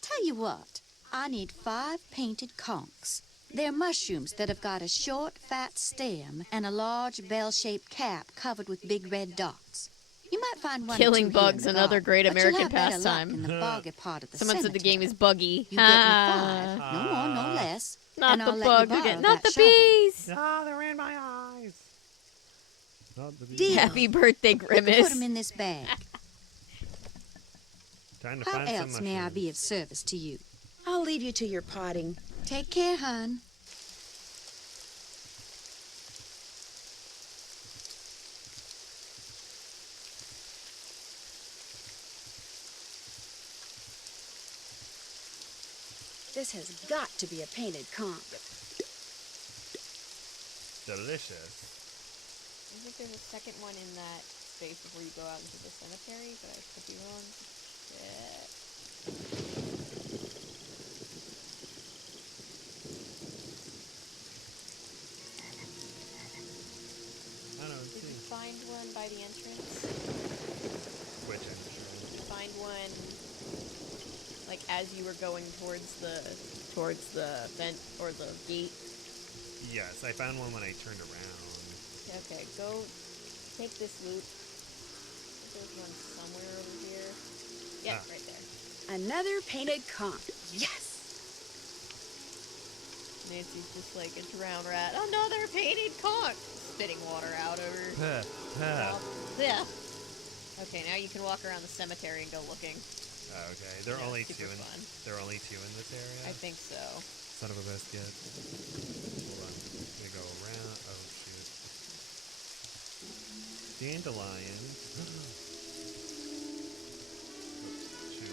Tell you what, I need 5 painted conchs. They're mushrooms that have got a short, fat stem and a large bell-shaped cap covered with big red dots. You might find one Killing or two here in bugs, the another garden, great but you'll American have better luck pastime. in the boggy part of the Someone said the game cemetery. is buggy. You get me 5, no more, no less. Not and the I'll let bug you borrow again. Not that the shovel. bees. Ah, they're in my eyes. Not the Deal. Happy birthday, You can Grimace. put 'em in this bag. Time to How find some else may I mushrooms. be of service to you? I'll leave you to your potting. Take care, hon. This has got to be a painted conch. Delicious. I think there's a second one in that space before you go out into the cemetery, but I could be wrong. Shit. I don't Did see. you find one by the entrance? Which entrance? Did you find one, like, as you were going towards the vent or the gate? Yes, I found one when I turned around. Okay, go take this loot. There's one somewhere over here. Yeah, Ah. right there. Another painted conch. Yes! Nancy's just like a drowned rat. Another painted conch! Spitting water out over her. Yeah. Okay, now you can walk around the cemetery and go looking. Oh, okay. There are Yeah, only super two in. fun. There are only 2 in this area. I think so. Son of a biscuit. Hold on. Dandelion. Shoot.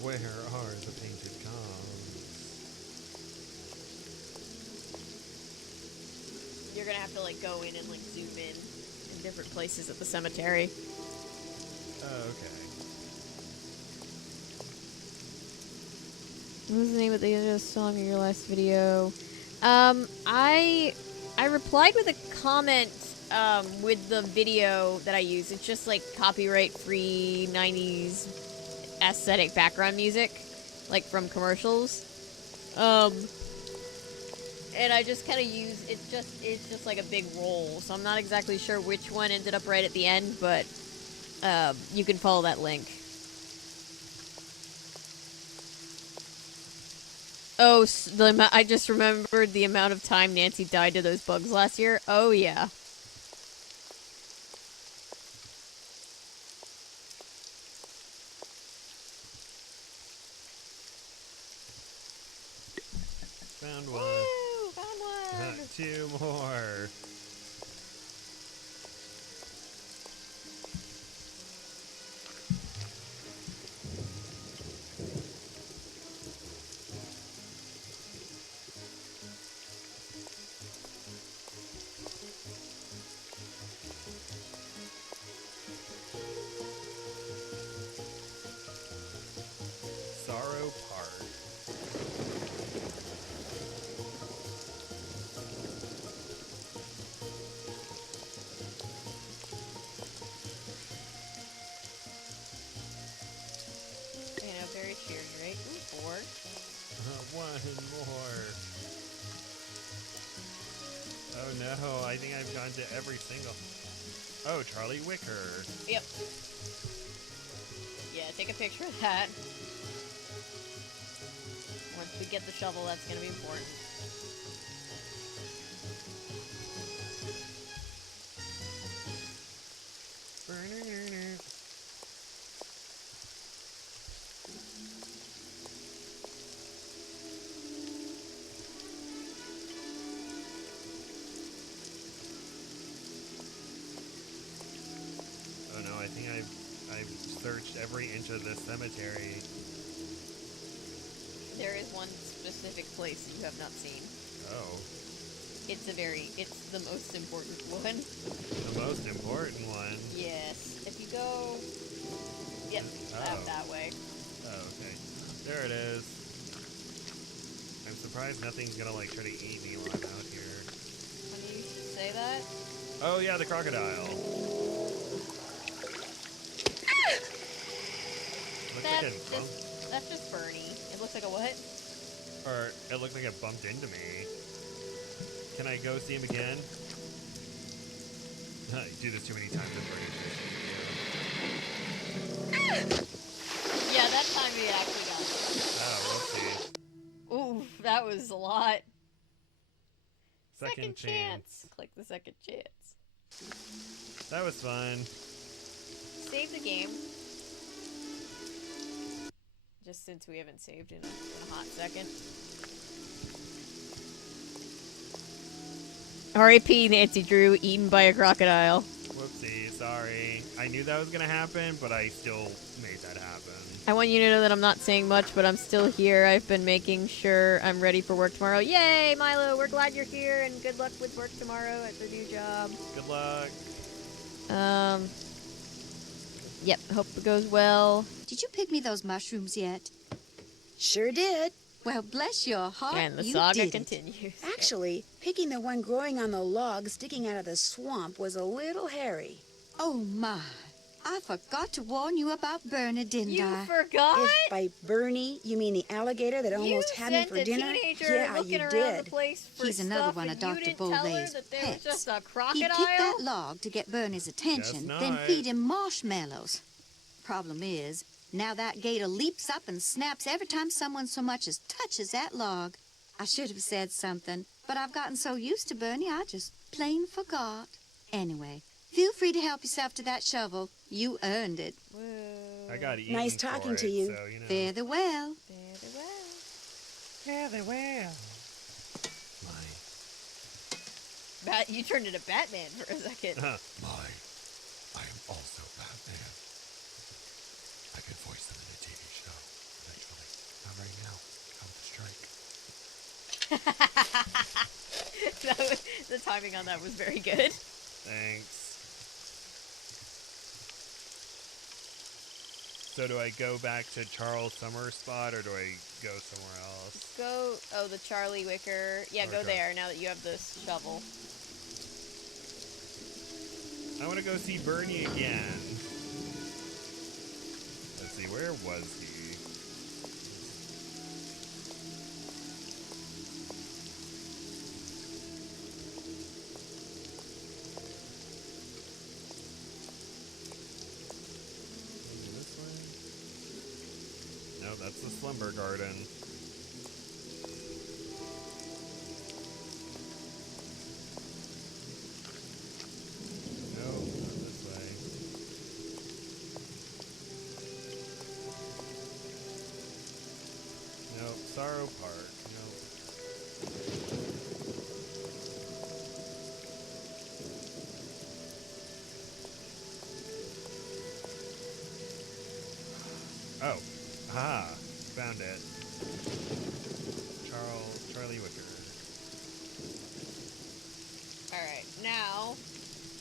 Where are the painted cows? You're gonna have to like go in and like zoom in different places at the cemetery. Oh, okay. What was the name of the song in your last video? I replied with a comment with the video that I use. It's just like copyright-free 90s aesthetic background music, like from commercials. And I just kind of use it's just like a big roll. So I'm not exactly sure which one ended up right at the end, but you can follow that link. Oh, I just remembered the amount of time Nancy died to those bugs last year. Oh, yeah. Found one. Woo! Found one! 2 more. Sorrow Park. Very cheery, right? Ooh, 4. One more. Oh no, I think I've gone to every single... Oh, Charlie Wicker. Yep. Yeah, take a picture of that. Once we get the shovel, that's going to be important. Oh no, I think I've searched every inch of this cemetery. There is one specific place you have not seen. Oh. It's the most important one. The most important one? Yes. If you go... Yep, that way. Oh, okay. There it is. I'm surprised nothing's gonna, like, try to eat me while I'm out here. When you say that? Oh, yeah, the crocodile. That's just Bernie. It looks like a what? Or it looked like it bumped into me. Can I go see him again? You do this too many times with Bernie. Yeah, that time we actually got it. Oh, whoopsie. Ooh, that was a lot. Second chance. Click the second chance. That was fun. Save the game. Just since we haven't saved in a hot second. R.I.P. Nancy Drew, eaten by a crocodile. Whoopsie, sorry. I knew that was gonna happen, but I still made that happen. I want you to know that I'm not saying much, but I'm still here. I've been making sure I'm ready for work tomorrow. Yay, Milo! We're glad you're here, and good luck with work tomorrow at the new job. Good luck. Yep, hope it goes well. Did you pick me those mushrooms yet? Sure did. Well, bless your heart, And the you saga did it. continues. Actually, picking the one growing on the log sticking out of the swamp was a little hairy. Oh, my. I forgot to warn you about Bernie, didn't You I? forgot? If by Bernie you mean the alligator that almost had me for dinner, a teenager yeah, looking you around did. the place for He's another stuff, one of and you Dr. didn't tell her Bolay's that there was pets. just a He crocodile? picked that log to get Bernie's attention, Guess then not. feed him marshmallows. Problem is, now that gator leaps up and snaps every time someone so much as touches that log. I should have said something, but I've gotten so used to Bernie, I just plain forgot. Anyway, feel free to help yourself to that shovel. You earned it. Whoa. I got eaten Nice for talking to it, you. So, you know. Fare thee well. Fare thee well. Fare thee well. You turned into Batman for a second. Uh-huh. I am also Batman. I could voice them in a TV show eventually. Not right now. Out the strike. The timing on that was very good. Thanks. So do I go back to Charles Summer's spot, or do I go somewhere else? Go. Oh, the Charlie Wicker. Yeah, go Okay. there. Now that you have this shovel. I want to go see Bernie again. Let's see, where was he? Maybe this way? No, that's the Slumber Garden. No, not this way. No, Sorrow Park. No. Oh, aha, found it. Charlie Wicker. All right, now.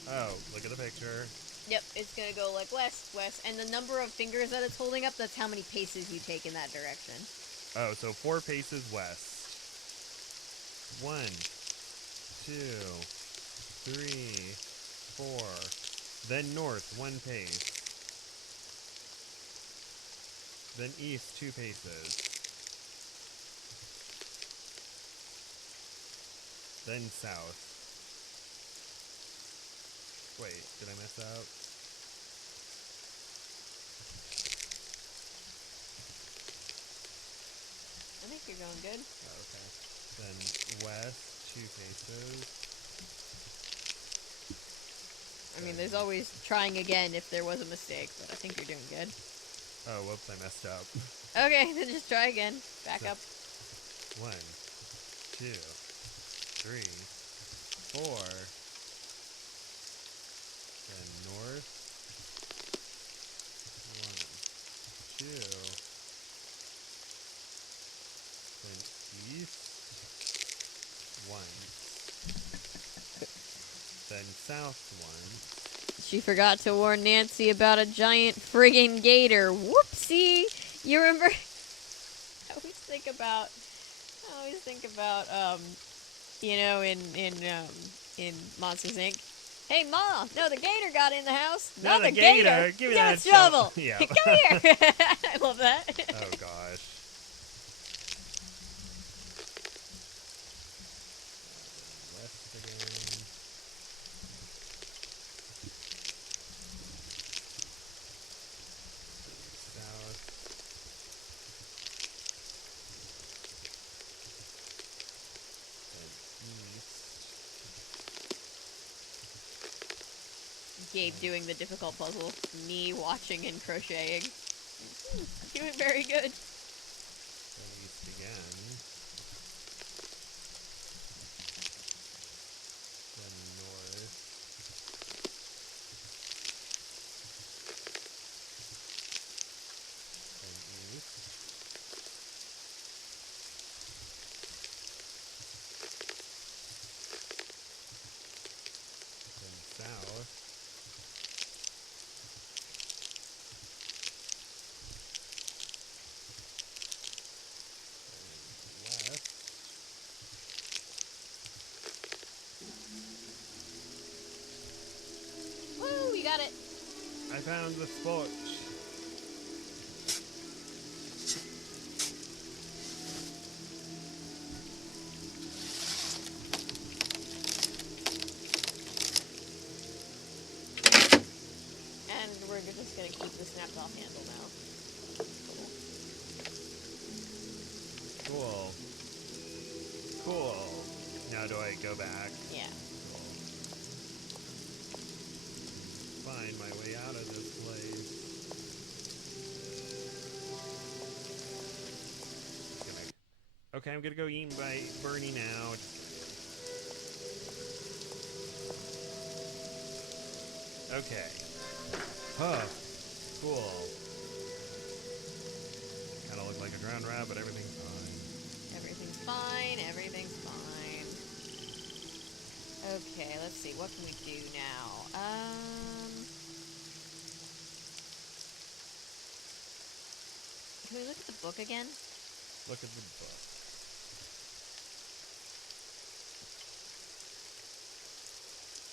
Oh, look at the picture. Yep, it's gonna go like west, and the number of fingers that it's holding up, that's how many paces you take in that direction. Oh, so 4 paces west. 1, 2, 3, 4. Then north, 1 pace. Then east, 2 paces. Then south. Wait, did I mess up? I think you're going good. Oh, okay. Then west, 2 paces. I mean, there's always trying again if there was a mistake, but I think you're doing good. Oh, whoops, I messed up. Okay, then just try again. Back up. 1, 2, 3, 4. Then north. 1, 2. Then east. 1. Then south 1. She forgot to warn Nancy about a giant friggin' gator. Whoopsie! You remember? I always think about, you know, in Monsters Inc. Hey, Ma! No, the gator got in the house. Not the the gator. Give me that shovel. shovel. Yeah. Come here. I love that. Oh gosh. West again. South. Then east. Gabe doing the difficult puzzle. Me watching and crocheting. Doing very good. Then east again. Then north. Then east. Then south. Then west. Woo! You got it. I found the spot. And we're just gonna keep the snapped off handle now. Cool. Cool. Now do I go back? Yeah. Cool. Find my way out of this place. Okay, I'm gonna go eaten by burning out. Okay. Huh. Cool. Kinda look like a drowned rat, but everything's fine. Everything's fine. Everything's fine. Okay, let's see. What can we do now? Can we look at the book again? Look at the book.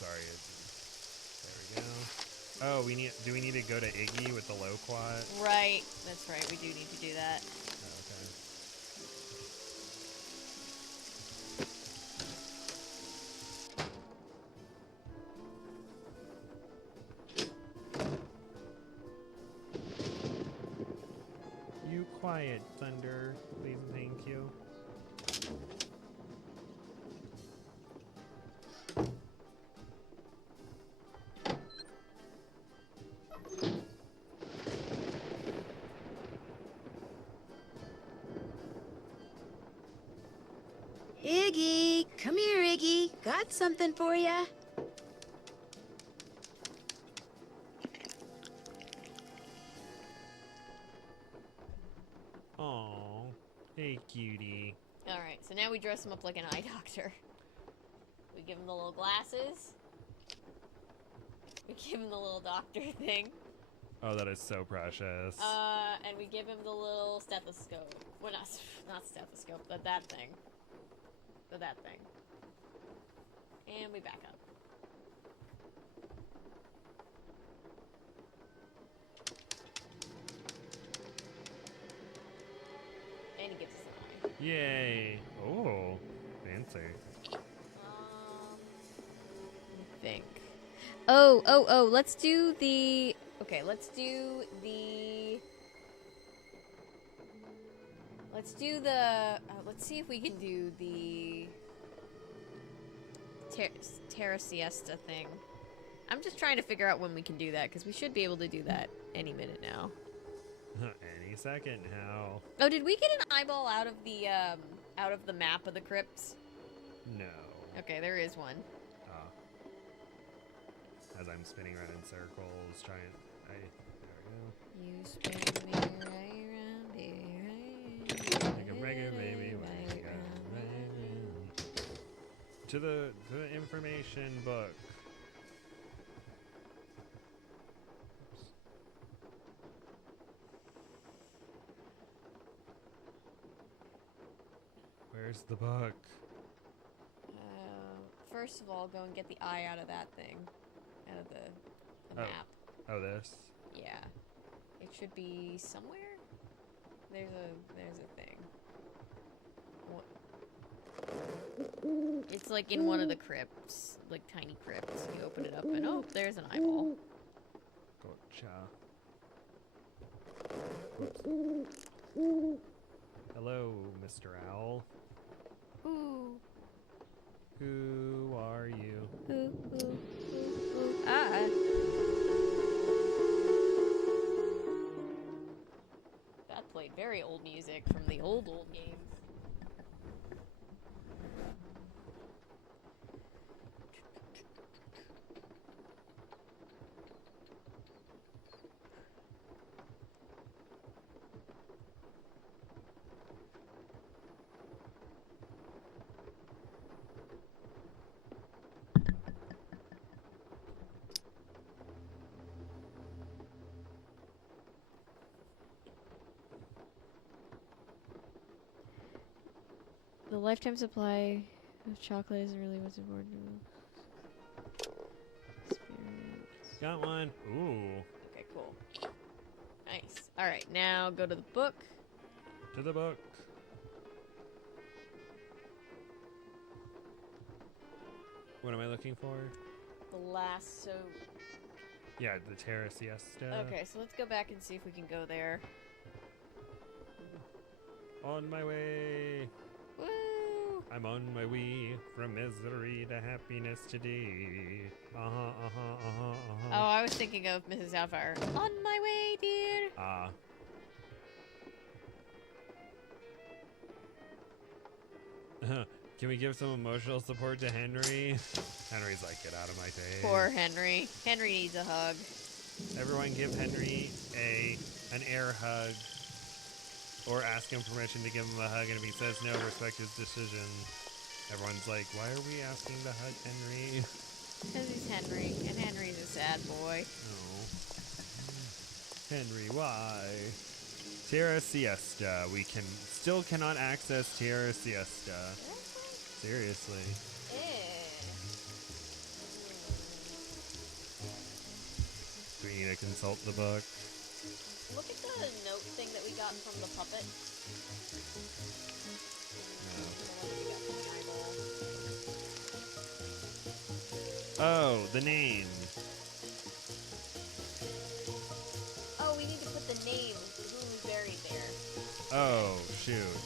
Sorry. There we go. Oh, do we need to go to Iggy with the loquat? Right. That's right. We do need to do that. Okay. You quiet, Thunder. Please and thank you. Iggy, come here, Iggy. Got something for ya. Aw. Hey, cutie. Alright, so now we dress him up like an eye doctor. We give him the little glasses. We give him the little doctor thing. Oh, that is so precious. And we give him the little stethoscope. Well, not stethoscope, but that thing. That thing. And we back up. And he gets us an eye. Yay. Oh, fancy. I think. Oh, let's do the... Okay, let's do the... let's see if we can do the Terra Siesta thing. I'm just trying to figure out when we can do that, because we should be able to do that any minute now. Any second now. Oh, did we get an eyeball out of the map of the crypts? No. Okay, there is one. As I'm spinning around in circles, trying... There we go. You spin me right around, baby, right Like a regular baby. To the information book. Oops. Where's the book? First of all, go and get the eye out of that thing. Out of the map. Oh, this? Yeah. It should be somewhere? There's a thing. It's like in one of the crypts. Like tiny crypts. You open it up and oh, there's an eyeball. Gotcha. Oops. Hello, Mr. Owl. Ooh. Who are you? Ooh. Ah. That played very old music from the old games. The lifetime supply of chocolate isn't really what's important. Experience. Got one. Ooh. Okay, cool. Nice. Alright, now go to the book. To the book. What am I looking for? The last, so... Yeah, the Terra Siesta. Okay, so let's go back and see if we can go there. On my way. Woo! I'm on my way from misery to happiness today. Oh, I was thinking of Mrs. Doubtfire. On my way, dear. Can we give some emotional support to Henry? Henry's like, get out of my face. Poor Henry. Henry needs a hug. Everyone give Henry an air hug. Or ask him permission to give him a hug, and if he says no, respect his decision. Everyone's like, why are we asking to hug Henry? Because he's Henry, and Henry's a sad boy. Oh. Henry, why? Tierra Siesta. We still cannot access Tierra Siesta. Seriously. Do we need to consult the book? Look at the note thing that we got from the puppet. Oh, the name. Oh, we need to put the name. Who's buried there? Oh, shoot.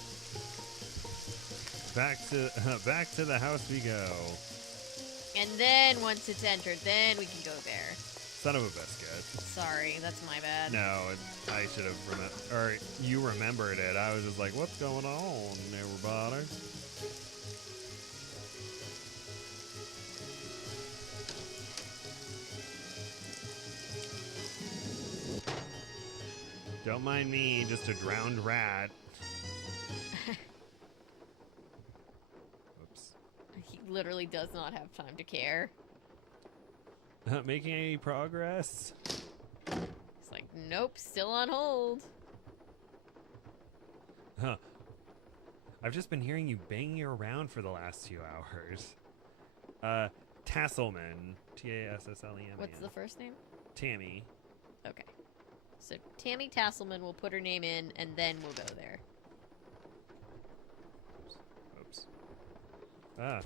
Back to the house we go. And then once it's entered, then we can go there. Son of a biscuit. Sorry, that's my bad. No, I should have remembered. Or you remembered it. I was just like, what's going on, everybody? Don't mind me, just a drowned rat. Oops. He literally does not have time to care. Not making any progress? It's like, nope, still on hold. Huh. I've just been hearing you banging around for the last few hours. Tasselman. Tasselman. What's the first name? Tammy. Okay. So Tammy Tasselman will put her name in, and then we'll go there. Oops. Ah.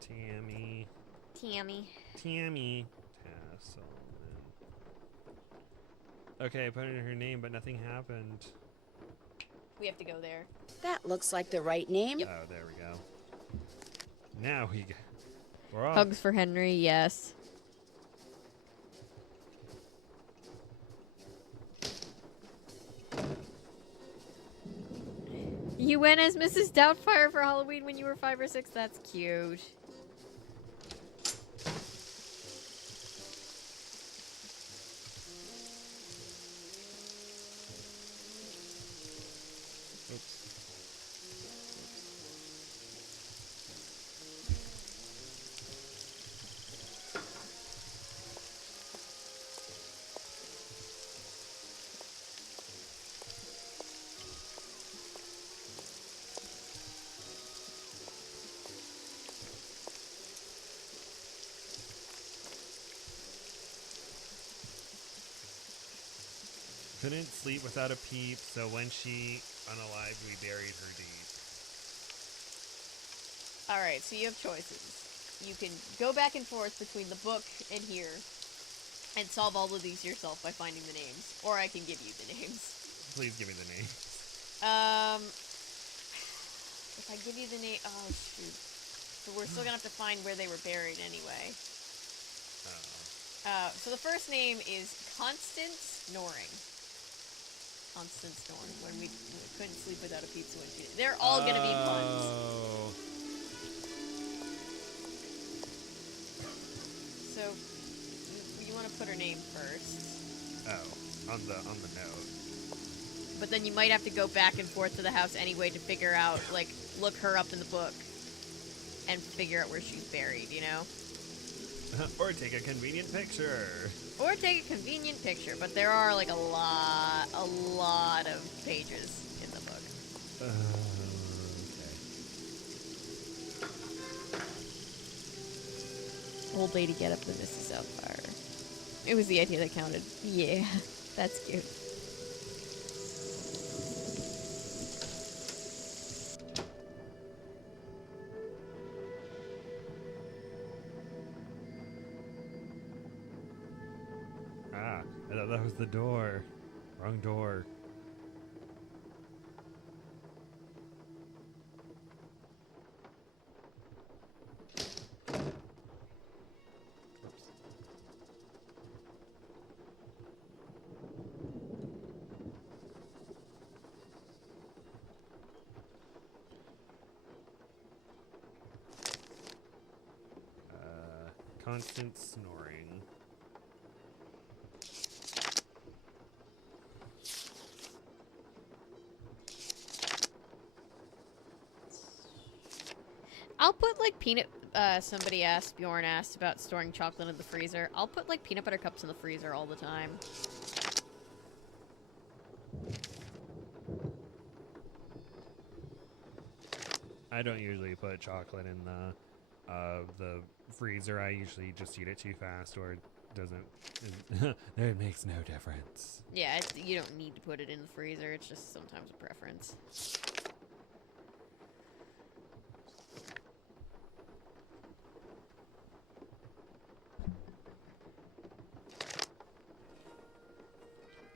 Tammy. Tammy. Tasselman. Okay, I put in her name, but nothing happened. We have to go there. That looks like the right name. Oh, there we go. Now we're off. Hugs for Henry, yes. You went as Mrs. Doubtfire for Halloween when you were 5 or 6? That's cute. Couldn't sleep without a peep, so when she unalived, we buried her deep. Alright, so you have choices. You can go back and forth between the book and here and solve all of these yourself by finding the names. Or I can give you the names. Please give me the names. If I give you the name... Oh, shoot. So we're still gonna have to find where they were buried anyway. So the first name is Constance Noring. Constance Noring. When we couldn't sleep without a pizza when she did. They're all gonna be puns. So you want to put her name first. Oh, on the note. But then you might have to go back and forth to the house anyway to figure out, like, look her up in the book and figure out where she's buried, you know? Or take a convenient picture. Or take a convenient picture, but there are, like, a lot of pages in the book. Okay. Old lady get up to Mrs. Doubtfire. It was the idea that counted. Yeah, that's cute. Ah, I thought that was the door. Wrong door. Constant snoring. I'll put like peanut. Bjorn asked about storing chocolate in the freezer. I'll put like peanut butter cups in the freezer all the time. I don't usually put chocolate in the freezer. I usually just eat it too fast, or it doesn't. It makes no difference. Yeah, you don't need to put it in the freezer. It's just sometimes a preference.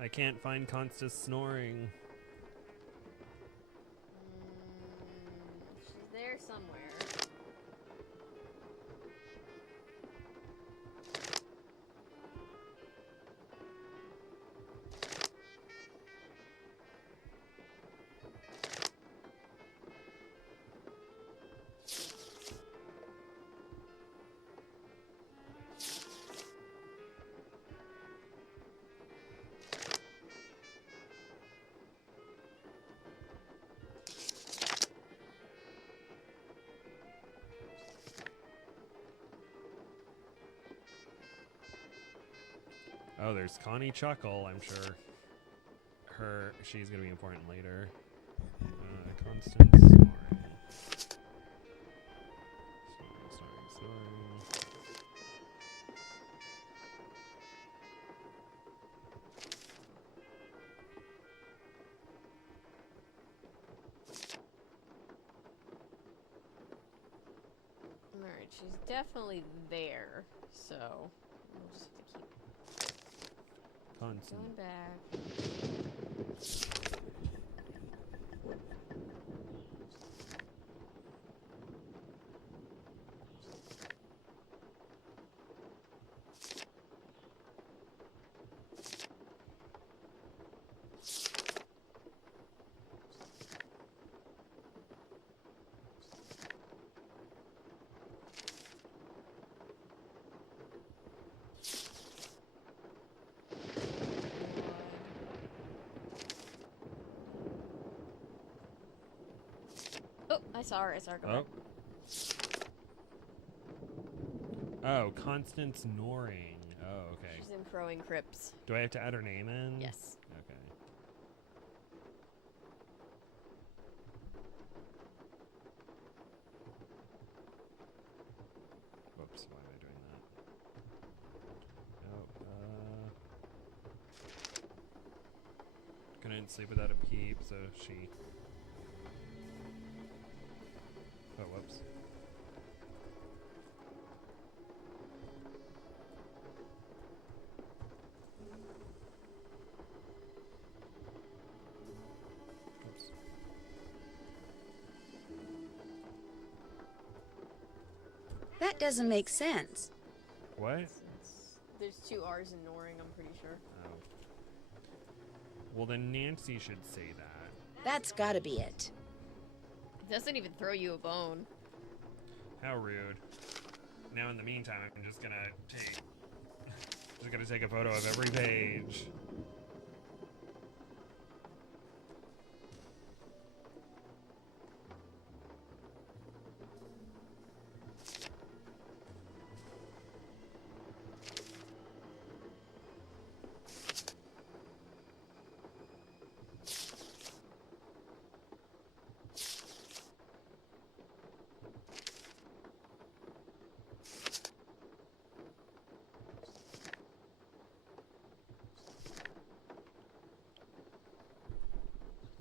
I can't find Constance snoring. She's there somewhere. Oh, there's Connie Chuckle. I'm sure she's gonna be important later. Constance snoring. Snoring. Alright, she's definitely there, so we'll just have to keep Constant. going back. Oh, I saw her. Go back. Oh, Constance Noring. Oh, okay. She's in Crowing Crypts. Do I have to add her name in? Yes. Okay. Whoops, why am I doing that? Oh, couldn't sleep without a peep, so she... Oh, whoops. Oops. That doesn't make sense. What? There's 2 R's in Noring, I'm pretty sure. Oh. Well, then Nancy should say that. That's gotta be it. It doesn't even throw you a bone. How rude. Now, in the meantime, I'm just gonna take a photo of every page.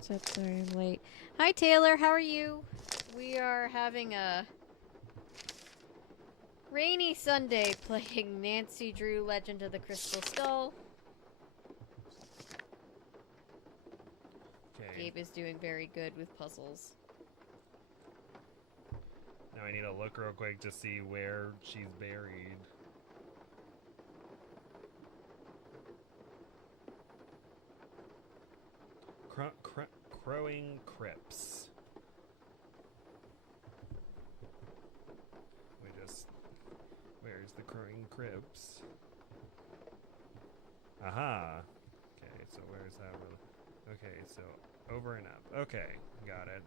What's up? Sorry I'm late. Hi Taylor, how are you? We are having a rainy Sunday playing Nancy Drew Legend of the Crystal Skull. Okay. Gabe is doing very good with puzzles. Now I need to look real quick to see where she's buried. Crowing Crypts. Where's the Crowing crypts. Aha. Okay, so where's that one? Okay, so over and up. Okay, got it.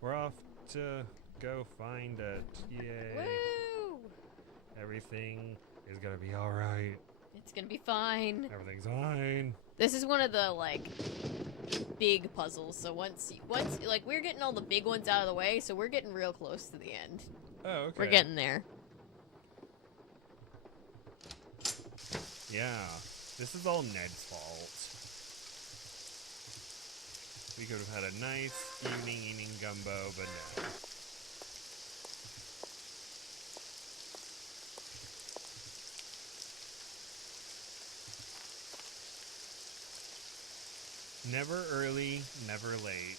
We're off to go find it. Yay. Woo! Everything is gonna be alright. It's gonna be fine. Everything's fine. This is one of the, like, big puzzles. So once, like, we're getting all the big ones out of the way, so we're getting real close to the end. Oh, okay. We're getting there. Yeah. This is all Ned's fault. We could have had a nice evening eating gumbo, but no. Never early, never late.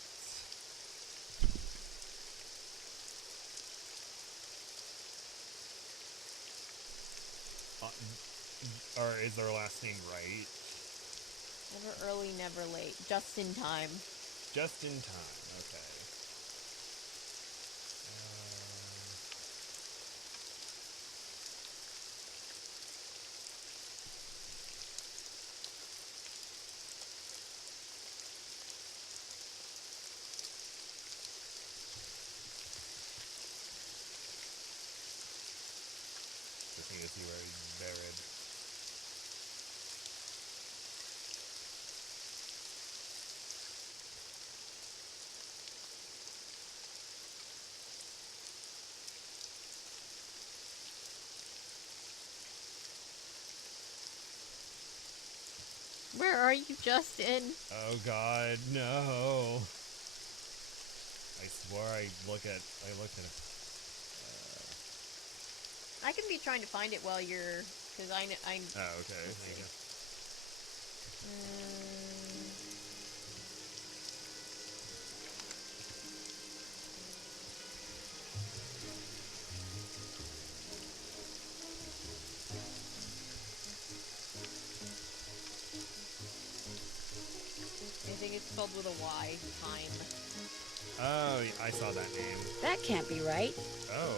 Or is their last name right? Never early, never late. Just in time. Just in time, okay. Just need to see where he's buried. Where are you, Justin? Oh God, no! I swore I looked at it. I can be trying to find it while you're, because I'm. Oh, okay. Thank you. I think it's spelled with a Y. Time. Oh, I saw that name. That can't be right. Oh.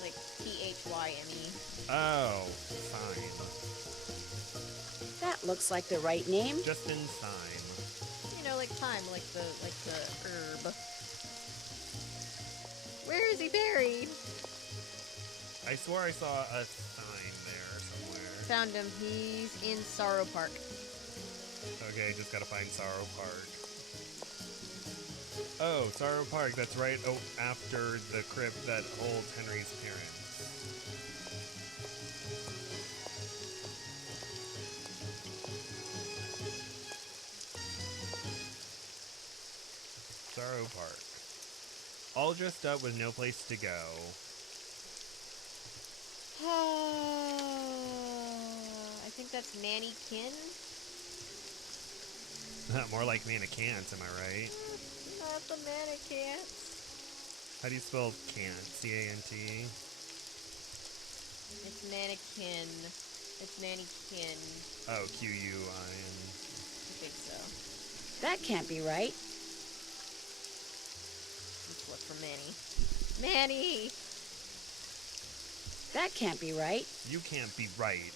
Like T-H-Y-M-E. Oh, fine. That looks like the right name. Just in time. You know, like thyme, like the herb. Where is he buried? I swore I saw a sign there somewhere. Found him. He's in Sorrow Park. Okay, just gotta find Sorrow Park. Oh, Sorrow Park, that's right. Oh, after the crypt that holds Henry's parents. Sorrow Park. All dressed up with no place to go. I think that's Mannequin. More like mannequins, am I right? Not the mannequin. How do you spell cant? C-A-N-T? It's mannequin. It's mannequin. Oh, Q-U-I-N. I think so. That can't be right. Let's look for Manny. Manny! That can't be right. You can't be right.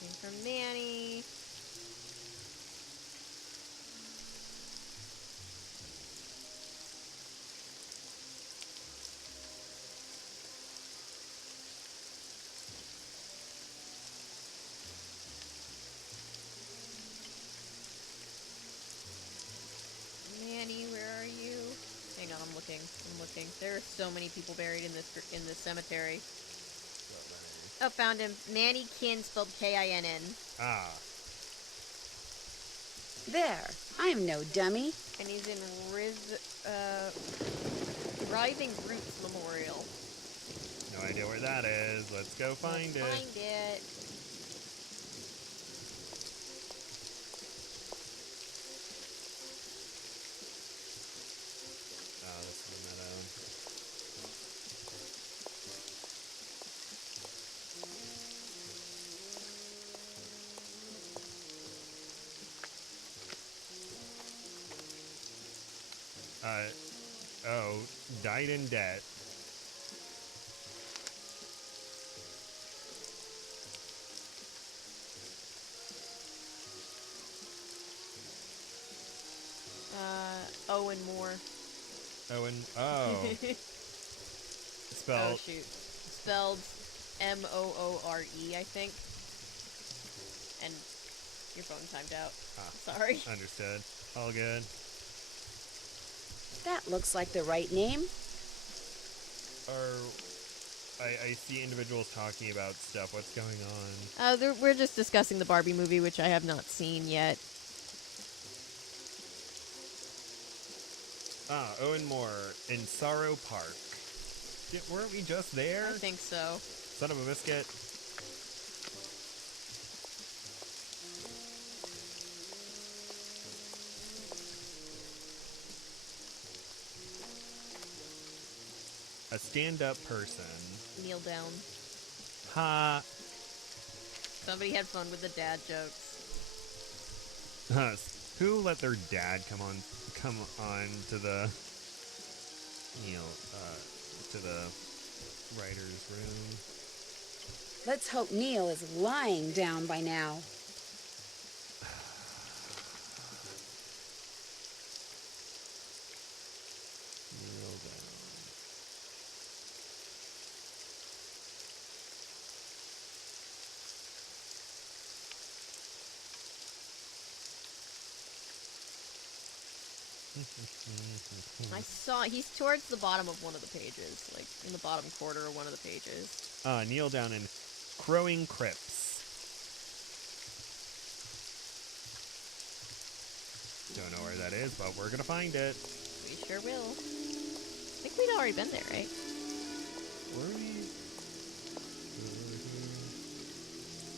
Looking for Manny. Manny, where are you? Hang on, I'm looking. There are so many people buried in this cemetery. Oh, found him. Mannequin, spelled K-I-N-N. Ah. There. I'm no dummy. And he's in Writhing Roots Memorial. No idea where that is. Let's go find it. Find it. Oh, this is the meadow. Oh, died in debt. Owen Moore. Owen. Oh. Spelled. Oh shoot. Spelled Moore, I think. And your phone timed out. Sorry. Understood. All good. That looks like the right name. I see individuals talking about stuff. What's going on? We're just discussing the Barbie movie, which I have not seen yet. Owen Moore in Sorrow Park. Weren't we just there? I think so. Son of a biscuit. A stand-up person. Kneel down. Ha. Somebody had fun with the dad jokes. Who let their dad come on to the to the writer's room? Let's hope Neil is lying down by now. Kneel down. He's towards the bottom of one of the pages, like in the bottom quarter of one of the pages. Kneel down in Crowing Crypts. Don't know where that is, but we're gonna find it. We sure will. I think we'd already been there, right? Were we?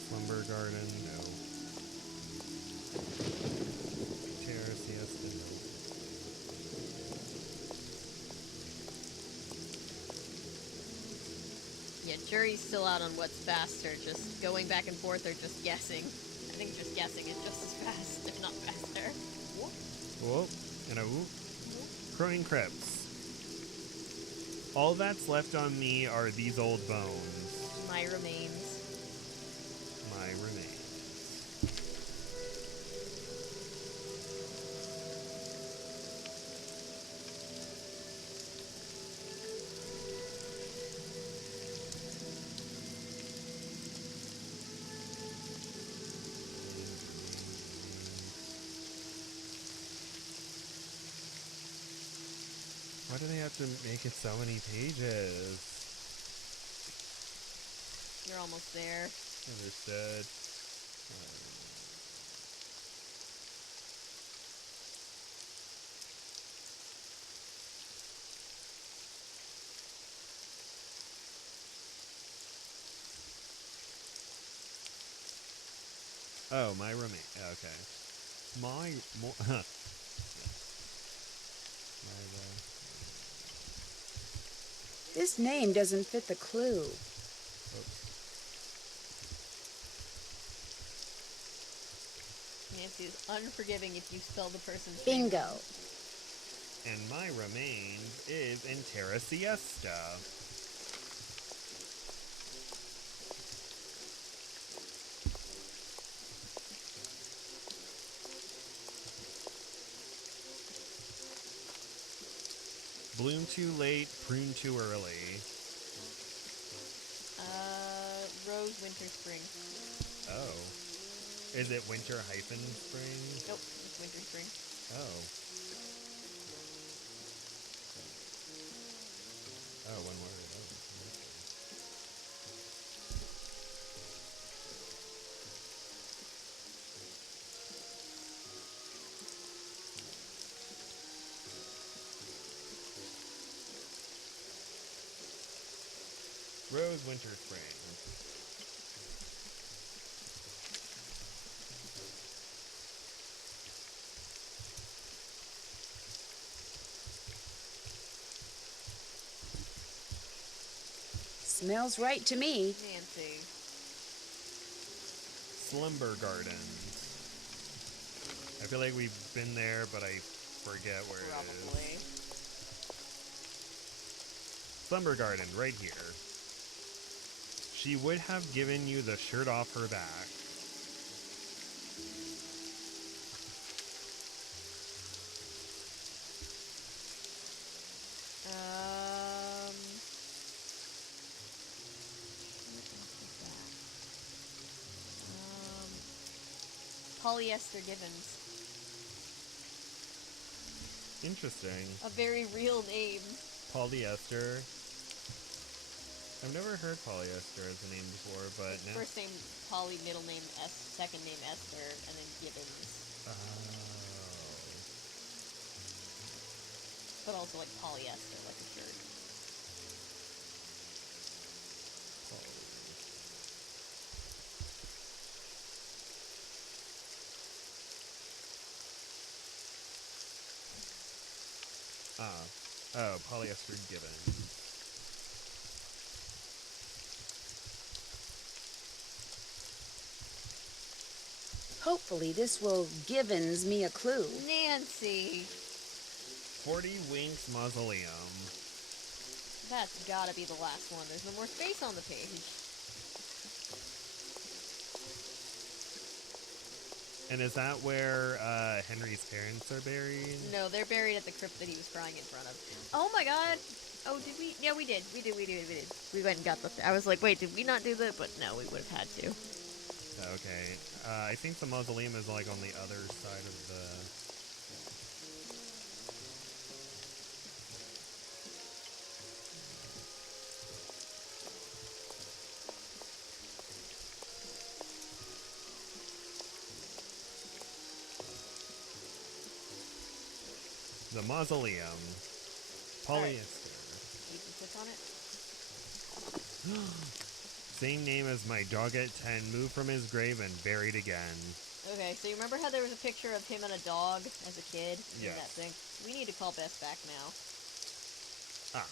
Slumber Garden, no. Terra Siesta, no. Yeah, jury's still out on what's faster, just going back and forth or just guessing. I think just guessing is just as fast, if not faster. Whoop, and a whoop. Crowing Crypts. All that's left on me are these old bones. My remains. My remains. Why do they have to make it so many pages? You're almost there. Understood. Oh, my roommate. Okay. My This name doesn't fit the clue. Nancy is unforgiving if you spell the person's Bingo. name. And my remains is in Terra Siesta. Bloom too late, prune too early. Rose, winter, spring. Oh. Is it winter hyphen spring? Nope, it's winter, spring. Oh. Oh, one word. Oh. Rose, winter, spring. Smells right to me. Nancy. Slumber Gardens. I feel like we've been there, but I forget where it is. Slumber Garden, right here. She would have given you the shirt off her back. Polyester Gibbons. Interesting. A very real name. Polyester. I've never heard polyester as a name before, but no. First name Polly, middle name second name Esther, and then Gibbons. Oh. But also like polyester, like a shirt. Oh, polyester Gibbons. Hopefully this will givens me a clue. Nancy! 40 Winks Mausoleum. That's gotta be the last one. There's no more space on the page. And is that where Henry's parents are buried? No, they're buried at the crypt that he was crying in front of. Oh my god! Oh, did we? Yeah, we did. We did. We went and got the... I was like, wait, did we not do that? But no, we would have had to. Okay. I think the mausoleum is like on the other side of the... The mausoleum. Polyester. You can click on it. Same name as my dog at 10, moved from his grave and buried again. Okay, so you remember how there was a picture of him and a dog as a kid? Yes. In that thing? We need to call Beth back now. Ah.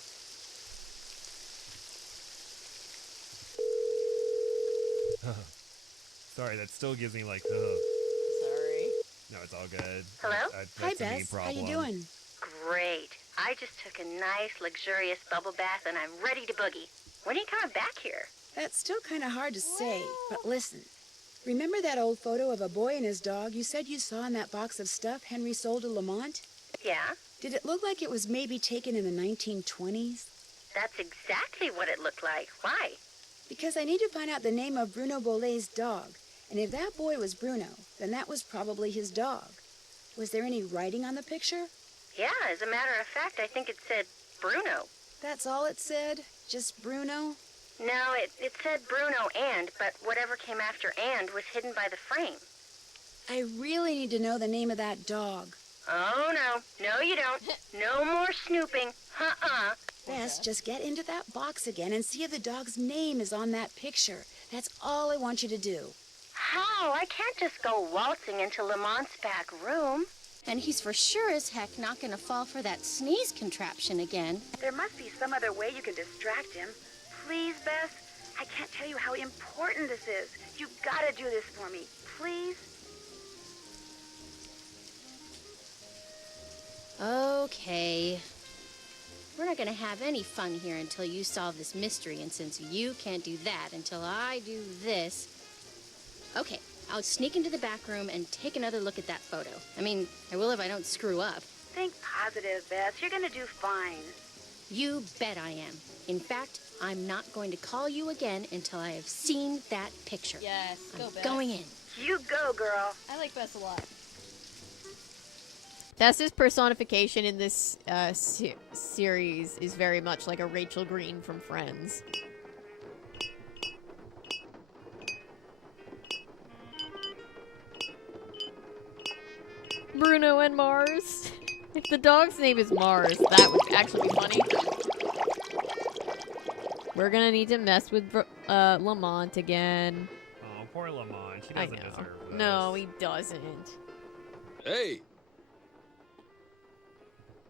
Sorry, that still gives me like, Sorry. No, it's all good. Hello? Hi, Beth. How you doing? Great. I just took a nice, luxurious bubble bath and I'm ready to boogie. When are you coming back here? That's still kind of hard to say, but listen. Remember that old photo of a boy and his dog you said you saw in that box of stuff Henry sold to Lamont? Yeah? Did it look like it was maybe taken in the 1920s? That's exactly what it looked like. Why? Because I need to find out the name of Bruno Bolet's dog. And if that boy was Bruno, then that was probably his dog. Was there any writing on the picture? Yeah, as a matter of fact, I think it said Bruno. That's all it said? Just Bruno? No, it said Bruno but whatever came after and was hidden by the frame. I really need to know the name of that dog. Oh, no. No, you don't. No more snooping. Bess, just get into that box again and see if the dog's name is on that picture. That's all I want you to do. How? I can't just go waltzing into Lamont's back room. And he's for sure as heck not gonna fall for that sneeze contraption again. There must be some other way you can distract him. Please, Bess? I can't tell you how important this is. You gotta do this for me. Please? Okay. We're not gonna have any fun here until you solve this mystery, and since you can't do that until I do this... Okay, I'll sneak into the back room and take another look at that photo. I mean, I will if I don't screw up. Think positive, Bess. You're gonna do fine. You bet I am. In fact, I'm not going to call you again until I have seen that picture. Yes, go I'm Beth. going in. You go, girl. I like Bess a lot. Tessa's personification in this series is very much like a Rachel Green from Friends. Bruno and Mars. If the dog's name is Mars, that would actually be funny. We're gonna need to mess with Lamont again. Oh, poor Lamont. He I doesn't know. deserve this. No, he doesn't. Hey!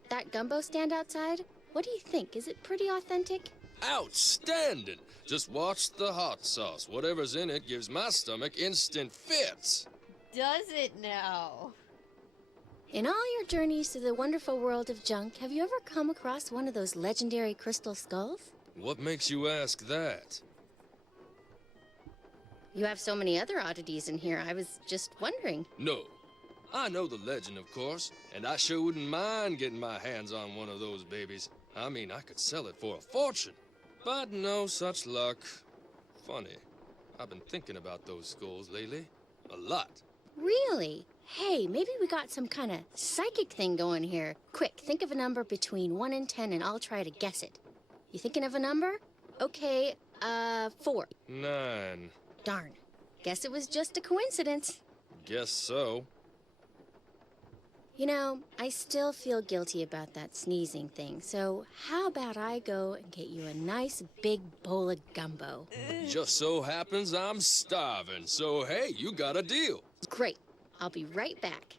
That gumbo stand outside? What do you think? Is it pretty authentic? Outstanding! Just watch the hot sauce. Whatever's in it gives my stomach instant fits. Does it now? In all your journeys through the wonderful world of junk, have you ever come across one of those legendary crystal skulls? What makes you ask that? You have so many other oddities in here, I was just wondering. No. I know the legend, of course, and I sure wouldn't mind getting my hands on one of those babies. I mean, I could sell it for a fortune. But no such luck. Funny. I've been thinking about those skulls lately. A lot. Really? Hey, maybe we got some kind of psychic thing going here. Quick, think of a number between 1 and 10 and I'll try to guess it. You thinking of a number? Okay, 4. 9. Darn. Guess it was just a coincidence. Guess so. You know, I still feel guilty about that sneezing thing, so how about I go and get you a nice big bowl of gumbo? Just so happens I'm starving, so hey, you got a deal. Great. I'll be right back.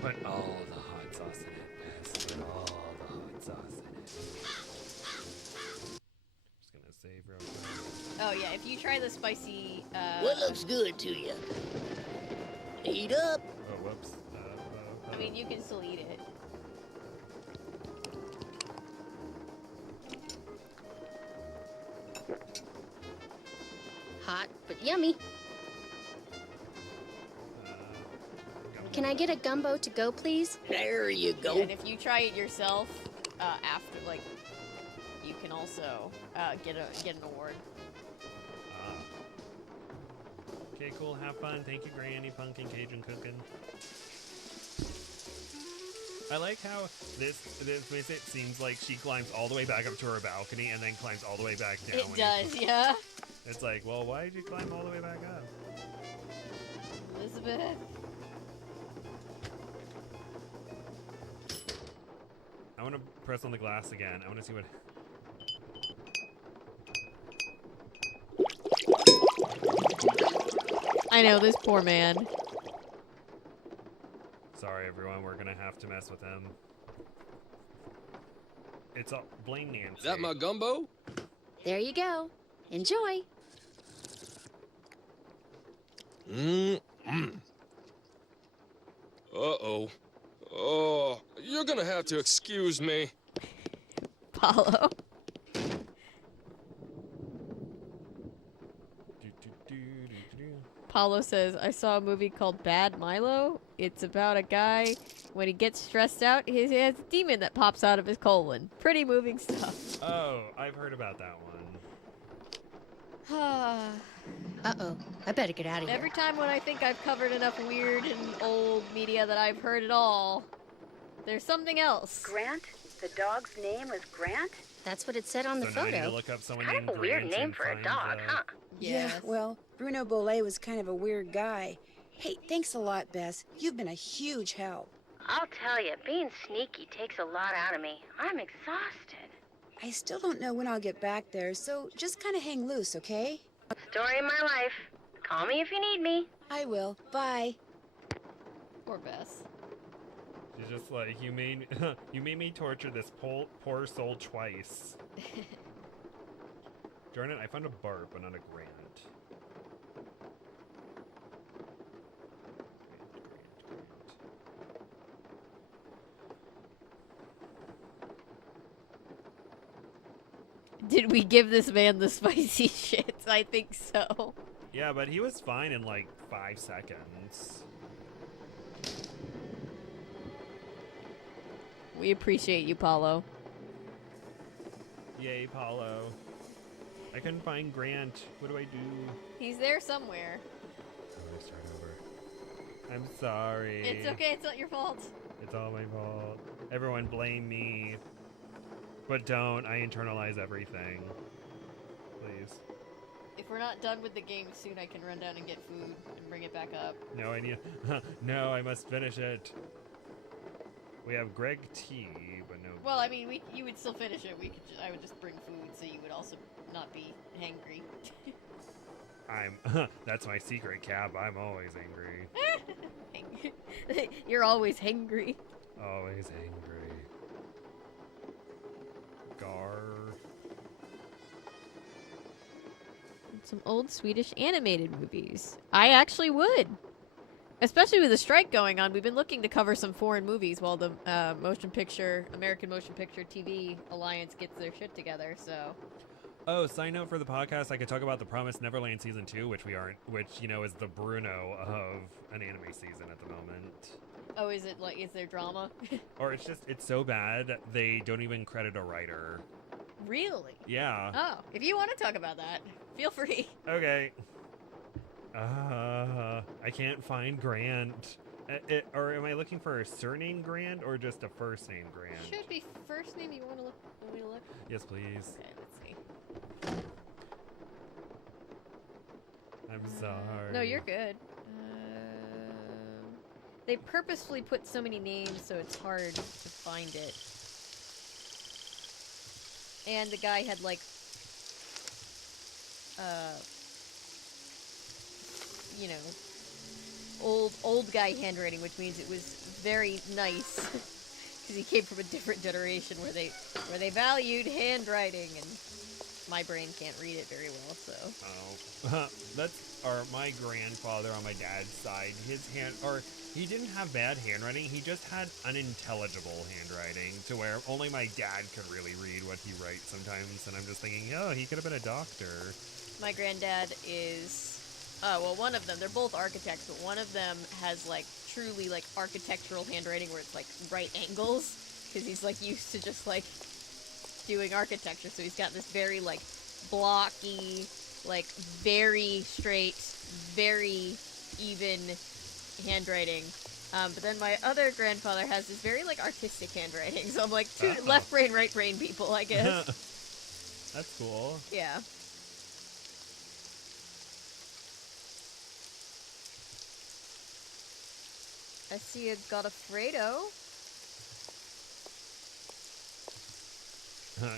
Put all the hot sauce in it, Bess. Put all the hot sauce in it. Just gonna save real quick. Oh yeah, if you try the spicy, What looks good to you? Eat up. Oh, whoops. I mean, you can still eat it. Hot, but yummy. Can I get a gumbo to go, please? There you go. Yeah, and if you try it yourself, after, like, you can also get an award. Okay, cool. Have fun. Thank you, Granny Pumpkin Cajun Cooking. I like how this makes it seems like she climbs all the way back up to her balcony and then climbs all the way back down. It does, yeah. It's like, well, why did you climb all the way back up? Elizabeth. I want to press on the glass again. I want to see what... I know, this poor man. Sorry, everyone. We're going to have to mess with him. It's all... Blame Nancy. Is that my gumbo? There you go. Enjoy. Uh-oh. Oh, you're gonna have to excuse me. Paulo. Paulo says, I saw a movie called Bad Milo. It's about a guy, when he gets stressed out, he has a demon that pops out of his colon. Pretty moving stuff. Oh, I've heard about that one. Uh-oh. I better get out of here. Every time when I think I've covered enough weird and old media that I've heard it all, there's something else. Grant? The dog's name was Grant? That's what it said on the So now I need to photo. look up someone Kind named of a weird Grant name and for a find, dog, huh? Yeah, well, Bruno Bolet was kind of a weird guy. Hey, thanks a lot, Bess. You've been a huge help. I'll tell you, being sneaky takes a lot out of me. I'm exhausted. I still don't know when I'll get back there, so just kind of hang loose, okay? Story of my life. Call me if you need me. I will. Bye. Poor Bess. She's just like, you made me torture this poor soul twice. Jordan, I found a Bart, but not a Grant. Did we give this man the spicy shits? I think so. Yeah, but he was fine in like 5 seconds. We appreciate you, Paulo. Yay, Paulo. I couldn't find Grant. What do I do? He's there somewhere. I'm gonna start over. I'm sorry. It's okay, it's not your fault. It's all my fault. Everyone blame me. But don't. I internalize everything. Please. If we're not done with the game soon, I can run down and get food and bring it back up. No, I need... No, I must finish it. We have Greg T, but no... Well, I mean, you would still finish it. I would just bring food, so you would also not be hangry. That's my secret, Cap. I'm always angry. You're always hangry. Always angry. Gar. Some old Swedish animated movies. I actually would. Especially with the strike going on, we've been looking to cover some foreign movies while the American Motion Picture TV Alliance gets their shit together, so... Oh, side note for the podcast, I could talk about The Promised Neverland Season 2, which is the Bruno of an anime season at the moment. Oh, is there drama? Or it's so bad, they don't even credit a writer. Really? Yeah. Oh, if you want to talk about that, feel free. Okay. I can't find Grant. Or am I looking for a surname Grant or just a first name Grant? Should be first name. You want me to look? Yes, please. Okay, let's see. I'm sorry. No, you're good. They purposefully put so many names so it's hard to find it. And the guy had like, you know, old guy handwriting, which means it was very nice because he came from a different generation where they valued handwriting, and my brain can't read it very well. So my grandfather on my dad's side. He didn't have bad handwriting. He just had unintelligible handwriting to where only my dad could really read what he writes sometimes. And I'm just thinking, oh, he could have been a doctor. My granddad is, one of them. They're both architects, but one of them has like truly like architectural handwriting where it's like right angles because he's like used to just like doing architecture. So he's got this very like blocky, like very straight, very even handwriting. But then my other grandfather has this very like artistic handwriting. So I'm like two left brain, right brain people, I guess. That's cool. Yeah. I see a Godofredo.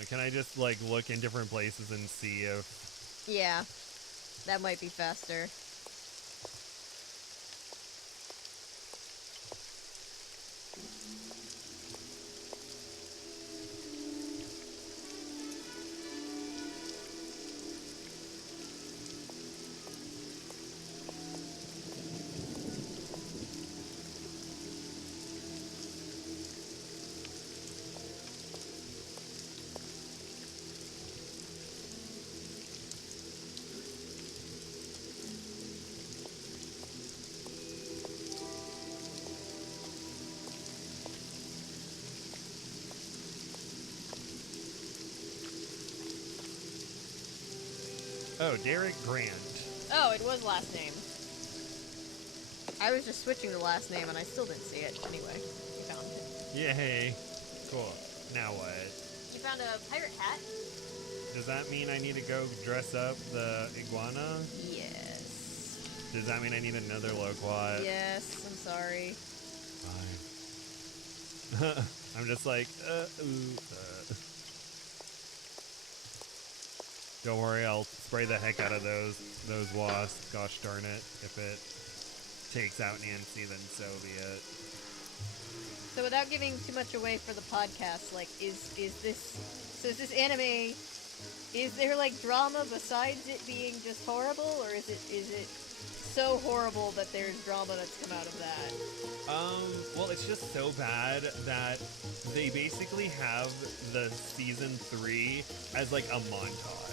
Can I just like look in different places and see if... Yeah, that might be faster. Oh, Derek Grant. Oh, it was last name. I was just switching the last name and I still didn't see it. Anyway, you found it. Yay. Cool. Now what? You found a pirate hat? Does that mean I need to go dress up the iguana? Yes. Does that mean I need another loquat? Yes, I'm sorry. Fine. I'm just like, Don't worry, I'll spray the heck out of those wasps. Gosh darn it. If it takes out Nancy, then so be it. So without giving too much away for the podcast, like, is this anime, is there like drama besides it being just horrible, or is it so horrible that there's drama that's come out of that? Well, it's just so bad that they basically have the season 3 as like a montage.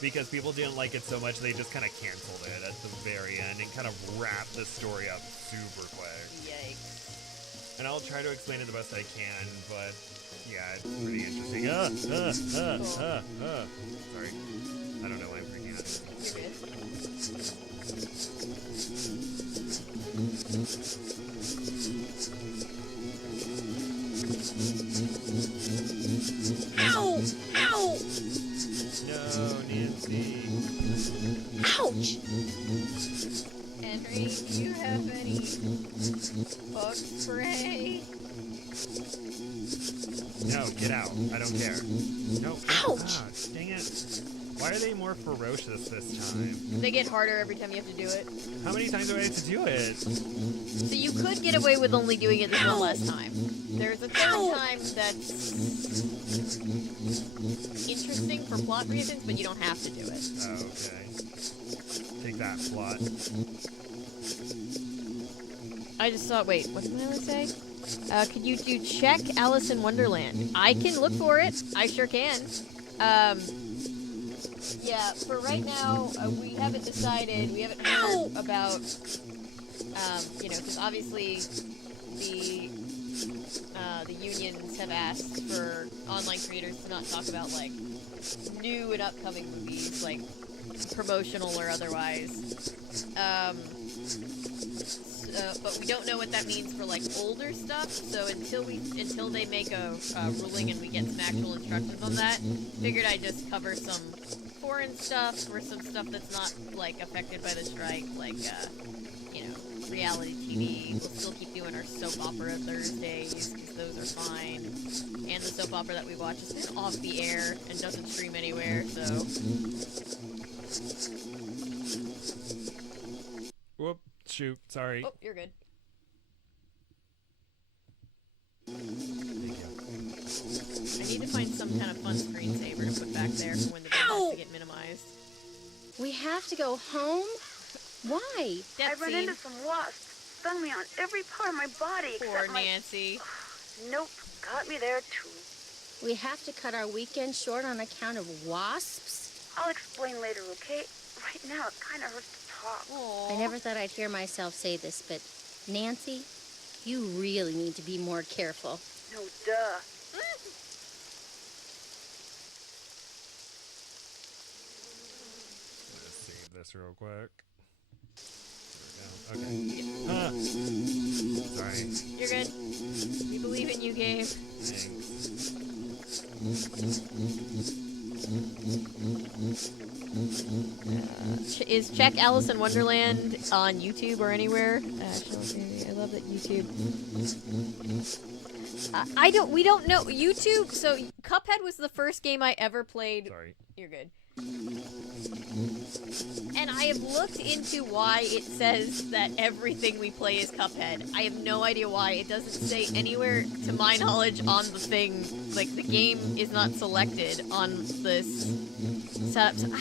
Because people didn't like it so much, they just kind of canceled it at the very end and kind of wrapped the story up super quick. Yikes. And I'll try to explain it the best I can, but yeah, it's pretty interesting. Sorry. I don't know why I'm freaking out. Ow! Ow! No, Nancy. Ouch! Henry, do you have any bug spray? No, get out. I don't care. No. Ouch! Ah, dang it. Why are they more ferocious this time? They get harder every time you have to do it. How many times do I have to do it? So you could get away with only doing it this one last time. There's a third time that's interesting for plot reasons, but you don't have to do it. Oh, okay. Take that, plot. I just saw. Wait, what did I say? Could you do check Alice in Wonderland? I can look for it. I sure can. Yeah, for right now, we haven't decided. We haven't heard about. You know, because obviously the unions have asked for online creators to not talk about like new and upcoming movies, like promotional or otherwise. But we don't know what that means for like older stuff. So until they make a ruling and we get some actual instructions on that, figured I'd just cover some foreign stuff or some stuff that's not like affected by the strike, like you know, reality TV. We'll still keep doing our soap opera Thursdays because those are fine. And the soap opera that we watch has been off the air and doesn't stream anywhere. So. Whoop. Shoot, sorry. Oh, you're good. I need to find some kind of fun screensaver to put back there for when the game has to get minimized. We have to go home? Why? I ran into some wasps. Stung me on every part of my body Poor except Nancy. Nope, got me there too. We have to cut our weekend short on account of wasps? I'll explain later, okay? Right now, it kind of hurts to talk. I never thought I'd hear myself say this, but Nancy, you really need to be more careful. No, duh. Let's save this real quick. There we go. Okay. Sorry. You're good. We believe in you, Gabe. Is check Alice in Wonderland on YouTube or anywhere? I love that YouTube. We don't know YouTube. So Cuphead was the first game I ever played. Sorry. You're good. And I have looked into why it says that everything we play is Cuphead. I have no idea why. It doesn't say anywhere, to my knowledge, on the thing. Like, the game is not selected on this setup. So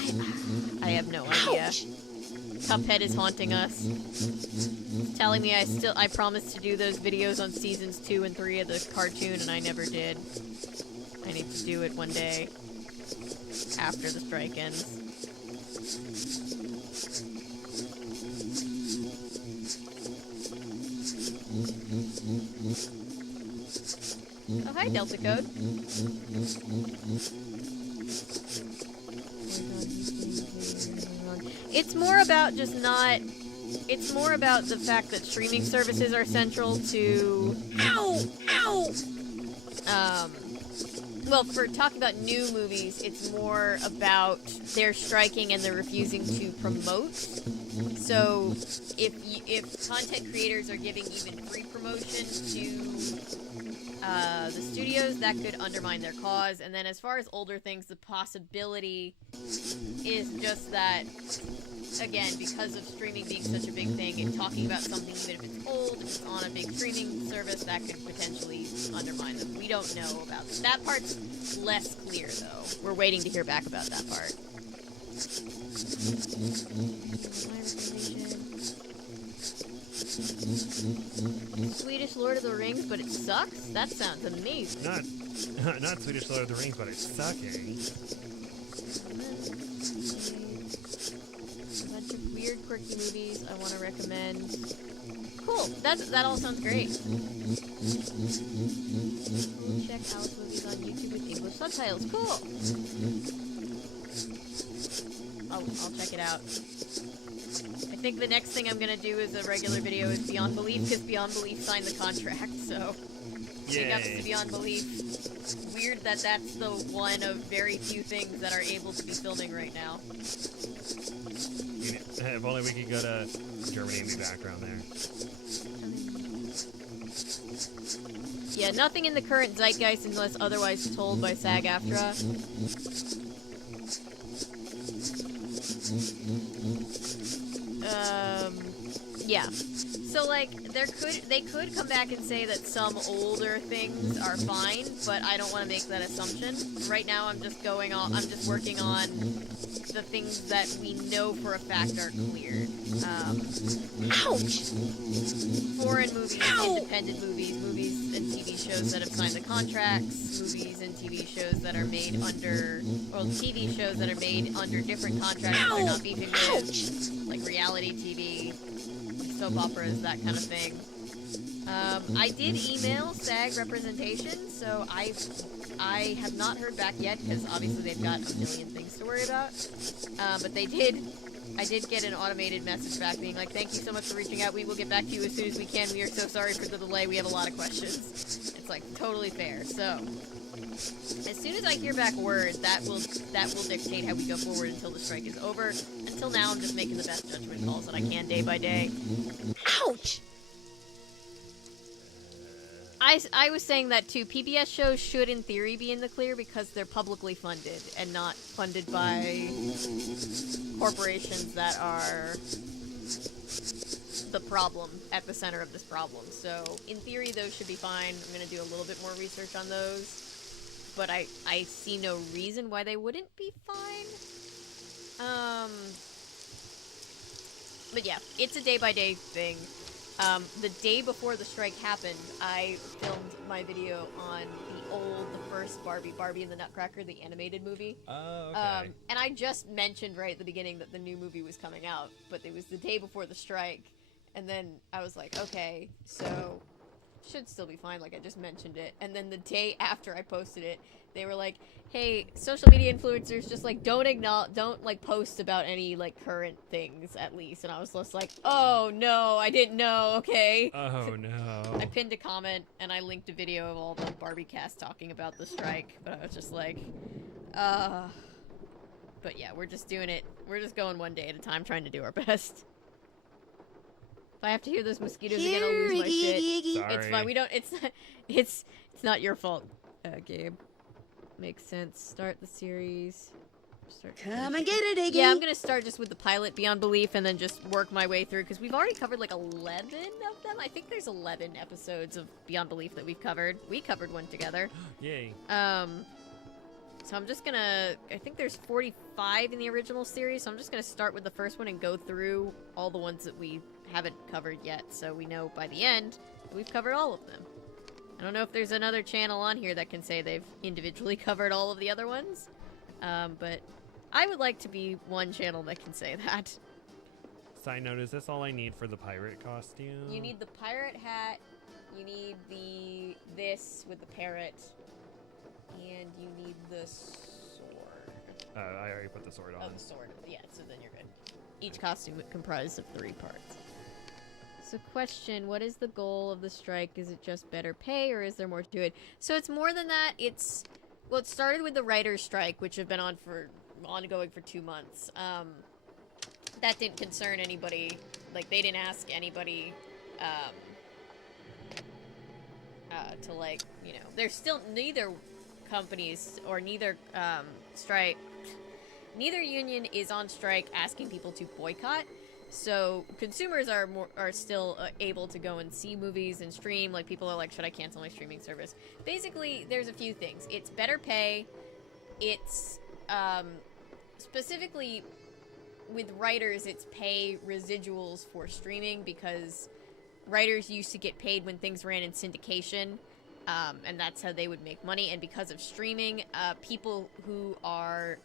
I have no idea. Cuphead is haunting us. It's telling me I promised to do those videos on seasons 2 and 3 of the cartoon, and I never did. I need to do it one day. After the strike ends. Oh, hi, Delta Code. It's more about just not... It's more about the fact that streaming services are central to... Well, for talking about new movies, it's more about their striking and they're refusing to promote. So, if content creators are giving even free promotion to the studios, that could undermine their cause. And then as far as older things, the possibility is just that, again, because of streaming being such a big thing, and talking about something, even if it's old, if it's on a big streaming service, that could potentially undermine them. We don't know about that. That part's less clear, though. We're waiting to hear back about that part. Swedish Lord of the Rings, but it sucks? That sounds amazing. Not Swedish Lord of the Rings, but it's sucking. A bunch of weird, quirky movies I want to recommend. Cool. That all sounds great. Check Alice movies on YouTube with English subtitles. Cool. I'll check it out. I think the next thing I'm gonna do is a regular video is Beyond Belief, because Beyond Belief signed the contract, so big ups to Beyond Belief. Weird that that's the one of very few things that are able to be filming right now. If only we could go to Germany and be back around there. Yeah, nothing in the current zeitgeist unless otherwise told by SAG-AFTRA. Yeah. So like they could come back and say that some older things are fine, but I don't want to make that assumption. Right now I'm just working on the things that we know for a fact are cleared. Ouch! Foreign movies, independent movies and TV shows that have signed the contracts, movies and TV shows that are made under, or TV shows that are made under different contracts that they're not beefing with, like reality TV, soap operas, that kind of thing. I did email SAG representation, so I have not heard back yet, because obviously they've got a million things to worry about. But I did get an automated message back being like, thank you so much for reaching out. We will get back to you as soon as we can. We are so sorry for the delay. We have a lot of questions. It's like totally fair. So as soon as I hear back word, that will dictate how we go forward until the strike is over. Until now, I'm just making the best judgment calls that I can day by day. Ouch! I was saying that too. PBS shows should, in theory, be in the clear because they're publicly funded and not funded by corporations that are the problem, at the center of this problem. So, in theory, those should be fine. I'm going to do a little bit more research on those. But I see no reason why they wouldn't be fine. But yeah, it's a day-by-day thing. The day before the strike happened, I filmed my video on the first Barbie and the Nutcracker, the animated movie. Oh, okay. And I just mentioned right at the beginning that the new movie was coming out, but it was the day before the strike, and then I was like, okay, so should still be fine, like I just mentioned it. And then the day after I posted it, they were like, hey, social media influencers, just like don't like post about any like current things at least. And I was just like, oh no, I didn't know, okay. Oh no. I pinned a comment and I linked a video of all the Barbie cast talking about the strike, but I was just like, but yeah, we're just doing it. We're just going one day at a time, trying to do our best. If I have to hear those mosquitoes again, I'll lose my shit. Sorry. It's fine. We don't. It's not your fault, Gabe. Makes sense. Start the series. Come and get it, Iggy. Yeah, I'm gonna start just with the pilot, Beyond Belief, and then just work my way through, because we've already covered like 11 of them. I think there's 11 episodes of Beyond Belief that we've covered. We covered one together. Yay. So I'm just gonna, I think there's 45 in the original series, so I'm just gonna start with the first one and go through all the ones that we haven't covered yet, so we know by the end that we've covered all of them. I don't know if there's another channel on here that can say they've individually covered all of the other ones, but I would like to be one channel that can say that. Side note, is this all I need for the pirate costume? You need the pirate hat, you need this with the parrot, and you need the sword. I already put the sword on. Oh, the sword. Yeah, so then you're good. Each costume comprised of 3 parts. So question, what is the goal of the strike? Is it just better pay, or is there more to it? So it's more than that. Well, it started with the writer's strike, which have been ongoing for 2 months. That didn't concern anybody. Like, they didn't ask anybody, to, like, you know, there's still neither companies or neither union is on strike asking people to boycott. So consumers are still able to go and see movies and stream. Like, people are like, should I cancel my streaming service? Basically, there's a few things. It's better pay. It's specifically with writers, it's pay residuals for streaming, because writers used to get paid when things ran in syndication, and that's how they would make money. And because of streaming, people who are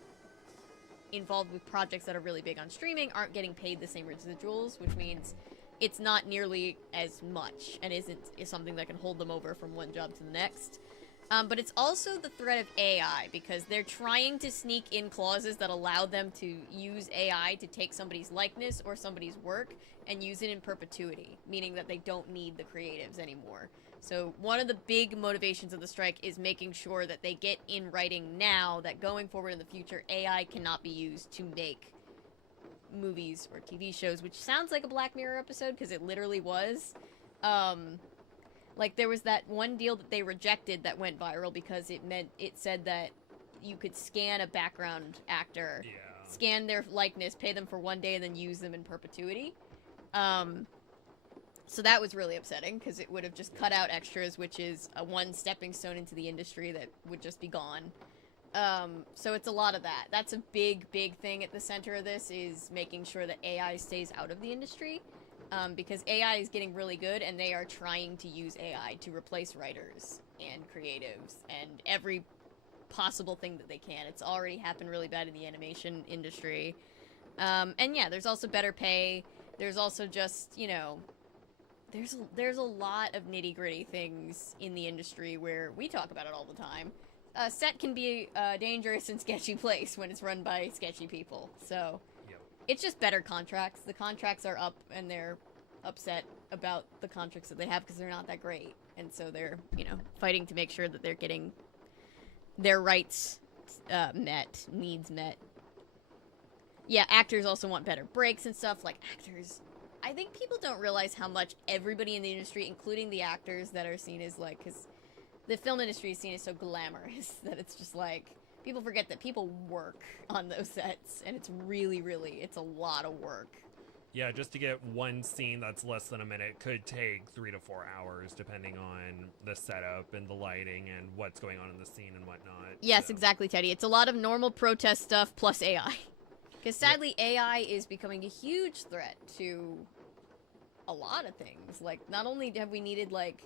involved with projects that are really big on streaming aren't getting paid the same residuals, which means it's not nearly as much and is something that can hold them over from one job to the next. But it's also the threat of AI, because they're trying to sneak in clauses that allow them to use AI to take somebody's likeness or somebody's work and use it in perpetuity, meaning that they don't need the creatives anymore. So one of the big motivations of the strike is making sure that they get in writing now that going forward in the future, AI cannot be used to make movies or TV shows, which sounds like a Black Mirror episode, because it literally was. Like, there was that one deal that they rejected that went viral because it said that you could scan a background actor, scan their likeness, pay them for one day, and then use them in perpetuity. So that was really upsetting because it would have just cut out extras, which is a one stepping stone into the industry that would just be gone. So it's a lot of that. That's a big, big thing at the center of this, is making sure that AI stays out of the industry. Because AI is getting really good, and they are trying to use AI to replace writers and creatives and every possible thing that they can. It's already happened really bad in the animation industry. And yeah, there's also better pay. There's also just, you know, there's a lot of nitty-gritty things in the industry where we talk about it all the time. A set can be a dangerous and sketchy place when it's run by sketchy people. So it's just better contracts. The contracts are up, and they're upset about the contracts that they have because they're not that great. And so they're, you know, fighting to make sure that they're getting their rights met, needs met. Yeah, actors also want better breaks and stuff. Like, actors, I think people don't realize how much everybody in the industry, including the actors that are seen as, like, because the film industry is seen as so glamorous that it's just like, people forget that people work on those sets, and it's really, really, it's a lot of work. Yeah, just to get one scene that's less than a minute could take 3 to 4 hours, depending on the setup and the lighting and what's going on in the scene and whatnot. Yes, exactly, Teddy. It's a lot of normal protest stuff plus AI. Because sadly, AI is becoming a huge threat to a lot of things. Like, not only have we needed, like,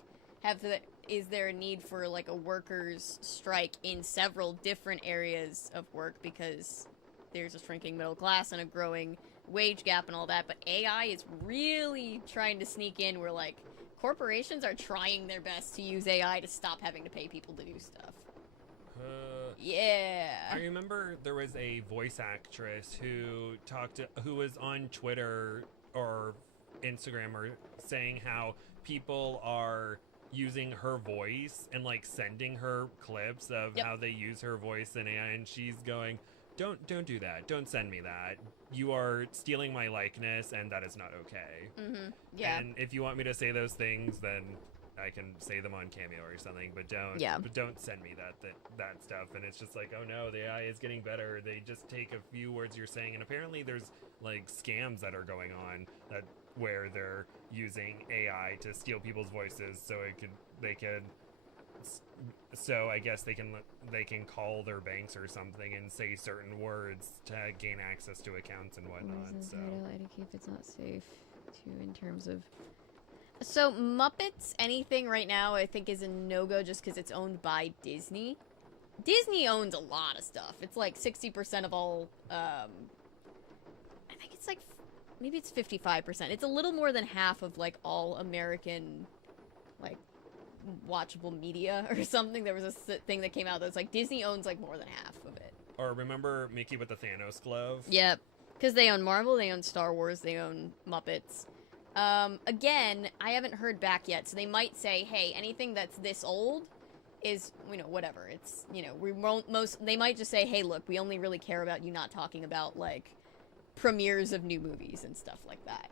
is there a need for, like, a workers' strike in several different areas of work because there's a shrinking middle class and a growing wage gap and all that, but AI is really trying to sneak in where, like, corporations are trying their best to use AI to stop having to pay people to do stuff. Yeah. I remember there was a voice actress who was on Twitter or Instagram or saying how people are using her voice and, like, sending her clips of how they use her voice in AI, and she's going, don't do that. Don't send me that. You are stealing my likeness, and that is not okay. Mm-hmm. Yeah. And if you want me to say those things, then I can say them on Cameo or something, but don't send me that stuff. And it's just like, oh no, the AI is getting better. They just take a few words you're saying, and apparently there's, like, scams that are going on where they're using AI to steal people's voices so I guess they can call their banks or something and say certain words to gain access to accounts and whatnot. So if it's not safe in terms of. So Muppets, anything right now, I think is a no-go just because it's owned by Disney. Disney owns a lot of stuff. It's like 60% of all. I think it's like maybe it's 55%. It's a little more than half of, like, all American, like, watchable media or something. There was a thing that came out that's like Disney owns, like, more than half of it. Or remember Mickey with the Thanos glove? Yep. Because they own Marvel, they own Star Wars, they own Muppets. Again, I haven't heard back yet, so they might say, hey, anything that's this old is, you know, whatever. It's, you know, we won't they might just say, hey, look, we only really care about you not talking about, like, premieres of new movies and stuff like that.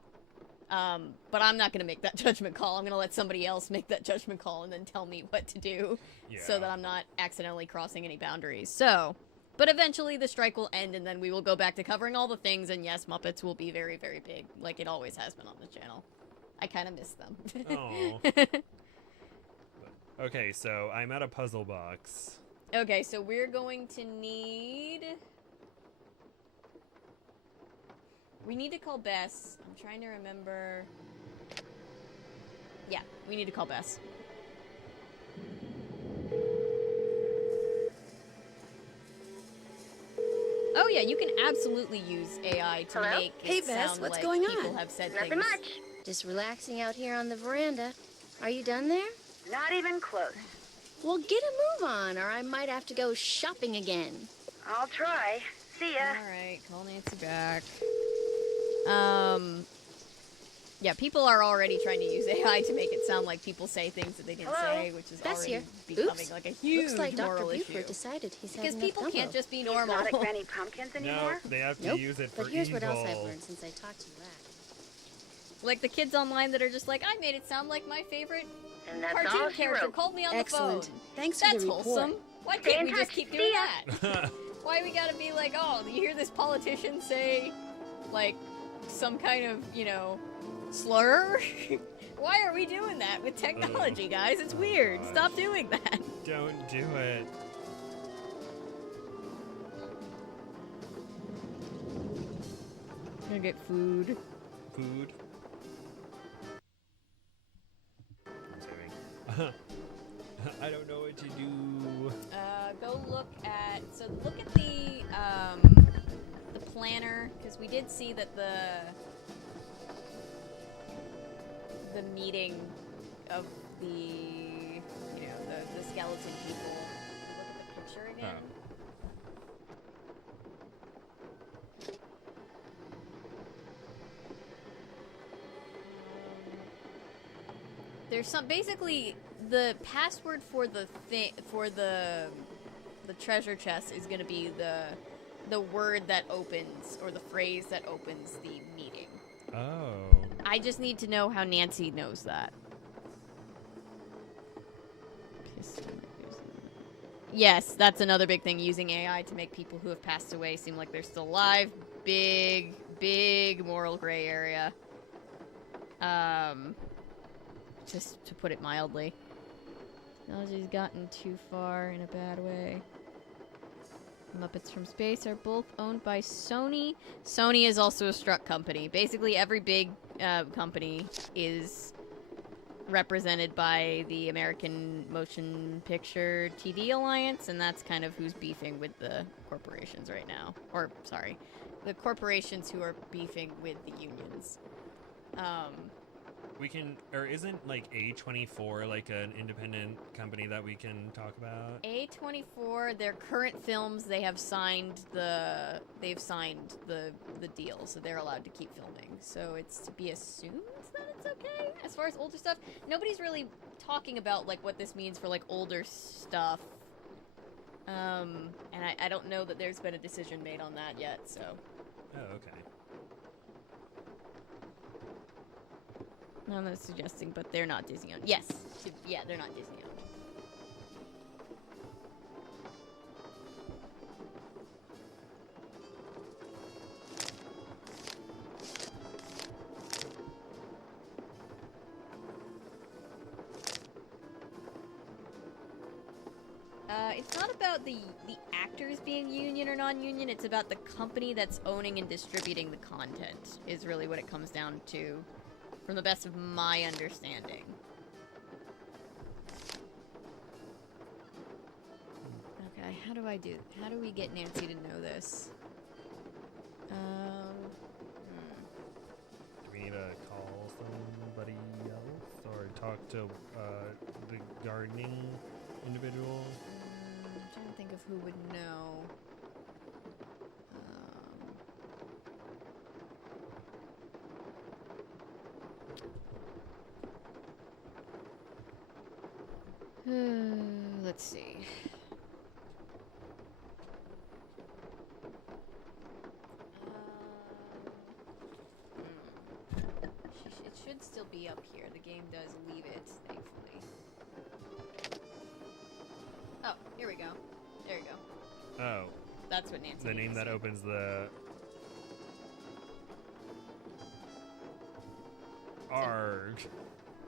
But I'm not going to make that judgment call. I'm going to let somebody else make that judgment call and then tell me what to do so that I'm not accidentally crossing any boundaries. So, but eventually the strike will end, and then we will go back to covering all the things, and yes, Muppets will be very, very big, like it always has been on the channel. I kind of miss them. Oh. Okay, so I'm at a puzzle box. Okay, so we're going to need... We need to call Bess. I'm trying to remember... Yeah, we need to call Bess. Oh yeah, you can absolutely use AI to make it sound what's like going people on? have said Nothing things. much. Just relaxing out here on the veranda. Are you done there? Not even close. Well, get a move on, or I might have to go shopping again. I'll try. See ya. Alright, call Nancy back. Yeah, people are already trying to use AI to make it sound like people say things that they didn't say, which is Bess already here. becoming Oops. like a huge Looks like Dr. moral Buford issue. decided he's Because had people enough can't gumbo. just be He's normal. not at Granny Pumpkins anymore? No, they have to Nope. use it for But here's evil. what else I've learned since I talked to you last. Like the kids online that are just like, I made it sound like my favorite And that's cartoon all she character wrote. called me on Excellent. the phone. Thanks for That's the report. wholesome. Why Stay can't in we just touch. keep See doing ya. that? Why we gotta be like, oh, you hear this politician say, like, some kind of, you know, slur? Why are we doing that with technology, guys? It's weird. gosh. Stop doing that. Don't do it. Gonna get food. Food. I'm saving. I don't know what to do. Go look at. So look at the planner, because we did see that the meeting of the the skeleton people. Look at the picture again. There's some basically the password for the treasure chest is going to be the word that opens, or the phrase that opens the meeting. Oh. I just need to know how Nancy knows that. Yes, that's another big thing, using AI to make people who have passed away seem like they're still alive. Big moral gray area. Just to put it mildly. Technology's gotten too far in a bad way. Muppets from Space are both owned by Sony. Sony is also a struck company. Basically, every big company is represented by the American Motion Picture TV Alliance, and that's kind of who's beefing with the corporations right now. Or, sorry, the corporations who are beefing with the unions. We can, or isn't like A24 like an independent company that we can talk about? A24, their current films, they've signed the deal, so they're allowed to keep filming. So it's to be assumed that it's okay. As far as older stuff, nobody's really talking about like what this means for like older stuff. And I don't know that there's been a decision made on that yet, so. Oh, okay. No, I'm not suggesting, but they're not Disney owned. Yes. Yeah, they're not Disney owned. It's not about the actors being union or non-union, it's about the company that's owning and distributing the content, is really what it comes down to, from the best of my understanding. Okay, how do we get Nancy to know this? Do we need to call somebody else or talk to the gardening individual? I'm trying to think of who would know. Let's see. It should still be up here. The game does leave it, thankfully. Oh, here we go. There you go. Oh. That's what Nancy The name needs. that opens the... ARG.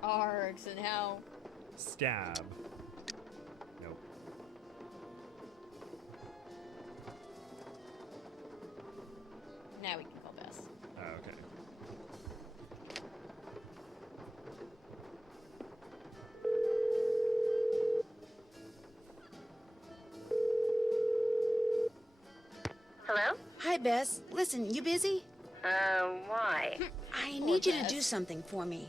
ARGs and how... Stab. Nope. Now we can call Bess. Oh, okay. Hello? Hi, Bess. Listen, you busy? Why? I need you to do something for me.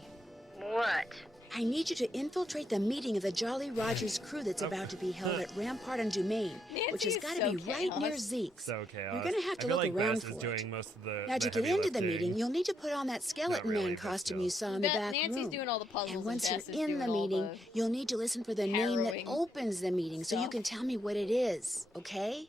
What? I need you to infiltrate the meeting of the Jolly Rogers crew that's about to be held at Rampart on Dumaine, which has got to be right near Zeke's. So chaos. You're going to have to I feel look like around Bess for is it. doing most of the Now, to get heavy into the lifting. meeting, you'll need to put on that skeleton really, man but costume you saw in the back Nancy's room. doing all the puzzles, And once Bess is you're in doing the all meeting, the you'll need to listen for the name that harrowing opens the meeting so you can tell me what it is, okay?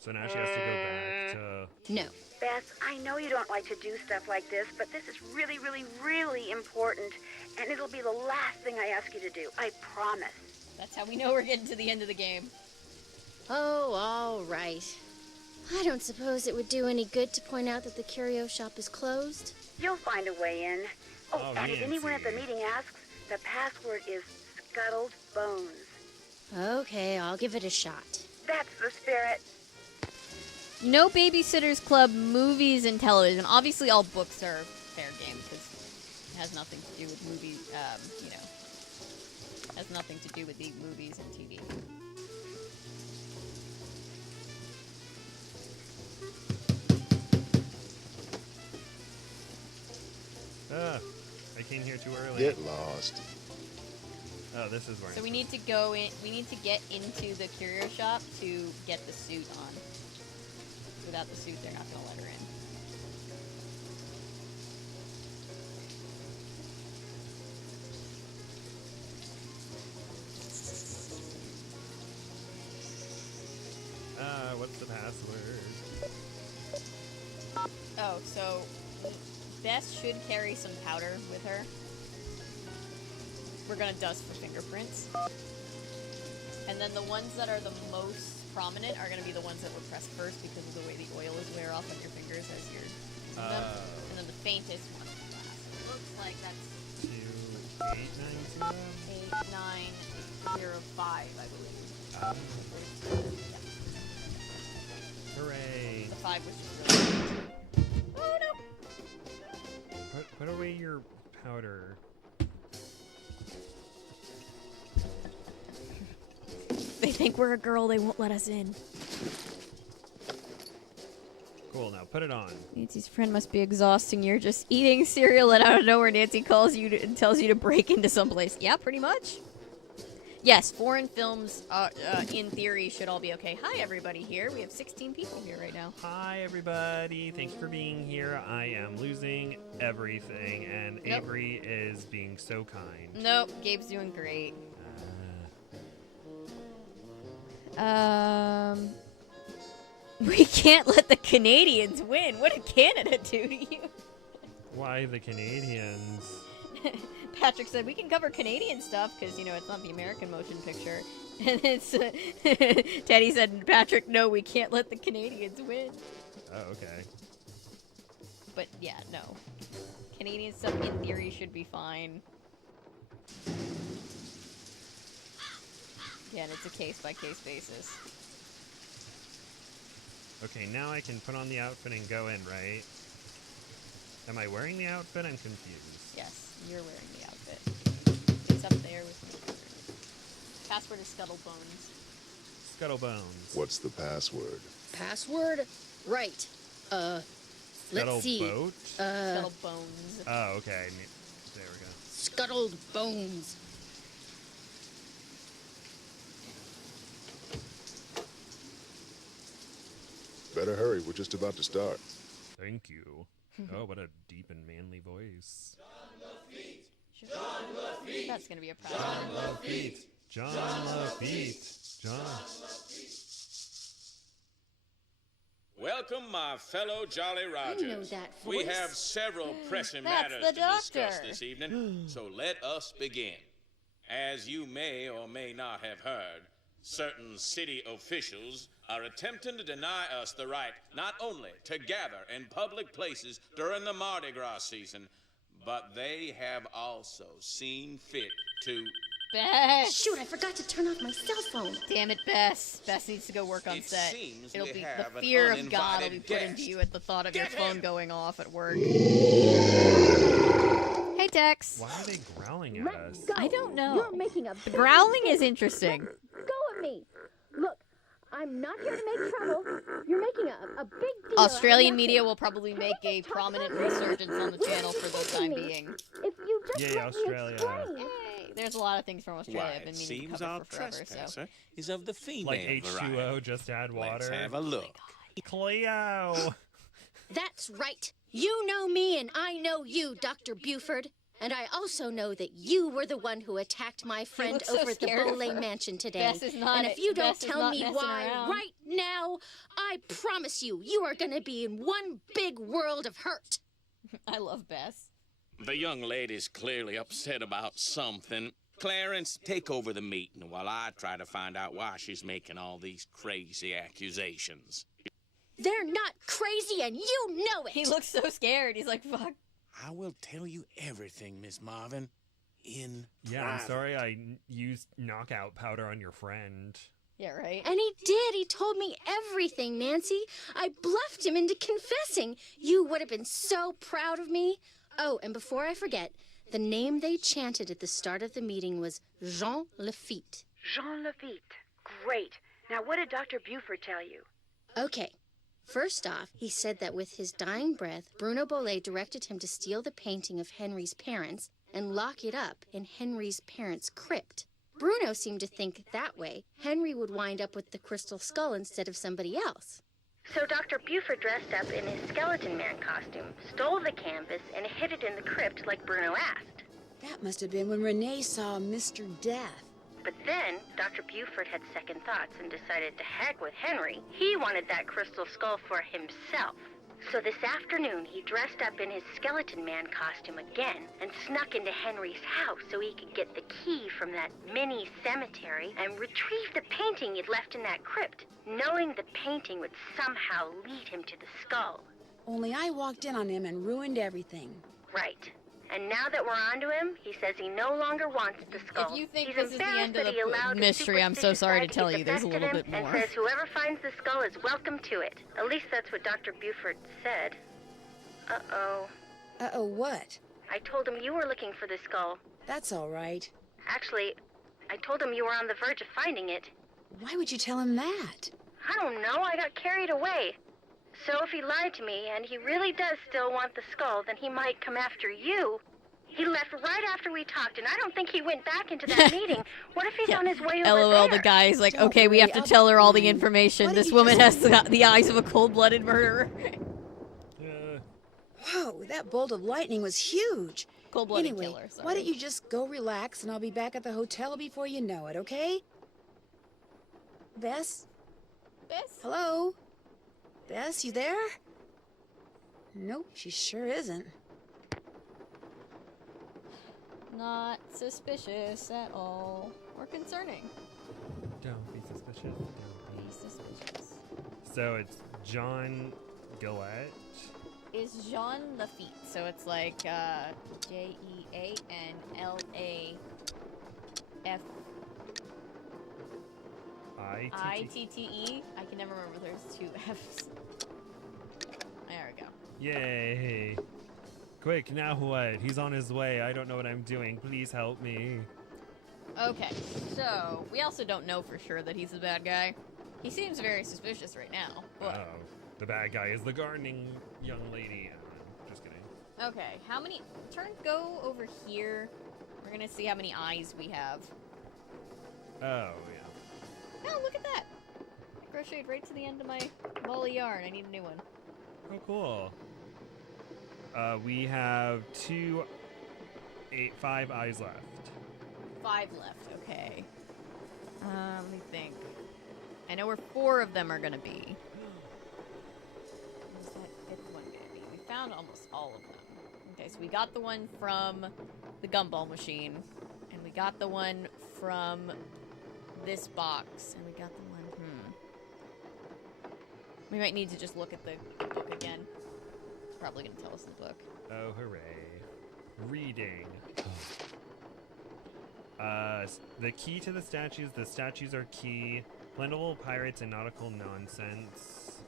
So now she has to go back to... No. Beth, I know you don't like to do stuff like this, but this is really, really, really important, and it'll be the last thing I ask you to do. I promise. That's how we know we're getting to the end of the game. Oh, all right. I don't suppose it would do any good to point out that the curio shop is closed. You'll find a way in. Oh, and if anyone at the meeting asks, the password is Scuttled Bones. Okay, I'll give it a shot. That's the spirit. No Babysitters Club movies and television. Obviously, all books are fair game because it has nothing to do with movies. Has nothing to do with the movies and TV. I came here too early. Get lost. Oh, this is where. So we need to go in. We need to get into the curio shop to get the suit on. Without the suit, they're not going to let her in. What's the password? Oh, so Bess should carry some powder with her. We're gonna dust for fingerprints. And then the ones that are the most prominent are gonna be the ones that were pressed first because of the way the oil is wear off on your fingers as you're using them. And then the faintest one is last. It looks like that's 89005, I believe. Yeah. Hooray! The 5 was just really Oh no! Put away your powder. They think we're a girl, they won't let us in. Cool, now put it on. Nancy's friend must be exhausting. You're just eating cereal and out of nowhere Nancy calls you and tells you to break into someplace. Yeah, pretty much. Yes, foreign films, in theory, should all be okay. Hi, everybody here. We have 16 people here right now. Hi, everybody. Thanks for being here. I am losing everything, and Avery is being so kind. Nope, Gabe's doing great. We can't let the Canadians win. What did Canada do to you? Why the Canadians? Patrick said, we can cover Canadian stuff because, you know, it's not the American motion picture. And it's, Teddy said, Patrick, no, we can't let the Canadians win. Oh, okay. But, yeah, no. Canadian stuff, in theory, should be fine. Yeah, and it's a case-by-case basis. Okay, now I can put on the outfit and go in, right? Am I wearing the outfit? I'm confused. Yes, you're wearing the outfit. It's up there with me. Password is Scuttlebones. Scuttlebones. What's the password? Password? Right. Let's see. Scuttleboat? Scuttlebones. Oh, okay. There we go. Scuttled Bones. Better hurry, we're just about to start. Thank you. Oh, what a deep and manly voice. That's gonna be a John problem. Lafitte. John Lafitte. John. Welcome, my fellow Jolly Rogers. know that We voice. have several pressing That's matters the to discuss doctor. this evening, so let us begin. As you may or may not have heard, certain city officials are attempting to deny us the right not only to gather in public places during the Mardi Gras season, but they have also seen fit to... Bess! Shoot, I forgot to turn off my cell phone. Damn it, Bess. Bess needs to go work on It set. seems It'll we be have the an fear of God will be uninvited put into guest. you at the thought of your Get phone him! going off at work. Hey, Tex. Why are they growling at us? I don't know. You're making a The growling is interesting. Go at me. Look, I'm not here to make trouble. You're making a big deal. Australian media will probably make a prominent resurgence on the channel for the time being. If you just Yay, let me Australia. explain. Hey, there's a lot of things from Australia Why, I've been it meaning seems to our cover for forever, so. trespasser is of the female Like H2O, variety. just add water. Let's have a look. Cleo! That's right. You know me and I know you, Dr. Buford. And I also know that you were the one who attacked my friend looks so over at the scared of Boley her. Mansion today. Bess is not- and if you don't Bess is tell not me messing why around. right now, I promise you, you are going to be in one big world of hurt. I love Bess. The young lady's clearly upset about something. Clarence, take over the meeting while I try to find out why she's making all these crazy accusations. They're not crazy and you know it. He looks so scared. He's like, fuck. I will tell you everything, Miss Marvin. In Yeah, I'm private. sorry I used knockout powder on your friend. Yeah, right? And he did. He told me everything, Nancy. I bluffed him into confessing. You would have been so proud of me. Oh, and before I forget, the name they chanted at the start of the meeting was Jean Lafitte. Jean Lafitte. Great. Now, what did Dr. Buford tell you? Okay. First off, he said that with his dying breath, Bruno Bolet directed him to steal the painting of Henry's parents and lock it up in Henry's parents' crypt. Bruno seemed to think that way Henry would wind up with the crystal skull instead of somebody else. So Dr. Buford dressed up in his skeleton man costume, stole the canvas, and hid it in the crypt like Bruno asked. That must have been when Renee saw Mr. Death. But then, Dr. Buford had second thoughts and decided to heck with Henry. He wanted that crystal skull for himself. So this afternoon, he dressed up in his skeleton man costume again and snuck into Henry's house so he could get the key from that mini cemetery and retrieve the painting he'd left in that crypt, knowing the painting would somehow lead him to the skull. Only I walked in on him and ruined everything. Right. And now that we're onto him, he says he no longer wants the skull. If you think He's this is the end of embarrassed that he the allowed mystery, I'm so superstitious sorry to side tell get you the there's a best of little him bit more. And says whoever finds the skull is welcome to it. At least that's what Dr. Buford said. Uh-oh. Uh-oh, what? I told him you were looking for the skull. That's all right. Actually, I told him you were on the verge of finding it. Why would you tell him that? I don't know, I got carried away. So if he lied to me, and he really does still want the skull, then he might come after you. He left right after we talked, and I don't think he went back into that meeting. What if he's on his way over LOL, there? the guy is like, Don't okay, we worry, have to I'll tell be her all the fine. information. Why This don't you woman just- has the eyes of a cold-blooded murderer. Whoa, that bolt of lightning was huge. Cold-blooded Anyway, killer, sorry. why don't you just go relax and I'll be back at the hotel before you know it, okay? Bess? Bess? Hello? Bess, you there? Nope, she sure isn't. Not suspicious at all. Or concerning. Don't be suspicious. Be suspicious. So it's John Gillette. Is Jean Lafitte, so it's like JeanlafItte. I can never remember there's two F's. There we go. Yay. Quick, now what? He's on his way. I don't know what I'm doing. Please help me. Okay, so we also don't know for sure that he's the bad guy. He seems very suspicious right now. But Oh, the bad guy is the gardening young lady. Just kidding. okay, how many? Go over here. We're gonna see how many eyes we have. Oh, yeah. Oh, look at that! I crocheted right to the end of my ball of yarn. I need a new one. Oh, cool. We have 5 eyes left. 5 left. Okay. Let me think. I know where 4 of them are gonna be. Where's that 5th one gonna be? We found almost all of them. Okay, so we got the one from the gumball machine, and we got the one from this box, and we got the one. We might need to just look at the book again. It's probably gonna tell us in the book. Oh, hooray. Reading. The key to the statues are key. Blendable pirates and nautical nonsense.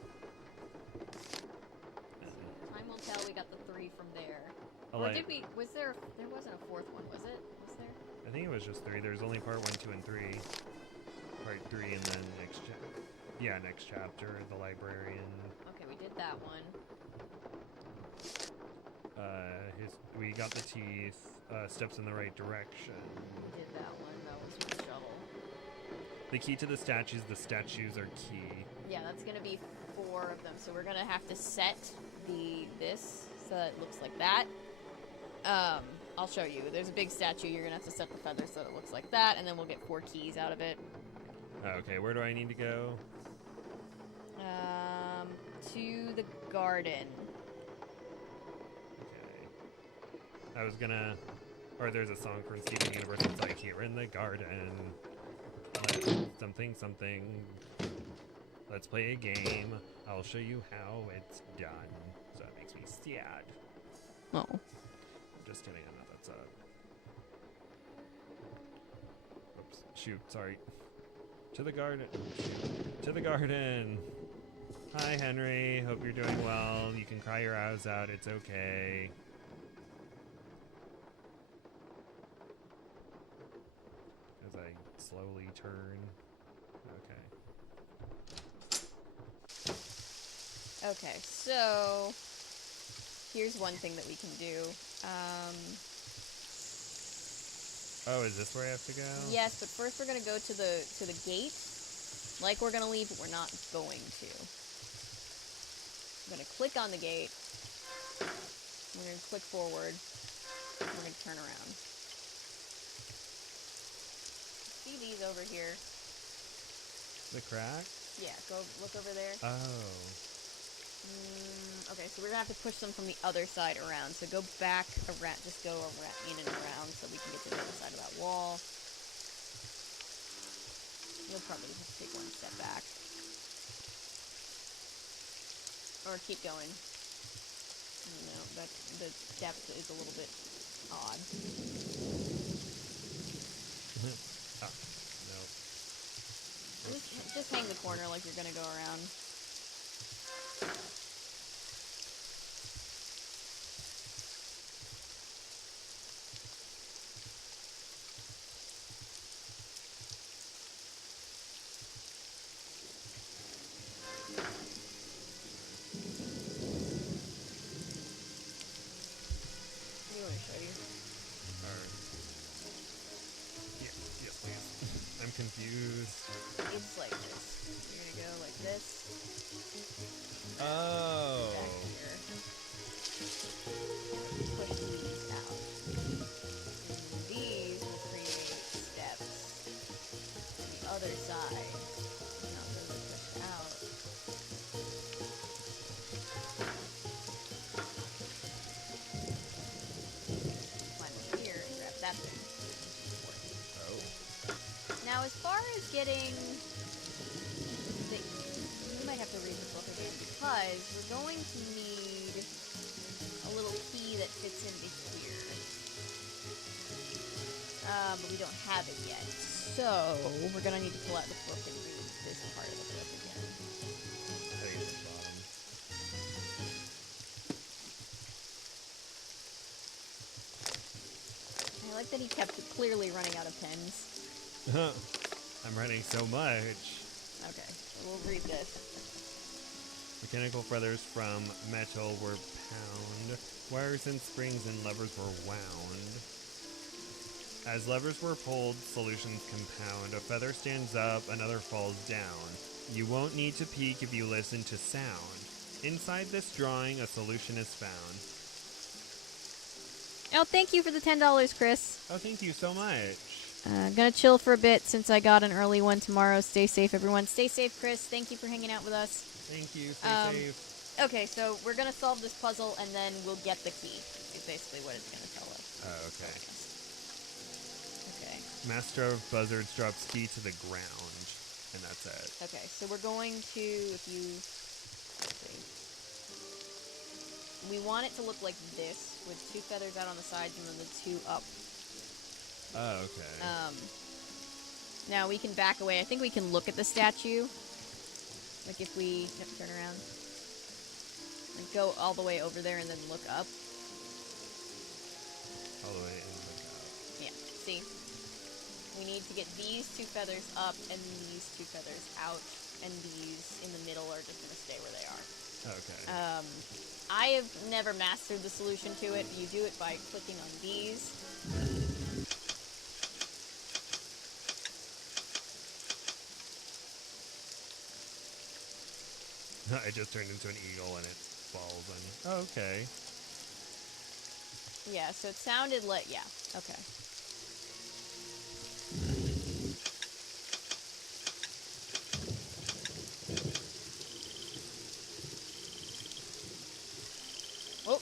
Time will tell. We got the 3 from there. I Or like- did we? Was there? There wasn't a 4th one, was it? Was there? I think it was just 3. There's only part 1, 2, and 3. Part 3, and then next chapter. Yeah, next chapter, the librarian. Okay, we did that one. We got the teeth. Steps in the right direction. We did that one. That was with the shovel. The key to the statues are key. Yeah, that's gonna be 4 of them. So we're gonna have to set this so that it looks like that. I'll show you. There's a big statue. You're gonna have to set the feather so that it looks like that, and then we'll get 4 keys out of it. Okay, where do I need to go? To the garden. I was gonna... Or there's a song from Steven Universe that's like, here in the garden. Something. Let's play a game. I'll show you how it's done. So that makes me sad. Oh. just kidding. I know that's Oops. Shoot. Sorry. To the garden. Shoot. To the garden. Hi, Henry. Hope you're doing well. You can cry your eyes out. It's okay. As I slowly turn. Okay. Okay, so here's one thing that we can do. Oh, is this where I have to go? Yes, but first we're gonna go to the gate. Like we're gonna leave, but we're not going to. I'm gonna click on the gate. We're gonna click forward. And we're gonna turn around. See these over here? The crack? Yeah, go look over there. Oh. Okay, so we're gonna have to push them from the other side around. So go back around, just go around, in and around, so we can get to the other side of that wall. You'll probably just take one step back, or keep going. No, that the depth is a little bit odd. Oh, nope. Just hang the corner like you're gonna go around. Confused. It's like this. You're gonna go like this. Oh. Back here. Push these out. And these will create steps. On the other side. Now those are pushed out. Climb over here and grab that thing. Now, as far as getting you might have to read the book again because we're going to need a little key that fits into here. But we don't have it yet. So, we're going to need to pull out the book and read this part of the book again. I think it's at the bottom. I like that he kept clearly running out of pens. I'm running so much. Okay, so we'll read this. Mechanical feathers from metal were pound. Wires and springs and levers were wound. As levers were pulled, solutions compound. A feather stands up, another falls down. You won't need to peek if you listen to sound. Inside this drawing, a solution is found. Oh, thank you for the $10, Chris. Oh, thank you so much. Gonna chill for a bit since I got an early one tomorrow. Stay safe, everyone. Stay safe, Chris. Thank you for hanging out with us. Thank you. Stay safe. Okay, so we're gonna solve this puzzle and then we'll get the key. Is basically what it's gonna tell us. Oh, okay. Okay. Master of Buzzards drops key to the ground, and that's it. Okay, so we're going to, if you, let's see. We want it to look like this, with 2 feathers out on the sides and then the 2 up. Oh, okay. Now we can back away. I think we can look at the statue. Like if we turn around. Like go all the way over there and then look up. All the way and look up. Yeah, see? We need to get these 2 feathers up and these 2 feathers out. And these in the middle are just going to stay where they are. Okay. I have never mastered the solution to it. You do it by clicking on these. I just turned into an eagle and it falls and... Oh, okay. Yeah, so it sounded like... Yeah, okay. Oh.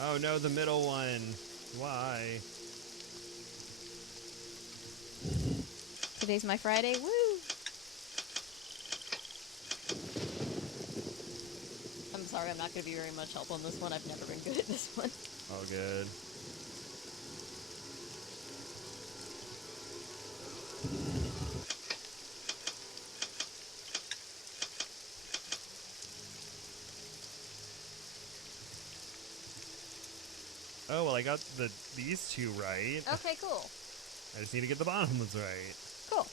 Oh no, the middle one. Why? Today's my Friday. Woo! I'm sorry, I'm not going to be very much help on this one. I've never been good at this one. All good. Oh, well, I got these two right. Okay, cool. I just need to get the bottom ones right. Cool.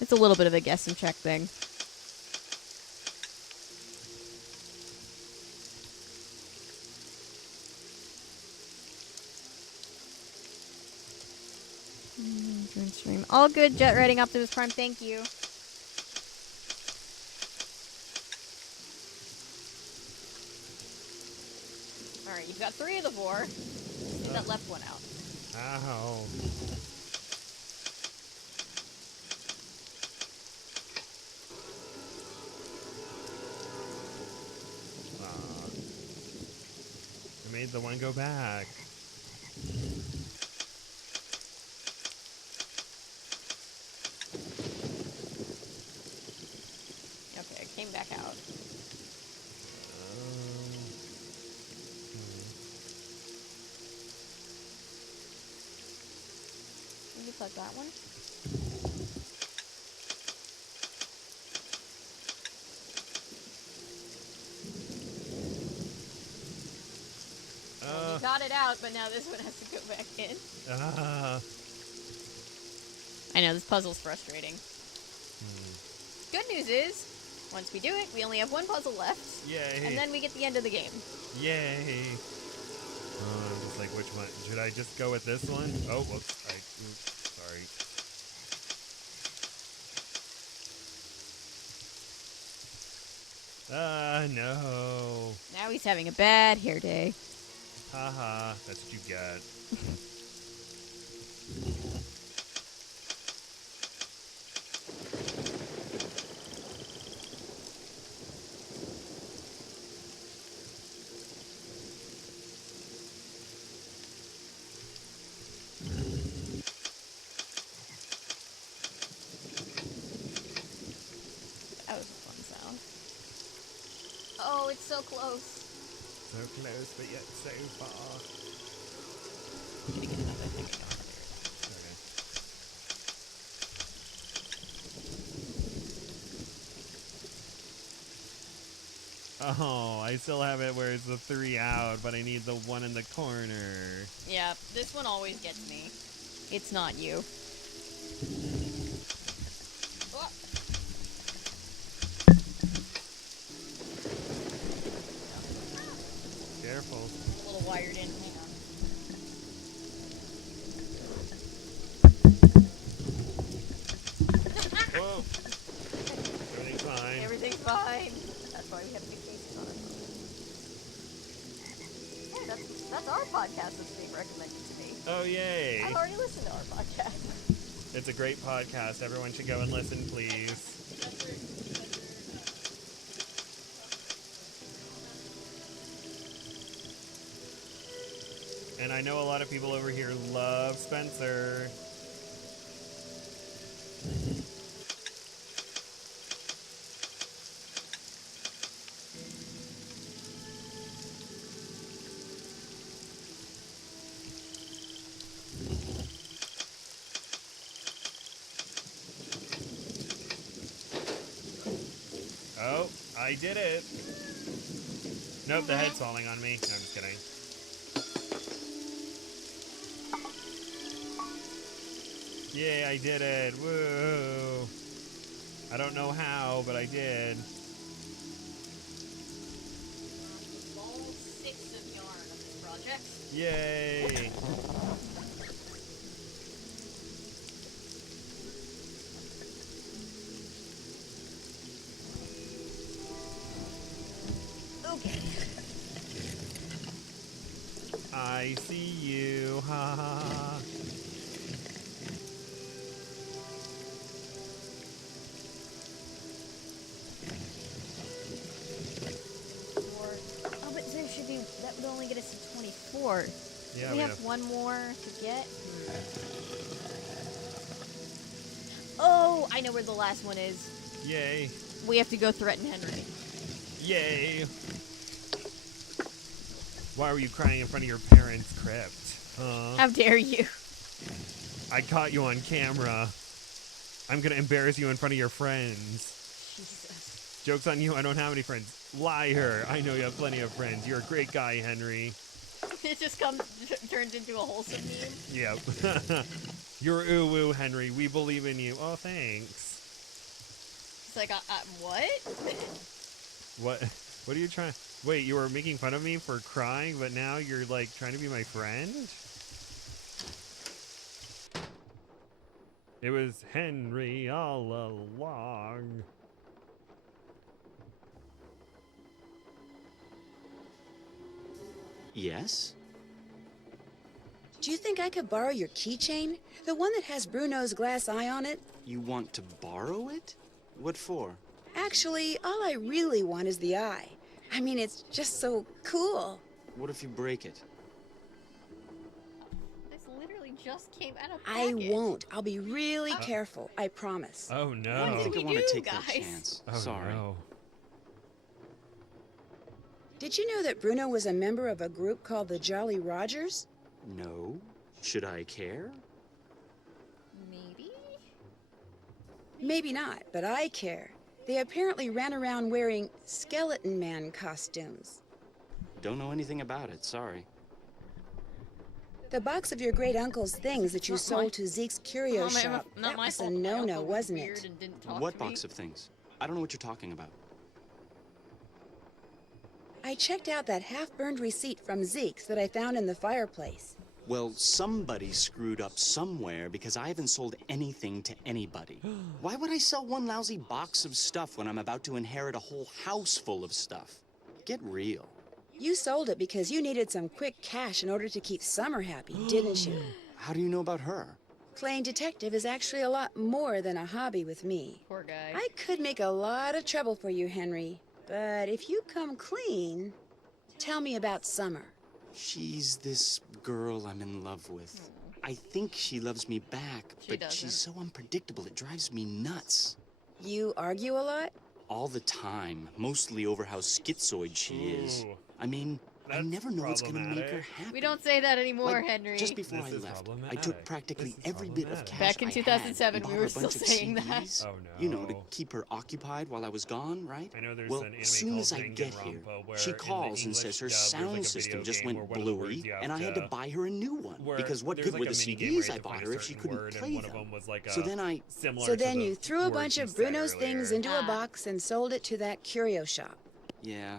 It's a little bit of a guess and check thing. Stream. All good, Jet Riding Optimus Prime. Thank you. Alright, you've got 3 of the 4. Get that left one out. Ow. I made the one go back. Okay, it came back out. Can you plug that one? Well, you got it out, but now this one has to go back in. I know, this puzzle's frustrating. Good news is, once we do it, we only have 1 puzzle left. Yay. And then we get the end of the game. Yay. I'm just like, which one? Should I just go with this one? Oh, whoops. Sorry. No. Now he's having a bad hair day. Haha, that's what you got. That was a fun sound. Oh, it's so close. So close, but yet so far. I'm gonna get another thing going. Oh, I still have it where it's the 3 out, but I need the 1 in the corner. Yeah, this one always gets me. It's not you. Oh. Careful. A little wired in. Hang on. Whoa. Everything's fine. Everything's fine. That's why we have big cases on it. Hey, that's our podcast that's being recommended to me. Oh, yay. I've already listened to our podcast. It's a great podcast. Everyone should go and listen, please. And I know a lot of people over here love Spencer. Oh, I did it. Nope, the head's falling on me. No, I'm just kidding. Yay, I did it. Woo. I don't know how, but I did. All 6 of yarn of this project. Yay. Okay. I see you. Ha ha ha. Oh, but there should be. That would only get us to 24. Yeah, we have 1 more to get. Oh, I know where the last one is. Yay. We have to go threaten Henry. Yay. Why were you crying in front of your parents' crypt? How dare you? I caught you on camera. I'm gonna embarrass you in front of your friends. Jesus. Joke's on you, I don't have any friends. Liar. I know you have plenty of friends. You're a great guy, Henry. It just turns into a wholesome meme. Yep. You're ooh-woo, Henry. We believe in you. Oh, thanks. It's like, what? What are you trying... Wait, you were making fun of me for crying, but now you're, like, trying to be my friend? It was Henry all along. Yes? Do you think I could borrow your keychain? The one that has Bruno's glass eye on it? You want to borrow it? What for? Actually, all I really want is the eye. I mean, it's just so cool. What if you break it? This literally just came out of I package. won't. I'll be really careful. I promise. Oh, no. I don't think I want to take that guys? chance. Oh, Sorry. no. Did you know that Bruno was a member of a group called the Jolly Rogers? No? Should I care? Maybe? Maybe not, but I care. They apparently ran around wearing Skeleton Man costumes. Don't know anything about it, sorry. The box of your great-uncle's things that you sold to Zeke's curio Not my- shop, not that my was a fault my no-no, uncle was wasn't weird it? and didn't talk What to me. box of things? I don't know what you're talking about. I checked out that half-burned receipt from Zeke's that I found in the fireplace. Well, somebody screwed up somewhere because I haven't sold anything to anybody. Why would I sell one lousy box of stuff when I'm about to inherit a whole house full of stuff? Get real. You sold it because you needed some quick cash in order to keep Summer happy, didn't you? How do you know about her? Playing detective is actually a lot more than a hobby with me. Poor guy. I could make a lot of trouble for you, Henry. But if you come clean, tell me about Summer. She's this girl I'm in love with. I think she loves me back, but doesn't. she's so unpredictable it drives me nuts. You argue a lot? All the time, mostly over how schizoid she is. Ooh. I mean, I never know what's gonna make her happy. We don't say that anymore, Like, Henry. Just before This I is left, I problematic. took practically This is every bit of problematic. cash Back in I 2007, had and we bought were a bunch still of saying that. CDs, Oh, no. You know, to keep her occupied while I was gone, right? I know there's well, an anime as soon called as I get here, Danganronpa where she in the calls and English says her dub, there's like sound a system video just game went where one of the words bluey, you have and I had to to- buy her a new one. where Because what there's good like were a the mini game CDs where I you bought find her a if she certain couldn't word, and play one them? of them was like So a then I... similar So to then the you threw a word bunch you of said Bruno's things earlier. into a box and sold it to that curio shop. Yeah.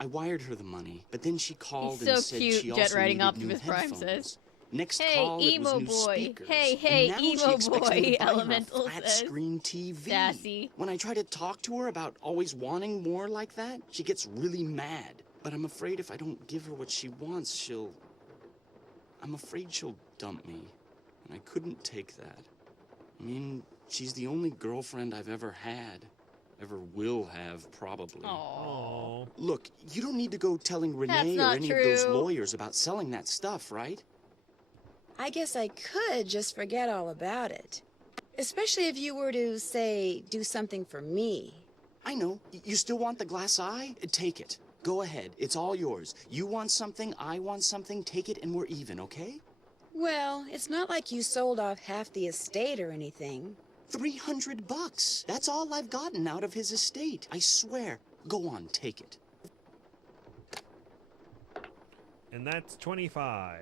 I wired her the money, but then she called He's and so said cute, she Jet also riding needed Optimus new Prime headphones. says. Next Hey, call, it emo was new boy. speakers. Hey, and now emo she expects me boy, to buy her a Elemental flat says. screen TV. Sassy. When I try to talk to her about always wanting more like that, she gets really mad. But I'm afraid if I don't give her what she wants, I'm afraid she'll dump me. And I couldn't take that. I mean, she's the only girlfriend I've ever had. Ever will have, probably. Aww. Look, you don't need to go telling Renee or not any of those true. lawyers about selling that stuff, right? I guess I could just forget all about it. Especially if you were to, say, do something for me. I know. You still want the glass eye? Take it. Go ahead. It's all yours. You want something, I want something. Take it and we're even, okay? Well, it's not like you sold off half the estate or anything. $300. That's all I've gotten out of his estate. I swear. Go on, take it. And that's 25.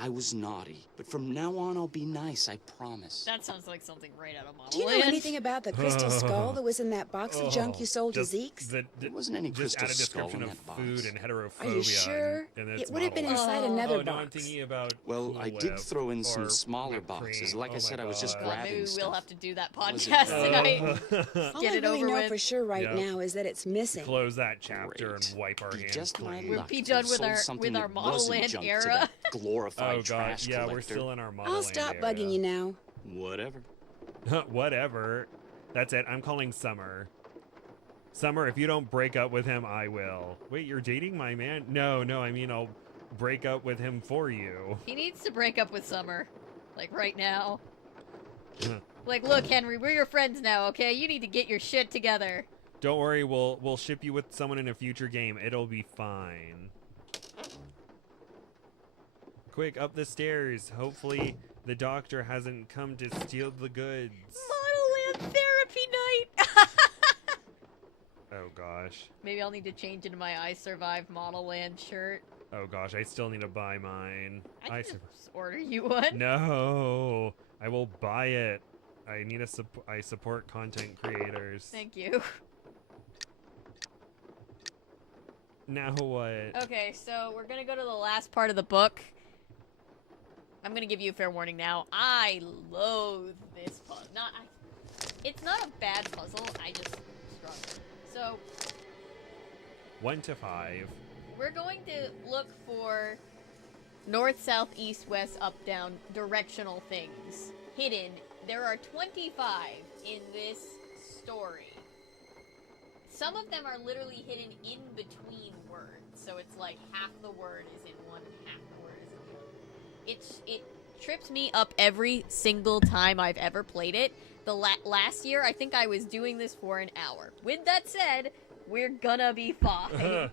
I was naughty, but from now on I'll be nice, I promise. That sounds like something right out of Model Do you know Land. anything about the crystal skull that was in that box of junk you sold to Just Zeke's? There wasn't any Just crystal add a skull description in of that box. food and heterophobia. Are you sure? And It would have been inside another No, I'm box. thinking about Well, I Cool did Whip throw in some or smaller whipped boxes. cream. Like I Oh said, my I was just God. Well, grabbing maybe stuff. we'll have to do that Was it podcast bad? tonight. All Get I it really over know with. for sure right Yep. now is that it's missing. Close that chapter Great. and wipe our Be hands just my clean. We're luck be to done have with sold our- something with our that Model wasn't Land junk era. To that glorified Oh god, trash yeah, collector. we're still in our Model I'll Land stop era. bugging you now. Whatever. Whatever. That's it. I'm calling Summer. Summer, if you don't break up with him, I will. Wait, you're dating my man? No, I mean I'll break up with him for you. He needs to break up with Summer. Like, right now. Like, look, Henry, we're your friends now, okay? You need to get your shit together. Don't worry, we'll ship you with someone in a future game. It'll be fine. Quick, up the stairs. Hopefully the doctor hasn't come to steal the goods. Model Land therapy night! Oh gosh. Maybe I'll need to change into my I Survived Model Land shirt. Oh gosh, I still need to buy mine. I can just order you one. No, I will buy it. I need I support content creators. Thank you. Now what? Okay, so we're gonna go to the last part of the book. I'm gonna give you a fair warning now. I loathe this puzzle. It's not a bad puzzle. I just struggle. So 1 to 5. we're going to look for north, south, east, west, up, down, directional things hidden. There are 25 in this story. Some of them are literally hidden in between words. So it's like half the word is in one and half the word is in the other. It trips me up every single time I've ever played it. The last year, I think I was doing this for an hour. With that said, we're gonna be fine.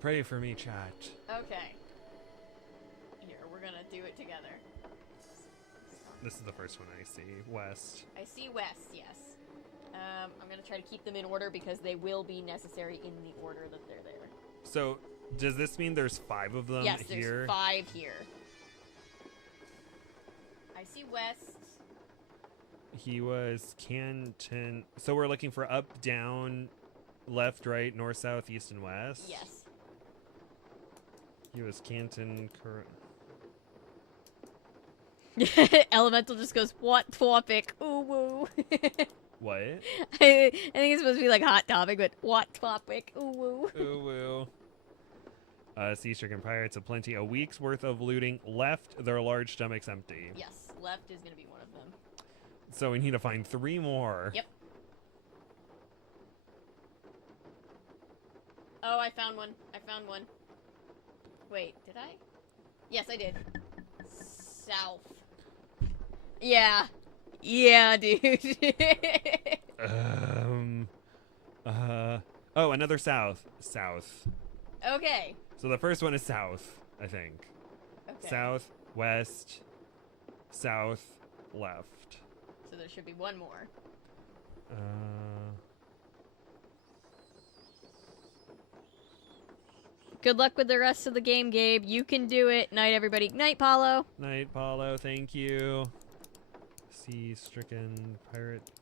Pray for me, chat. Okay. Here, we're gonna do it together. This is the first one I see. West. I see west, yes. I'm gonna try to keep them in order because they will be necessary in the order that they're there. So, does this mean there's 5 of them yes, here? there's 5 here. I see west. He was Canton. So we're looking for up, down, left, right, north, south, east, and west? Yes. He was Canton. Elemental just goes, what topic? Ooh woo. What? I think it's supposed to be like hot topic, but what topic? Ooh woo. Ooh woo. Sea stricken pirates aplenty. A week's worth of looting. Left, their large stomachs empty. Yes, left is gonna be one of them. So we need to find 3 more. Yep. Oh, I found one. Wait, did I? Yes, I did. South. Yeah. Yeah, dude. Oh, another south. South. Okay. So the first one is south, I think. Okay. South, west, south, left. So there should be one more. Good luck with the rest of the game, Gabe. You can do it. Night, everybody. Night, Paulo. Night, Paulo. Thank you. Sea stricken pirates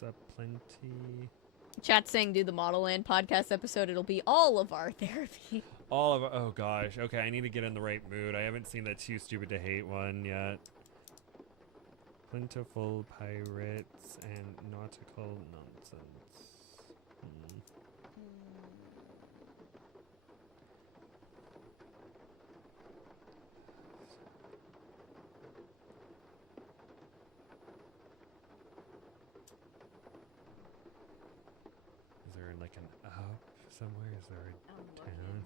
aplenty. Chat saying do the Model Land podcast episode. It'll be all of our therapy. All of oh gosh. Okay, I need to get in the right mood. I haven't seen the Too Stupid to Hate one yet. Plentiful pirates and nautical nonsense. Is there like an up somewhere? Is there a down?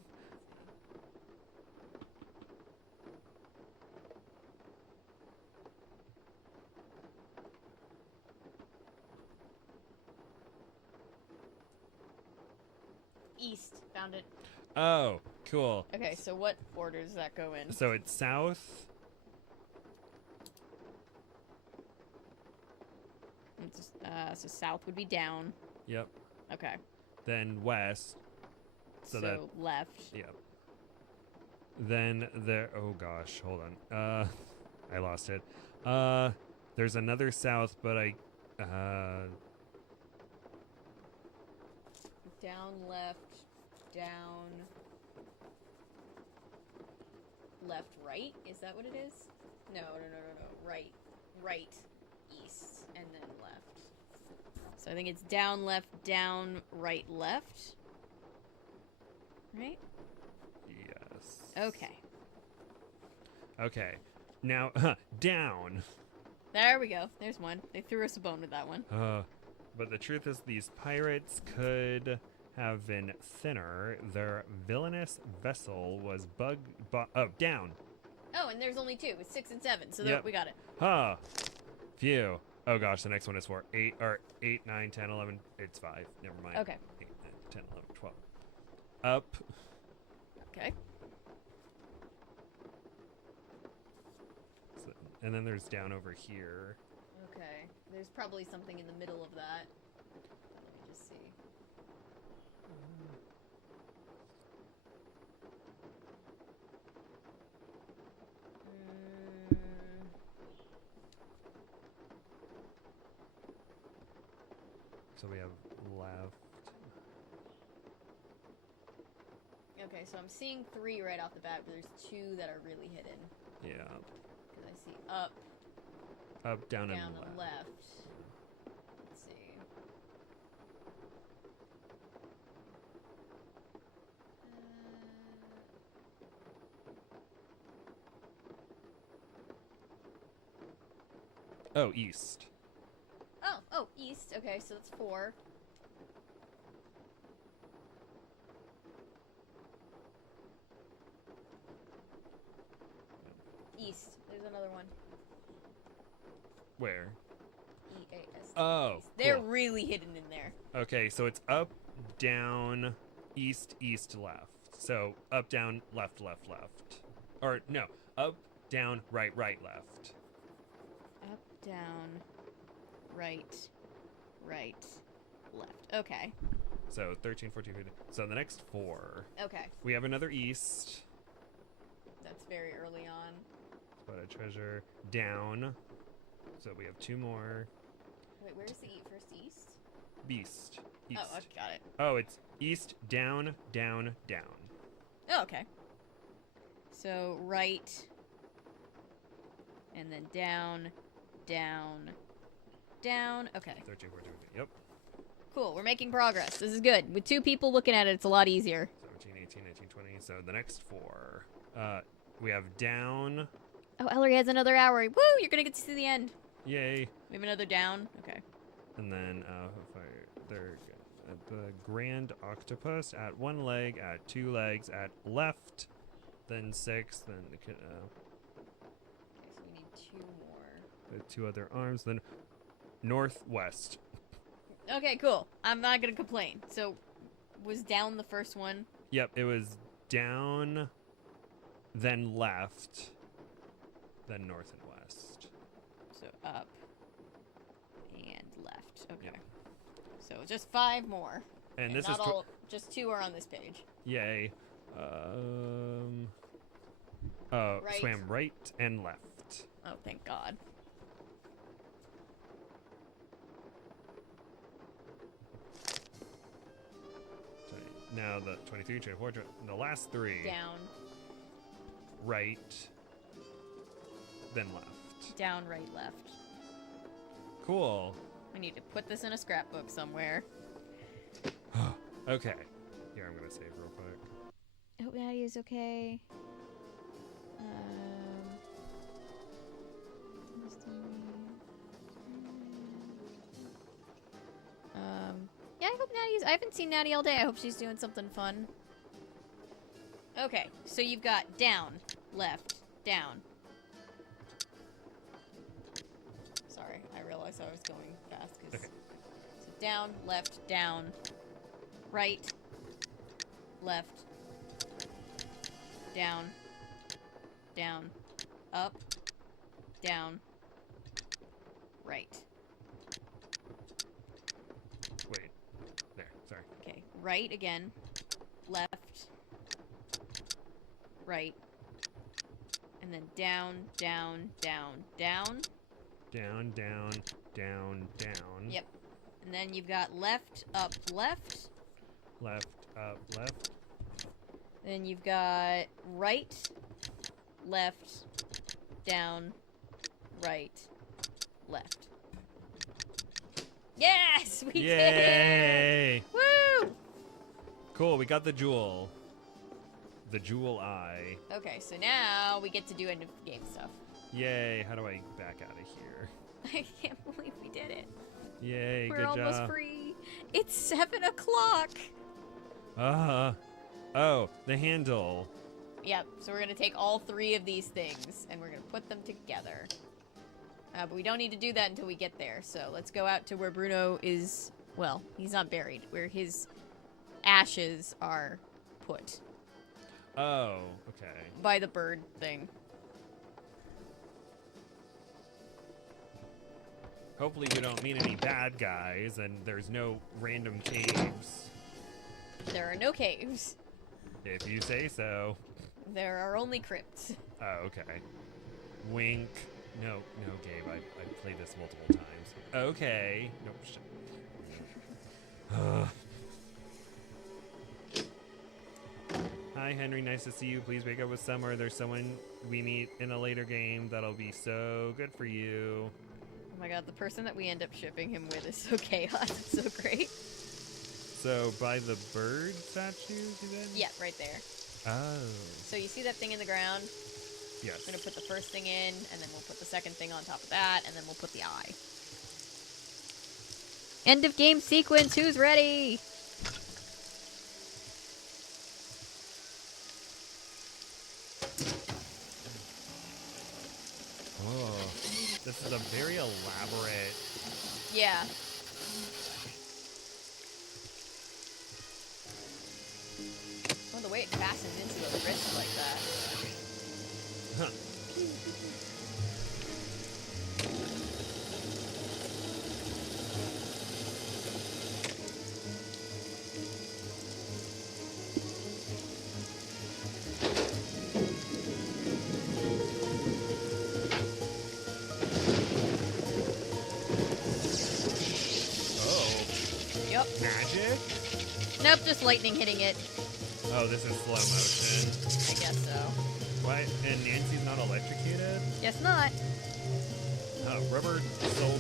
East. Found it. Oh, cool. Okay, so what order does that go in? So it's south. It's, so south would be down. Yep. Okay. Then west. So that left. Yep. Then there. Oh gosh, hold on. I lost it. There's another south, but I. Down, left, down, left, right? Is that what it is? No. Right, east, and then left. So I think it's down, left, right, left. Right? Yes. Okay. Okay. Now, down. There we go. There's one. They threw us a bone with that one. But the truth is, these pirates could have been thinner. Their villainous vessel was down. Oh, and there's only 2. It's 6 and 7, so Yep. we got it. Huh. Phew. Oh gosh, the next one is 4. 8, 9, 10, 11. It's 5. Never mind. Okay. 8, 9, 10, 11, 12. Up. Okay. So, and then there's down over here. Okay. There's probably something in the middle of that. Let me just see. So we have left. Okay, so I'm seeing 3 right off the bat, but there's 2 that are really hidden. Yeah. Because I see up, Up, down, and and left. left. Let's see. Oh, east. Oh, east. Okay, so that's 4. East. There's another one. Where? E-A-S. Oh, They're cool. really hidden in there. Okay, so it's up, down, east, east, left. So up, down, left, left, left. Or no, up, down, right, right, left. Up, down, right, right, left. Okay. So 13, 14, 15. So the next 4. Okay. We have another east. That's very early on. Spot a treasure. Down. So we have 2 more. Wait, where's the first east? Beast. East. Oh, okay, got it. Oh, it's east, down, down, down. Oh, okay. So right, and then down, down, down. Okay. 13, 14, 15. Yep. Cool. We're making progress. This is good. With 2 people looking at it, it's a lot easier. 17, 18, 19, 20. So the next 4. We have down. Oh, Ellery has another hour. Woo! You're gonna get to see the end. Yay. We have another down. Okay. And then the Grand Octopus at 1 leg, at 2 legs, at left, then 6, then Okay, so we need 2 more. the 2 other arms, then northwest. Okay, cool. I'm not gonna complain. So, was down the first one? Yep, it was down, then left, then north and west. So up and left. Okay. Yep. So just 5 more. And this not is all. Just 2 are on this page. Yay. Right. Swam right and left. Oh, thank God. So now the 23, 24, the last 3. Down, Right, then left. down, right, left. Cool. I need to put this in a scrapbook somewhere. Okay. Here, I'm going to save real quick. I hope Natty is okay. Yeah, I hope Natty's. I haven't seen Natty all day. I hope she's doing something fun. Okay, so you've got down, left, down. Sorry, I realized I was going fast. Okay. So down, left, down, right, left, down, down, up, down, right. Wait. There. Sorry. Okay, right again, left, right, and then down, down, down, down. Down, down, down, down. Yep. And then you've got left, up, left. Left, up, left. Then you've got right, left, down, right, left. Yes, we did Yay! it! Woo! Cool, we got the jewel. The jewel eye. Okay, so now we get to do end of game stuff. Yay, how do I back out of here? I can't believe we did it. Yay, We're good almost job. free. It's 7 o'clock. Oh, the handle. Yep, so we're gonna take all 3 of these things and we're gonna put them together. But we don't need to do that until we get there, so let's go out to where Bruno is, well, he's not buried, where his ashes are put Oh, okay. by the bird thing. Hopefully we don't meet any bad guys and there's no random caves. There are no caves. If you say so. There are only crypts. Oh, okay. Wink. No, Gabe, I played this multiple times. Okay. Nope. Hi, Henry. Nice to see you. Please wake up with Summer. There's someone we meet in a later game that'll be so good for you. Oh my god, the person that we end up shipping him with is so chaos. It's so great. So, by the bird statue, you then? Yeah, right there. Oh. So you see that thing in the ground? Yes. I'm going to put the first thing in, and then we'll put the second thing on top of that, and then we'll put the eye. End of game sequence. Who's ready? Oh, this is a very elaborate. Yeah. Oh, the way it fastens into the wrist like that. Huh. Yep. Magic? Nope, just lightning hitting it. Oh, this is slow motion. I guess so. What? And Nancy's not electrocuted? Guess not. Rubber soul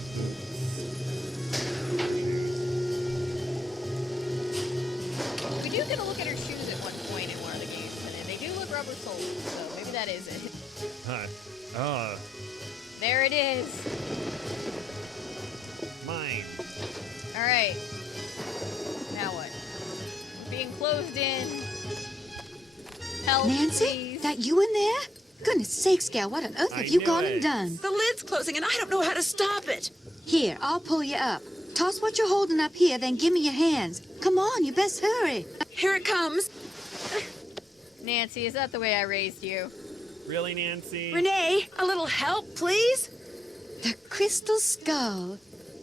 We do get a look at her shoes at one point in one of the games, and they do look rubber soled, so maybe that is it. Huh. There it is. Mine. Alright. Now what? Being closed in. Help, Nancy? please. That you in there? Goodness sakes, gal, what on earth have you gone and done? The lid's closing and I don't know how to stop it. Here, I'll pull you up. Toss what you're holding up here, then give me your hands. Come on, you best hurry. Here it comes. Nancy, is that the way I raised you? Really, Nancy? Renee, a little help, please? The crystal skull.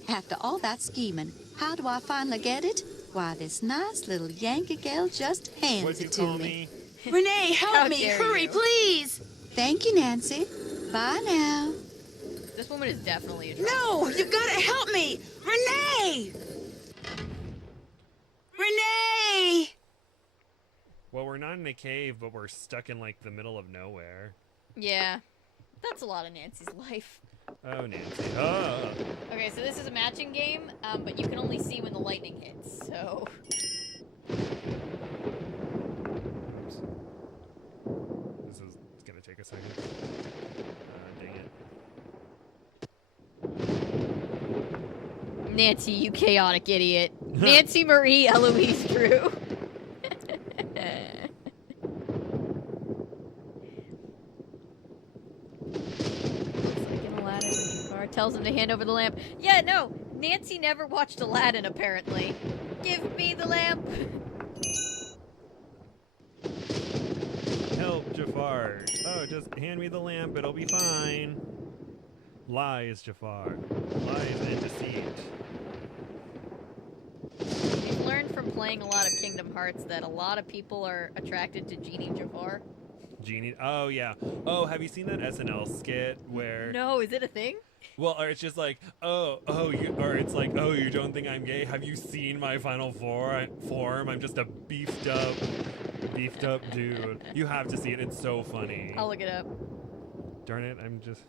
After all that scheming, how do I finally get it? Why, this nice little Yankee gal just hands What'd you it to call me. Renee, help How me. dare Hurry, you. please. Thank you, Nancy. Bye now. This woman is definitely a drunk. No, you gotta help me. Renee! Renee! Well, we're not in a cave, but we're stuck in, like, the middle of nowhere. Yeah. That's a lot of Nancy's life. Oh, Nancy. Oh! Okay, so this is a matching game, but you can only see when the lightning hits, so... This is gonna take a second. Dang it. Nancy, you chaotic idiot. Nancy Marie Eloise Drew. Tells him to hand over the lamp. Yeah, no, Nancy never watched Aladdin, apparently. Give me the lamp. Help, Jafar. Oh, just hand me the lamp, it'll be fine. Lies, Jafar. Lies and deceit. We've learned from playing a lot of Kingdom Hearts that a lot of people are attracted to Genie Jafar. Genie. Oh, yeah. Oh, have you seen that SNL skit where... No, is it a thing? Well, or it's just like, or it's like, oh, you don't think I'm gay? Have you seen my final form? I'm just a beefed up dude. You have to see it. It's so funny. I'll look it up. Darn it, I'm just...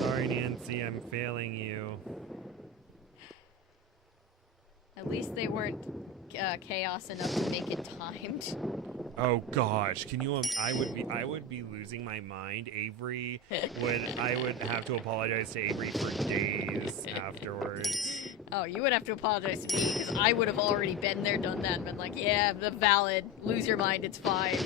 Sorry, Nancy, I'm failing you. At least they weren't chaos enough to make it timed. Oh gosh, can you? I would be losing my mind. Avery I would have to apologize to Avery for days afterwards. Oh, you would have to apologize to me because I would have already been there, done that, and been like, yeah, the valid. Lose your mind, it's fine.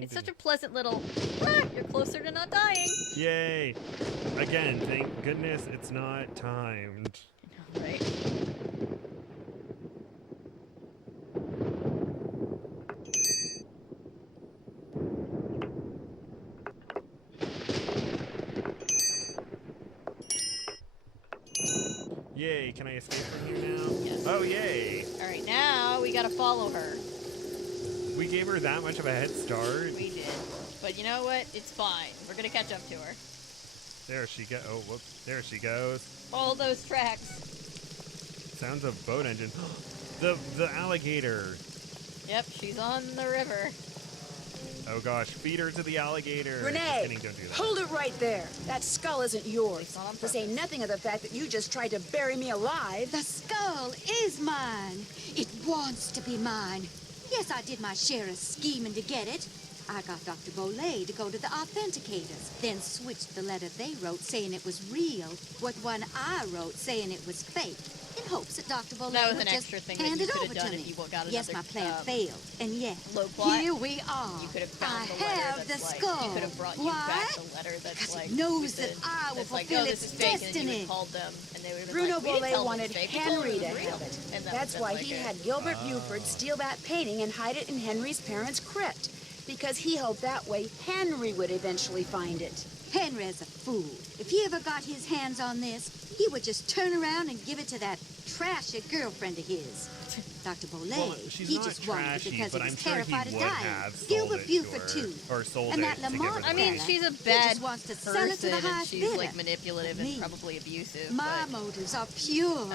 It's such a pleasant little, you're closer to not dying. Yay! Again, thank goodness it's not timed. Right? Yay, can I escape from here now? Yes. Oh, yay. Alright, now we gotta follow her. We gave her that much of a head start. We did. But you know what? It's fine. We're gonna catch up to her. There she goes. Oh, whoops. There she goes. Follow those tracks. Sounds of boat engine. the alligator. Yep, she's on the river. Oh gosh, feed her to the alligator. Renee, Just kidding, don't do that. hold it right there. That skull isn't yours. To say nothing of the fact that you just tried to bury me alive. The skull is mine. It wants to be mine. Yes, I did my share of scheming to get it. I got Dr. Bolay to go to the authenticators, then switched the letter they wrote saying it was real with one I wrote saying it was fake, in hopes that Dr. Bolay That was would an just extra thing hand that you it could over have done to if me. you got another. Yes, my plan failed, and yet low plot. here we are. You could have found I the letter have that's the like, skull. You could have brought you Why? back the letter that's Because like it knows with that the- I will that's like, fulfill oh, this its is fake, and then you would destiny. have called them, and they would have been Bruno like, we didn't Bolay tell them wanted it's fake, we told them Henry it to was real. have it. And that That's would've why been he like had it. Gilbert Buford steal that painting and hide it in Henry's parents' crypt. Because he hoped that way Henry would eventually find it. Henry's a fool. If he ever got his hands on this, he would just turn around and give it to that trashy girlfriend of his. Dr. Bolay, Well, she's he not just wanted it trashy, because but he I'm was sure he terrified of would dying. have sold Gilbert it to Buford, her, too. or sold And it that to give her Lamont the I mean, fella, she's a he bad just wants to sell it to person, the and highest she's bidder. like manipulative Me. and probably abusive. My but, motives are pure.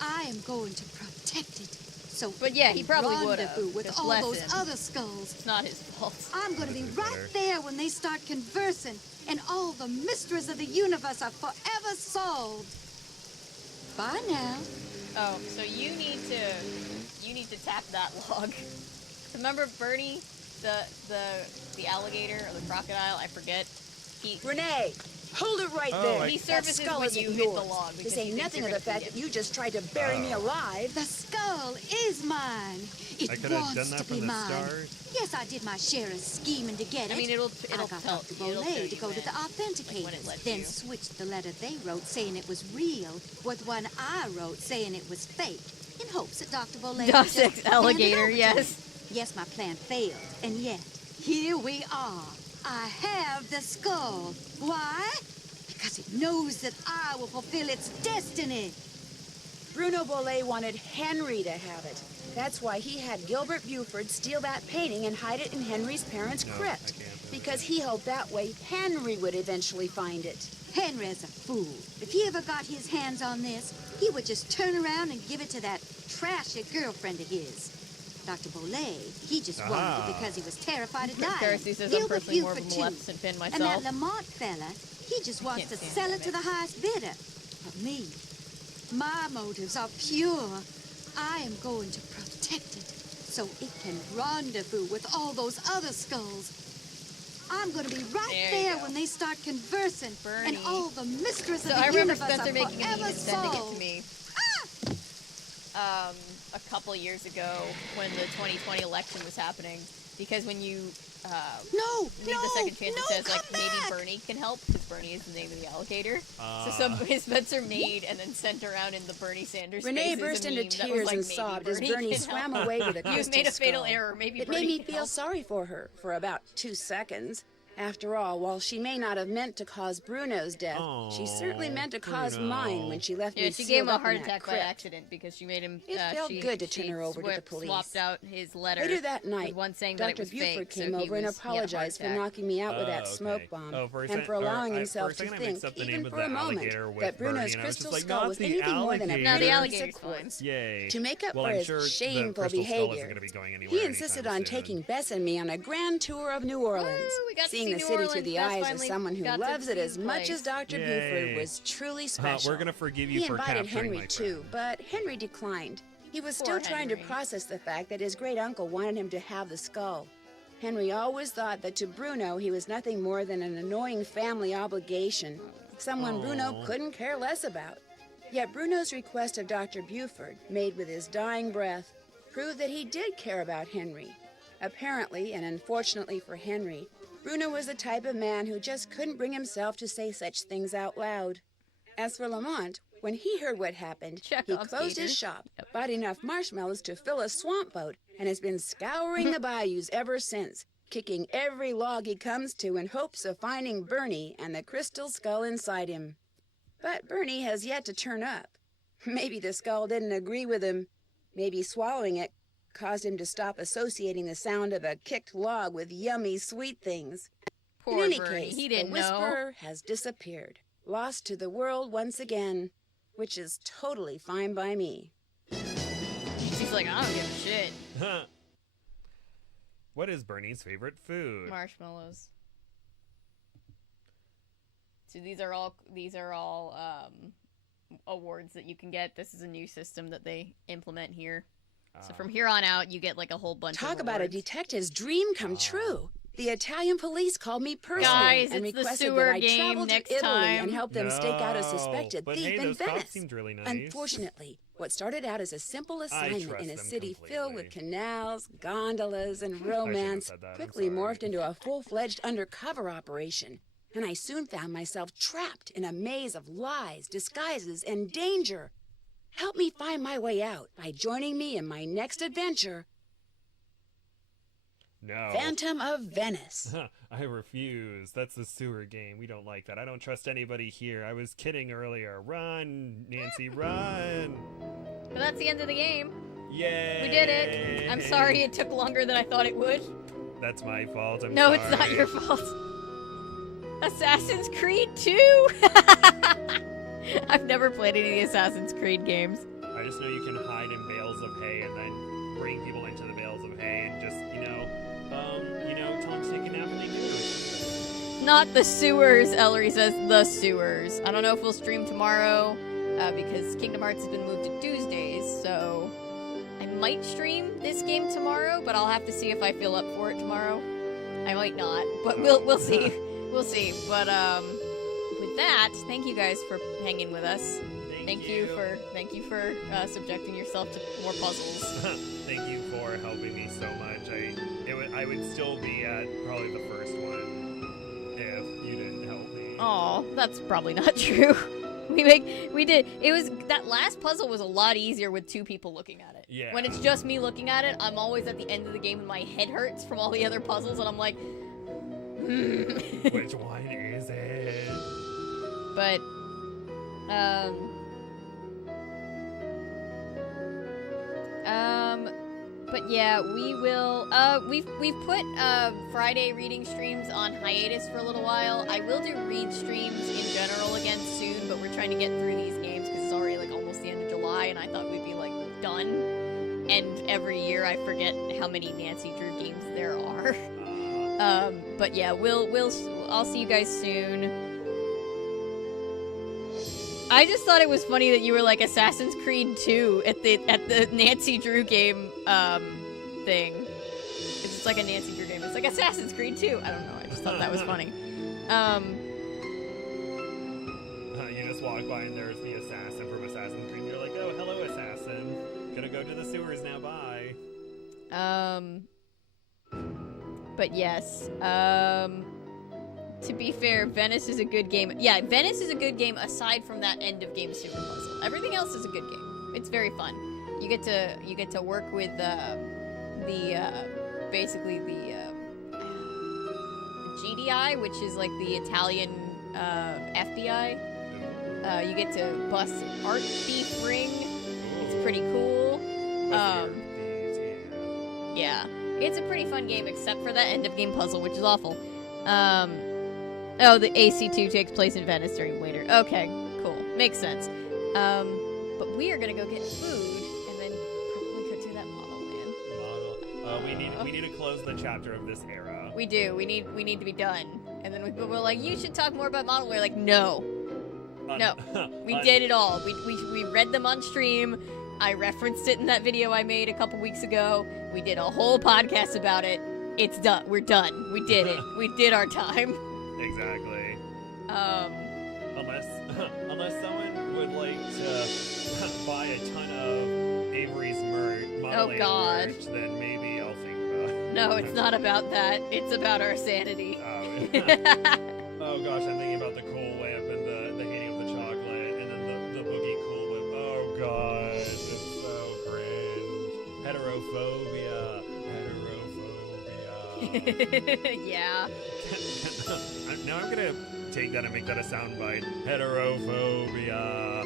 I am going to protect it. So But yeah, he can probably would rendezvous have. with Just all bless those him. other skulls. It's not his fault. I'm going to be right there when they start conversing, and all the mysteries of the universe are forever solved. Bye now. Oh, so you need to tap that log. Remember Bernie, the alligator or the crocodile? I forget. Renee, hold it right Oh, there. He that surfaces skull when isn't you hit yours. the log To because say he thinks nothing you're of the gonna fact see that you just tried to bury me alive. The skull is mine. It I could have wants done that to from be the mine. start. Yes, I did my share of scheming to get it. I mean, it'll I got tell Dr. it'll show Bolay to you go to when, the like, when it authenticators, lets then you. switched the letter they wrote saying it was real with one I wrote saying it was fake, in hopes that Dr. Bolay would Dos just Ex hand it alligator, over to yes. me. Yes, my plan failed, and yet here we are. I have the skull. Why? Because it knows that I will fulfill its destiny. Bruno Bolay wanted Henry to have it. That's why he had Gilbert Buford steal that painting and hide it in Henry's parents' No, crypt. I can't. Because he hoped that way Henry would eventually find it. Henry's a fool. If he ever got his hands on this, he would just turn around and give it to that trashy girlfriend of his. Dr. Bolay, he just wanted Ah. it because he was terrified of dying. Darcy says I'm Gilbert personally more of a Buford, too. Maleficent fan And that myself. Lamont fella, he just wants to Can't stand sell him, it to the highest bidder. But me, my motives are pure. I am going to protect it so it can rendezvous with all those other skulls. I'm going to be right There you there go. when they start conversing, and Bernie. all the mysteries So of the I remember universe Spencer are making a meme forever and sending it solved. to me. A couple years ago when the 2020 election was happening, because when you No, need the second chance, no, it says like come maybe back. Bernie can help because Bernie is the name of the alligator. Ah. So Spencer made and then sent around in the Bernie Sanders. Renee faces burst a into meme that was tears like, and maybe sobbed as Bernie Bernie can swam help. away with a You've crystal made a fatal skull. error. Maybe It Bernie made me can feel help. sorry for her for about 2 seconds. After all, while she may not have meant to cause Bruno's death, she certainly meant to cause Bruno. mine when she left Yeah, me she sealed gave him a up in heart that attack by crypt. accident because she made him. It felt she, good to turn she her over to the police. Swapped out his letter. Later that with night, one saying that it Dr. was Buford fake, came so he over and was, he had a heart apologized for attack. knocking me out with that Oh, smoke okay. bomb, Oh, for a and sec- for allowing or I- himself for a to second I mixed think, up the name even of for the a moment, alligator with that Bruno's Bernie, and I was just crystal like, skull not was the anything more than a alligator. No, the pretty alligator's fine. sequence. Yay. To make up well, for I'm his sure the shameful crystal skull behavior, isn't going to be going anywhere he insisted anytime on soon. taking Bess and me on a grand tour of New Orleans. we got to Seeing see the New city through Orleans. the Bess eyes of finally someone who got to loves it see as the much place. as Dr. Yay. Buford was truly special. We're going to forgive you He for invited capturing Henry my too, friend. but Henry declined. He was Poor still trying to Henry. process the fact that his great uncle wanted him to have the skull. Henry always thought that to Bruno he was nothing more than an annoying family obligation, someone Bruno Aw. couldn't care less about. Yet Bruno's request of Dr. Buford, made with his dying breath, proved that he did care about Henry. Apparently, and unfortunately for Henry, Bruno was the type of man who just couldn't bring himself to say such things out loud. As for Lamont, when he heard what happened, he Chekhov's closed his gator. shop, bought enough marshmallows to fill a swamp boat, and has been scouring the bayous ever since, kicking every log he comes to in hopes of finding Bernie and the crystal skull inside him. But Bernie has yet to turn up. Maybe the skull didn't agree with him. Maybe swallowing it caused him to stop associating the sound of a kicked log with yummy sweet things. Poor In any Bernie, case, he didn't the Whisperer has disappeared, lost to the world once again, which is totally fine by me. She's like, I don't give a shit. What is Bernie's favorite food? Marshmallows. So these are all awards that you can get. This is a new system that they implement here. So from here on out, you get like a whole bunch of Talk about a awards. detective's dream come true. The Italian police called me personally Guys, and it's the requested sewer that I game travel next to Italy time. and help them stake out a suspected but thief hey, in those cops Venice. seemed really nice. Unfortunately, what started out as a simple assignment trust in a them city filled with completely. canals, gondolas, and have romance said that, I'm quickly sorry. morphed into a full-fledged undercover operation. And I soon found myself trapped in a maze of lies, disguises, and danger. Help me find my way out by joining me in my next adventure, No. Phantom of Venice. I refuse. That's the sewer game. We don't like that. I don't trust anybody here. I was kidding earlier. Run, Nancy, run. But that's the end of the game. Yay. We did it. I'm sorry it took longer than I thought it would. That's my fault. I'm No, sorry. it's not your fault. Assassin's Creed 2? I've never played any of the Assassin's Creed games. I just know you can hide in bales of hay and then bring people into the bales of hay and just, tell them to take a nap and they do. Not the sewers, Ellery says. The sewers. I don't know if we'll stream tomorrow because Kingdom Hearts has been moved to Tuesdays, so I might stream this game tomorrow, but I'll have to see if I feel up for it tomorrow. I might not, but we'll see. We'll see. But with that, thank you guys for hanging with us. Thank you for subjecting yourself to more puzzles. Thank you for helping me so much. I would still be at probably the first one if you didn't help me. Oh, that's probably not true. That last puzzle was a lot easier with two people looking at it. Yeah. When it's just me looking at it, I'm always at the end of the game and my head hurts from all the other puzzles and I'm like, Which one is it? But, but yeah, we will, we've put, Friday reading streams on hiatus for a little while. I will do read streams in general again soon, but we're trying to get through these games because it's already, like, almost the end of July, and I thought we'd be, like, done. And every year I forget how many Nancy Drew games there are. But yeah, I'll see you guys soon. I just thought it was funny that you were like Assassin's Creed 2 at the Nancy Drew game thing. It's just like a Nancy Drew game. It's like Assassin's Creed 2. I don't know. I just thought that was funny. You just walk by and there's the assassin from Assassin's Creed. And you're like, oh, hello, assassin. Gonna go to the sewers now. Bye. But yes. To be fair, Venice is a good game. Yeah, Venice is a good game aside from that end of game sewer puzzle. Everything else is a good game. It's very fun. You get to work with basically the GDI, which is like the Italian FBI. You get to bust art thief ring. It's pretty cool. Yeah, it's a pretty fun game except for that end of game puzzle, which is awful. Oh, the AC2 takes place in Venice during winter. Okay, cool. Makes sense. But we are gonna go get food and then probably go to that Model Man. We need to close the chapter of this era. We do. We need to be done. And then we're like, you should talk more about Model Man. We're like, no. No. We did it all. We read them on stream. I referenced it in that video I made a couple weeks ago. We did a whole podcast about it. It's done. We're done. We did it. We did our time. Exactly. Unless someone would like to buy a ton of Avery's modeling merch, then maybe I'll think about it. No, it's not about that. It's about our sanity. Oh gosh, I'm thinking about the Cool Whip and the hating of the chocolate, and then the Boogie Cool Whip. Oh god, it's so cringe. Heterophobia. Yeah. Now I'm gonna take that and make that a soundbite. Heterophobia.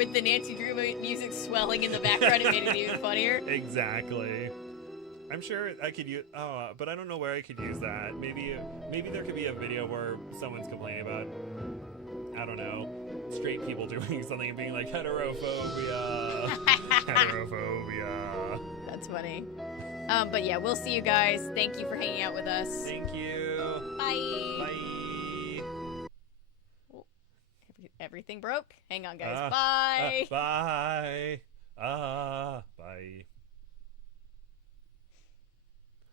with the Nancy Drew music swelling in the background, it made it even funnier. Exactly. I'm sure I could use. Oh, but I don't know where I could use that. Maybe there could be a video where someone's complaining about, I don't know, straight people doing something and being like heterophobia, heterophobia. That's funny. But yeah, we'll see you guys. Thank you for hanging out with us. Thank you. Bye. Bye. Everything broke. Hang on, guys. Bye. Bye. Bye.